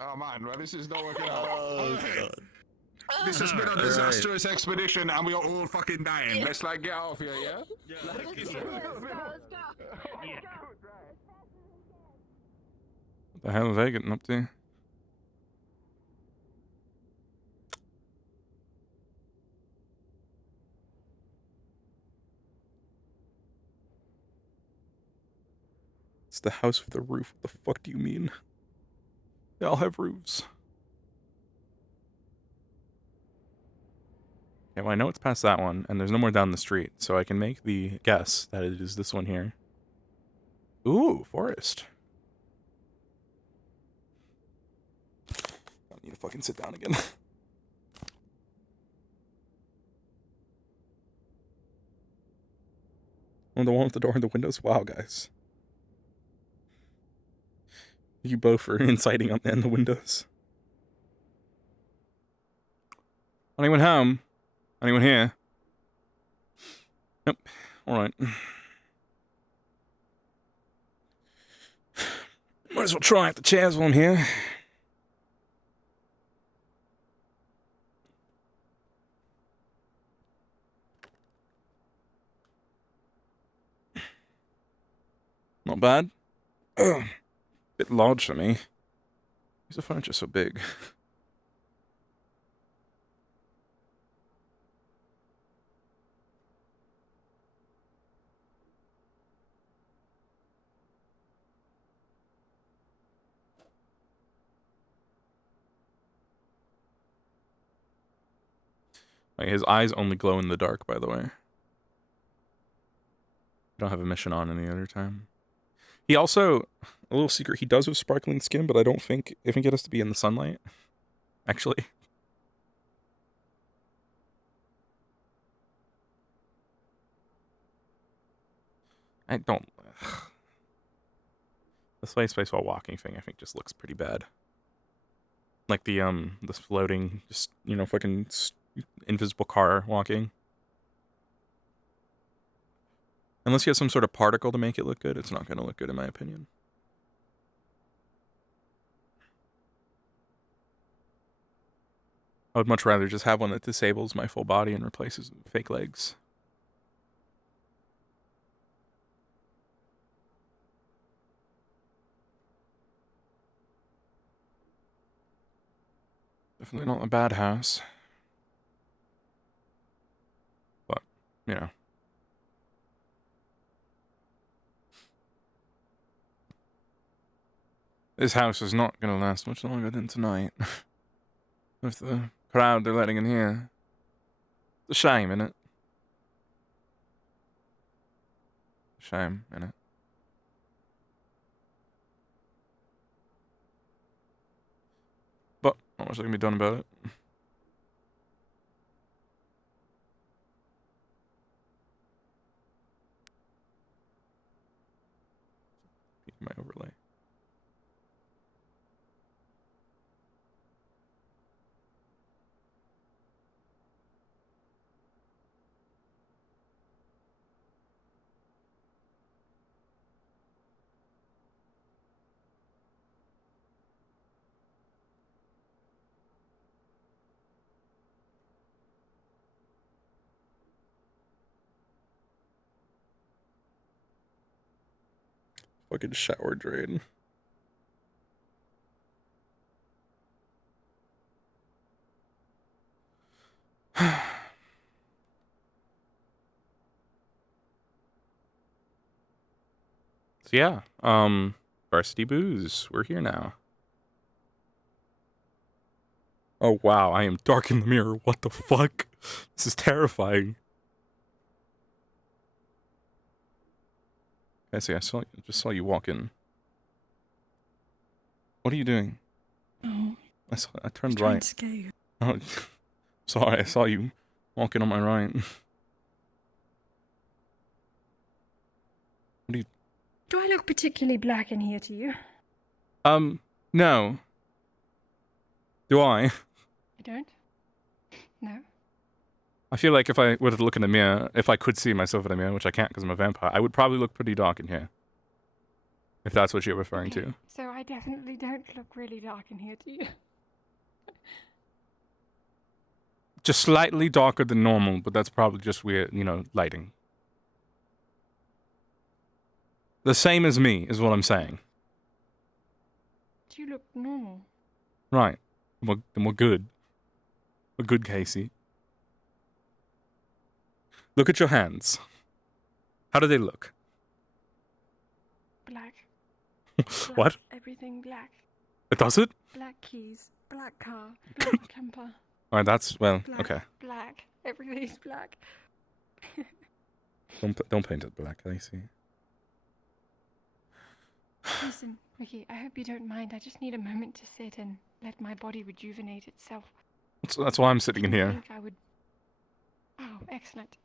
Oh man, well this is not working out. Oh, God. This has been a disastrous expedition and we are all fucking dying. Let's like get off here, yeah? What the hell are they getting up to? It's the house with the roof. What the fuck do you mean? They all have roofs. Yeah, well, I know it's past that one, and there's no more down the street, so I can make the guess that it is this one here. Ooh, forest. I need to fucking sit down again. Oh, the one with the door and the windows? Wow, guys. You both are inciting on the windows. Anyone home? Anyone here? Nope. Alright. Might as well try out the chairs while I'm here. Not bad. Ugh. Bit large for me. Why is the furniture so big? Like, his eyes only glow in the dark, by the way. Don't have a mission on any other time. He also, a little secret, he does have sparkling skin, but I don't think it has to be in the sunlight. Actually. I don't. The space while walking thing, I think, just looks pretty bad. Like the floating, just, you know, fucking invisible car walking. Unless you have some sort of particle to make it look good, it's not going to look good in my opinion. I would much rather just have one that disables my full body and replaces fake legs. Definitely not a bad house. But, you know. This house is not going to last much longer than tonight. With the crowd they're letting in here. It's a shame, innit? Shame, innit? But, not much that can be done about it. My overlay. Fucking shower drain. So yeah, Varsity Booze, we're here now. Oh wow, I am dark in the mirror, what the fuck? This is terrifying. I see, just saw you walk in. What are you doing? Oh. I turned right. To scare you. Oh, sorry, I saw you walking on my right. What are you... Do I look particularly black in here to you? No. Do I? I don't? No? I feel like if I were to look in the mirror, if I could see myself in a mirror, which I can't because I'm a vampire, I would probably look pretty dark in here. If that's what you're referring to. So I definitely don't look really dark in here to you. Just slightly darker than normal, but that's probably just weird, you know, lighting. The same as me, is what I'm saying. Do you look normal? Right. Then we're good. We're good, Casey. Look at your hands. How do they look? Black. What? Everything black. Does it? Black keys, black car, black temper. Alright, that's, well, Black, okay. Black. Everything's black. Don't paint it black, Casey. Listen, Ricky, I hope you don't mind. I just need a moment to sit and let my body rejuvenate itself. That's why I'm sitting in I here. think I would... Oh, excellent.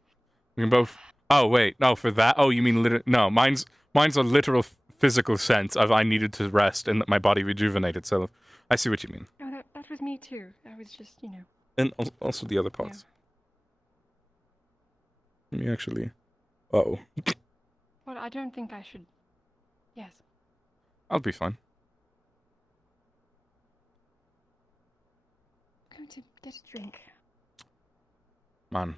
We can both... Oh, wait. No, for that? Oh, you mean literal... No, mine's a literal physical sense of I needed to rest and that my body rejuvenated, so I see what you mean. No, that was me too. I was just, you know, And also the other parts. Let me actually... Uh-oh. Well, I don't think I should... Yes. I'll be fine. I'm going to get a drink. Man.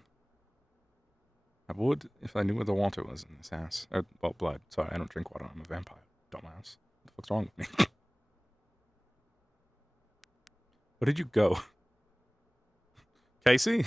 I would if I knew where the water was in this house. Well, blood. Sorry, I don't drink water. I'm a vampire. Dumbass. What the fuck's wrong with me? Where did you go? Casey?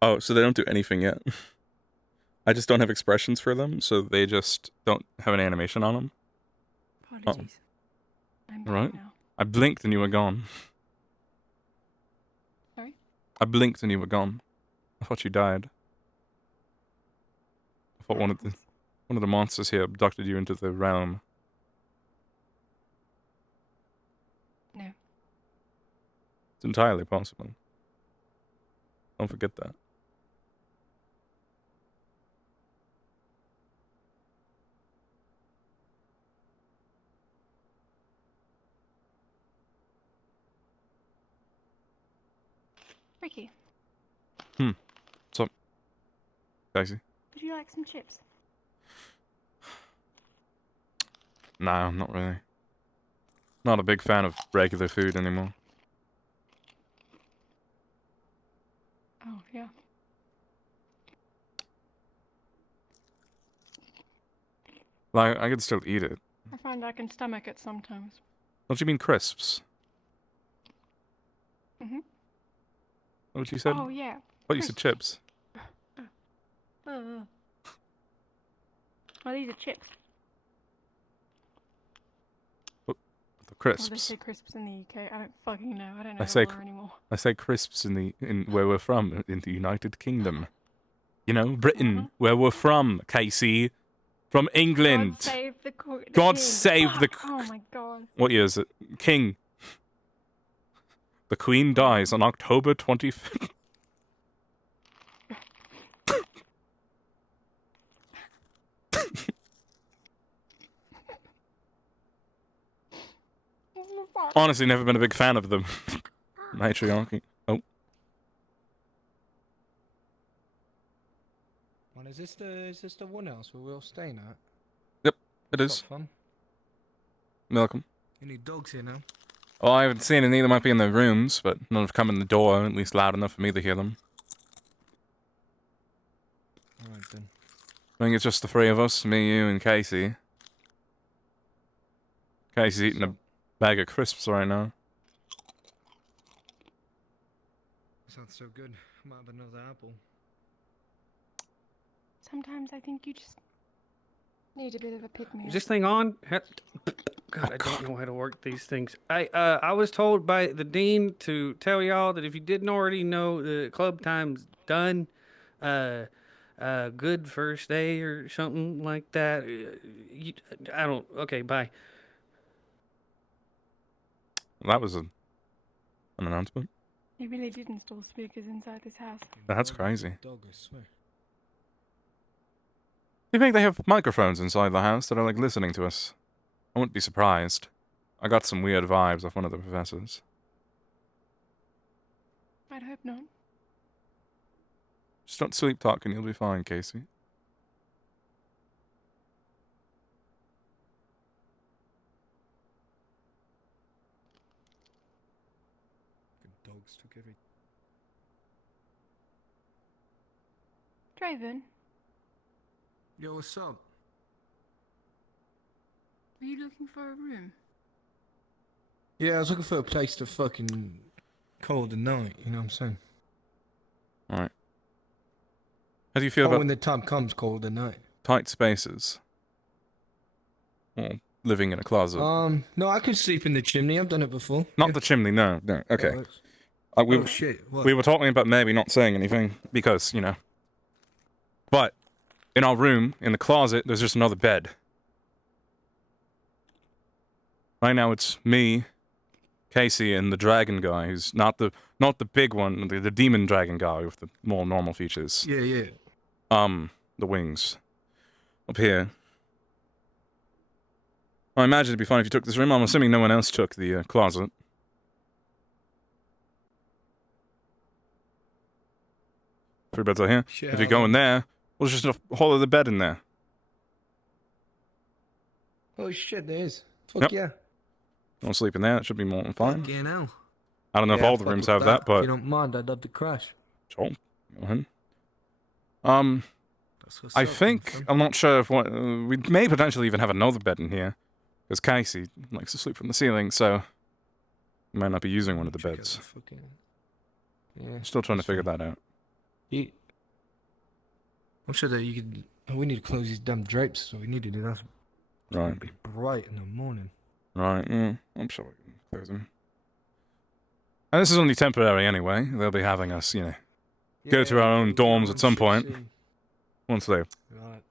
Oh, so they don't do anything yet. I just don't have expressions for them, so they just don't have an animation on them. Apologies. I'm back Right. now. I blinked and you were gone. Sorry? I blinked and you were gone. I thought you died. I thought one of the monsters here abducted you into the realm. No. It's entirely possible. Don't forget that. Ricky, What's up, Casey? would you like some chips? No, not really. Not a big fan of regular food anymore. Oh, yeah. Like, I could still eat it. I find I can stomach it sometimes. Don't you mean crisps? Mm-hmm. What you said? Oh, yeah. Oh, you said chips. Well, these are chips. The Oh, they crisps. say crisps in the UK. I don't fucking know. I don't know I say anymore. I say crisps in where we're from, in the United Kingdom. You know, Britain, where we're from, Casey. From England. God save the God king. save the... Oh my god. What year is it? King. The Queen dies on October 25th. Honestly, never been a big fan of them. Matriarchy. Oh. Well, is this the one house where we're staying at? Yep, it is. Fun. Welcome. Any dogs here now? Oh, I haven't seen any. They might be in their rooms, but none have come in the door, at least loud enough for me to hear them. Alright then. I think it's just the three of us, me, you, and Casey. Casey's eating a bag of crisps right now. Sounds so good. Might have another apple. Sometimes I think you just need a bit of a pick-me-up. Is this thing on? God, I don't know how to work these things. I was told by the dean to tell y'all that if you didn't already know, the club time's done. Good first day or something like that. I don't. Okay, bye. That was an announcement. They really did install speakers inside this house. That's crazy. Dog, I swear. Do you think they have microphones inside the house that are, like, listening to us? I wouldn't be surprised. I got some weird vibes off one of the professors. I'd hope not. Just don't sleep talk and you'll be fine, Casey. dogs took every. Draven, Yo, what's up? are you looking for a room? Yeah, I was looking for a place to fucking call it a night, you know what I'm saying? Alright. How do you feel Oh, about when the time comes, call it a night. tight spaces? Or living in a closet? No, I could sleep in the chimney. I've done it before. Not the chimney, no. Okay. works. We, Oh, shit, what? we were talking about maybe not saying anything because, you know. But in our room, in the closet, there's just another bed. Right now it's me, Casey, and the dragon guy, who's not the big one, the demon dragon guy with the more normal features. Yeah, yeah. The wings. Up here. I imagine it'd be fine if you took this room. I'm assuming no one else took the closet. Three beds are here. Shit, if you go in there, well, there's just a whole other bed in there. Oh shit, there is. Fuck Yep. yeah. You want to sleep in there? It should be more than fine. Fucking hell. I don't know if all the rooms have that, but... If you don't mind, I'd love to crash. Sure. Go ahead. That's I think, I'm not sure if what... we may potentially even have another bed in here. Because Casey likes to sleep from the ceiling, so... we might not be using one of the beds. Yeah. Still trying to figure that out. I'm sure that you could... Oh, we need to close these damn drapes, so we need to do that. Right. It'll be bright in the morning. Right, I'm sure we can close them. And this is only temporary anyway. They'll be having us, you know, go to our own dorms at some point. Once they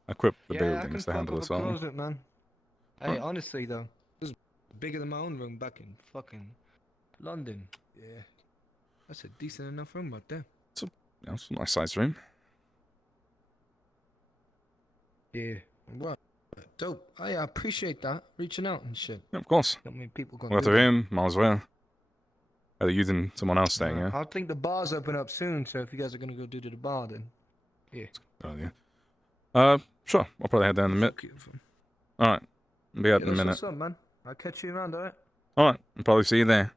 equip the buildings to handle us all. Closet, man. Hey, honestly though, this is bigger than my own room back in fucking London. Yeah. That's a decent enough room right there. It's a nice sized room. Yeah. Right. Dope. I appreciate that. Reaching out and shit. Yeah, of course. Not many people Well, gonna if do they're that. in, might as well. Are you than someone else staying, yeah? I think the bars open up soon, so if you guys are gonna go do to the bar, then yeah. Oh, yeah. Sure. I'll probably head down in a minute. Alright. I'll be out in a minute. What's up, man? I'll catch you around, alright? Alright. I'll probably see you there.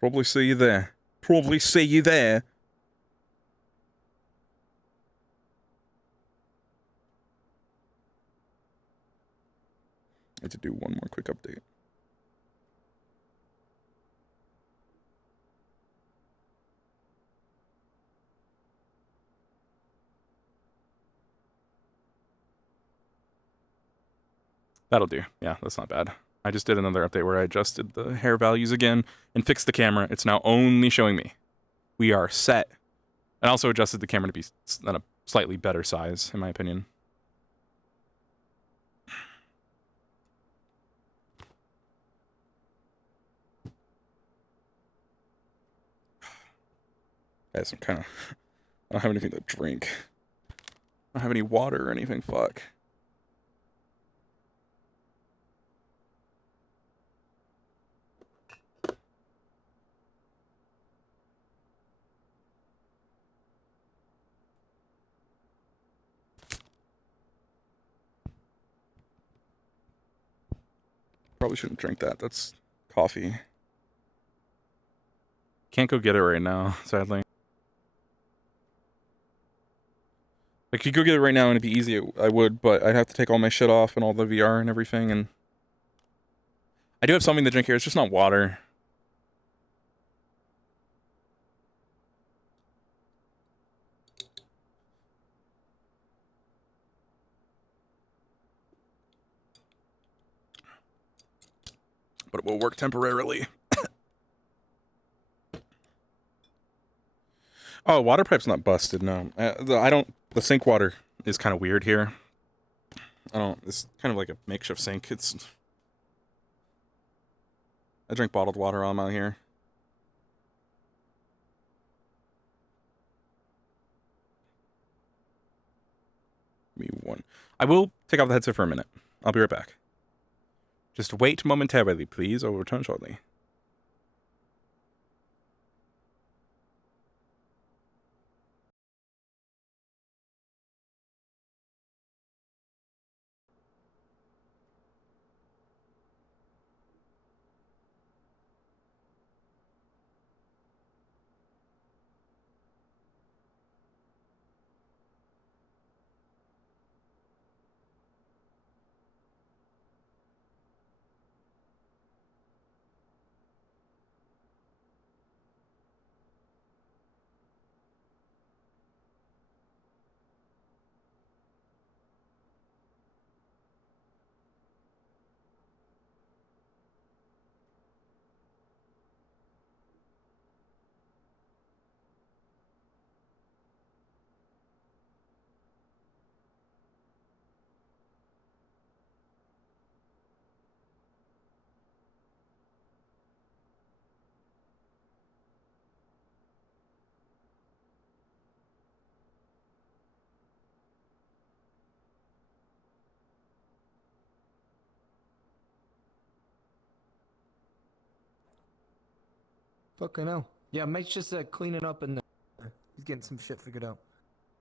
Probably see you there. Probably see you there. I had to do one more quick update. That'll do. Yeah, that's not bad. I just did another update where I adjusted the hair values again and fixed the camera. It's now only showing me. We are set. I also adjusted the camera to be at a slightly better size, in my opinion. Guys, I'm kind of... I don't have anything to drink. I don't have any water or anything, fuck. Probably shouldn't drink that. That's coffee. Can't go get it right now, sadly. I could go get it right now and it'd be easy, I would, but I'd have to take all my shit off and all the VR and everything, and... I do have something to drink here, it's just not water. But it will work temporarily. Oh, water pipe's not busted, no. The sink water is kind of weird here. It's kind of like a makeshift sink. I drink bottled water while I'm out here. Give me one. I will take off the headset for a minute. I'll be right back. Just wait momentarily, please. I'll return shortly. Fucking hell. Yeah, mate's just cleaning up and he's getting some shit figured out.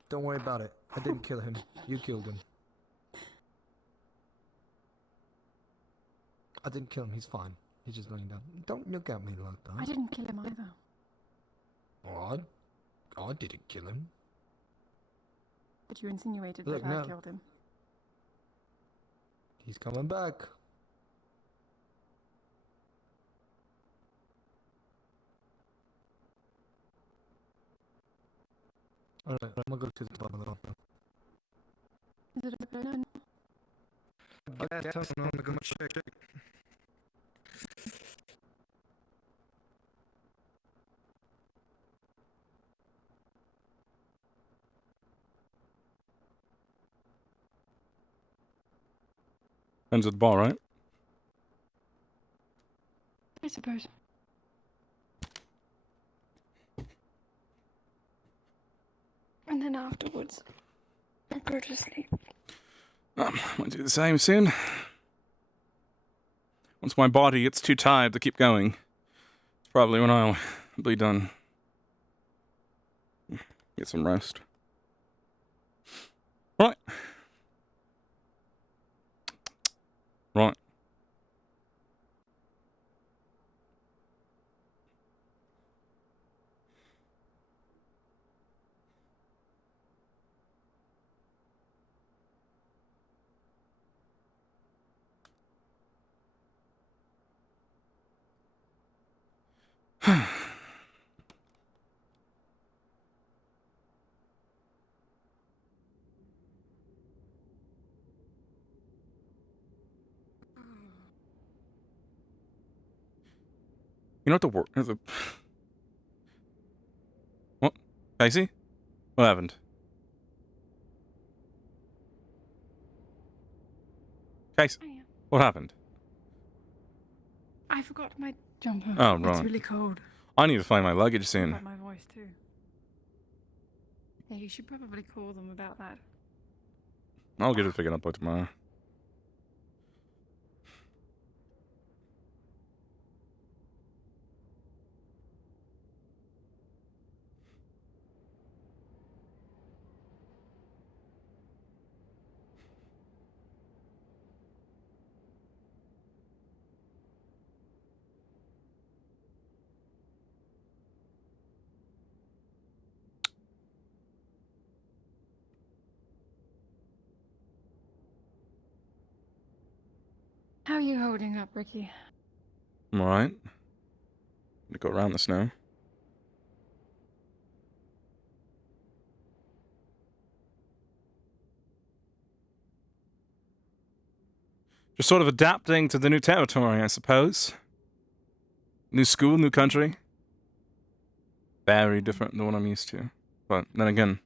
Don't worry about it. I didn't kill him. You killed him. I didn't kill him. He's fine. He's just laying down. Don't look at me like that. I didn't kill him either. Oh, I didn't kill him. But you insinuated Look, that I now. killed him. He's coming back. Alright, I'm gonna go to the bottom of the hopper. Is it open? I'm gonna go check. Ends at the bar, right? I suppose. And then afterwards, I'll go to sleep. Might do the same soon. Once my body gets too tired to keep going, it's probably when I'll be done. Get some rest. Right. Right. You know what the word? What? Casey? What happened? Casey? What happened? I forgot my jumper. Oh, It's right. really cold. I need to find my luggage soon. About my voice too. Yeah, you should probably call them about that. I'll get it figured out by tomorrow. How are you holding up, Ricky? I'm alright. Gonna go around the snow. Just sort of adapting to the new territory, I suppose. New school, new country. Very different than what I'm used to. But then again,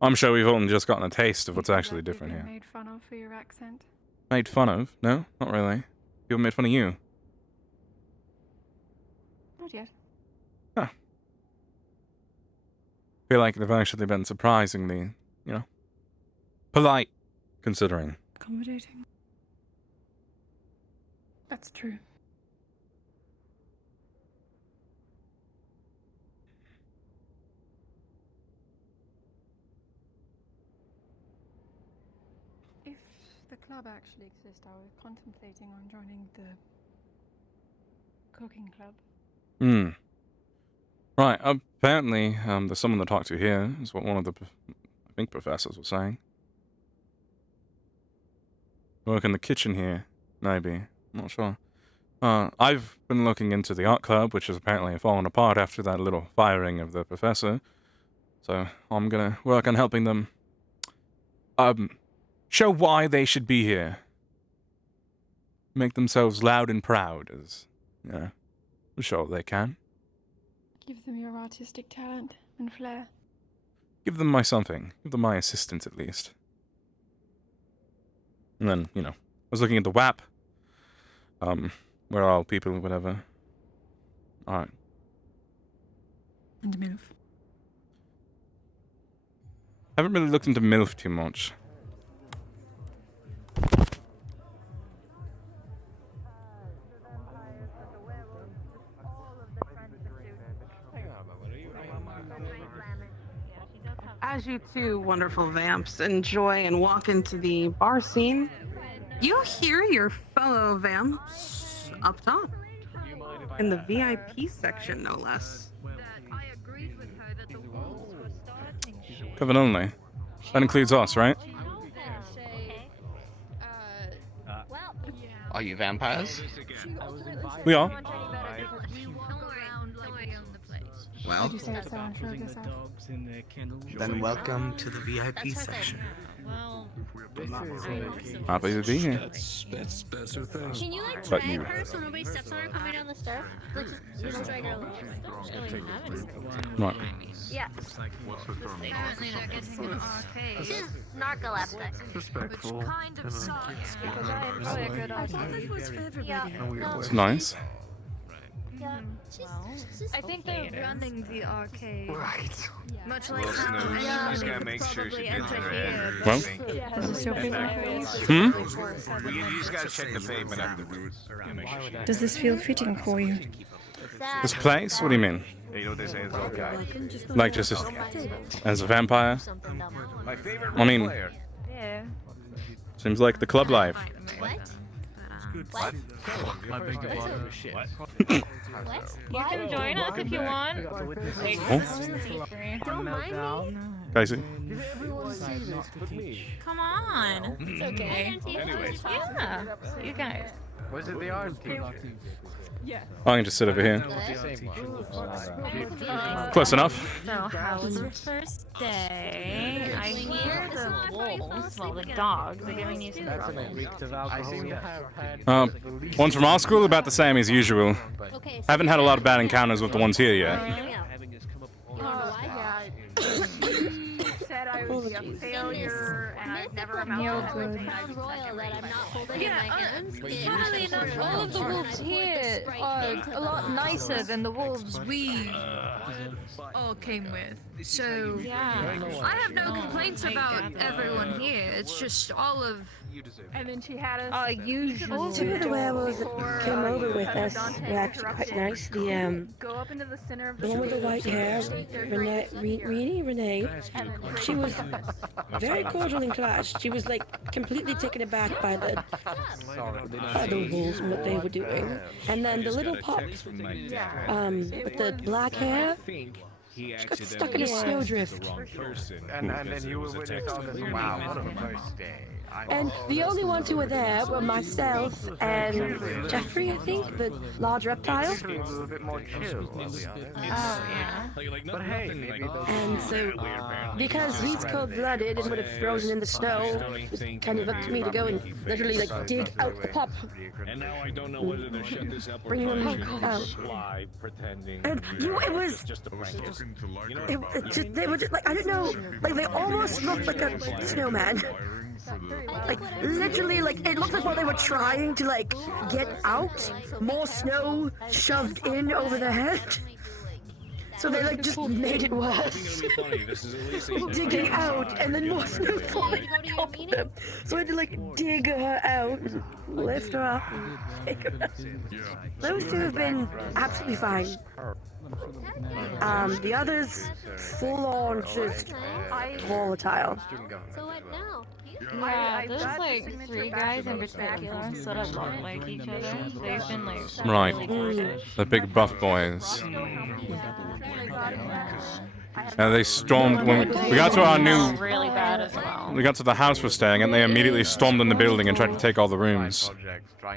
I'm sure we've only just gotten a taste of what's actually different You've here. been made fun of for your accent. Made fun of? No, not really. People made fun of you. Not yet. Huh. Feel like they've actually been surprisingly, polite, considering. Accommodating. That's true. If the club actually exists, I was contemplating on joining the cooking club. Hmm. Right, apparently, there's someone to talk to here, is what one of the, I think, professors was saying. Work in the kitchen here, maybe. I'm not sure. I've been looking into the art club, which has apparently fallen apart after that little firing of the professor. So I'm gonna work on helping them, show why they should be here. Make themselves loud and proud, as, I'm sure they can. Give them your artistic talent and flair. Give them my something. Give them my assistance, at least. And then, I was looking at the WAP. Where are all people, whatever. Alright. And MILF. Haven't really looked into MILF too much. as you two wonderful vamps enjoy and walk into the bar scene, you hear your fellow vamps up top. In the VIP section, no less. Coven only. That includes us, right? Are you vampires? We are. Well, Why'd you say it so unsure of yourself? then welcome to the VIP section. Happy to be here. That's better things. Can you like But drag you- her so nobody steps on her coming down the stairs? Like just drag her along. I don't even have it. Right. Yeah. Apparently they're getting an arcade. She's narcoleptic. Respectful. Kind of sucks because I enjoy a good arcade. Yeah. It's nice. Yeah. I think they're running the arcade. Right. Much like Well, how no, she's everybody gotta make sure probably she gets enter her here. head. Well. Is this your favorite place? Well, you just gotta check the pavement afterwards. Does this feel fitting for you? This place? What do you mean? You know what they say is okay. Like just as a vampire? My favorite I mean, player. Yeah. seems like the club life. What? What? I beg your pardon. What? You can join us if you want. Like, Oh. Don't mind me. Casey? come on. It's okay. Anyways. Yeah. You guys. Was it the art teacher? I can just sit over here. Close enough. So how was your first day? I hear the wolves, well the dogs, are giving you some trouble. Ones from our school about the same as usual. Haven't had a lot of bad encounters with the ones here yet. Said I would be a failure and I'd never amount to anything. Funnily enough, all of the wolves here are a lot nicer than the wolves we all came with. So, I have no complaints about everyone here. It's just all of And then she had us. Two of the werewolves that came over with us were actually quite nice. Go up into the center of The one with the white hair, Renee, she was very cordial in class. She was like completely taken aback by the wolves and what they were doing. And then the little pup, with the black hair, she got stuck in a snowdrift. And then you were witness all this. Wow, what a first day. And the only ones who were there were myself and Jeffrey, I think, the large reptile. A little bit more chill, I'll be honest. But hey, maybe those. And so, because he's cold-blooded and would have frozen in the snow, it's kind of up to me to go and literally like dig out the pup. And now I don't know whether to shut this up or Bring him out. lie, pretending. And it was. Just a prank. They were just like, I don't know, like they almost looked like a snowman. Like literally, like it looked like while they were trying to like get out, more snow shoved in over their head. So they like just made it worse. Digging out and then more snow falling on top of them. So I had to like dig her out, and lift her up, and take her out. Those two have been absolutely fine. The others, full on just volatile. So what now? Yeah, there's like 3 guys in particular sort of look like each other. They've been like Right. really gorgeous. The big buff boys. And they stormed when we got to our new. Really bad as well. We got to the house we're staying, and they immediately stormed in the building and tried to take all the rooms.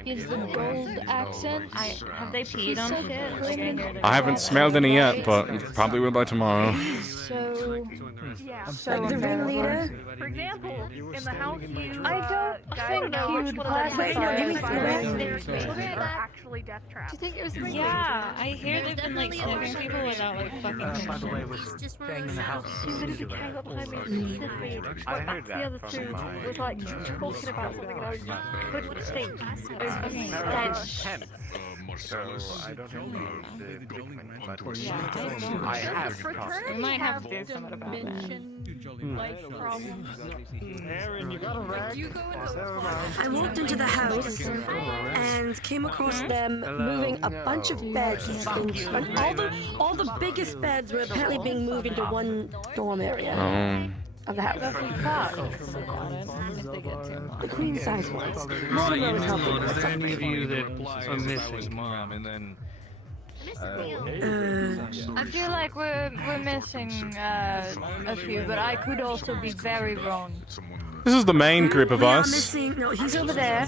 Is the gold accent? Have they peed on it? Like, I hear they're I haven't smelled any yet, but probably will by tomorrow. So, Like the ringleader. for example, in the house you I don't think he would classify are actually death traps. Do you think it was? Yeah, I hear they've been like sniffing people without like fucking permission. Staying in the house. She literally came up behind me and sniffed me. I heard The that other from two my. was like talking about something and I just couldn't think. It was fucking stench. So I don't know the equipment, but Yeah, I have We might have to do something about that. Like problems. Aaron, you got a rag? You go into I walked into the house, and and came across them moving a bunch of beds. And all the biggest beds were apparently being moved into one dorm area of the house. The queen size ones. Right, you know, Lord, is there any of you that are missing? I feel like we're missing a few, but I could also be very wrong. This is the main group of us. Missing. No, he's over there.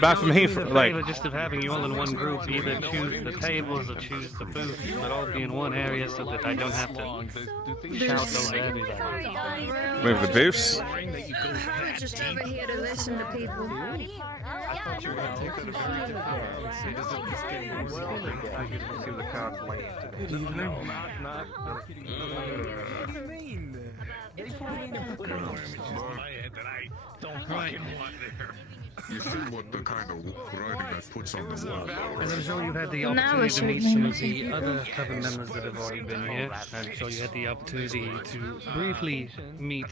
Back from here, like. Just of having you all in one group, either choose the tables or choose the booths, but all be in one area so that I don't have to shout over everybody. Move the booths. Just over here to listen to people. Good evening. Right. You see what the kind of writing that puts on the wall. And I'm sure you've had the opportunity to meet some of the other Coven members that have already been here. I'm sure you had the opportunity to briefly meet,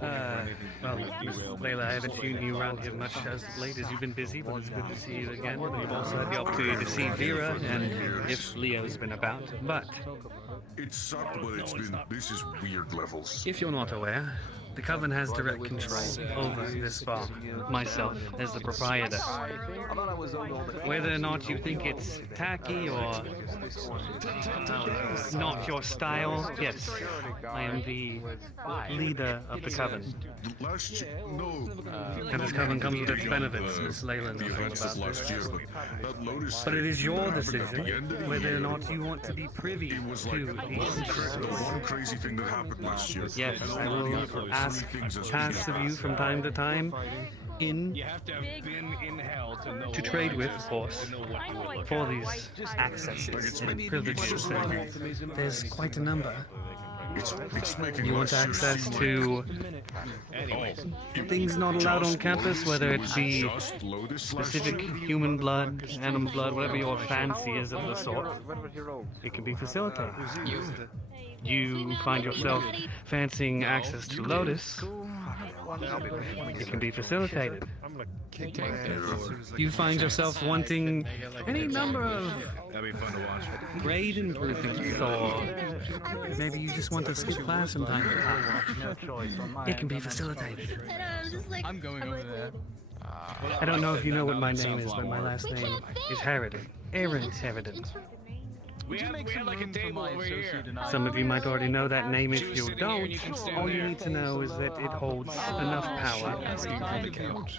well, Layla, I haven't seen you around here much as late as you've been busy, but it's good to see you again. You've also had the opportunity to see Vera and if Leo's been about. But It sucked, but it's been. This is weird levels. if you're not aware, the Coven has direct control over this farm, myself as the proprietor. Whether or not you think it's tacky or not your style, yes, I am the leader of the Coven. And this Coven comes with its benefits, Miss Leyland knows all about this. But it is your decision whether or not you want to be privy to these One crazy thing that happened last year. Yes, I will ask tasks of you from time to time to trade with, of course, for these accesses and privileges. And there's quite a number. It's making You want access to things not allowed on campus, whether it be specific human blood, animal blood, whatever your fancy is of the sort. It can be facilitated. You find yourself fancying access to Lotus, it can be facilitated. You find yourself wanting any number of grade improvements, or maybe you just want to skip class from time to time. It can be facilitated. I'm going over there. I don't know if you know what my name is, but my last name is Harridan. Aaron Harridan. We have like a table over here. Some of you might already know that name. If you don't, all you need to know is that it holds enough power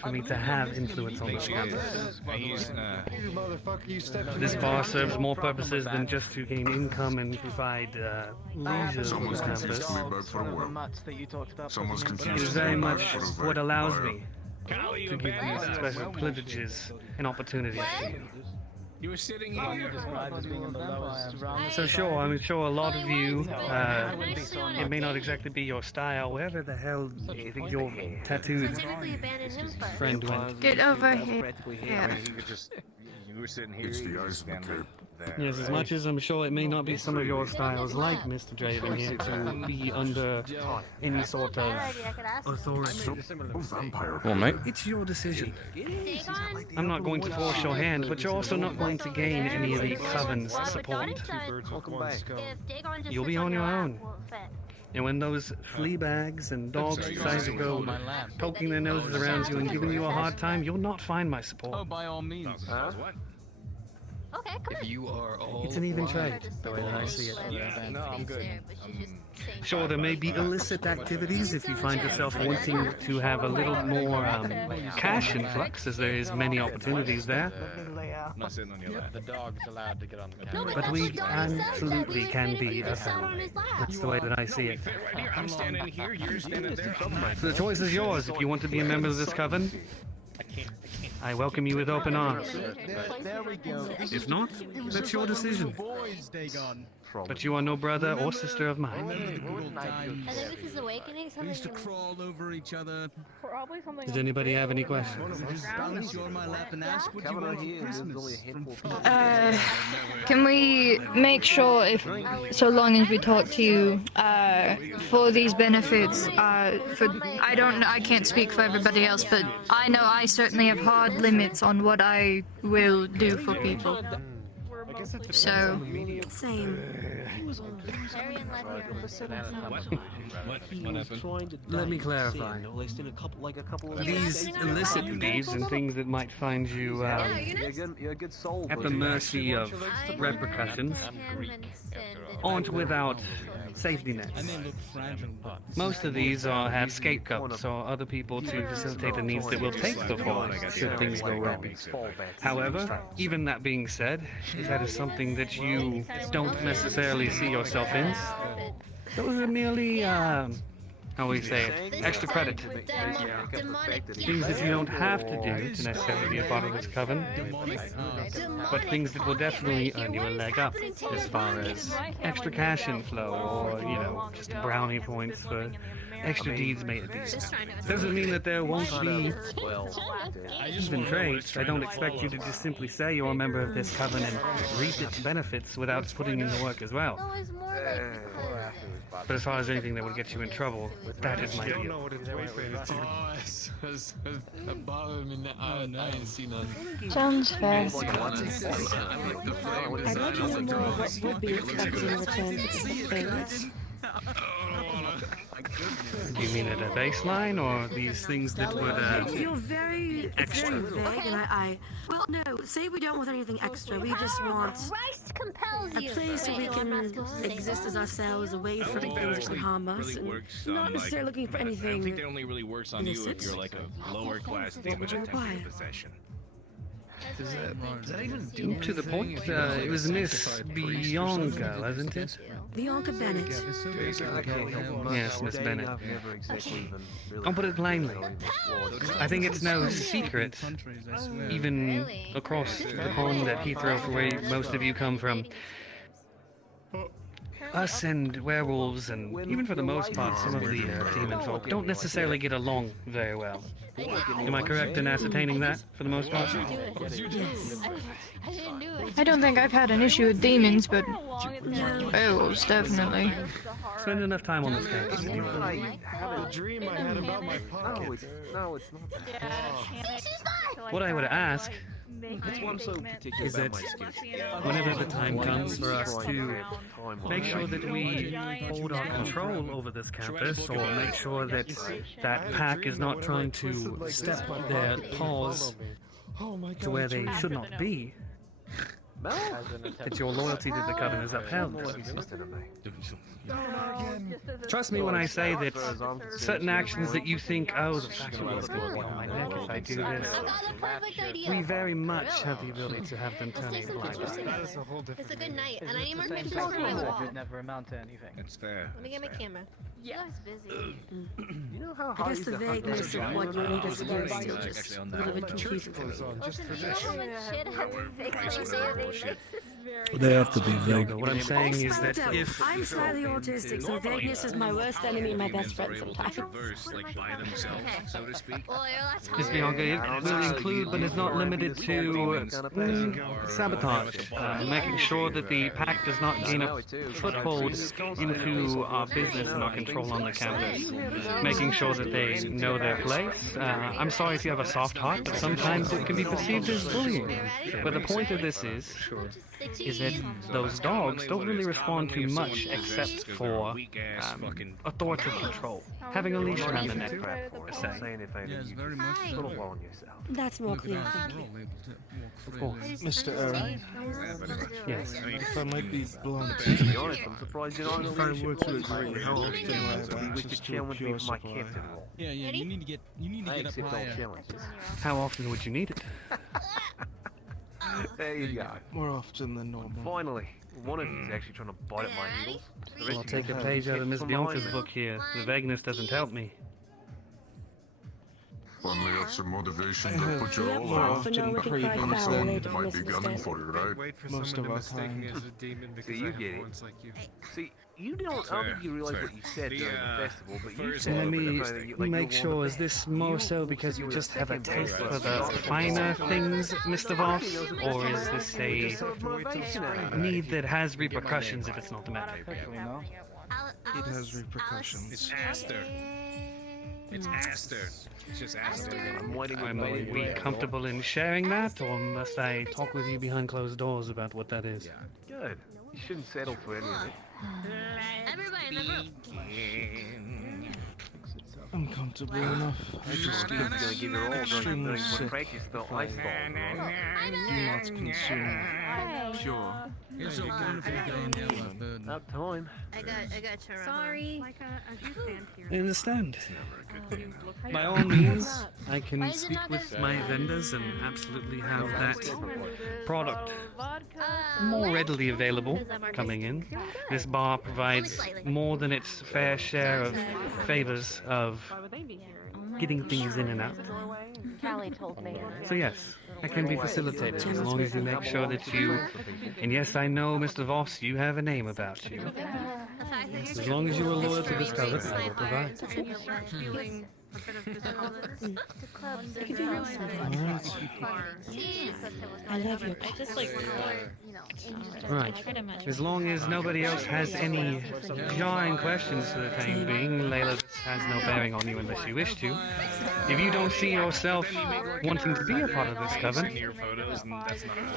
for me to have influence on this campus. This bar serves more purposes than just to gain income and provide leisure for the campus. It is very much what allows me to give these special privileges and opportunities to you. You were sitting here. So sure, I'm sure a lot of you, it may not exactly be your style, wherever the hell you think your tattooed friend went. Get over here. You were sitting here. It's the eyes of the cape. Yes, as much as I'm sure it may not be some of your styles like Mr. Draven here to be under any sort of authority. Well, mate. It's your decision. I'm not going to force your hand, but you're also not going to gain any of the Coven's support. You'll be on your own. And when those flea bags and dogs decide to go poking their noses around you and giving you a hard time, you'll not find my support. Oh, by all means. Okay, come If you are all It's an even trade, the way that I see it. No, I'm good. Sure, there may be illicit activities if you find yourself wanting to have a little more cash influx, as there is many opportunities there. I'm not sitting on your lap. The dog's allowed to get on the couch. But we absolutely can be a family. That's the way that I see it. I'm standing here, you're standing there. So the choice is yours. If you want to be a member of this coven, I welcome you with open arms. There we go. If not, that's your decision. Stay gone. But you are no brother or sister of mine. I think this is awakening. We used to crawl over each other. Probably something. Does anybody have any questions? Just balance you on my lap and ask what you want for Christmas. Can we make sure, if so long as we talk to you, for these benefits, I can't speak for everybody else, but I know I certainly have hard limits on what I will do for people. So, same. Let me clarify. These illicit deeds and things that might find you at the mercy of repercussions aren't without safety nets. Most of these have scapegoats or other people to facilitate the needs that will take the fall should things go wrong. However, even that being said, if that is something that you don't necessarily see yourself in, those are merely, how we say it, extra credit. Things that you don't have to do to necessarily be a part of this coven, but things that will definitely earn you a leg up as far as extra cash inflow or, you know, just brownie points for extra deeds made a deed. Doesn't mean that there won't be even trades. I don't expect you to just simply say you're a member of this coven and reap its benefits without putting in the work as well. But as far as anything that would get you in trouble, that is my deal. sounds fair. I'd like to know more what would be expected in return for these things. Do you mean at a baseline, or these things that would, You're very, it's very vague, and well, no, say we don't want anything extra. We just want a place where we can exist as ourselves, away from things that can harm us, and not necessarily looking for anything. I think that only really works on you if you're like a lower class demon attempting possession. Does that even do to the point? It was Miss Bianca, wasn't it? Bianca Bennett. Yes, Miss Bennett. I'll put it plainly. I think it's no secret, even across the pond at Heathrow, for where most of you come from. Us and werewolves, and even for the most part, some of the demon folk, don't necessarily get along very well. Am I correct in ascertaining that, for the most part? Yes. I don't think I've had an issue with demons, but werewolves, definitely. Spend enough time on this campus. A dream I had about my pocket. No, it's not. What I would ask That's why I'm so particular is that about my skin. whenever the time comes for us to make sure that we hold our control over this campus, or make sure that that pack is not trying to step their paws to where they should not be, that your loyalty to the coven is upheld. Trust me when I say that certain actions that you think, oh, the faction is going to be on my neck if I do this, we very much have the ability to have them turn a blind eye. It's a good night, and I need more pictures for my wall. Would never amount to anything. It's fair. Let me get my camera. Yeah. I was busy. You know how I guess the vagueness of what you need us to do is still just a little bit confusing for me. They have to be vague. What I'm saying is that Spelled out. if I'm slightly autistic, so vagueness is my worst enemy and my best friend sometimes. Miss Bianca, it will include, but is not limited to, sabotage, making sure that the pack does not gain a foothold into our business and our control on the campus, making sure that they know their place. I'm sorry if you have a soft heart, but sometimes it can be perceived as bullying. But the point of this is that those dogs don't really respond to much except for authoritative control. Having a leash around the neck, per se. Yes, very much so. That's more clear, thank you. Of course. Mr. Aaron. Yes. If I might be blunt, To be honest, I'm surprised you're not if I were to agree, how often do I have access to a pure supply? Yeah, you need to get up higher. How often would you need it? There you go. More often than normal. Finally, one of you is actually trying to bite at my heels. The rest I'll of take you a page out of Miss kept Bianca's from book here. The vagueness doesn't help me. Finally got some motivation to put your all out. For now, we can cry foul Someone later for might be missing a gunning step. for you, right? Wait for Most someone of to our mistake me kind. as a demon because See, you I have get it. horns like you. See, you don't. I don't think you realize what you said during the festival, but you said Let me like, make sure, is this more so because you just have a taste for the finer things, Mr. Voss? Or is this a need that has repercussions if it's not met? It has repercussions. It's Aster. It's Aster. It's just Aster. Are we comfortable in sharing that, or must I talk with you behind closed doors about what that is? Good. You shouldn't settle for any of it. Everybody in the group. I'm comfortable enough. I just get Gonna give your all extremely sick practice the if ice I do not consume pure. Here's a wonderful game. Up time. I got you. Sorry. I understand. By all means, I can speak with my vendors and absolutely have that product more readily available coming in. This bar provides more than its fair share of favors of getting things in and out. Callie told me. So yes, that can be facilitated as long as you make sure that you, and yes, I know, Mr. Voss, you have a name about you. As long as you are loyal to this coven, I will provide. I love you. I just like Right. As long as nobody else has any jarring questions for the time being, Layla, this has no bearing on you unless you wish to. If you don't see yourself wanting to be a part of this coven,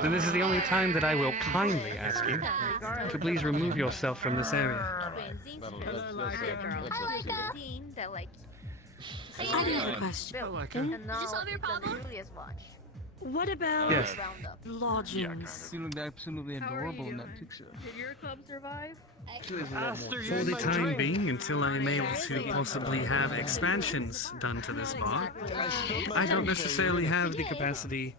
then this is the only time that I will kindly ask you to please remove yourself from this area. I have a question. Did you solve your problem? What about Yes. lodgings? You look absolutely adorable in that picture. Did your club survive? For the time being, until I am able to possibly have expansions done to this bar, I don't necessarily have the capacity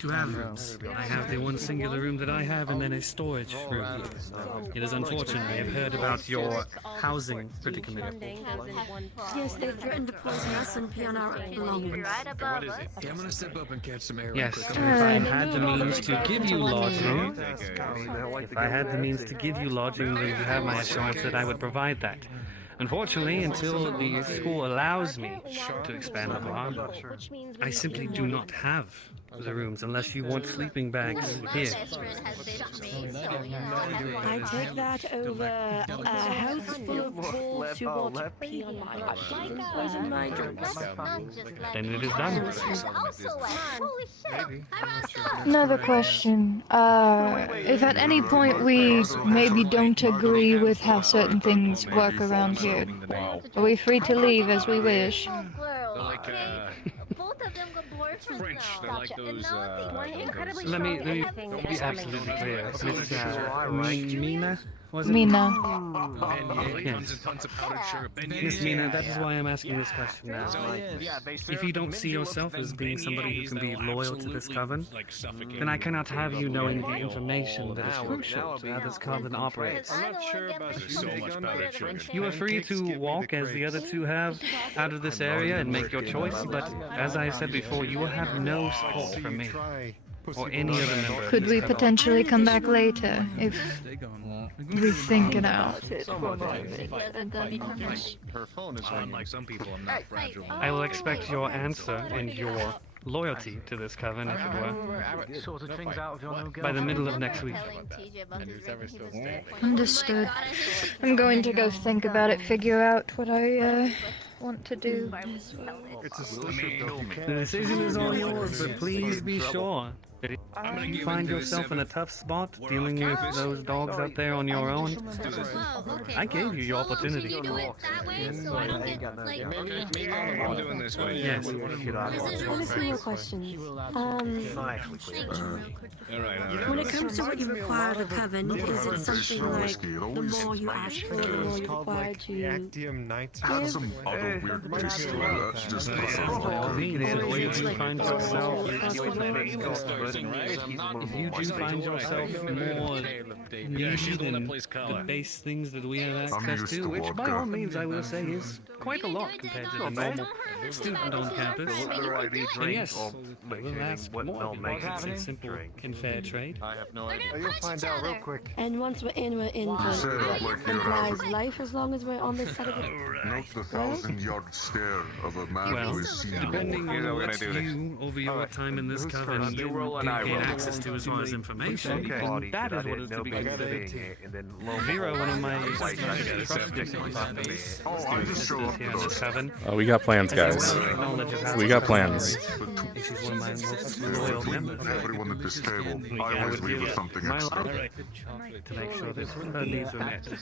to have rooms. I have the one singular room that I have and then a storage room. It is unfortunate. I have heard about your housing predicament. Yes, they threatened to poison us and pee on our belongings. Okay, I'm gonna step up and catch some air. Yes, if I had the means to give you lodging, then you have my assurance that I would provide that. Unfortunately, until the school allows me to expand the bar, I simply do not have the rooms unless you want sleeping bags here. I take that over a house full of wolves who want to pee on my body and poison my drinks. Then it is done. Another question. If at any point we maybe don't agree with how certain things work around here, are we free to leave as we wish? They're like Both of them got boyfriends French. now. They're like those. Let me be absolutely clear. Miss Mina, was it? Mina. Yes. Tons of powdered sugar. Miss Mina, that is why I'm asking this question now. If you don't see yourself as being somebody who can be loyal to this coven, then I cannot have you knowing the information that is crucial to how this coven operates. I'm not sure about so much powdered sugar. You are free to walk as the other two have out of this area and make your choice, but as I said before, you will have no support from me or any other member. Could we potentially come back later if we think it out? Her phone is unlike some people. I'm not fragile. I will expect your answer and your loyalty to this coven, if it were, Sorted things out of your new by the middle of next week. Understood. I'm going to go think about it, figure out what I want to do. It's a slippery. The decision is all yours, but please be sure that if you find yourself in a tough spot dealing with those dogs out there on your own, I gave you your opportunity. I'm doing this way. Yes. I have a few more questions. When it comes to what you require of a coven, is it something like the more you ask for, the more you're required to Had some other weird taste to that. Just By all means, if you find yourself if you do find yourself more needy than the base things that we have access to, which by all means I will say is quite a lot compared to the normal student on campus. And yes, I will ask more because it's a simple and fair trade. I have no idea. You'll find out real quick. And once we're in for implies life as long as we're on this side of it. Note the 1,000-yard stare of a man Well, who has seen depending war. on what you, over your time in this coven, do gain access to as far as information, and that is what is to be considered too. Vera, one of my trusted students here in this coven. Oh, we got plans, guys. We got plans. She's one of my most loyal members. Everyone at this table, I always leave with something extra. To make sure that her needs were met. But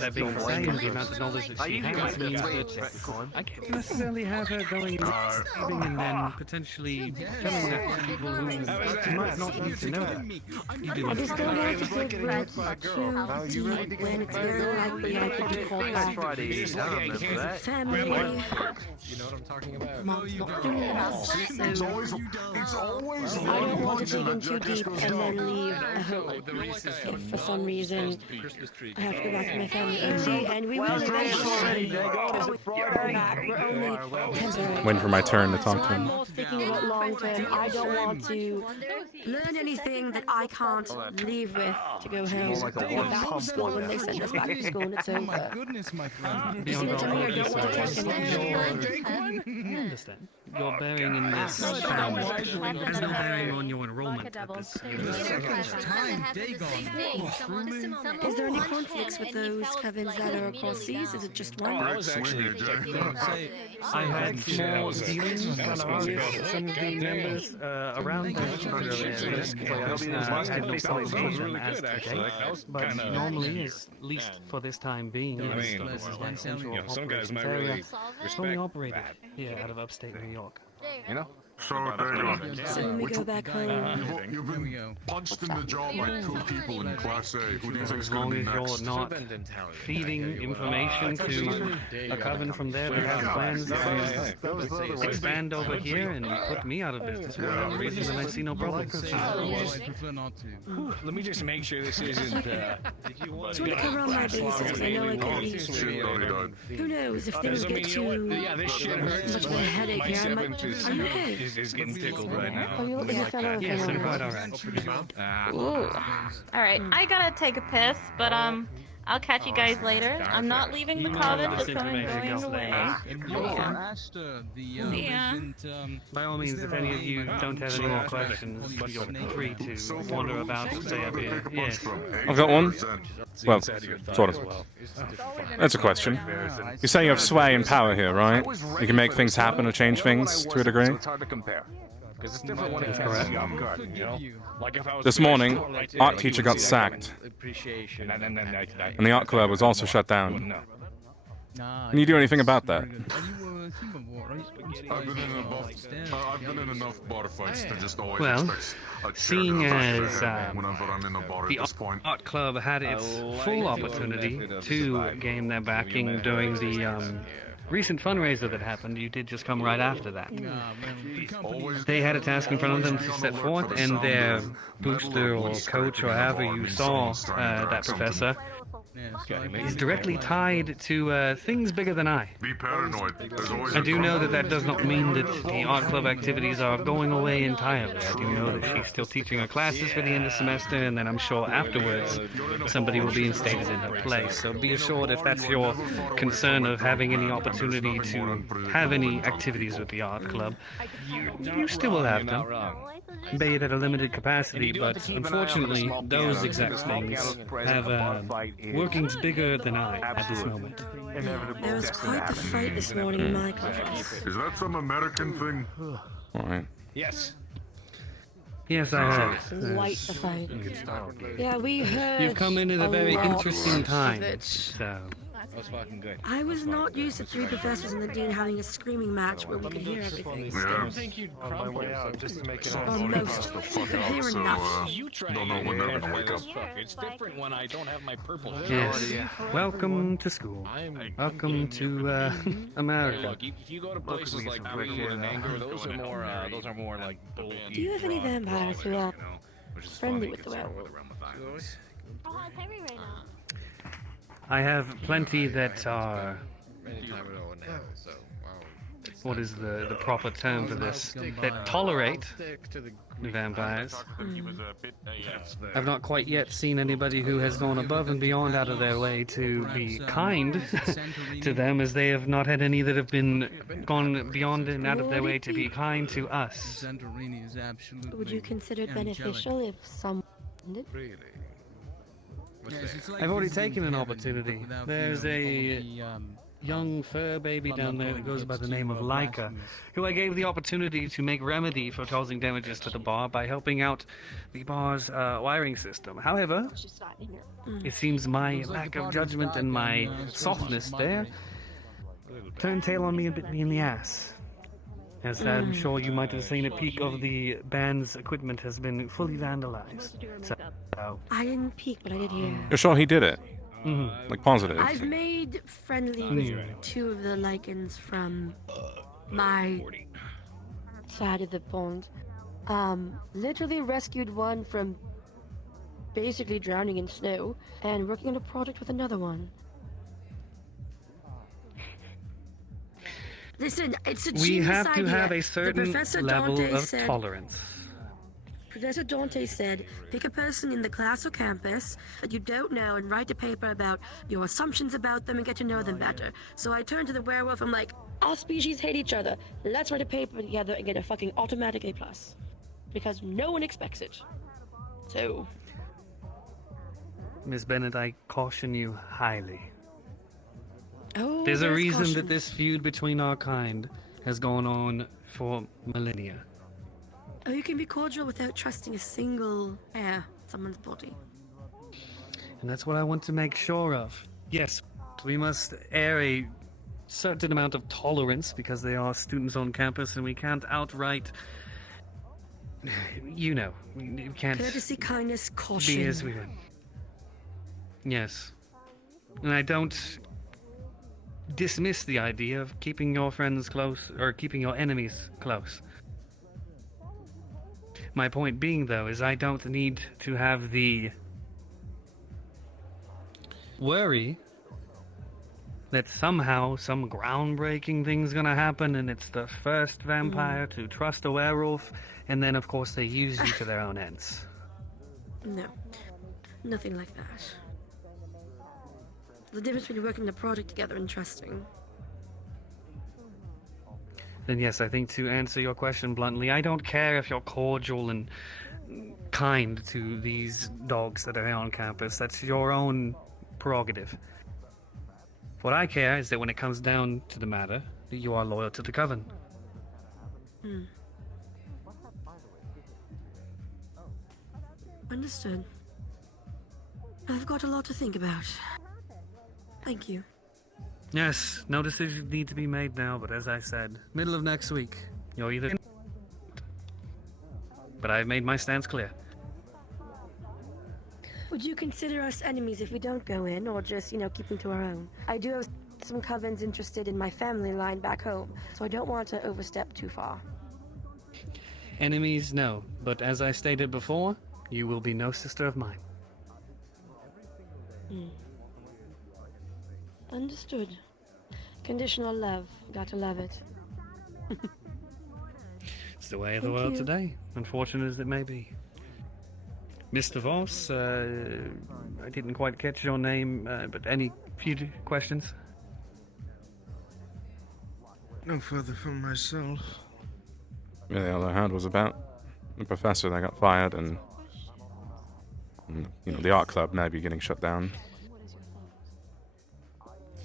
that being said, the amount of knowledge that she has means that I can't necessarily have her going and receiving and then potentially telling that to people who might not need to know that. You do I just don't want to take roots too deep when it's very likely I could be called back. Family. You know what I'm talking about? Mom's not doing enough, so it's always I don't want to dig in too deep and then leave a hole. If for some reason I have to go back to my family and we will eventually go back. We're only temporary. Waiting for my turn to talk to I'm him. more thinking about long term. I don't want to learn anything that I can't leave with to go home. Or back to school when they send us back to school and it's over. Oh my goodness, my friend. You see what I mean? I don't want to take any I understand. Your bearing in this has no bearing on your enrollment at this Is there any conflicts with those covens that are across seas? Is it just one? I had small dealings with some of the members around the had no problem as to date, but normally, at least for this time being, this is my central operations area. It's only operated here out of upstate New York. You know? So there you go. So when we go back home, You've been punched in the jaw by 2 people in Class A. Who do you think's As going long to be as you're next? not feeding information to a coven from there that has plans to expand over here and put me out of business, well, then I see no problem. Let me just make sure this isn't. just want to cover all my bases because I know I could be. Who knows if things get too much of a headache here? I'm okay. Is getting tickled right now. Oh, you're looking at fellow. Yes, I'm quite alright. Alright, I gotta take a piss, but I'll catch you guys later. I'm not leaving the coven, just going away. See ya. By all means, if any of you don't have any more questions, you're free to wander about and stay up here. Yes. I've got one. Well, sort of. That's a question. You say you have sway and power here, right? You can make things happen or change things to a degree? It's hard to compare. Because it's different when it's correct. This morning, art teacher got sacked, and the art club was also shut down. Can you do anything about that? I've been in enough bar fights to just always Well, expect a seeing as whenever I'm in a bar at the this point. art club had its full opportunity to gain their backing during the recent fundraiser that happened, you did just come right after that. They had a task in front of them to set forth, and their booster or coach or however you saw that professor is directly tied to things bigger than I. Be paranoid. There's always I do know that that does not mean that the art club activities are going away entirely. I do know that she's still teaching her classes for the end of the semester, and then I'm sure afterwards somebody will be instated in her place. So be assured, if that's your concern of having any opportunity to have any activities with the art club, you still will have them. Be it at a limited capacity, but unfortunately, those exact things have workings bigger than I at this moment. There was quite the fight this morning in my class. Is that some American thing? Alright. Yes. Yes, I have. Quite the fight. Yeah, we heard. You've come in at a very lot interesting of time. it. So That was fucking good. I was not used to 3 professors and the dean having a screaming match where we could hear everything. Yeah. On my way out, just to make it Almost. The fuck But out, they were so nuts. don't know when they're gonna wake up. It's different when I don't have my purple. Yes. Welcome to school. Welcome to America. Look, if you go to places like greed and anger, those are more like bold. Do you have any vampires who are friendly with the werewolf? Oh, I'm Henry right now. I have plenty that are. What is the proper term for this? That tolerate vampires. I've not quite yet seen anybody who has gone above and beyond out of their way to be kind to them, as they have not had any that have been gone beyond and out of their way to be kind to us. Would you consider it beneficial if someone did? I've already taken an opportunity. There's a young fur baby down there that goes by the name of Laika, who I gave the opportunity to make remedy for causing damages to the bar by helping out the bar's wiring system. However, it seems my lack of judgment and my softness there turned tail on me and bit me in the ass. As I'm sure you might have seen, a peek of the band's equipment has been fully vandalized. So, I didn't peek, but I did hear. You're sure he did it? Like positive? I've made friendly with 2 of the lichens from my side of the pond. Literally rescued one from basically drowning in snow and working on a project with another one. Listen, it's a genius we have to idea. have a certain level of tolerance. Professor Dante said, pick a person in the class or campus that you don't know and write a paper about your assumptions about them and get to know them better. So I turned to the werewolf, I'm like, all species hate each other. Let's write a paper together and get a fucking automatic A+. Because no one expects it. So... Miss Bennett, I caution you highly. Oh, There's a reason caution. that this feud between our kind has gone on for millennia. Oh, you can be cordial without trusting a single hair in someone's body. And that's what I want to make sure of. Yes, we must air a certain amount of tolerance because they are students on campus and we can't outright... You know, we can't Courtesy, kindness, caution. be as we were. Yes. And I don't dismiss the idea of keeping your friends close or keeping your enemies close. My point being, though, is I don't need to have the worry that somehow some groundbreaking thing's gonna happen and it's the first vampire to trust a werewolf, and then, of course, they use you to their own ends. No, nothing like that. The difference between working the project together and trusting. Then yes, I think to answer your question bluntly, I don't care if you're cordial and kind to these dogs that are here on campus. That's your own prerogative. What I care is that when it comes down to the matter, that you are loyal to the Coven. Understood. I've got a lot to think about. Thank you. Yes, no decisions need to be made now, but as I said, middle of next week, you're either... But I've made my stance clear. Would you consider us enemies if we don't go in, or just, keeping to our own? I do have some covens interested in my family line back home, so I don't want to overstep too far. Enemies, no, but as I stated before, you will be no sister of mine. Understood. Conditional love. Gotta love it. It's the way of the Thank world you. today, unfortunate as it may be. Mr. Voss, I didn't quite catch your name, but any few questions? No further from myself. Yeah, the other hand was about the professor that got fired and the art club maybe getting shut down.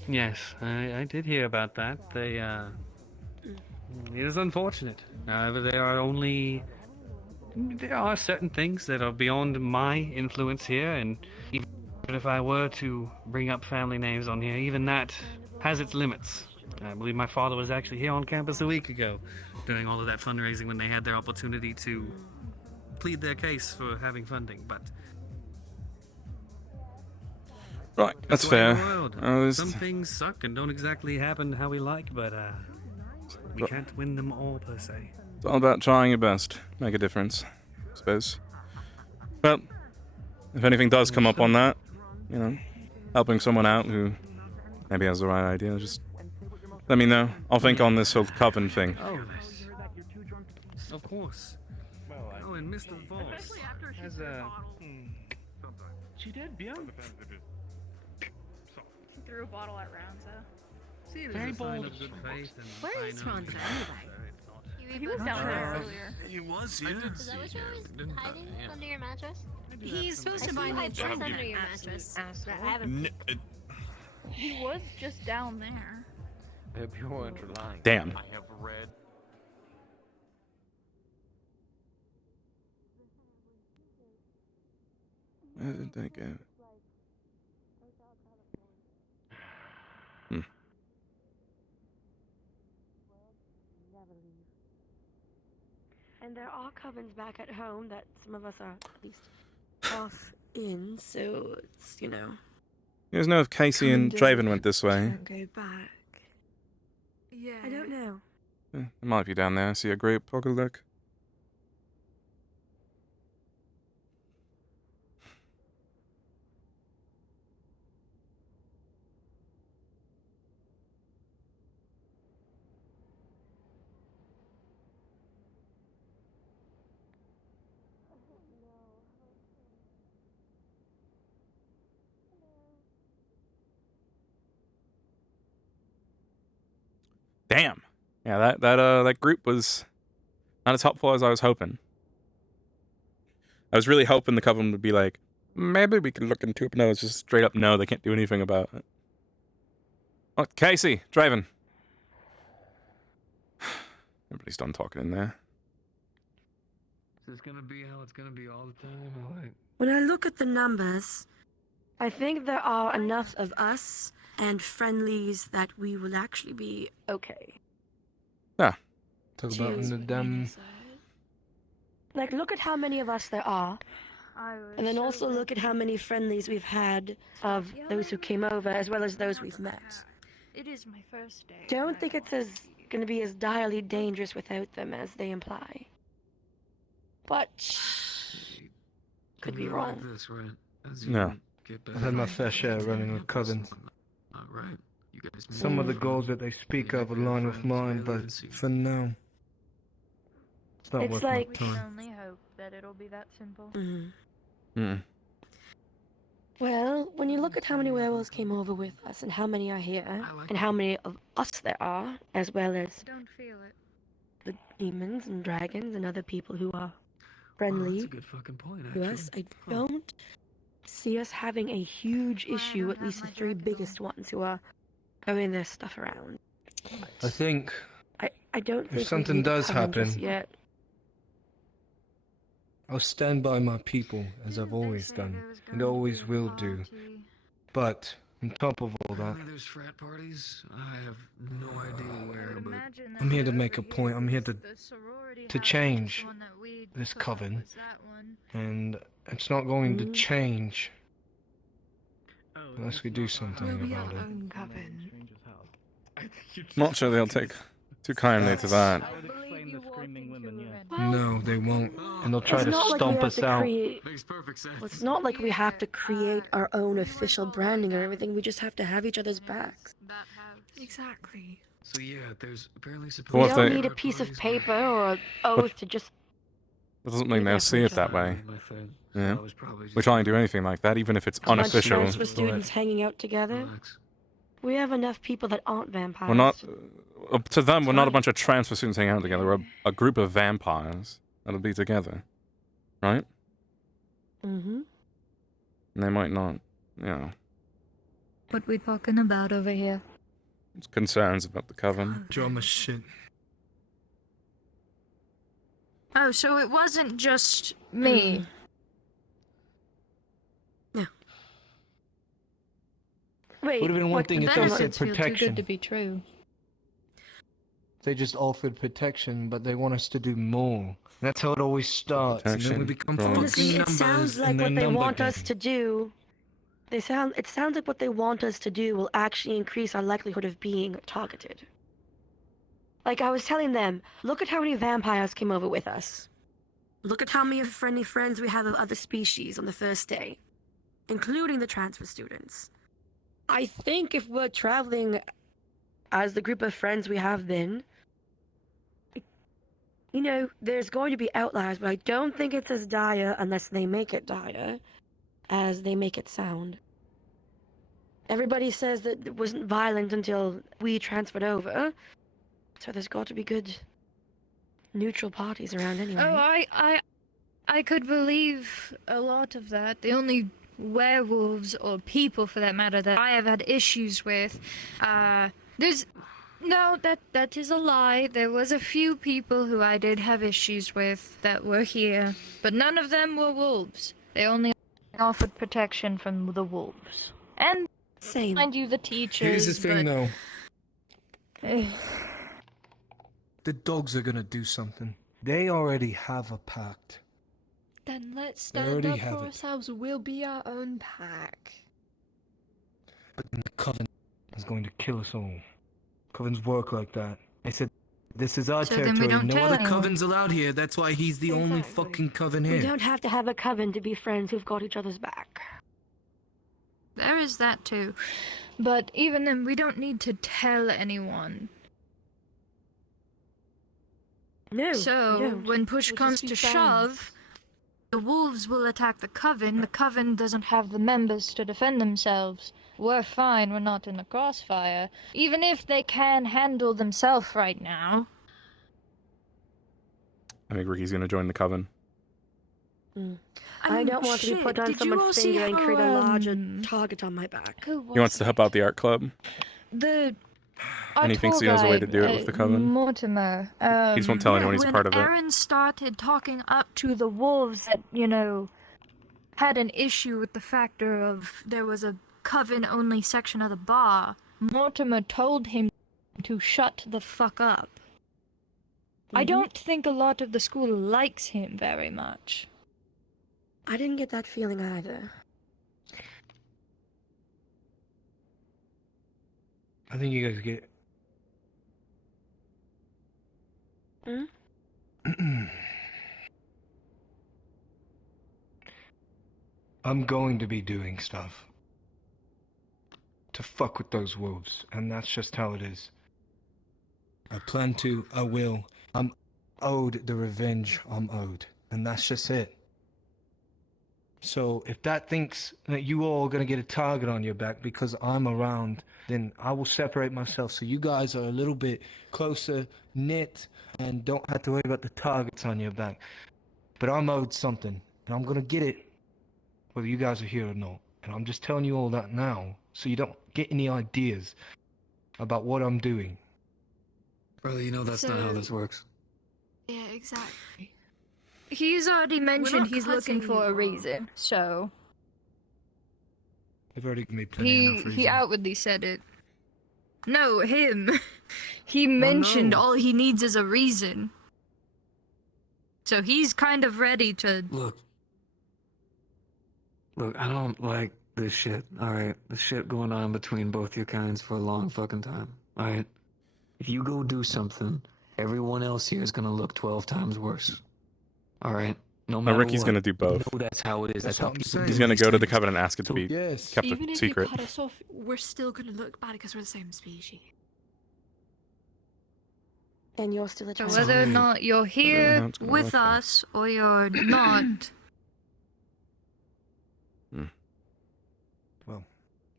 Yes, I did hear about that. It is unfortunate. However, there are certain things that are beyond my influence here, and even But if I were to bring up family names on here, even that has its limits. I believe my father was actually here on campus a week ago, doing all of that fundraising when they had their opportunity to plead their case for having funding. But Right, that's the way of fair. the world. Some things suck and don't exactly happen how we like, but we can't win them all per se. It's all about trying your best. Make a difference, I suppose. Well, if anything does come up on that, you know, helping someone out who maybe has the right idea, just let me know. I'll think on this whole coven thing. Oh, of course. Oh, and Mr. Voss has a... She did, yeah. He threw a bottle at Ronzo. See, it Very is a sign bold. of good faith and Where is fine Ronzo anyway? He was down there earlier. He was, yeah. Is that what you were hiding under your mattress? He's supposed to buy I new hide children. under your mattress. I haven't. He was just down there. If you weren't lying. Damn. I have read. Where did they go? And there are covens back at home that some of us are at least off in, so it's, you know. You guys know if Casey and Draven went this way? Go back. Yeah. I don't know. It might be down there. See a group. I'll go look. Damn. Yeah, that group was not as helpful as I was hoping. I was really hoping the coven would be like, maybe we can look into it, but no, it's just straight up no, they can't do anything about it. Oh, Casey, Draven. Everybody's done talking in there. Is this gonna be how it's gonna be all the time? When I look at the numbers, I think there are enough of us and friendlies that we will actually be okay. Yeah. Talk about in the damn. Like, look at how many of us there are. And then also look at how many friendlies we've had of those who came over, as well as those we've met. It is my first day. Don't think it's going to be as direly dangerous without them as they imply. But could be wrong. This, right? No. I've had my fair share running with covens. Right. You guys Some of the goals that they speak of align with mine, but for now, it's not It's worth like- my I time. only hope that it'll be that simple. Well, when you look at how many werewolves came over with us and how many are here, and how many of us there are, as well as Don't feel it. the demons and dragons and other people who are friendly That's a good fucking point, to actually. us, I don't see us having a huge issue, at least the three biggest ones who are throwing their stuff around. I think I don't think if something we need a does coven just happen, yet. I'll stand by my people as I've always done, and always will do. But on top of all that, Apparently there's frat parties. I have no idea where, but I'm here to make a point. I'm here to change this coven, and it's not going to change unless we do something about it. Own coven. Not sure they'll take too kindly to that. No, they won't, and they'll try It's to not like we stomp have us to out. create- makes perfect sense. Well, it's not like we have to create our own official branding or everything. We just have to have each other's backs. Exactly. So yeah, there's apparently supposed Well, We if don't they- need a piece of paper or an oath to just. That doesn't mean they'll see it that way. Yeah. was probably We try and do anything like that, even if it's A bunch of unofficial. transfer students hanging out together. We have enough people that aren't vampires. We're not, to them, we're not a bunch of transfer students hanging out together. We're a group of vampires that'll be together. Right? Mm-hmm. And they might not, you know, What we talking about over here? concerns about the coven. Drama shit. Oh, so it wasn't just Me. Wait, Would have been one what thing the if they said Benefits feel too protection. good to be true. They just offered protection, but they want us to do more. That's how it always starts, and then we Protection. become Right. Honestly, fucking it numbers sounds like in their what they number want us game. to do. It sounds like what they want us to do will actually increase our likelihood of being targeted. Like I was telling them, look at how many vampires came over with us. Look at how many friendly friends we have of other species on the first day, including the transfer students. I think if we're traveling as the group of friends we have been, you know, there's going to be outliers, but I don't think it's as dire unless they make it dire as they make it sound. Everybody says that it wasn't violent until we transferred over, so there's got to be good neutral parties around anyway. Oh, I could believe a lot of that. The only werewolves, or people for that matter, that I have had issues with, no, that is a lie. There was a few people who I did have issues with that were here, but none of them were wolves. They only offered protection from the wolves. And, same. Mind you, the teachers, Here's the thing, but... though. The dogs are gonna do something. They already have a pact. Then let's They stand already up have for it. ourselves. We'll be our own pack. But the Coven is going to kill us all. Covens work like that. They said, this is our So then we territory. don't No tell other anyone. Covens allowed here. That's why he's the only fucking Coven We here. don't have to have a coven to be friends who've got each other's back. There is that too. But even then, we don't need to tell anyone. No, we So, don't. when push We'll comes just be to friends. shove, the wolves will attack the coven. The coven doesn't have the members to defend themselves. We're fine, we're not in the crossfire. Even if they can handle themselves right now. I think Ricky's gonna join the coven. I don't want to be put on did you all someone's see finger and create a how, larger target on my back. He wants to help out the art club. The And he thinks he knows a way to do it with the coven. Mortimer. He just won't tell anyone he's a part of it. When Aaron started talking up to the wolves that, you know, had an issue with the factor of there was a coven-only section of the bar, Mortimer told him to shut the fuck up. I don't think a lot of the school likes him very much. I didn't get that feeling either. I think you guys get I'm going to be doing stuff to fuck with those wolves, and that's just how it is. I plan to, I will. I'm owed the revenge I'm owed, and that's just it. So if that thinks that you all are gonna get a target on your back because I'm around, then I will separate myself so you guys are a little bit closer knit and don't have to worry about the targets on your back. But I'm owed something, and I'm gonna get it, whether you guys are here or not. And I'm just telling you all that now, so you don't get any ideas about what I'm doing. Brother, you know that's not how this works. Yeah, exactly. He's already mentioned he's looking for a reason, so... They've already given me plenty enough reason. He outwardly said it. No, him. He mentioned all he needs is a reason. So he's kind of ready to... Look, I don't like this shit, alright? The shit going on between both your kinds for a long fucking time, alright? If you go do something, everyone else here is gonna look 12 times worse. Alright? No matter Ricky's what. gonna do both. You know that's how it is. That's how people do He's gonna these go to the things. coven and ask it to be kept Even a if secret. you cut us off, we're still gonna look bad because we're the same species. And you're still a So child. whether or not you're here how it's gonna with work, us, or you're not... Well,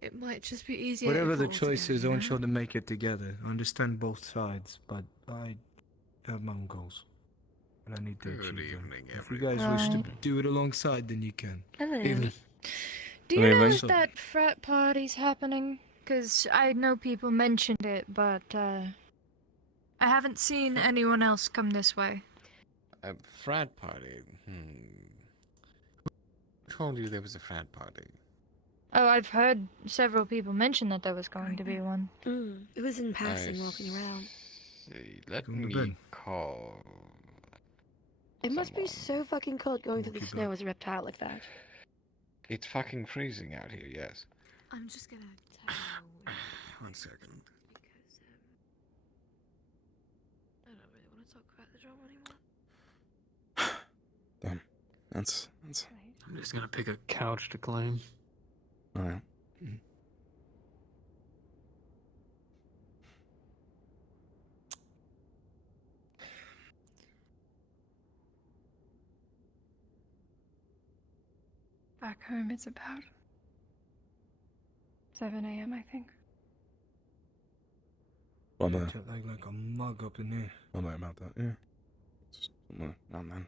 It might just be easier. whatever if the we're all choice together, is, I you want know? you all to make it together. I understand both sides, but I have my own goals. And I need to achieve them. If you guys wish to Right. do it alongside, then you can. Hello. Evening. Do you Good know evening. if that frat party's happening? Because I know people mentioned it, but I haven't seen anyone else come this way. A frat party? Who told you there was a frat party? Oh, I've heard several people mention that there was going to be one. It was in passing, walking around. Let Going to me bed. call. It must be so fucking cold going through the snow as a reptile like that. It's fucking freezing out here, yes. I'm just gonna tell you. 1 second. Because, I don't really want to talk about the drama anymore. Damn. That's. I'm just gonna pick a Couch to claim. Alright. Back home, it's about 7 a.m., I think. Well, no. Jet lag like a mug up in here. Well, no about that, yeah. It's somewhere around then.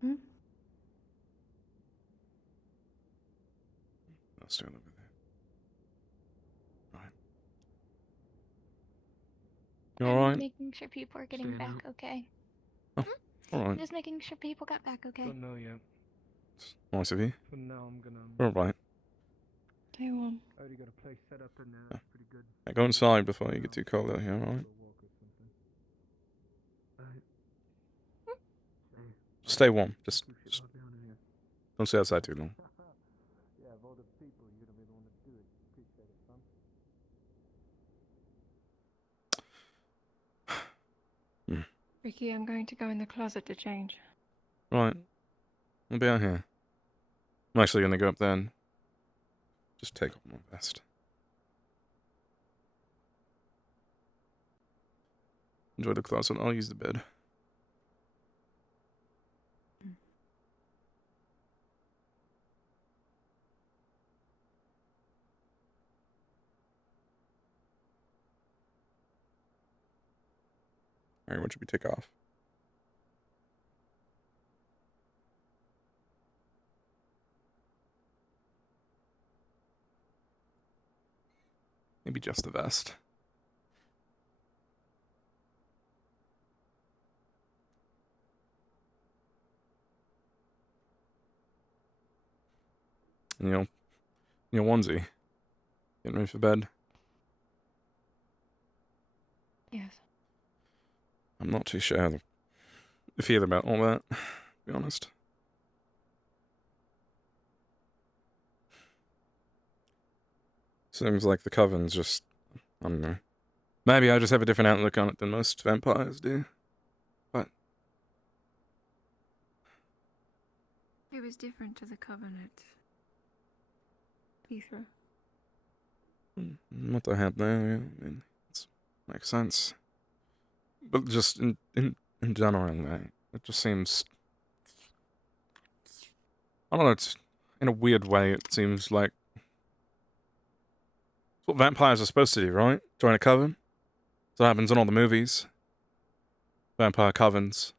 Hmm? I'll stay over there. Right. You alright? Making sure people are getting Staying back out. okay. Alright. Just making sure people got back okay. Don't know yet. Nice of you. For now, I'm gonna. Alright. Day one. I already got a place set up and it's pretty good. Yeah, go inside before you get too cold out here, alright? Stay warm. Just don't stay outside too long. Yeah, of all the people, you're gonna be the one to do it. Appreciate it, son. Ricky, I'm going to go in the closet to change. Right. I'll be out here. I'm actually gonna go up there and just take off my vest. Enjoy the closet. I'll use the bed. Alright, what should we take off? Maybe just the vest. And your onesie. Getting ready for bed. Yes. I'm not too sure the feel about all that, to be honest. Seems like the coven's just, I don't know. Maybe I just have a different outlook on it than most vampires do. But It was different to the Covenant. Peter. what the hell there, yeah, I mean, it makes sense. But just in general, it just seems, I don't know, it's, in a weird way, it seems like it's what vampires are supposed to do, right? Join a coven. That's what happens in all the movies. Vampire covens.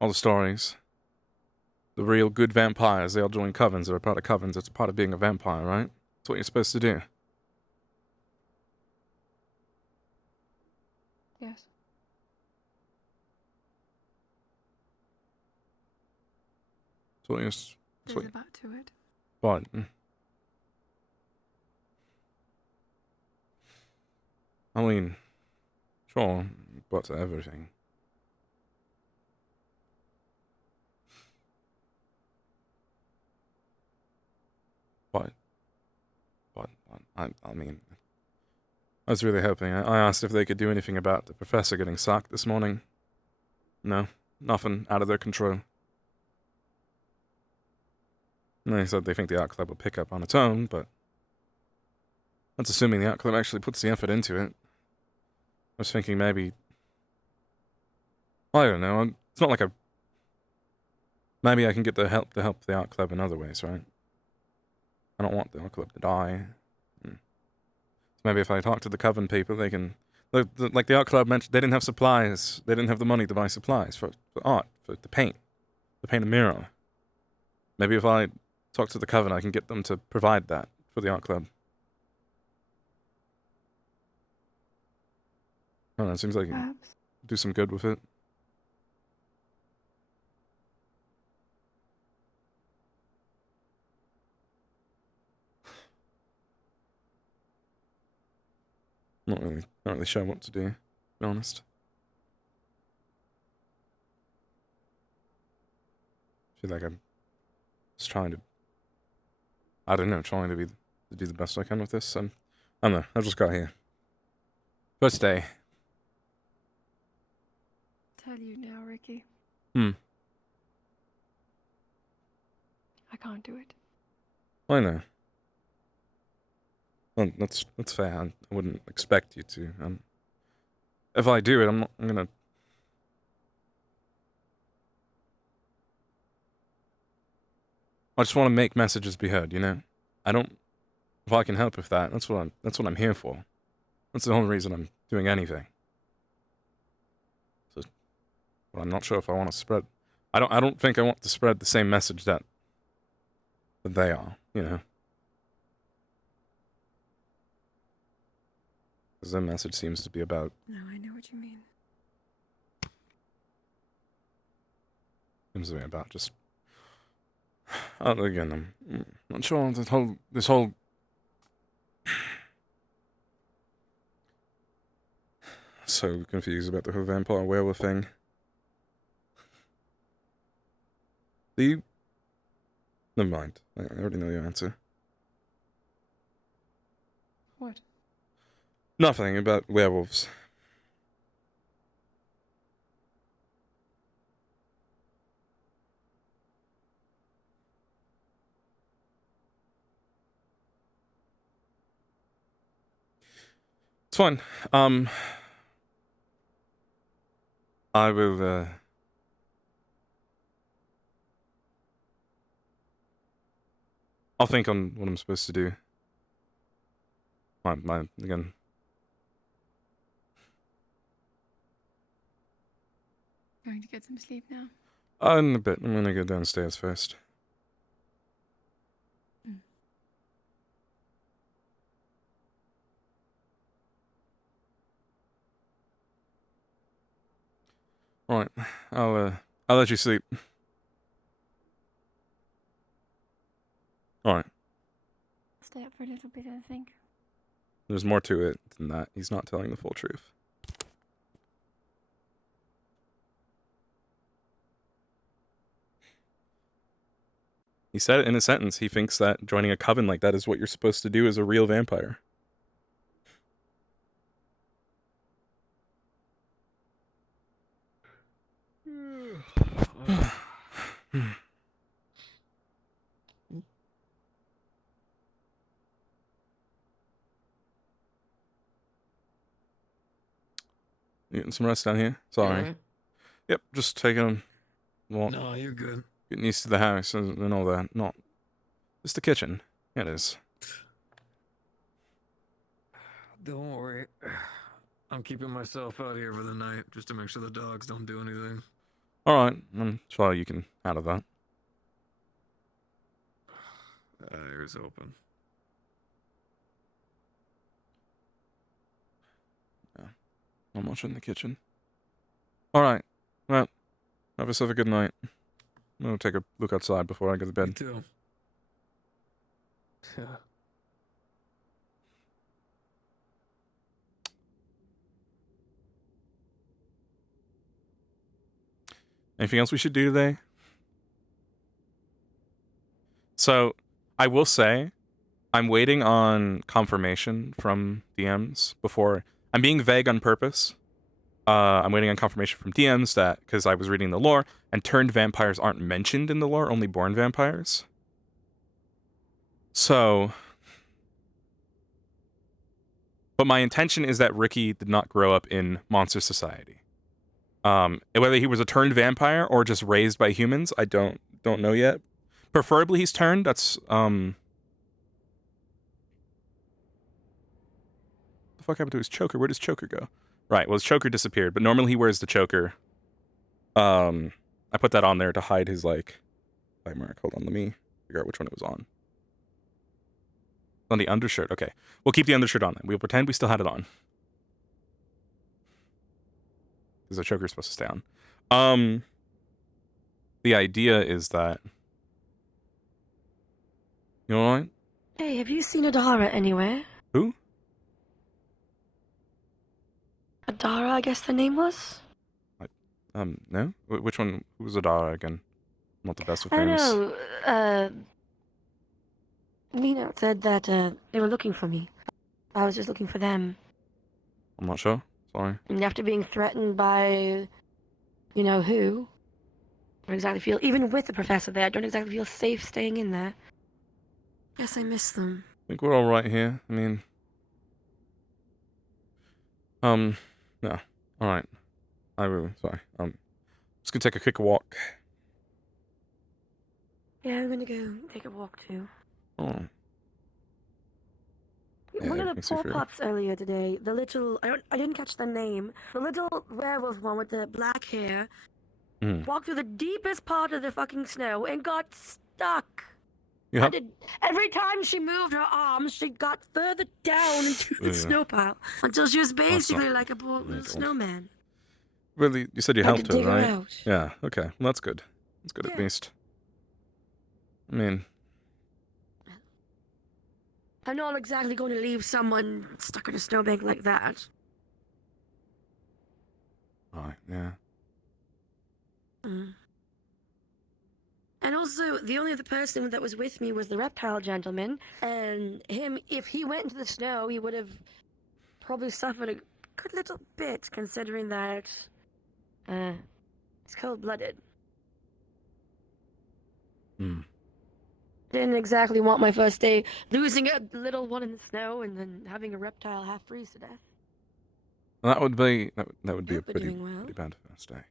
All the stories. The real good vampires, they all join covens. They're a part of covens. It's a part of being a vampire, right? That's what you're supposed to do. Yes. That's what you're... That's There's what, a but to it. what? I mean, sure, but to everything. But I mean, I was really hoping. I asked if they could do anything about the professor getting sacked this morning. No, nothing out of their control. And they said they think the art club will pick up on its own, but that's assuming the art club actually puts the effort into it. I was thinking maybe, I don't know, it's not like a, maybe I can get the help the art club in other ways, right? I don't want the art club to die. So maybe if I talk to the coven people, they can, like the art club mentioned, they didn't have supplies, they didn't have the money to buy supplies for art, for the paint a mural. Maybe if I talk to the coven, I can get them to provide that for the art club. I don't know, it seems like you Perhaps. do some good with it. Not really sure what to do, to be honest. I feel like I'm just trying to, I don't know, trying to do the best I can with this. I don't know, I just got here. First day. Tell you now, Ricky. Hmm. I can't do it. I know. Well, that's fair. I wouldn't expect you to. If I do it, I'm gonna. I just want to make messages be heard. You know, I don't. If I can help with that, that's what I'm here for. That's the only reason I'm doing anything. So, but I'm not sure if I want to spread. I don't think I want to spread the same message that they are. You know. Because their message seems to be about. No, I know what you mean. Seems to be about just. Again, I'm not sure this whole. So confused about the whole vampire werewolf thing. Never mind. I already know your answer. What? Nothing about werewolves. It's fine. I will, I'll think on what I'm supposed to do. Again. Going to get some sleep now? In a bit. I'm gonna go downstairs first. Alright. I'll let you sleep. Alright. Stay up for a little bit, I think. There's more to it than that. He's not telling the full truth. He said it in a sentence. He thinks that joining a coven like that is what you're supposed to do as a real vampire. You getting some rest down here? Sorry. Alright. Yep, just taking well, No, you're good. getting used to the house and all that. Not just the kitchen. It is. Don't worry. I'm keeping myself out here for the night, just to make sure the dogs don't do anything. Alright, I'm sure you can handle that. Here's open. Yeah. Not much in the kitchen. Alright. Well, have yourself a good night. I'm gonna take a look outside before I go to bed. Me too. Yeah. Anything else we should do today? So, I will say, I'm waiting on confirmation from DMs before. I'm being vague on purpose. I'm waiting on confirmation from DMs that, because I was reading the lore, and turned vampires aren't mentioned in the lore, only born vampires. So. But my intention is that Ricky did not grow up in Monster Society. Whether he was a turned vampire or just raised by humans, I don't know yet. Preferably he's turned. That's the fuck happened to his choker? Where does choker go? Right, well his choker disappeared, but normally he wears the choker. I put that on there to hide his like bite mark. Hold on, let me figure out which one it was on. On the undershirt, okay. We'll keep the undershirt on then. We'll pretend we still had it on. because the choker's supposed to stay on. The idea is that... You alright? Hey, have you seen Adara anywhere? Who? Adara, I guess the name was? No? Which one? Who was Adara again? I'm not the best with I names. know, Mina said that, they were looking for me. I was just looking for them. I'm not sure. Sorry. And after being threatened by... you know who? I don't exactly feel... Even with the professor there, I don't exactly feel safe staying in there. Guess I miss them. I think we're alright here. I mean... no. Alright. Sorry. Just gonna take a quick walk. Yeah, I'm gonna go take a walk too. Oh. Yeah, One of the makes you poor feel- pups earlier today, the little... I didn't catch the name. The little werewolf one with the black hair walked through the deepest part of the fucking snow and got stuck. Yep. Every time she moved her arms, she got further down into the Yeah. snow pile until she was basically not- like a poor little snowman. Really? You said you Had to helped her, dig her right? out. Yeah, okay. Well, that's good. That's good at least. I mean... I'm not exactly going to leave someone stuck in a snowbank like that. Alright, yeah. Mm. And also, the only other person that was with me was the reptile gentleman, and him, if he went into the snow, he would have probably suffered a good little bit, considering that, it's cold-blooded. Hmm. Didn't exactly want my first day losing a little one in the snow and then having a reptile half freeze to death. That would be a Hope pretty we're doing well. bad first day.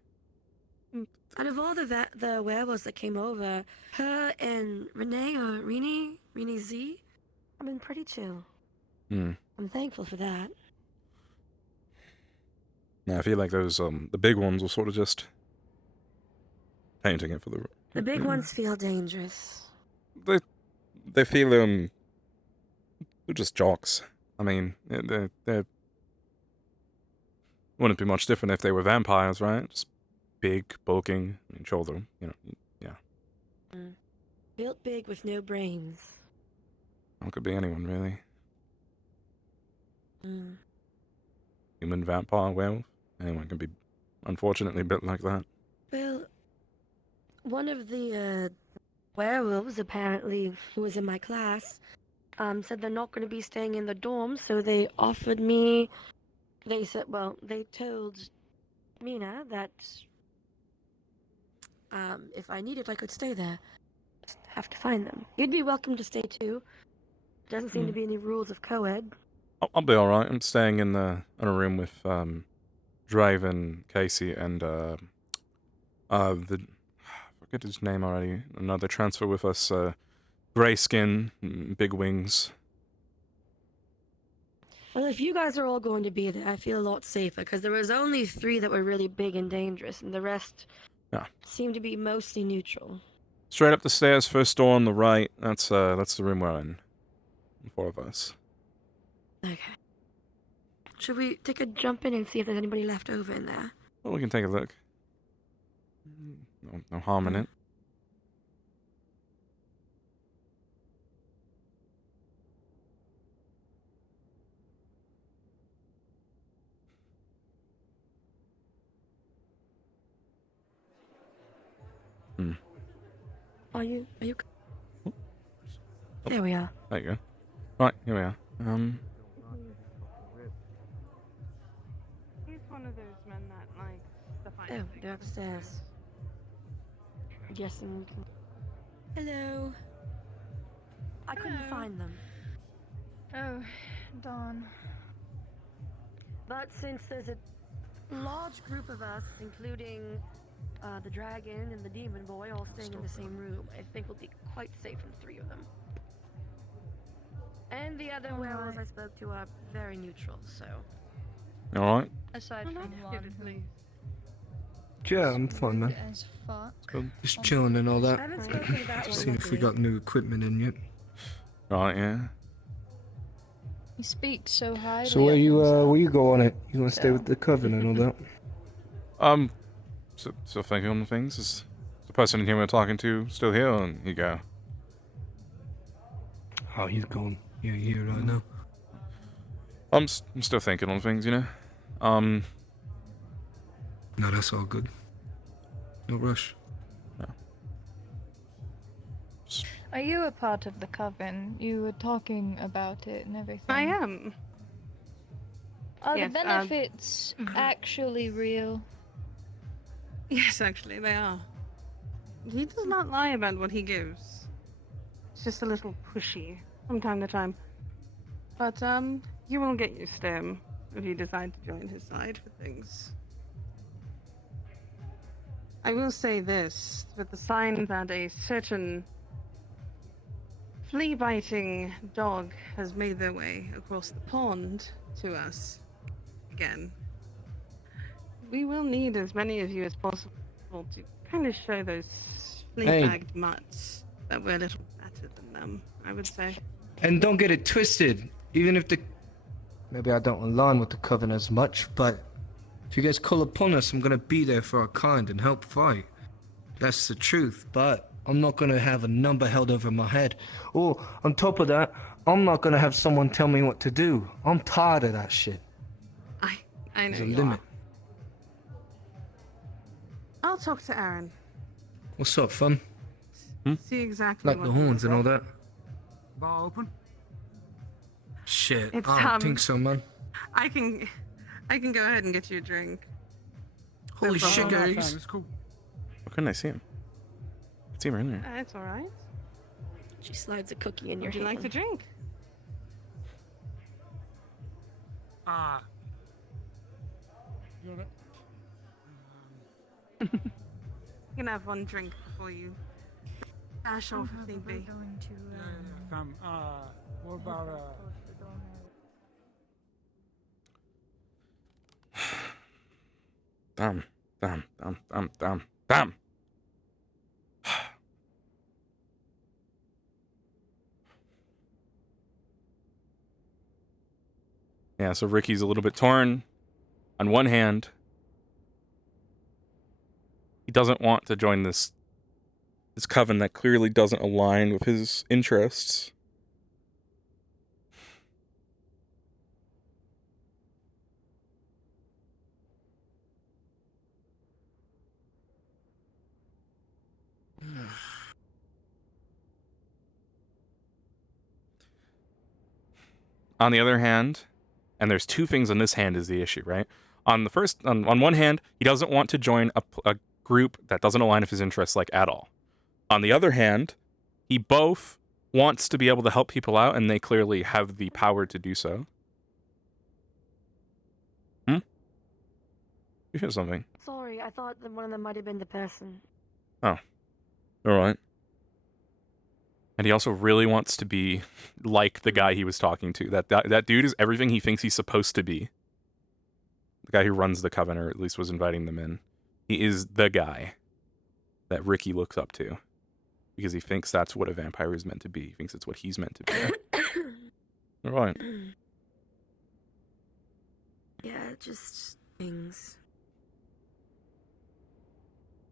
Out of all the werewolves that came over, her and Renee Z, I've been pretty chill. Hmm. I'm thankful for that. Yeah, I feel like those the big ones were sort of just painting it for The big ones feel dangerous. They feel they're just jocks. I mean, they wouldn't be much different if they were vampires, right? Just big, bulking, I mean, shoulder, yeah. Built big with no brains. It could be anyone, really. Mm. Human, vampire, werewolf. Anyone can be, unfortunately, built like that. Well, one of the werewolves, apparently, who was in my class, said they're not going to be staying in the dorm, so they offered me... They said, well, they told Mina that if I needed, I could stay there. Just have to find them. You'd be welcome to stay too. Doesn't seem to be any rules of co-ed. I'll be alright. I'm staying in a room with Draven, Casey, and I forget his name already. Another transfer with us, grey skin, big wings. Well, if you guys are all going to be there, I feel a lot safer, because there was only 3 that were really big and dangerous, and the rest seemed to be mostly neutral. Straight up the stairs, first door on the right. That's the room we're in. 4 of us. Okay. Should we take a jump in and see if there's anybody left over in there? Well, we can take a look. No harm in it. Are you? There we are. There you go. Right, here we are. He's one of those men that likes to find Oh, they're upstairs. I'm guessing we can... Hello. I couldn't find them. Oh, Dawn. But since there's a large group of us, including the dragon and the demon boy, all staying in the same room, I think we'll be quite safe from the 3 of them. And the other werewolves I spoke to are very neutral, so... Alright. Aside from one who Yeah, I'm fine, man. as fuck. Just chilling and all that. I haven't spoken to that Just one, seeing if we got new equipment in yet. Right, yeah. He speaks so highly. So where you go on it? You gonna stay with the coven and all that? Still thinking on things. Is the person in here we're talking to still here, and he go? Oh, he's gone. You're here right now. I'm still thinking on things, you know? No, that's all good. No rush. Are you a part of the coven? You were talking about it and everything. I am. Are Yes, the benefits actually real? Yes, actually, they are. He does not lie about what he gives. It's just a little pushy from time to time. But, you will get used to him if you decide to join his side for things. I will say this, with the sign that a certain flea-biting dog has made their way across the pond to us again. We will need as many of you as possible to kind of show those flea-bagged mutts that we're a little better than them, I would say. And don't get it twisted. Even if maybe I don't align with the coven as much, but if you guys call upon us, I'm gonna be there for our kind and help fight. That's the truth, but I'm not gonna have a number held over my head. Or, on top of that, I'm not gonna have someone tell me what to do. I'm tired of that shit. I know There's a you limit. are. I'll talk to Aaron. What's up, fun? See exactly Like what the horns and all that? Bar open? Shit, It's, I don't think so, man. I can go ahead and get you a drink. Holy No shit, problem. guys. It's cool. Why couldn't I see him? I could see him earlier. It's alright. She slides a cookie in your Would you like to hand. drink? Ah. You want it? You can have one drink before you dash off if need be. What about Damn. Yeah, so Ricky's a little bit torn. On one hand, he doesn't want to join this coven that clearly doesn't align with his interests. On the other hand, and there's two things on this hand is the issue, right? On the first, on one hand, he doesn't want to join a group that doesn't align with his interests like at all. On the other hand, he both wants to be able to help people out, and they clearly have the power to do so. You hear something? Sorry, I thought that one of them might have been the person. Oh. Alright. And he also really wants to be like the guy he was talking to. That dude is everything he thinks he's supposed to be. The guy who runs the coven, or at least was inviting them in. He is the guy that Ricky looks up to. Because he thinks that's what a vampire is meant to be. He thinks it's what he's meant to be. Alright. Yeah, just things.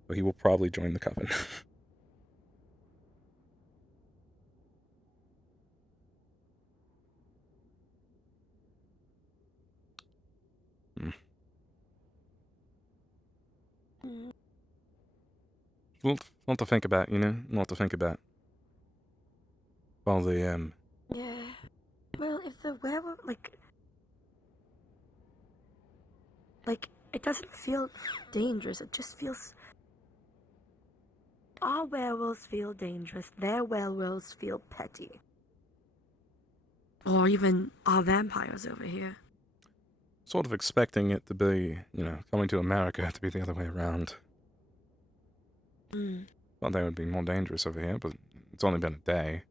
But he will probably join the coven. Lot to think about, you know? Lot to think about. While the, Yeah. Well, if the werewolf, like, it doesn't feel dangerous, it just feels... Our werewolves feel dangerous, their werewolves feel petty. Or even our vampires over here. Sort of expecting it to be, you know, coming to America to be the other way around. Thought they would be more dangerous over here, but it's only been a day.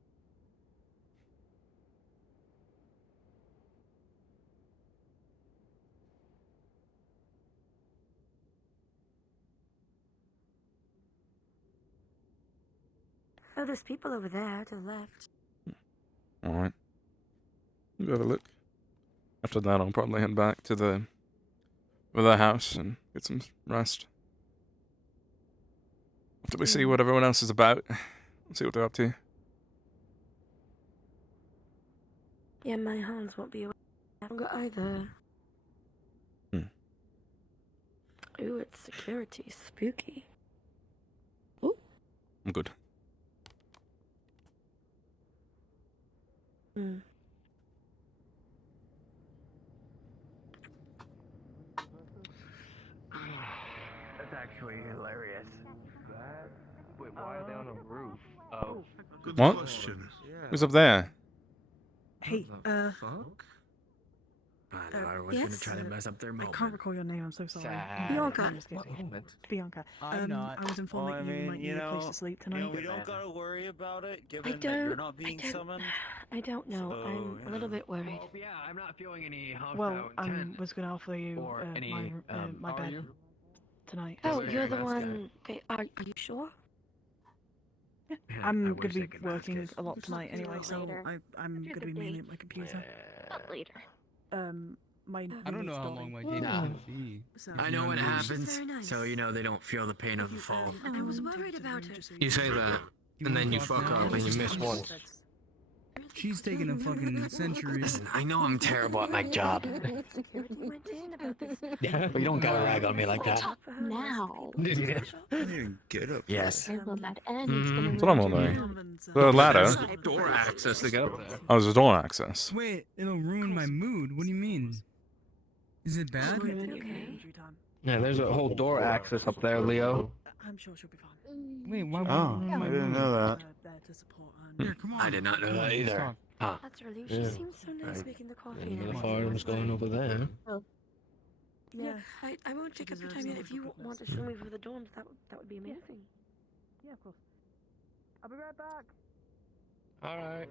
Oh, there's people over there to the left. Alright. We'll have a look. After that, I'll probably head back to the house and get some rest. After we see what everyone else is about, see what they're up to. Yeah, my hands won't be away. I haven't got either. Ooh, it's security. Spooky. Ooh. I'm good. Hmm. That's actually hilarious. Wait, why down a roof? Oh. Good what? Question. Who's up there? Hey, Fuck? I know everyone's gonna yes? try to mess up their I moment. can't recall your name. I'm so sorry. Bianca. Bianca. I'm not. I was informed Well, that you I mean, might need you a place know, to sleep you know, tonight. we don't gotta worry about it, given I that you're don't. not being summoned. I don't know. So, I'm a little bit worried. Yeah, I'm not feeling any hostile Well, I intent. was going to offer you Or any, my are bed you? tonight. Oh, Yes, you're the that's one. Okay, are you sure? Yeah, Yeah, I'm I going to wish I be could working mask it. a lot tonight anyway, so Later. I'm going to be mainly at my computer. Not later. My I don't know how long my date's gonna be. I know what She's happens, very nice. so you know they don't feel the pain of the fall. I was worried about her. You say that, and then you fuck up and you miss one. She's taking a fucking century. Listen, I know I'm terrible at my job. Security went in about this. Yeah, but you don't gotta rag on me like that. Now. Get up. Yes. Well, that end is gonna That's what I'm ruin your wondering. mood. The ladder. Door access to get up there. Oh, there's a door access. Wait, it'll ruin my mood. What do you mean? Is it bad? Okay. Yeah, there's a whole door access up there, Leo. I'm sure she'll be fine. Wait, why would Oh, it ruin my I didn't mood? know that. There to support her. Here, come on. I did not know that either. Huh. That's a relief. She Yeah. seems so nice making the coffee. and The everything. farm's going over there. Yeah, I won't take up your time yet. If you want to show me for the dorms, that would be amazing. Yeah, of course. I'll be right back. Alright.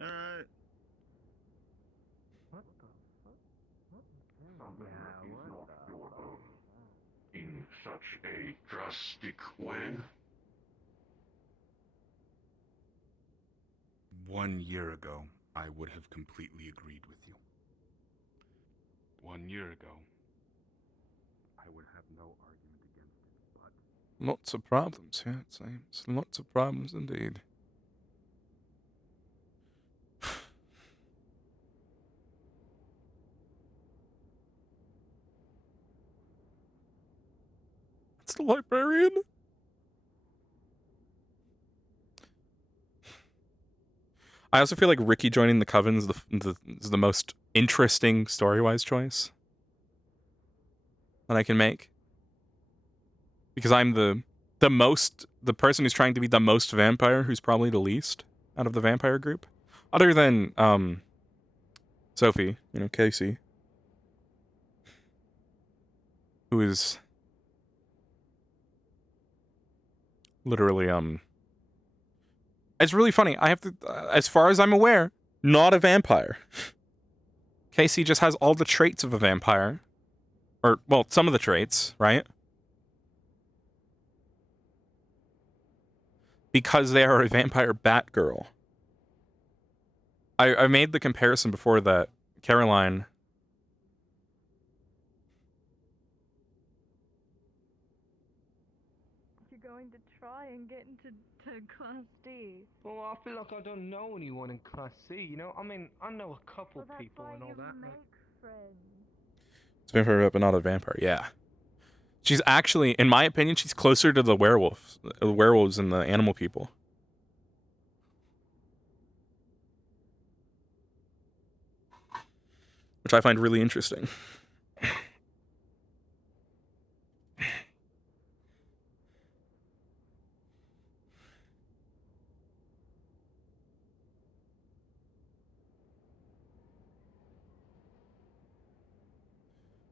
Alright. In such a drastic way. 1 year ago, I would have completely agreed with you. 1 year ago, I would have no argument against it, but Lots of problems, yeah, it seems. Lots of problems indeed. It's the librarian. I also feel like Ricky joining the Coven is the most interesting story-wise choice that I can make. Because I'm the person who's trying to be the most vampire, who's probably the least out of the vampire group. Other than, Sophie, you know, Casey. Who is literally, it's really funny. I have to, as far as I'm aware, not a vampire. Casey just has all the traits of a vampire. Or, well, some of the traits, right? Because they are a vampire Batgirl. I made the comparison before that Caroline... You're going to try and get into Class D. Well, I feel like I don't know anyone in Class C, you know? I mean, I know a couple people and all that. It's a vampire, but not a vampire, yeah. She's actually, in my opinion, she's closer to the werewolves and the animal people. Which I find really interesting.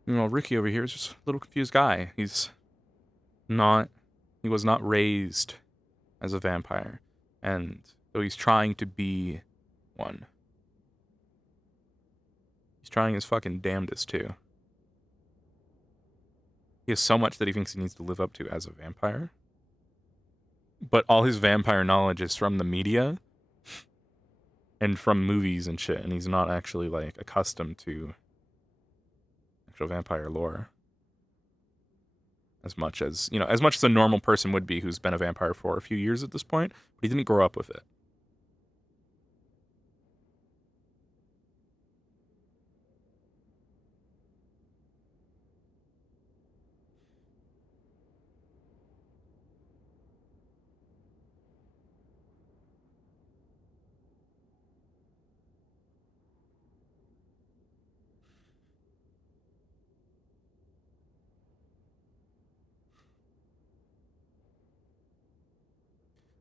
You know, Ricky over here is just a little confused guy. He was not raised as a vampire. And so he's trying to be one. He's trying his fucking damnedest, too. He has so much that he thinks he needs to live up to as a vampire. But all his vampire knowledge is from the media and from movies and shit. And he's not actually, like, accustomed to actual vampire lore. as much as, you know, as much as a normal person would be who's been a vampire for a few years at this point, but he didn't grow up with it.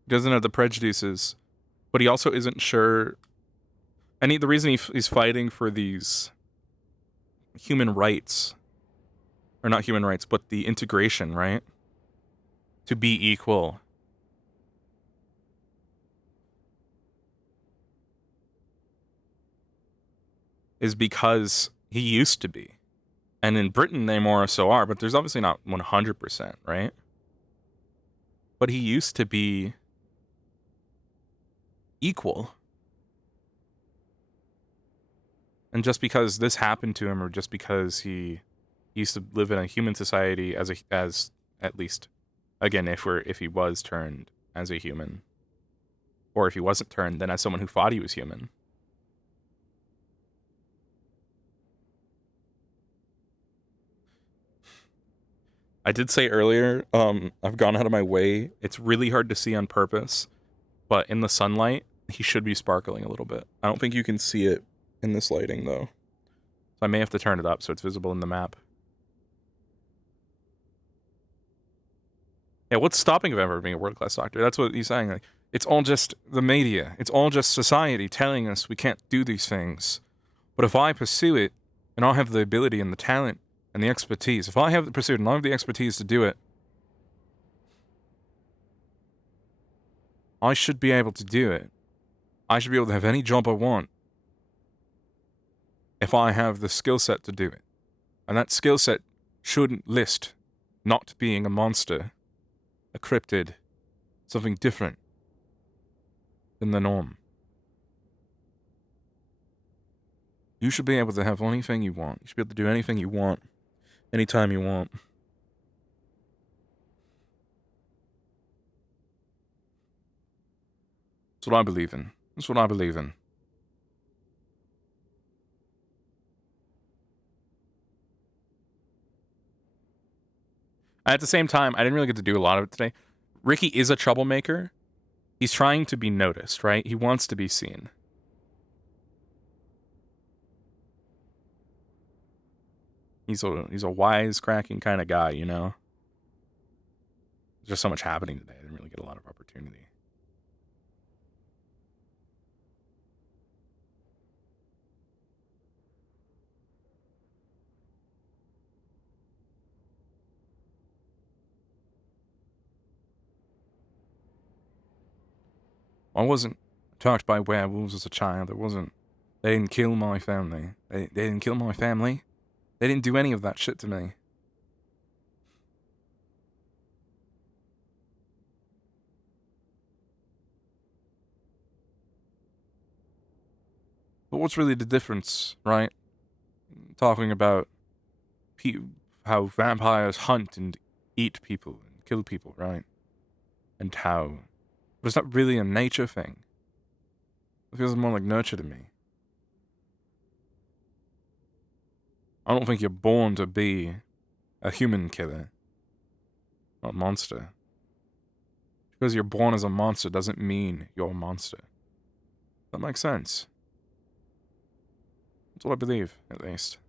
He doesn't have the prejudices, but he also isn't sure. And the reason he's fighting for these human rights, or not human rights, but the integration, right? To be equal. Is because he used to be. And in Britain, they more so are, but there's obviously not 100%, right? But he used to be equal. And just because this happened to him, or just because he used to live in a human society as at least, again, if he was turned as a human, or if he wasn't turned, then as someone who thought he was human. I did say earlier, I've gone out of my way. It's really hard to see on purpose, but in the sunlight, he should be sparkling a little bit. I don't think you can see it in this lighting, though. So I may have to turn it up so it's visible in the map. Yeah, what's stopping him from being a world-class doctor? That's what he's saying. Like, it's all just the media. It's all just society telling us we can't do these things. But if I pursue it, and I have the ability and the talent and the expertise, if I have the pursuit and I have the expertise to do it, I should be able to do it. I should be able to have any job I want if I have the skill set to do it. And that skill set shouldn't list not being a monster, a cryptid, something different than the norm. You should be able to have anything you want. You should be able to do anything you want, anytime you want. That's what I believe in. That's what I believe in. At the same time, I didn't really get to do a lot of it today. Ricky is a troublemaker. He's trying to be noticed, right? He wants to be seen. He's a wisecracking kind of guy, you know? There's just so much happening today. I didn't really get a lot of opportunity. I wasn't attacked by werewolves as a child. They didn't kill my family. They didn't kill my family. They didn't do any of that shit to me. But what's really the difference, right? Talking about how vampires hunt and eat people and kill people, right? And how... But it's not really a nature thing. It feels more like nurture to me. I don't think you're born to be a human killer. Not a monster. Because you're born as a monster doesn't mean you're a monster. That makes sense. That's what I believe, at least.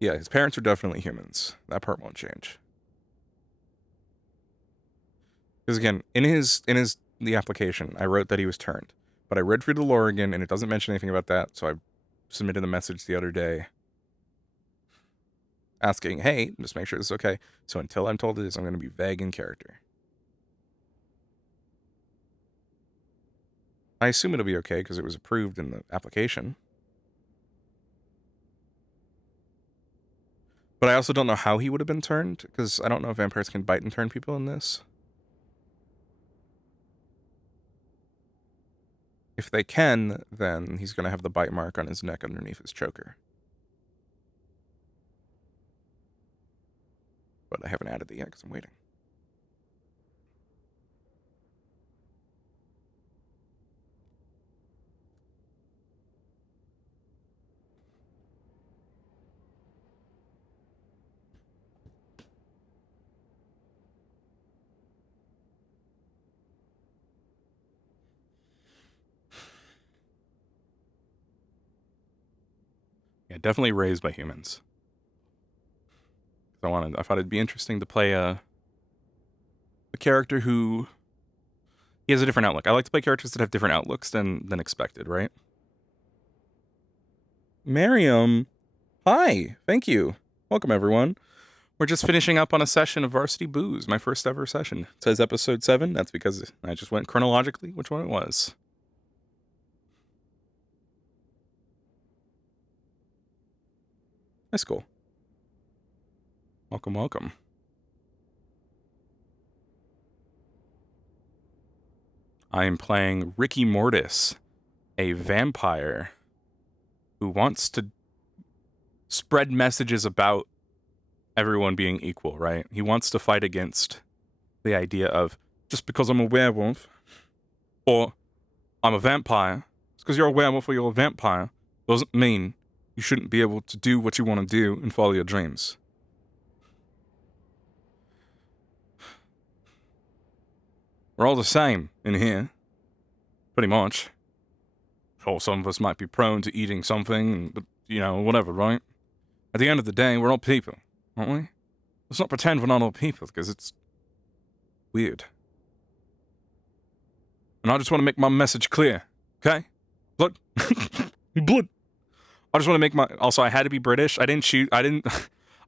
Yeah, his parents are definitely humans. That part won't change. Because again, in the application, I wrote that he was turned. But I read through the lore again, and it doesn't mention anything about that, so I submitted a message the other day asking, hey, just make sure this is okay. So until I'm told it is, I'm going to be vague in character. I assume it'll be okay because it was approved in the application. But I also don't know how he would have been turned, because I don't know if vampires can bite and turn people in this. If they can, then he's going to have the bite mark on his neck underneath his choker. But I haven't added it yet because I'm waiting. Yeah, definitely raised by humans. I thought it'd be interesting to play a character who he has a different outlook. I like to play characters that have different outlooks than expected, right? Miriam, hi, thank you. Welcome, everyone. We're just finishing up on a session of Varsity Booze, my first ever session. It says episode 7. That's because I just went chronologically which one it was. That's cool. Welcome, welcome. I am playing Ricky Mortis, a vampire who wants to spread messages about everyone being equal, right? He wants to fight against the idea of just because I'm a werewolf or I'm a vampire, it's because you're a werewolf or you're a vampire, doesn't mean you shouldn't be able to do what you want to do and follow your dreams. We're all the same in here, pretty much. Sure, some of us might be prone to eating something, but, you know, whatever, right? At the end of the day, we're all people, aren't we? Let's not pretend we're not all people, because it's weird. And I just want to make my message clear, okay? Blood. Blood. I just want to make my... Also, I had to be British. I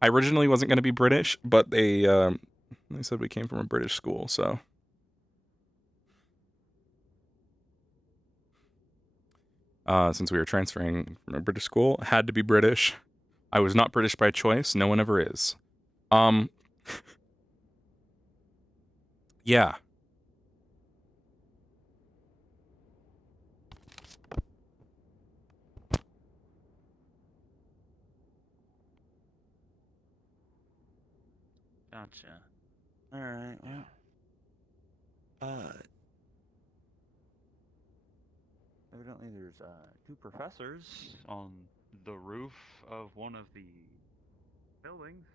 originally wasn't going to be British, but they said we came from a British school, so... since we were transferring from a British school, had to be British. I was not British by choice. No one ever is. Yeah. Gotcha. Alright, well. Evidently there's, 2 professors on the roof of one of the buildings.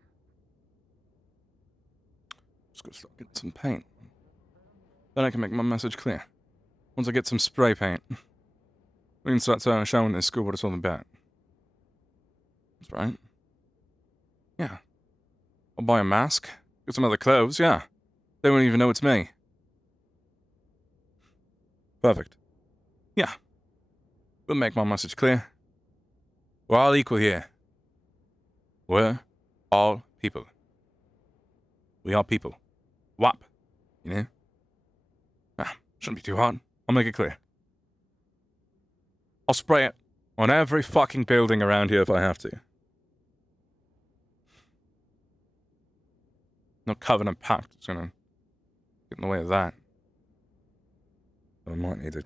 Just gotta start getting some paint. Then I can make my message clear. Once I get some spray paint, we can start showing this school what it's all about. That's right. Yeah. I'll buy a mask, get some other clothes, yeah. They won't even know it's me. Perfect. Yeah. We'll make my message clear. We're all equal here. We're all people. We are people. WAP. You know? Shouldn't be too hard. I'll make it clear. I'll spray it on every fucking building around here if I have to. No Covenant Pact is gonna get in the way of that. I might need it.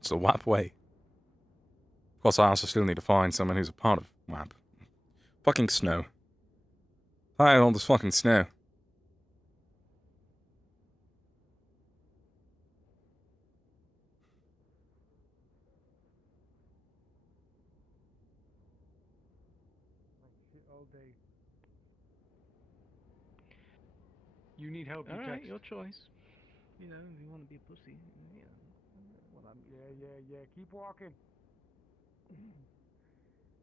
It's the WAP way. Of course, I also still need to find someone who's a part of WAP. Fucking snow. Hi, all this fucking snow. All day. You need help, you Alright, text. your choice. You know, if you want to be a pussy. Yeah. Well, Yeah. Keep walking.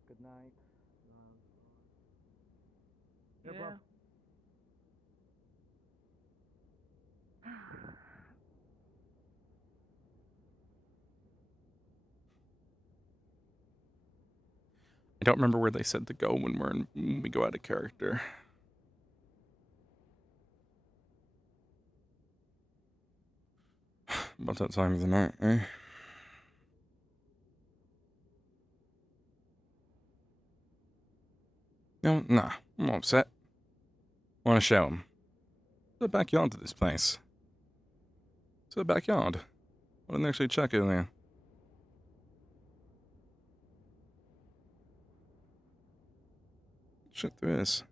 Good night. Yeah. I don't remember where they said to go when we go out of character. About that time of the night, eh? No, nah, I'm all upset. I want to show him. The backyard to this place. It's a backyard. I didn't actually check in there. Shit, there is.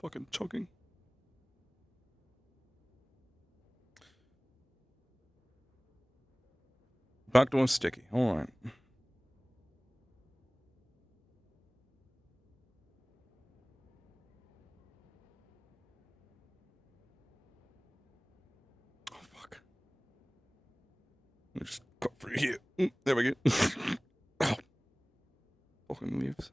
Fucking choking. Back door sticky. Alright. Oh, fuck. Let me just cut through here. There we go. Oh. Fucking leaves.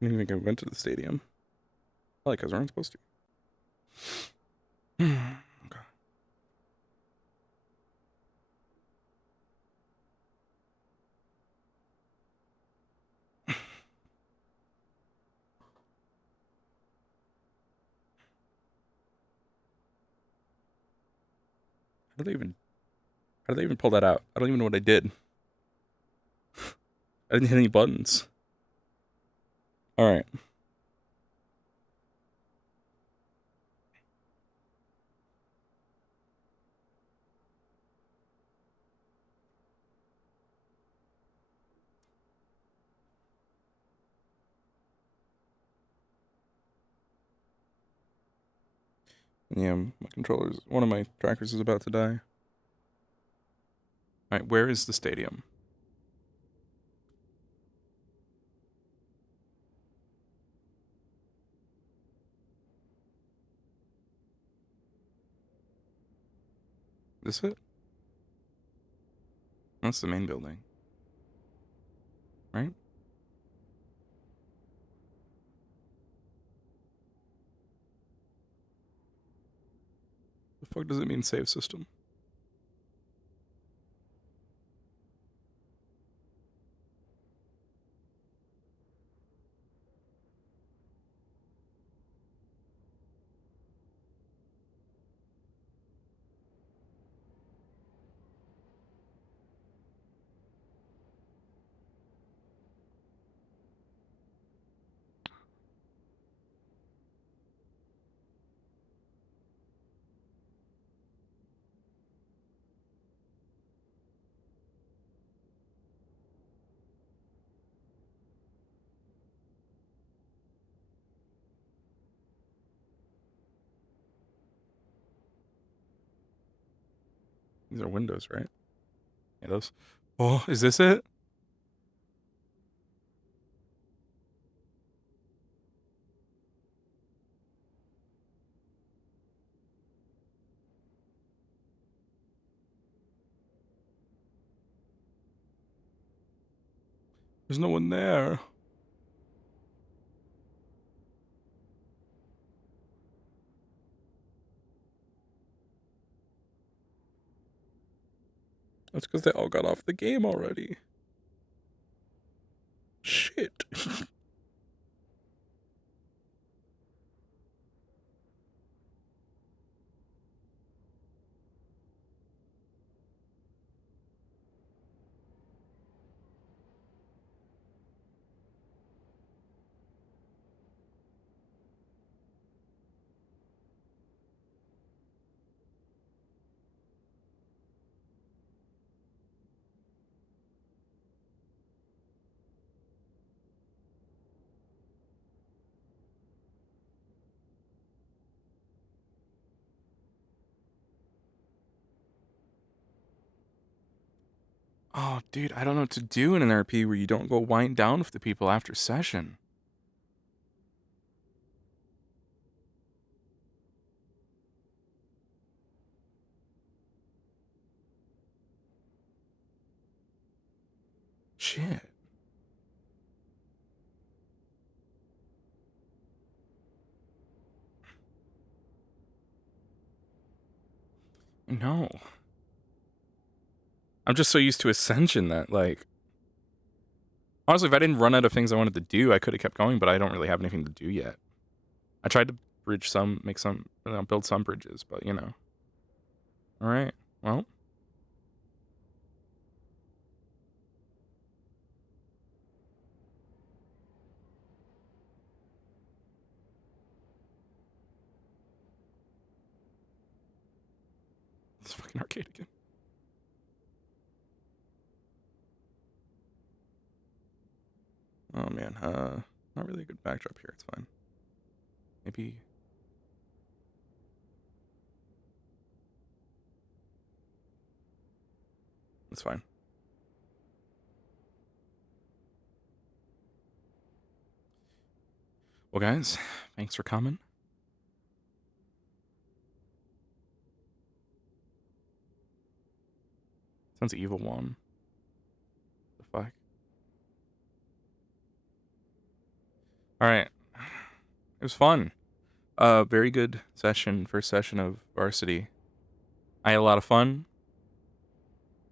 I didn't think I went to the stadium. Probably because we aren't supposed to. Okay. How did they even pull that out? I don't even know what I did. I didn't hit any buttons. Alright. Yeah, one of my trackers is about to die. Alright, where is the stadium? This it? That's the main building. Right? The fuck does it mean save system? These are windows, right? Yeah, those. Oh, is this it? There's no one there. That's because they all got off the game already. Shit. Oh, dude, I don't know what to do in an RP where you don't go wind down with the people after session. Shit. No. I'm just so used to Ascension that, like... Honestly, if I didn't run out of things I wanted to do, I could have kept going, but I don't really have anything to do yet. I tried to bridge some, make some, build some bridges, but, you know. Alright, well... It's fucking arcade again. Oh man, not really a good backdrop here, it's fine. Maybe... It's fine. Well guys, thanks for coming. Sounds evil one. The fuck? Alright. It was fun. Very good session, first session of Varsity. I had a lot of fun.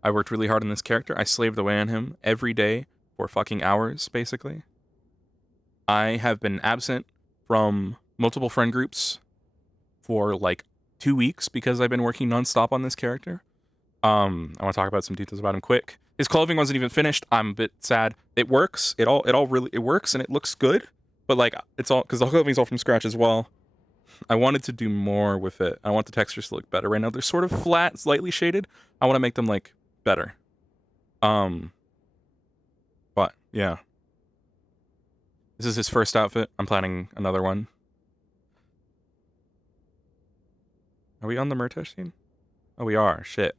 I worked really hard on this character. I slaved away on him every day for fucking hours, basically. I have been absent from multiple friend groups for like 2 weeks because I've been working nonstop on this character. I want to talk about some details about him quick. His clothing wasn't even finished. I'm a bit sad. It works. It works and it looks good. But like it's all because the clothing's all from scratch as well. I wanted to do more with it. I want the textures to look better. Right now they're sort of flat, slightly shaded. I want to make them like better. But yeah. This is his first outfit. I'm planning another one. Are we on the Murtash scene? Oh, we are. Shit.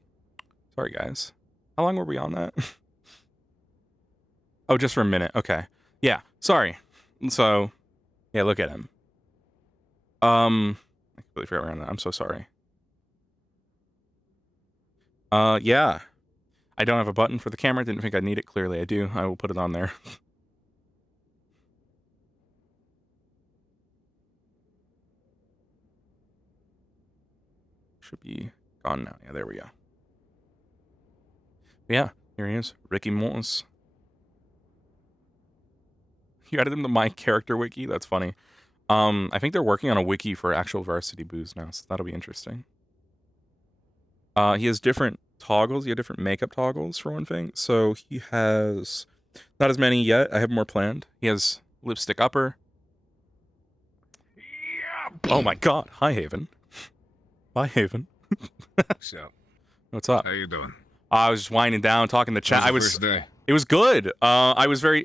Sorry, guys. How long were we on that? Oh, just for a minute. Okay. Yeah. Sorry. So, yeah, look at him. I completely forgot around that. I'm so sorry. Yeah. I don't have a button for the camera. Didn't think I'd need it. Clearly, I do. I will put it on there. Should be gone now. Yeah, there we go. Yeah, here he is. Ricky Mortis. You added him to my character wiki? That's funny. I think they're working on a wiki for actual Varsity Booze now, so that'll be interesting. He has different toggles. He has different makeup toggles, for one thing. So he has... Not as many yet. I have more planned. He has lipstick upper. Oh my god. Hi, Haven. Bye, Haven. So, what's up? How you doing? I was just winding down, talking to chat. How was the first day? It was good. It was really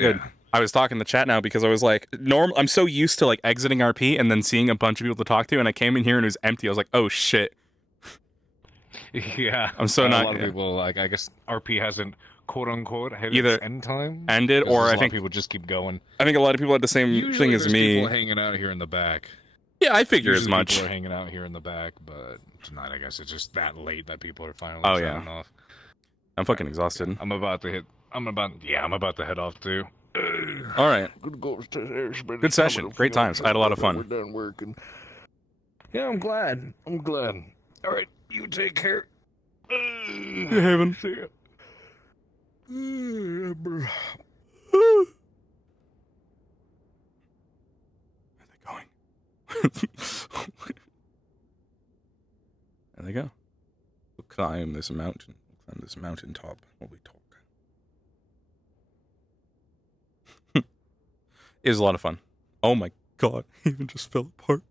good. I was talking to chat now because I was like, I'm so used to like exiting RP and then seeing a bunch of people to talk to, and I came in here and it was empty. I was like, oh shit. Yeah. I'm so a not. A lot of people, like, I guess RP hasn't quote unquote hit Either its end time. Ended, or I think people just keep going. I think a lot of people had the same Usually thing as there's me. People hanging out here in the back. Yeah, I figure Usually as much. People are hanging out here in the back, but tonight I guess it's just that late that people are finally Oh shutting yeah. off. I'm fucking exhausted. I'm about to head off too. All right. Good session. Great times. I had a lot of fun. We're done working. Yeah, I'm glad. All right, you take care. You haven't. See ya. There they go. We'll climb this mountain. We'll climb this mountaintop while we talk. It was a lot of fun. Oh my god, he even just fell apart.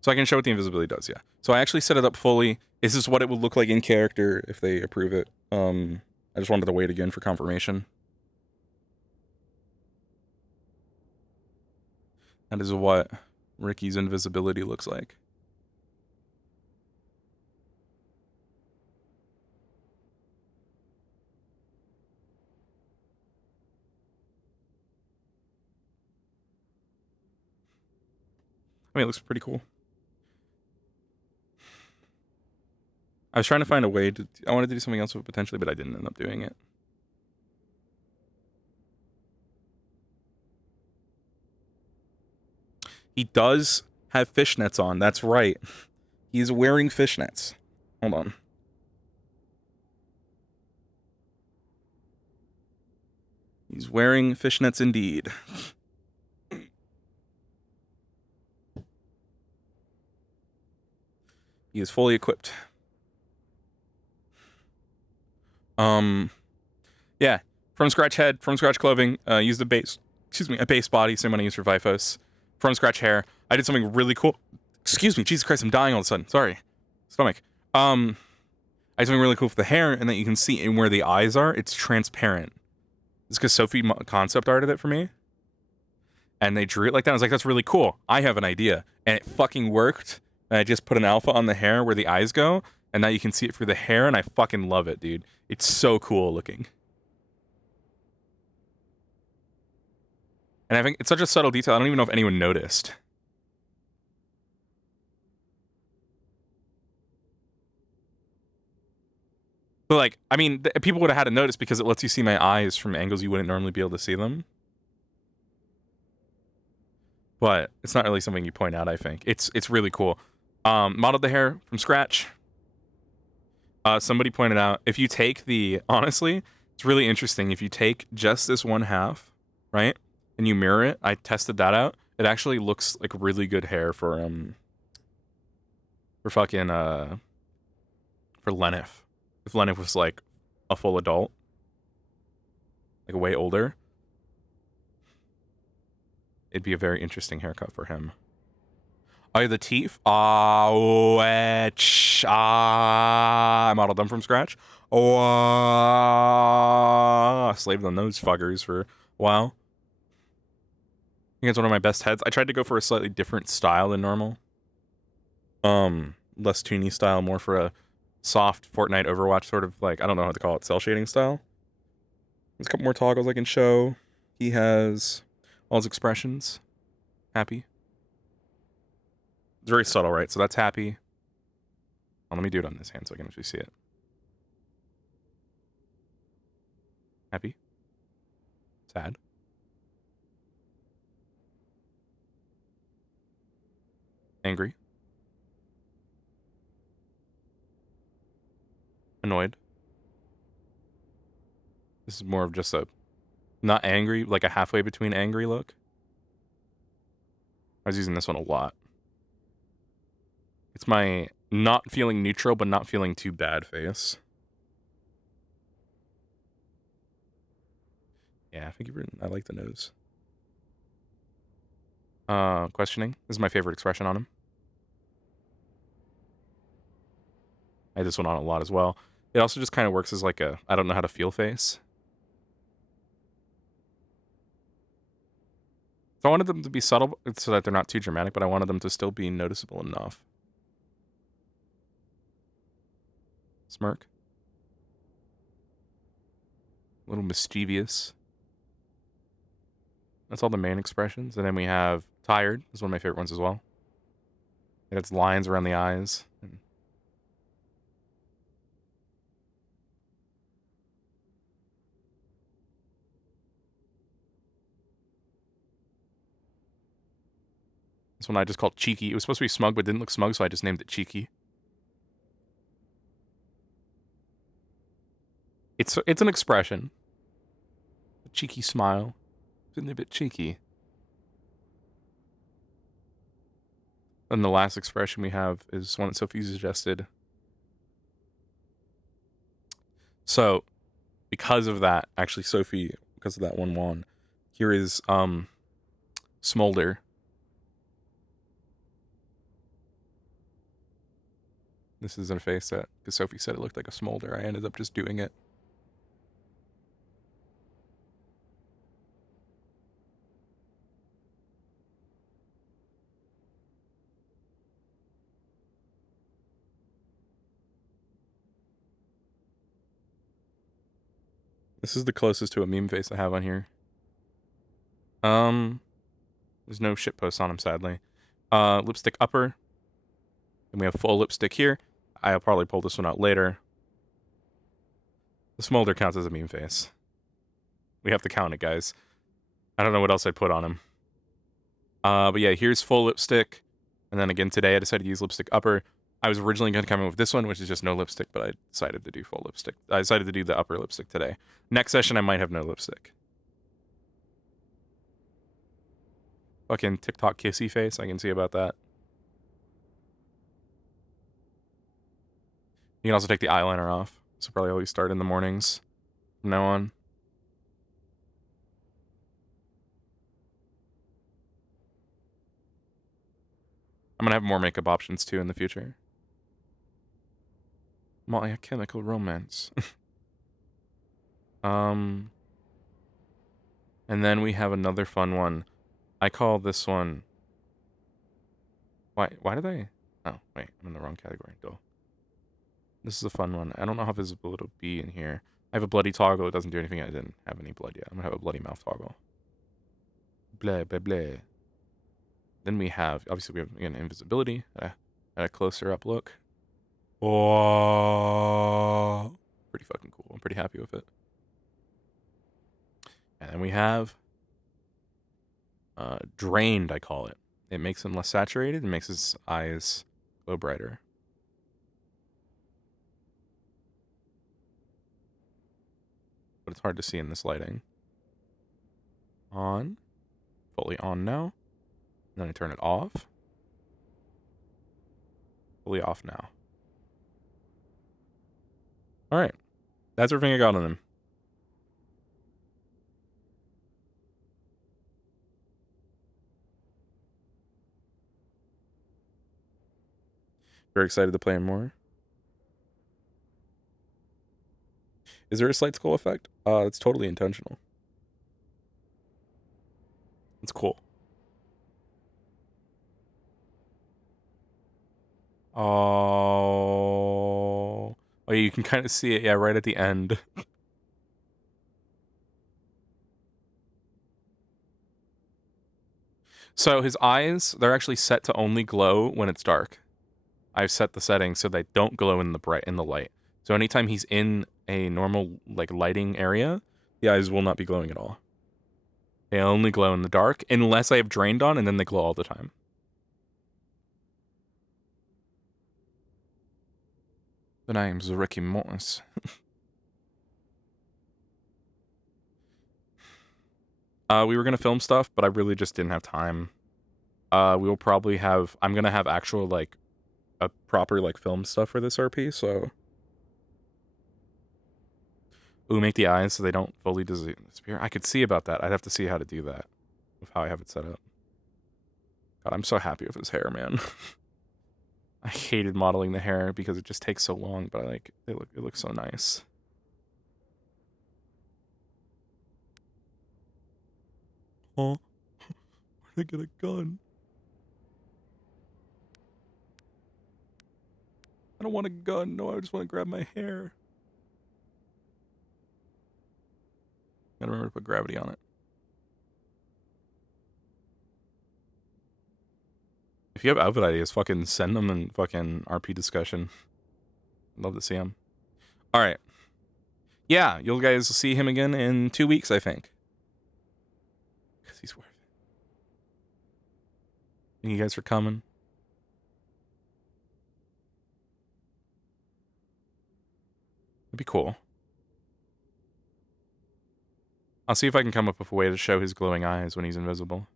So I can show what the invisibility does, yeah. So I actually set it up fully. This is what it would look like in character if they approve it. I just wanted to wait again for confirmation. That is what Ricky's invisibility looks like. I mean, it looks pretty cool. I was trying to find a way to... I wanted to do something else with it potentially, but I didn't end up doing it. He does have fishnets on. That's right. He's wearing fishnets. Hold on. He's wearing fishnets indeed. He is fully equipped. Yeah. From scratch head, from scratch clothing, used a base body, same one I used for Vifos. From scratch hair. I did something really cool. Excuse me, Jesus Christ, I'm dying all of a sudden. Sorry. Stomach. I did something really cool for the hair, and that you can see in where the eyes are, it's transparent. It's because Sophie concept arted it for me. And they drew it like that. I was like, that's really cool. I have an idea. And it fucking worked. And I just put an alpha on the hair where the eyes go, and now you can see it through the hair, and I fucking love it, dude. It's so cool looking. And I think it's such a subtle detail, I don't even know if anyone noticed. But, like, I mean, people would have had to notice because it lets you see my eyes from angles you wouldn't normally be able to see them. But it's not really something you point out, I think. It's really cool. Modeled the hair from scratch. Somebody pointed out, if you take the... Honestly, it's really interesting. If you take just this one half, right? And you mirror it, I tested that out. It actually looks like really good hair for fucking, for Lenif. If Lenif was, like, a full adult. Like, way older. It'd be a very interesting haircut for him. Oh, the teeth? I modeled them from scratch. Slaved on those fuckers for a while. I think it's one of my best heads. I tried to go for a slightly different style than normal. Less toony style, more for a soft Fortnite Overwatch sort of, like, I don't know how to call it, cell shading style. There's a couple more toggles I can show. He has all his expressions. Happy. It's very subtle, right? So that's happy. Oh, let me do it on this hand so I can actually see it. Happy. Sad. Angry. Annoyed. This is more of just a... Not angry, like a halfway between angry look. I was using this one a lot. It's my not feeling neutral, but not feeling too bad face. Yeah, I think you've written... I like the nose. Questioning. This is my favorite expression on him. I had this one on a lot as well. It also just kind of works as like a, I don't know how to feel face. So I wanted them to be subtle so that they're not too dramatic, but I wanted them to still be noticeable enough. Smirk. A little mischievous. That's all the main expressions. And then we have tired. This is one of my favorite ones as well. It has lines around the eyes. This one I just called Cheeky. It was supposed to be smug, but didn't look smug, so I just named it Cheeky. It's an expression. A cheeky smile. Isn't it a bit cheeky? And the last expression we have is one that Sophie suggested. So, because of that, actually Sophie, because of that one won, here is Smolder. This is a face that, because Sophie said it looked like a smolder, I ended up just doing it. This is the closest to a meme face I have on here. There's no shitposts on him, sadly. lipstick upper. And we have full lipstick here. I'll probably pull this one out later. The smolder counts as a meme face. We have to count it, guys. I don't know what else I'd put on him. But yeah, here's full lipstick. And then again, today I decided to use lipstick upper. I was originally going to come in with this one, which is just no lipstick, but I decided to do full lipstick. I decided to do the upper lipstick today. Next session, I might have no lipstick. Fucking TikTok kissy face, I can see about that. You can also take the eyeliner off. So probably always start in the mornings from now on. I'm gonna have more makeup options too in the future. Chemical romance. And then we have another fun one. I call this one... Why did I... Oh, wait, I'm in the wrong category. Duh. This is a fun one. I don't know how visible it'll be in here. I have a bloody toggle. It doesn't do anything. I didn't have any blood yet. I'm gonna have a bloody mouth toggle. Blah, blah, blah. Then we have... Obviously, we have, again, invisibility at a closer up look. Oh, pretty fucking cool. I'm pretty happy with it. And then we have drained, I call it. It makes him less saturated and makes his eyes glow brighter. But it's hard to see in this lighting. On. Fully on now. And then I turn it off. Fully off now. Alright. That's everything I got on him. Very excited to play him more. Is there a slight skull effect? It's totally intentional. It's cool. Oh, you can kind of see it, yeah, right at the end. So his eyes, they're actually set to only glow when it's dark. I've set the settings so they don't glow in the light. So anytime he's in a normal like lighting area, the eyes will not be glowing at all. They only glow in the dark unless I have drained on, and then they glow all the time. The name's Ricky Mortis. We were gonna film stuff, but I really just didn't have time. We will probably have... I'm gonna have actual, like, a proper, like, film stuff for this RP, so... Ooh, make the eyes so they don't fully disappear. I could see about that. I'd have to see how to do that with how I have it set up. God, I'm so happy with his hair, man. I hated modeling the hair because it just takes so long, but I like it looks so nice. Oh, where'd I get a gun? I don't want a gun. No, I just want to grab my hair. Gotta remember to put gravity on it. If you have outfit ideas, fucking send them in fucking RP discussion. I'd love to see them. Alright. Yeah, you'll guys see him again in 2 weeks, I think. Because he's worth it. Thank you guys for coming. It'd be cool. I'll see if I can come up with a way to show his glowing eyes when he's invisible.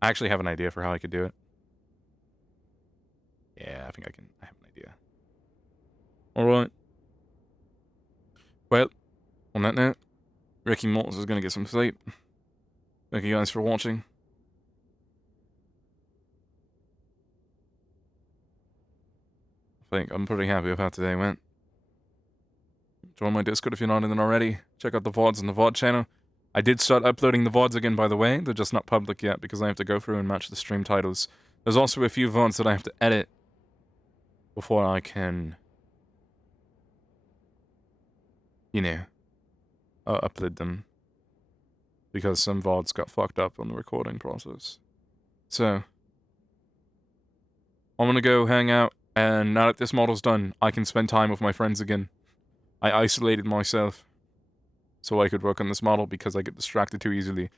I actually have an idea for how I could do it. Yeah, I think I have an idea. Alright. Well, on that note, Ricky Mortis is gonna get some sleep. Thank you guys for watching. I think I'm pretty happy with how today went. Join my Discord if you're not in it already. Check out the VODs on the VOD channel. I did start uploading the VODs again, by the way. They're just not public yet because I have to go through and match the stream titles. There's also a few VODs that I have to edit before I can, you know, upload them. because some VODs got fucked up on the recording process. So, I'm gonna go hang out, and now that this model's done, I can spend time with my friends again. I isolated myself so I could work on this model because I get distracted too easily.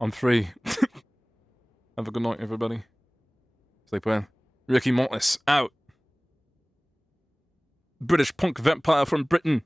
I'm free. Have a good night, everybody. Sleep well. Ricky Mortis, out! British punk vampire from Britain.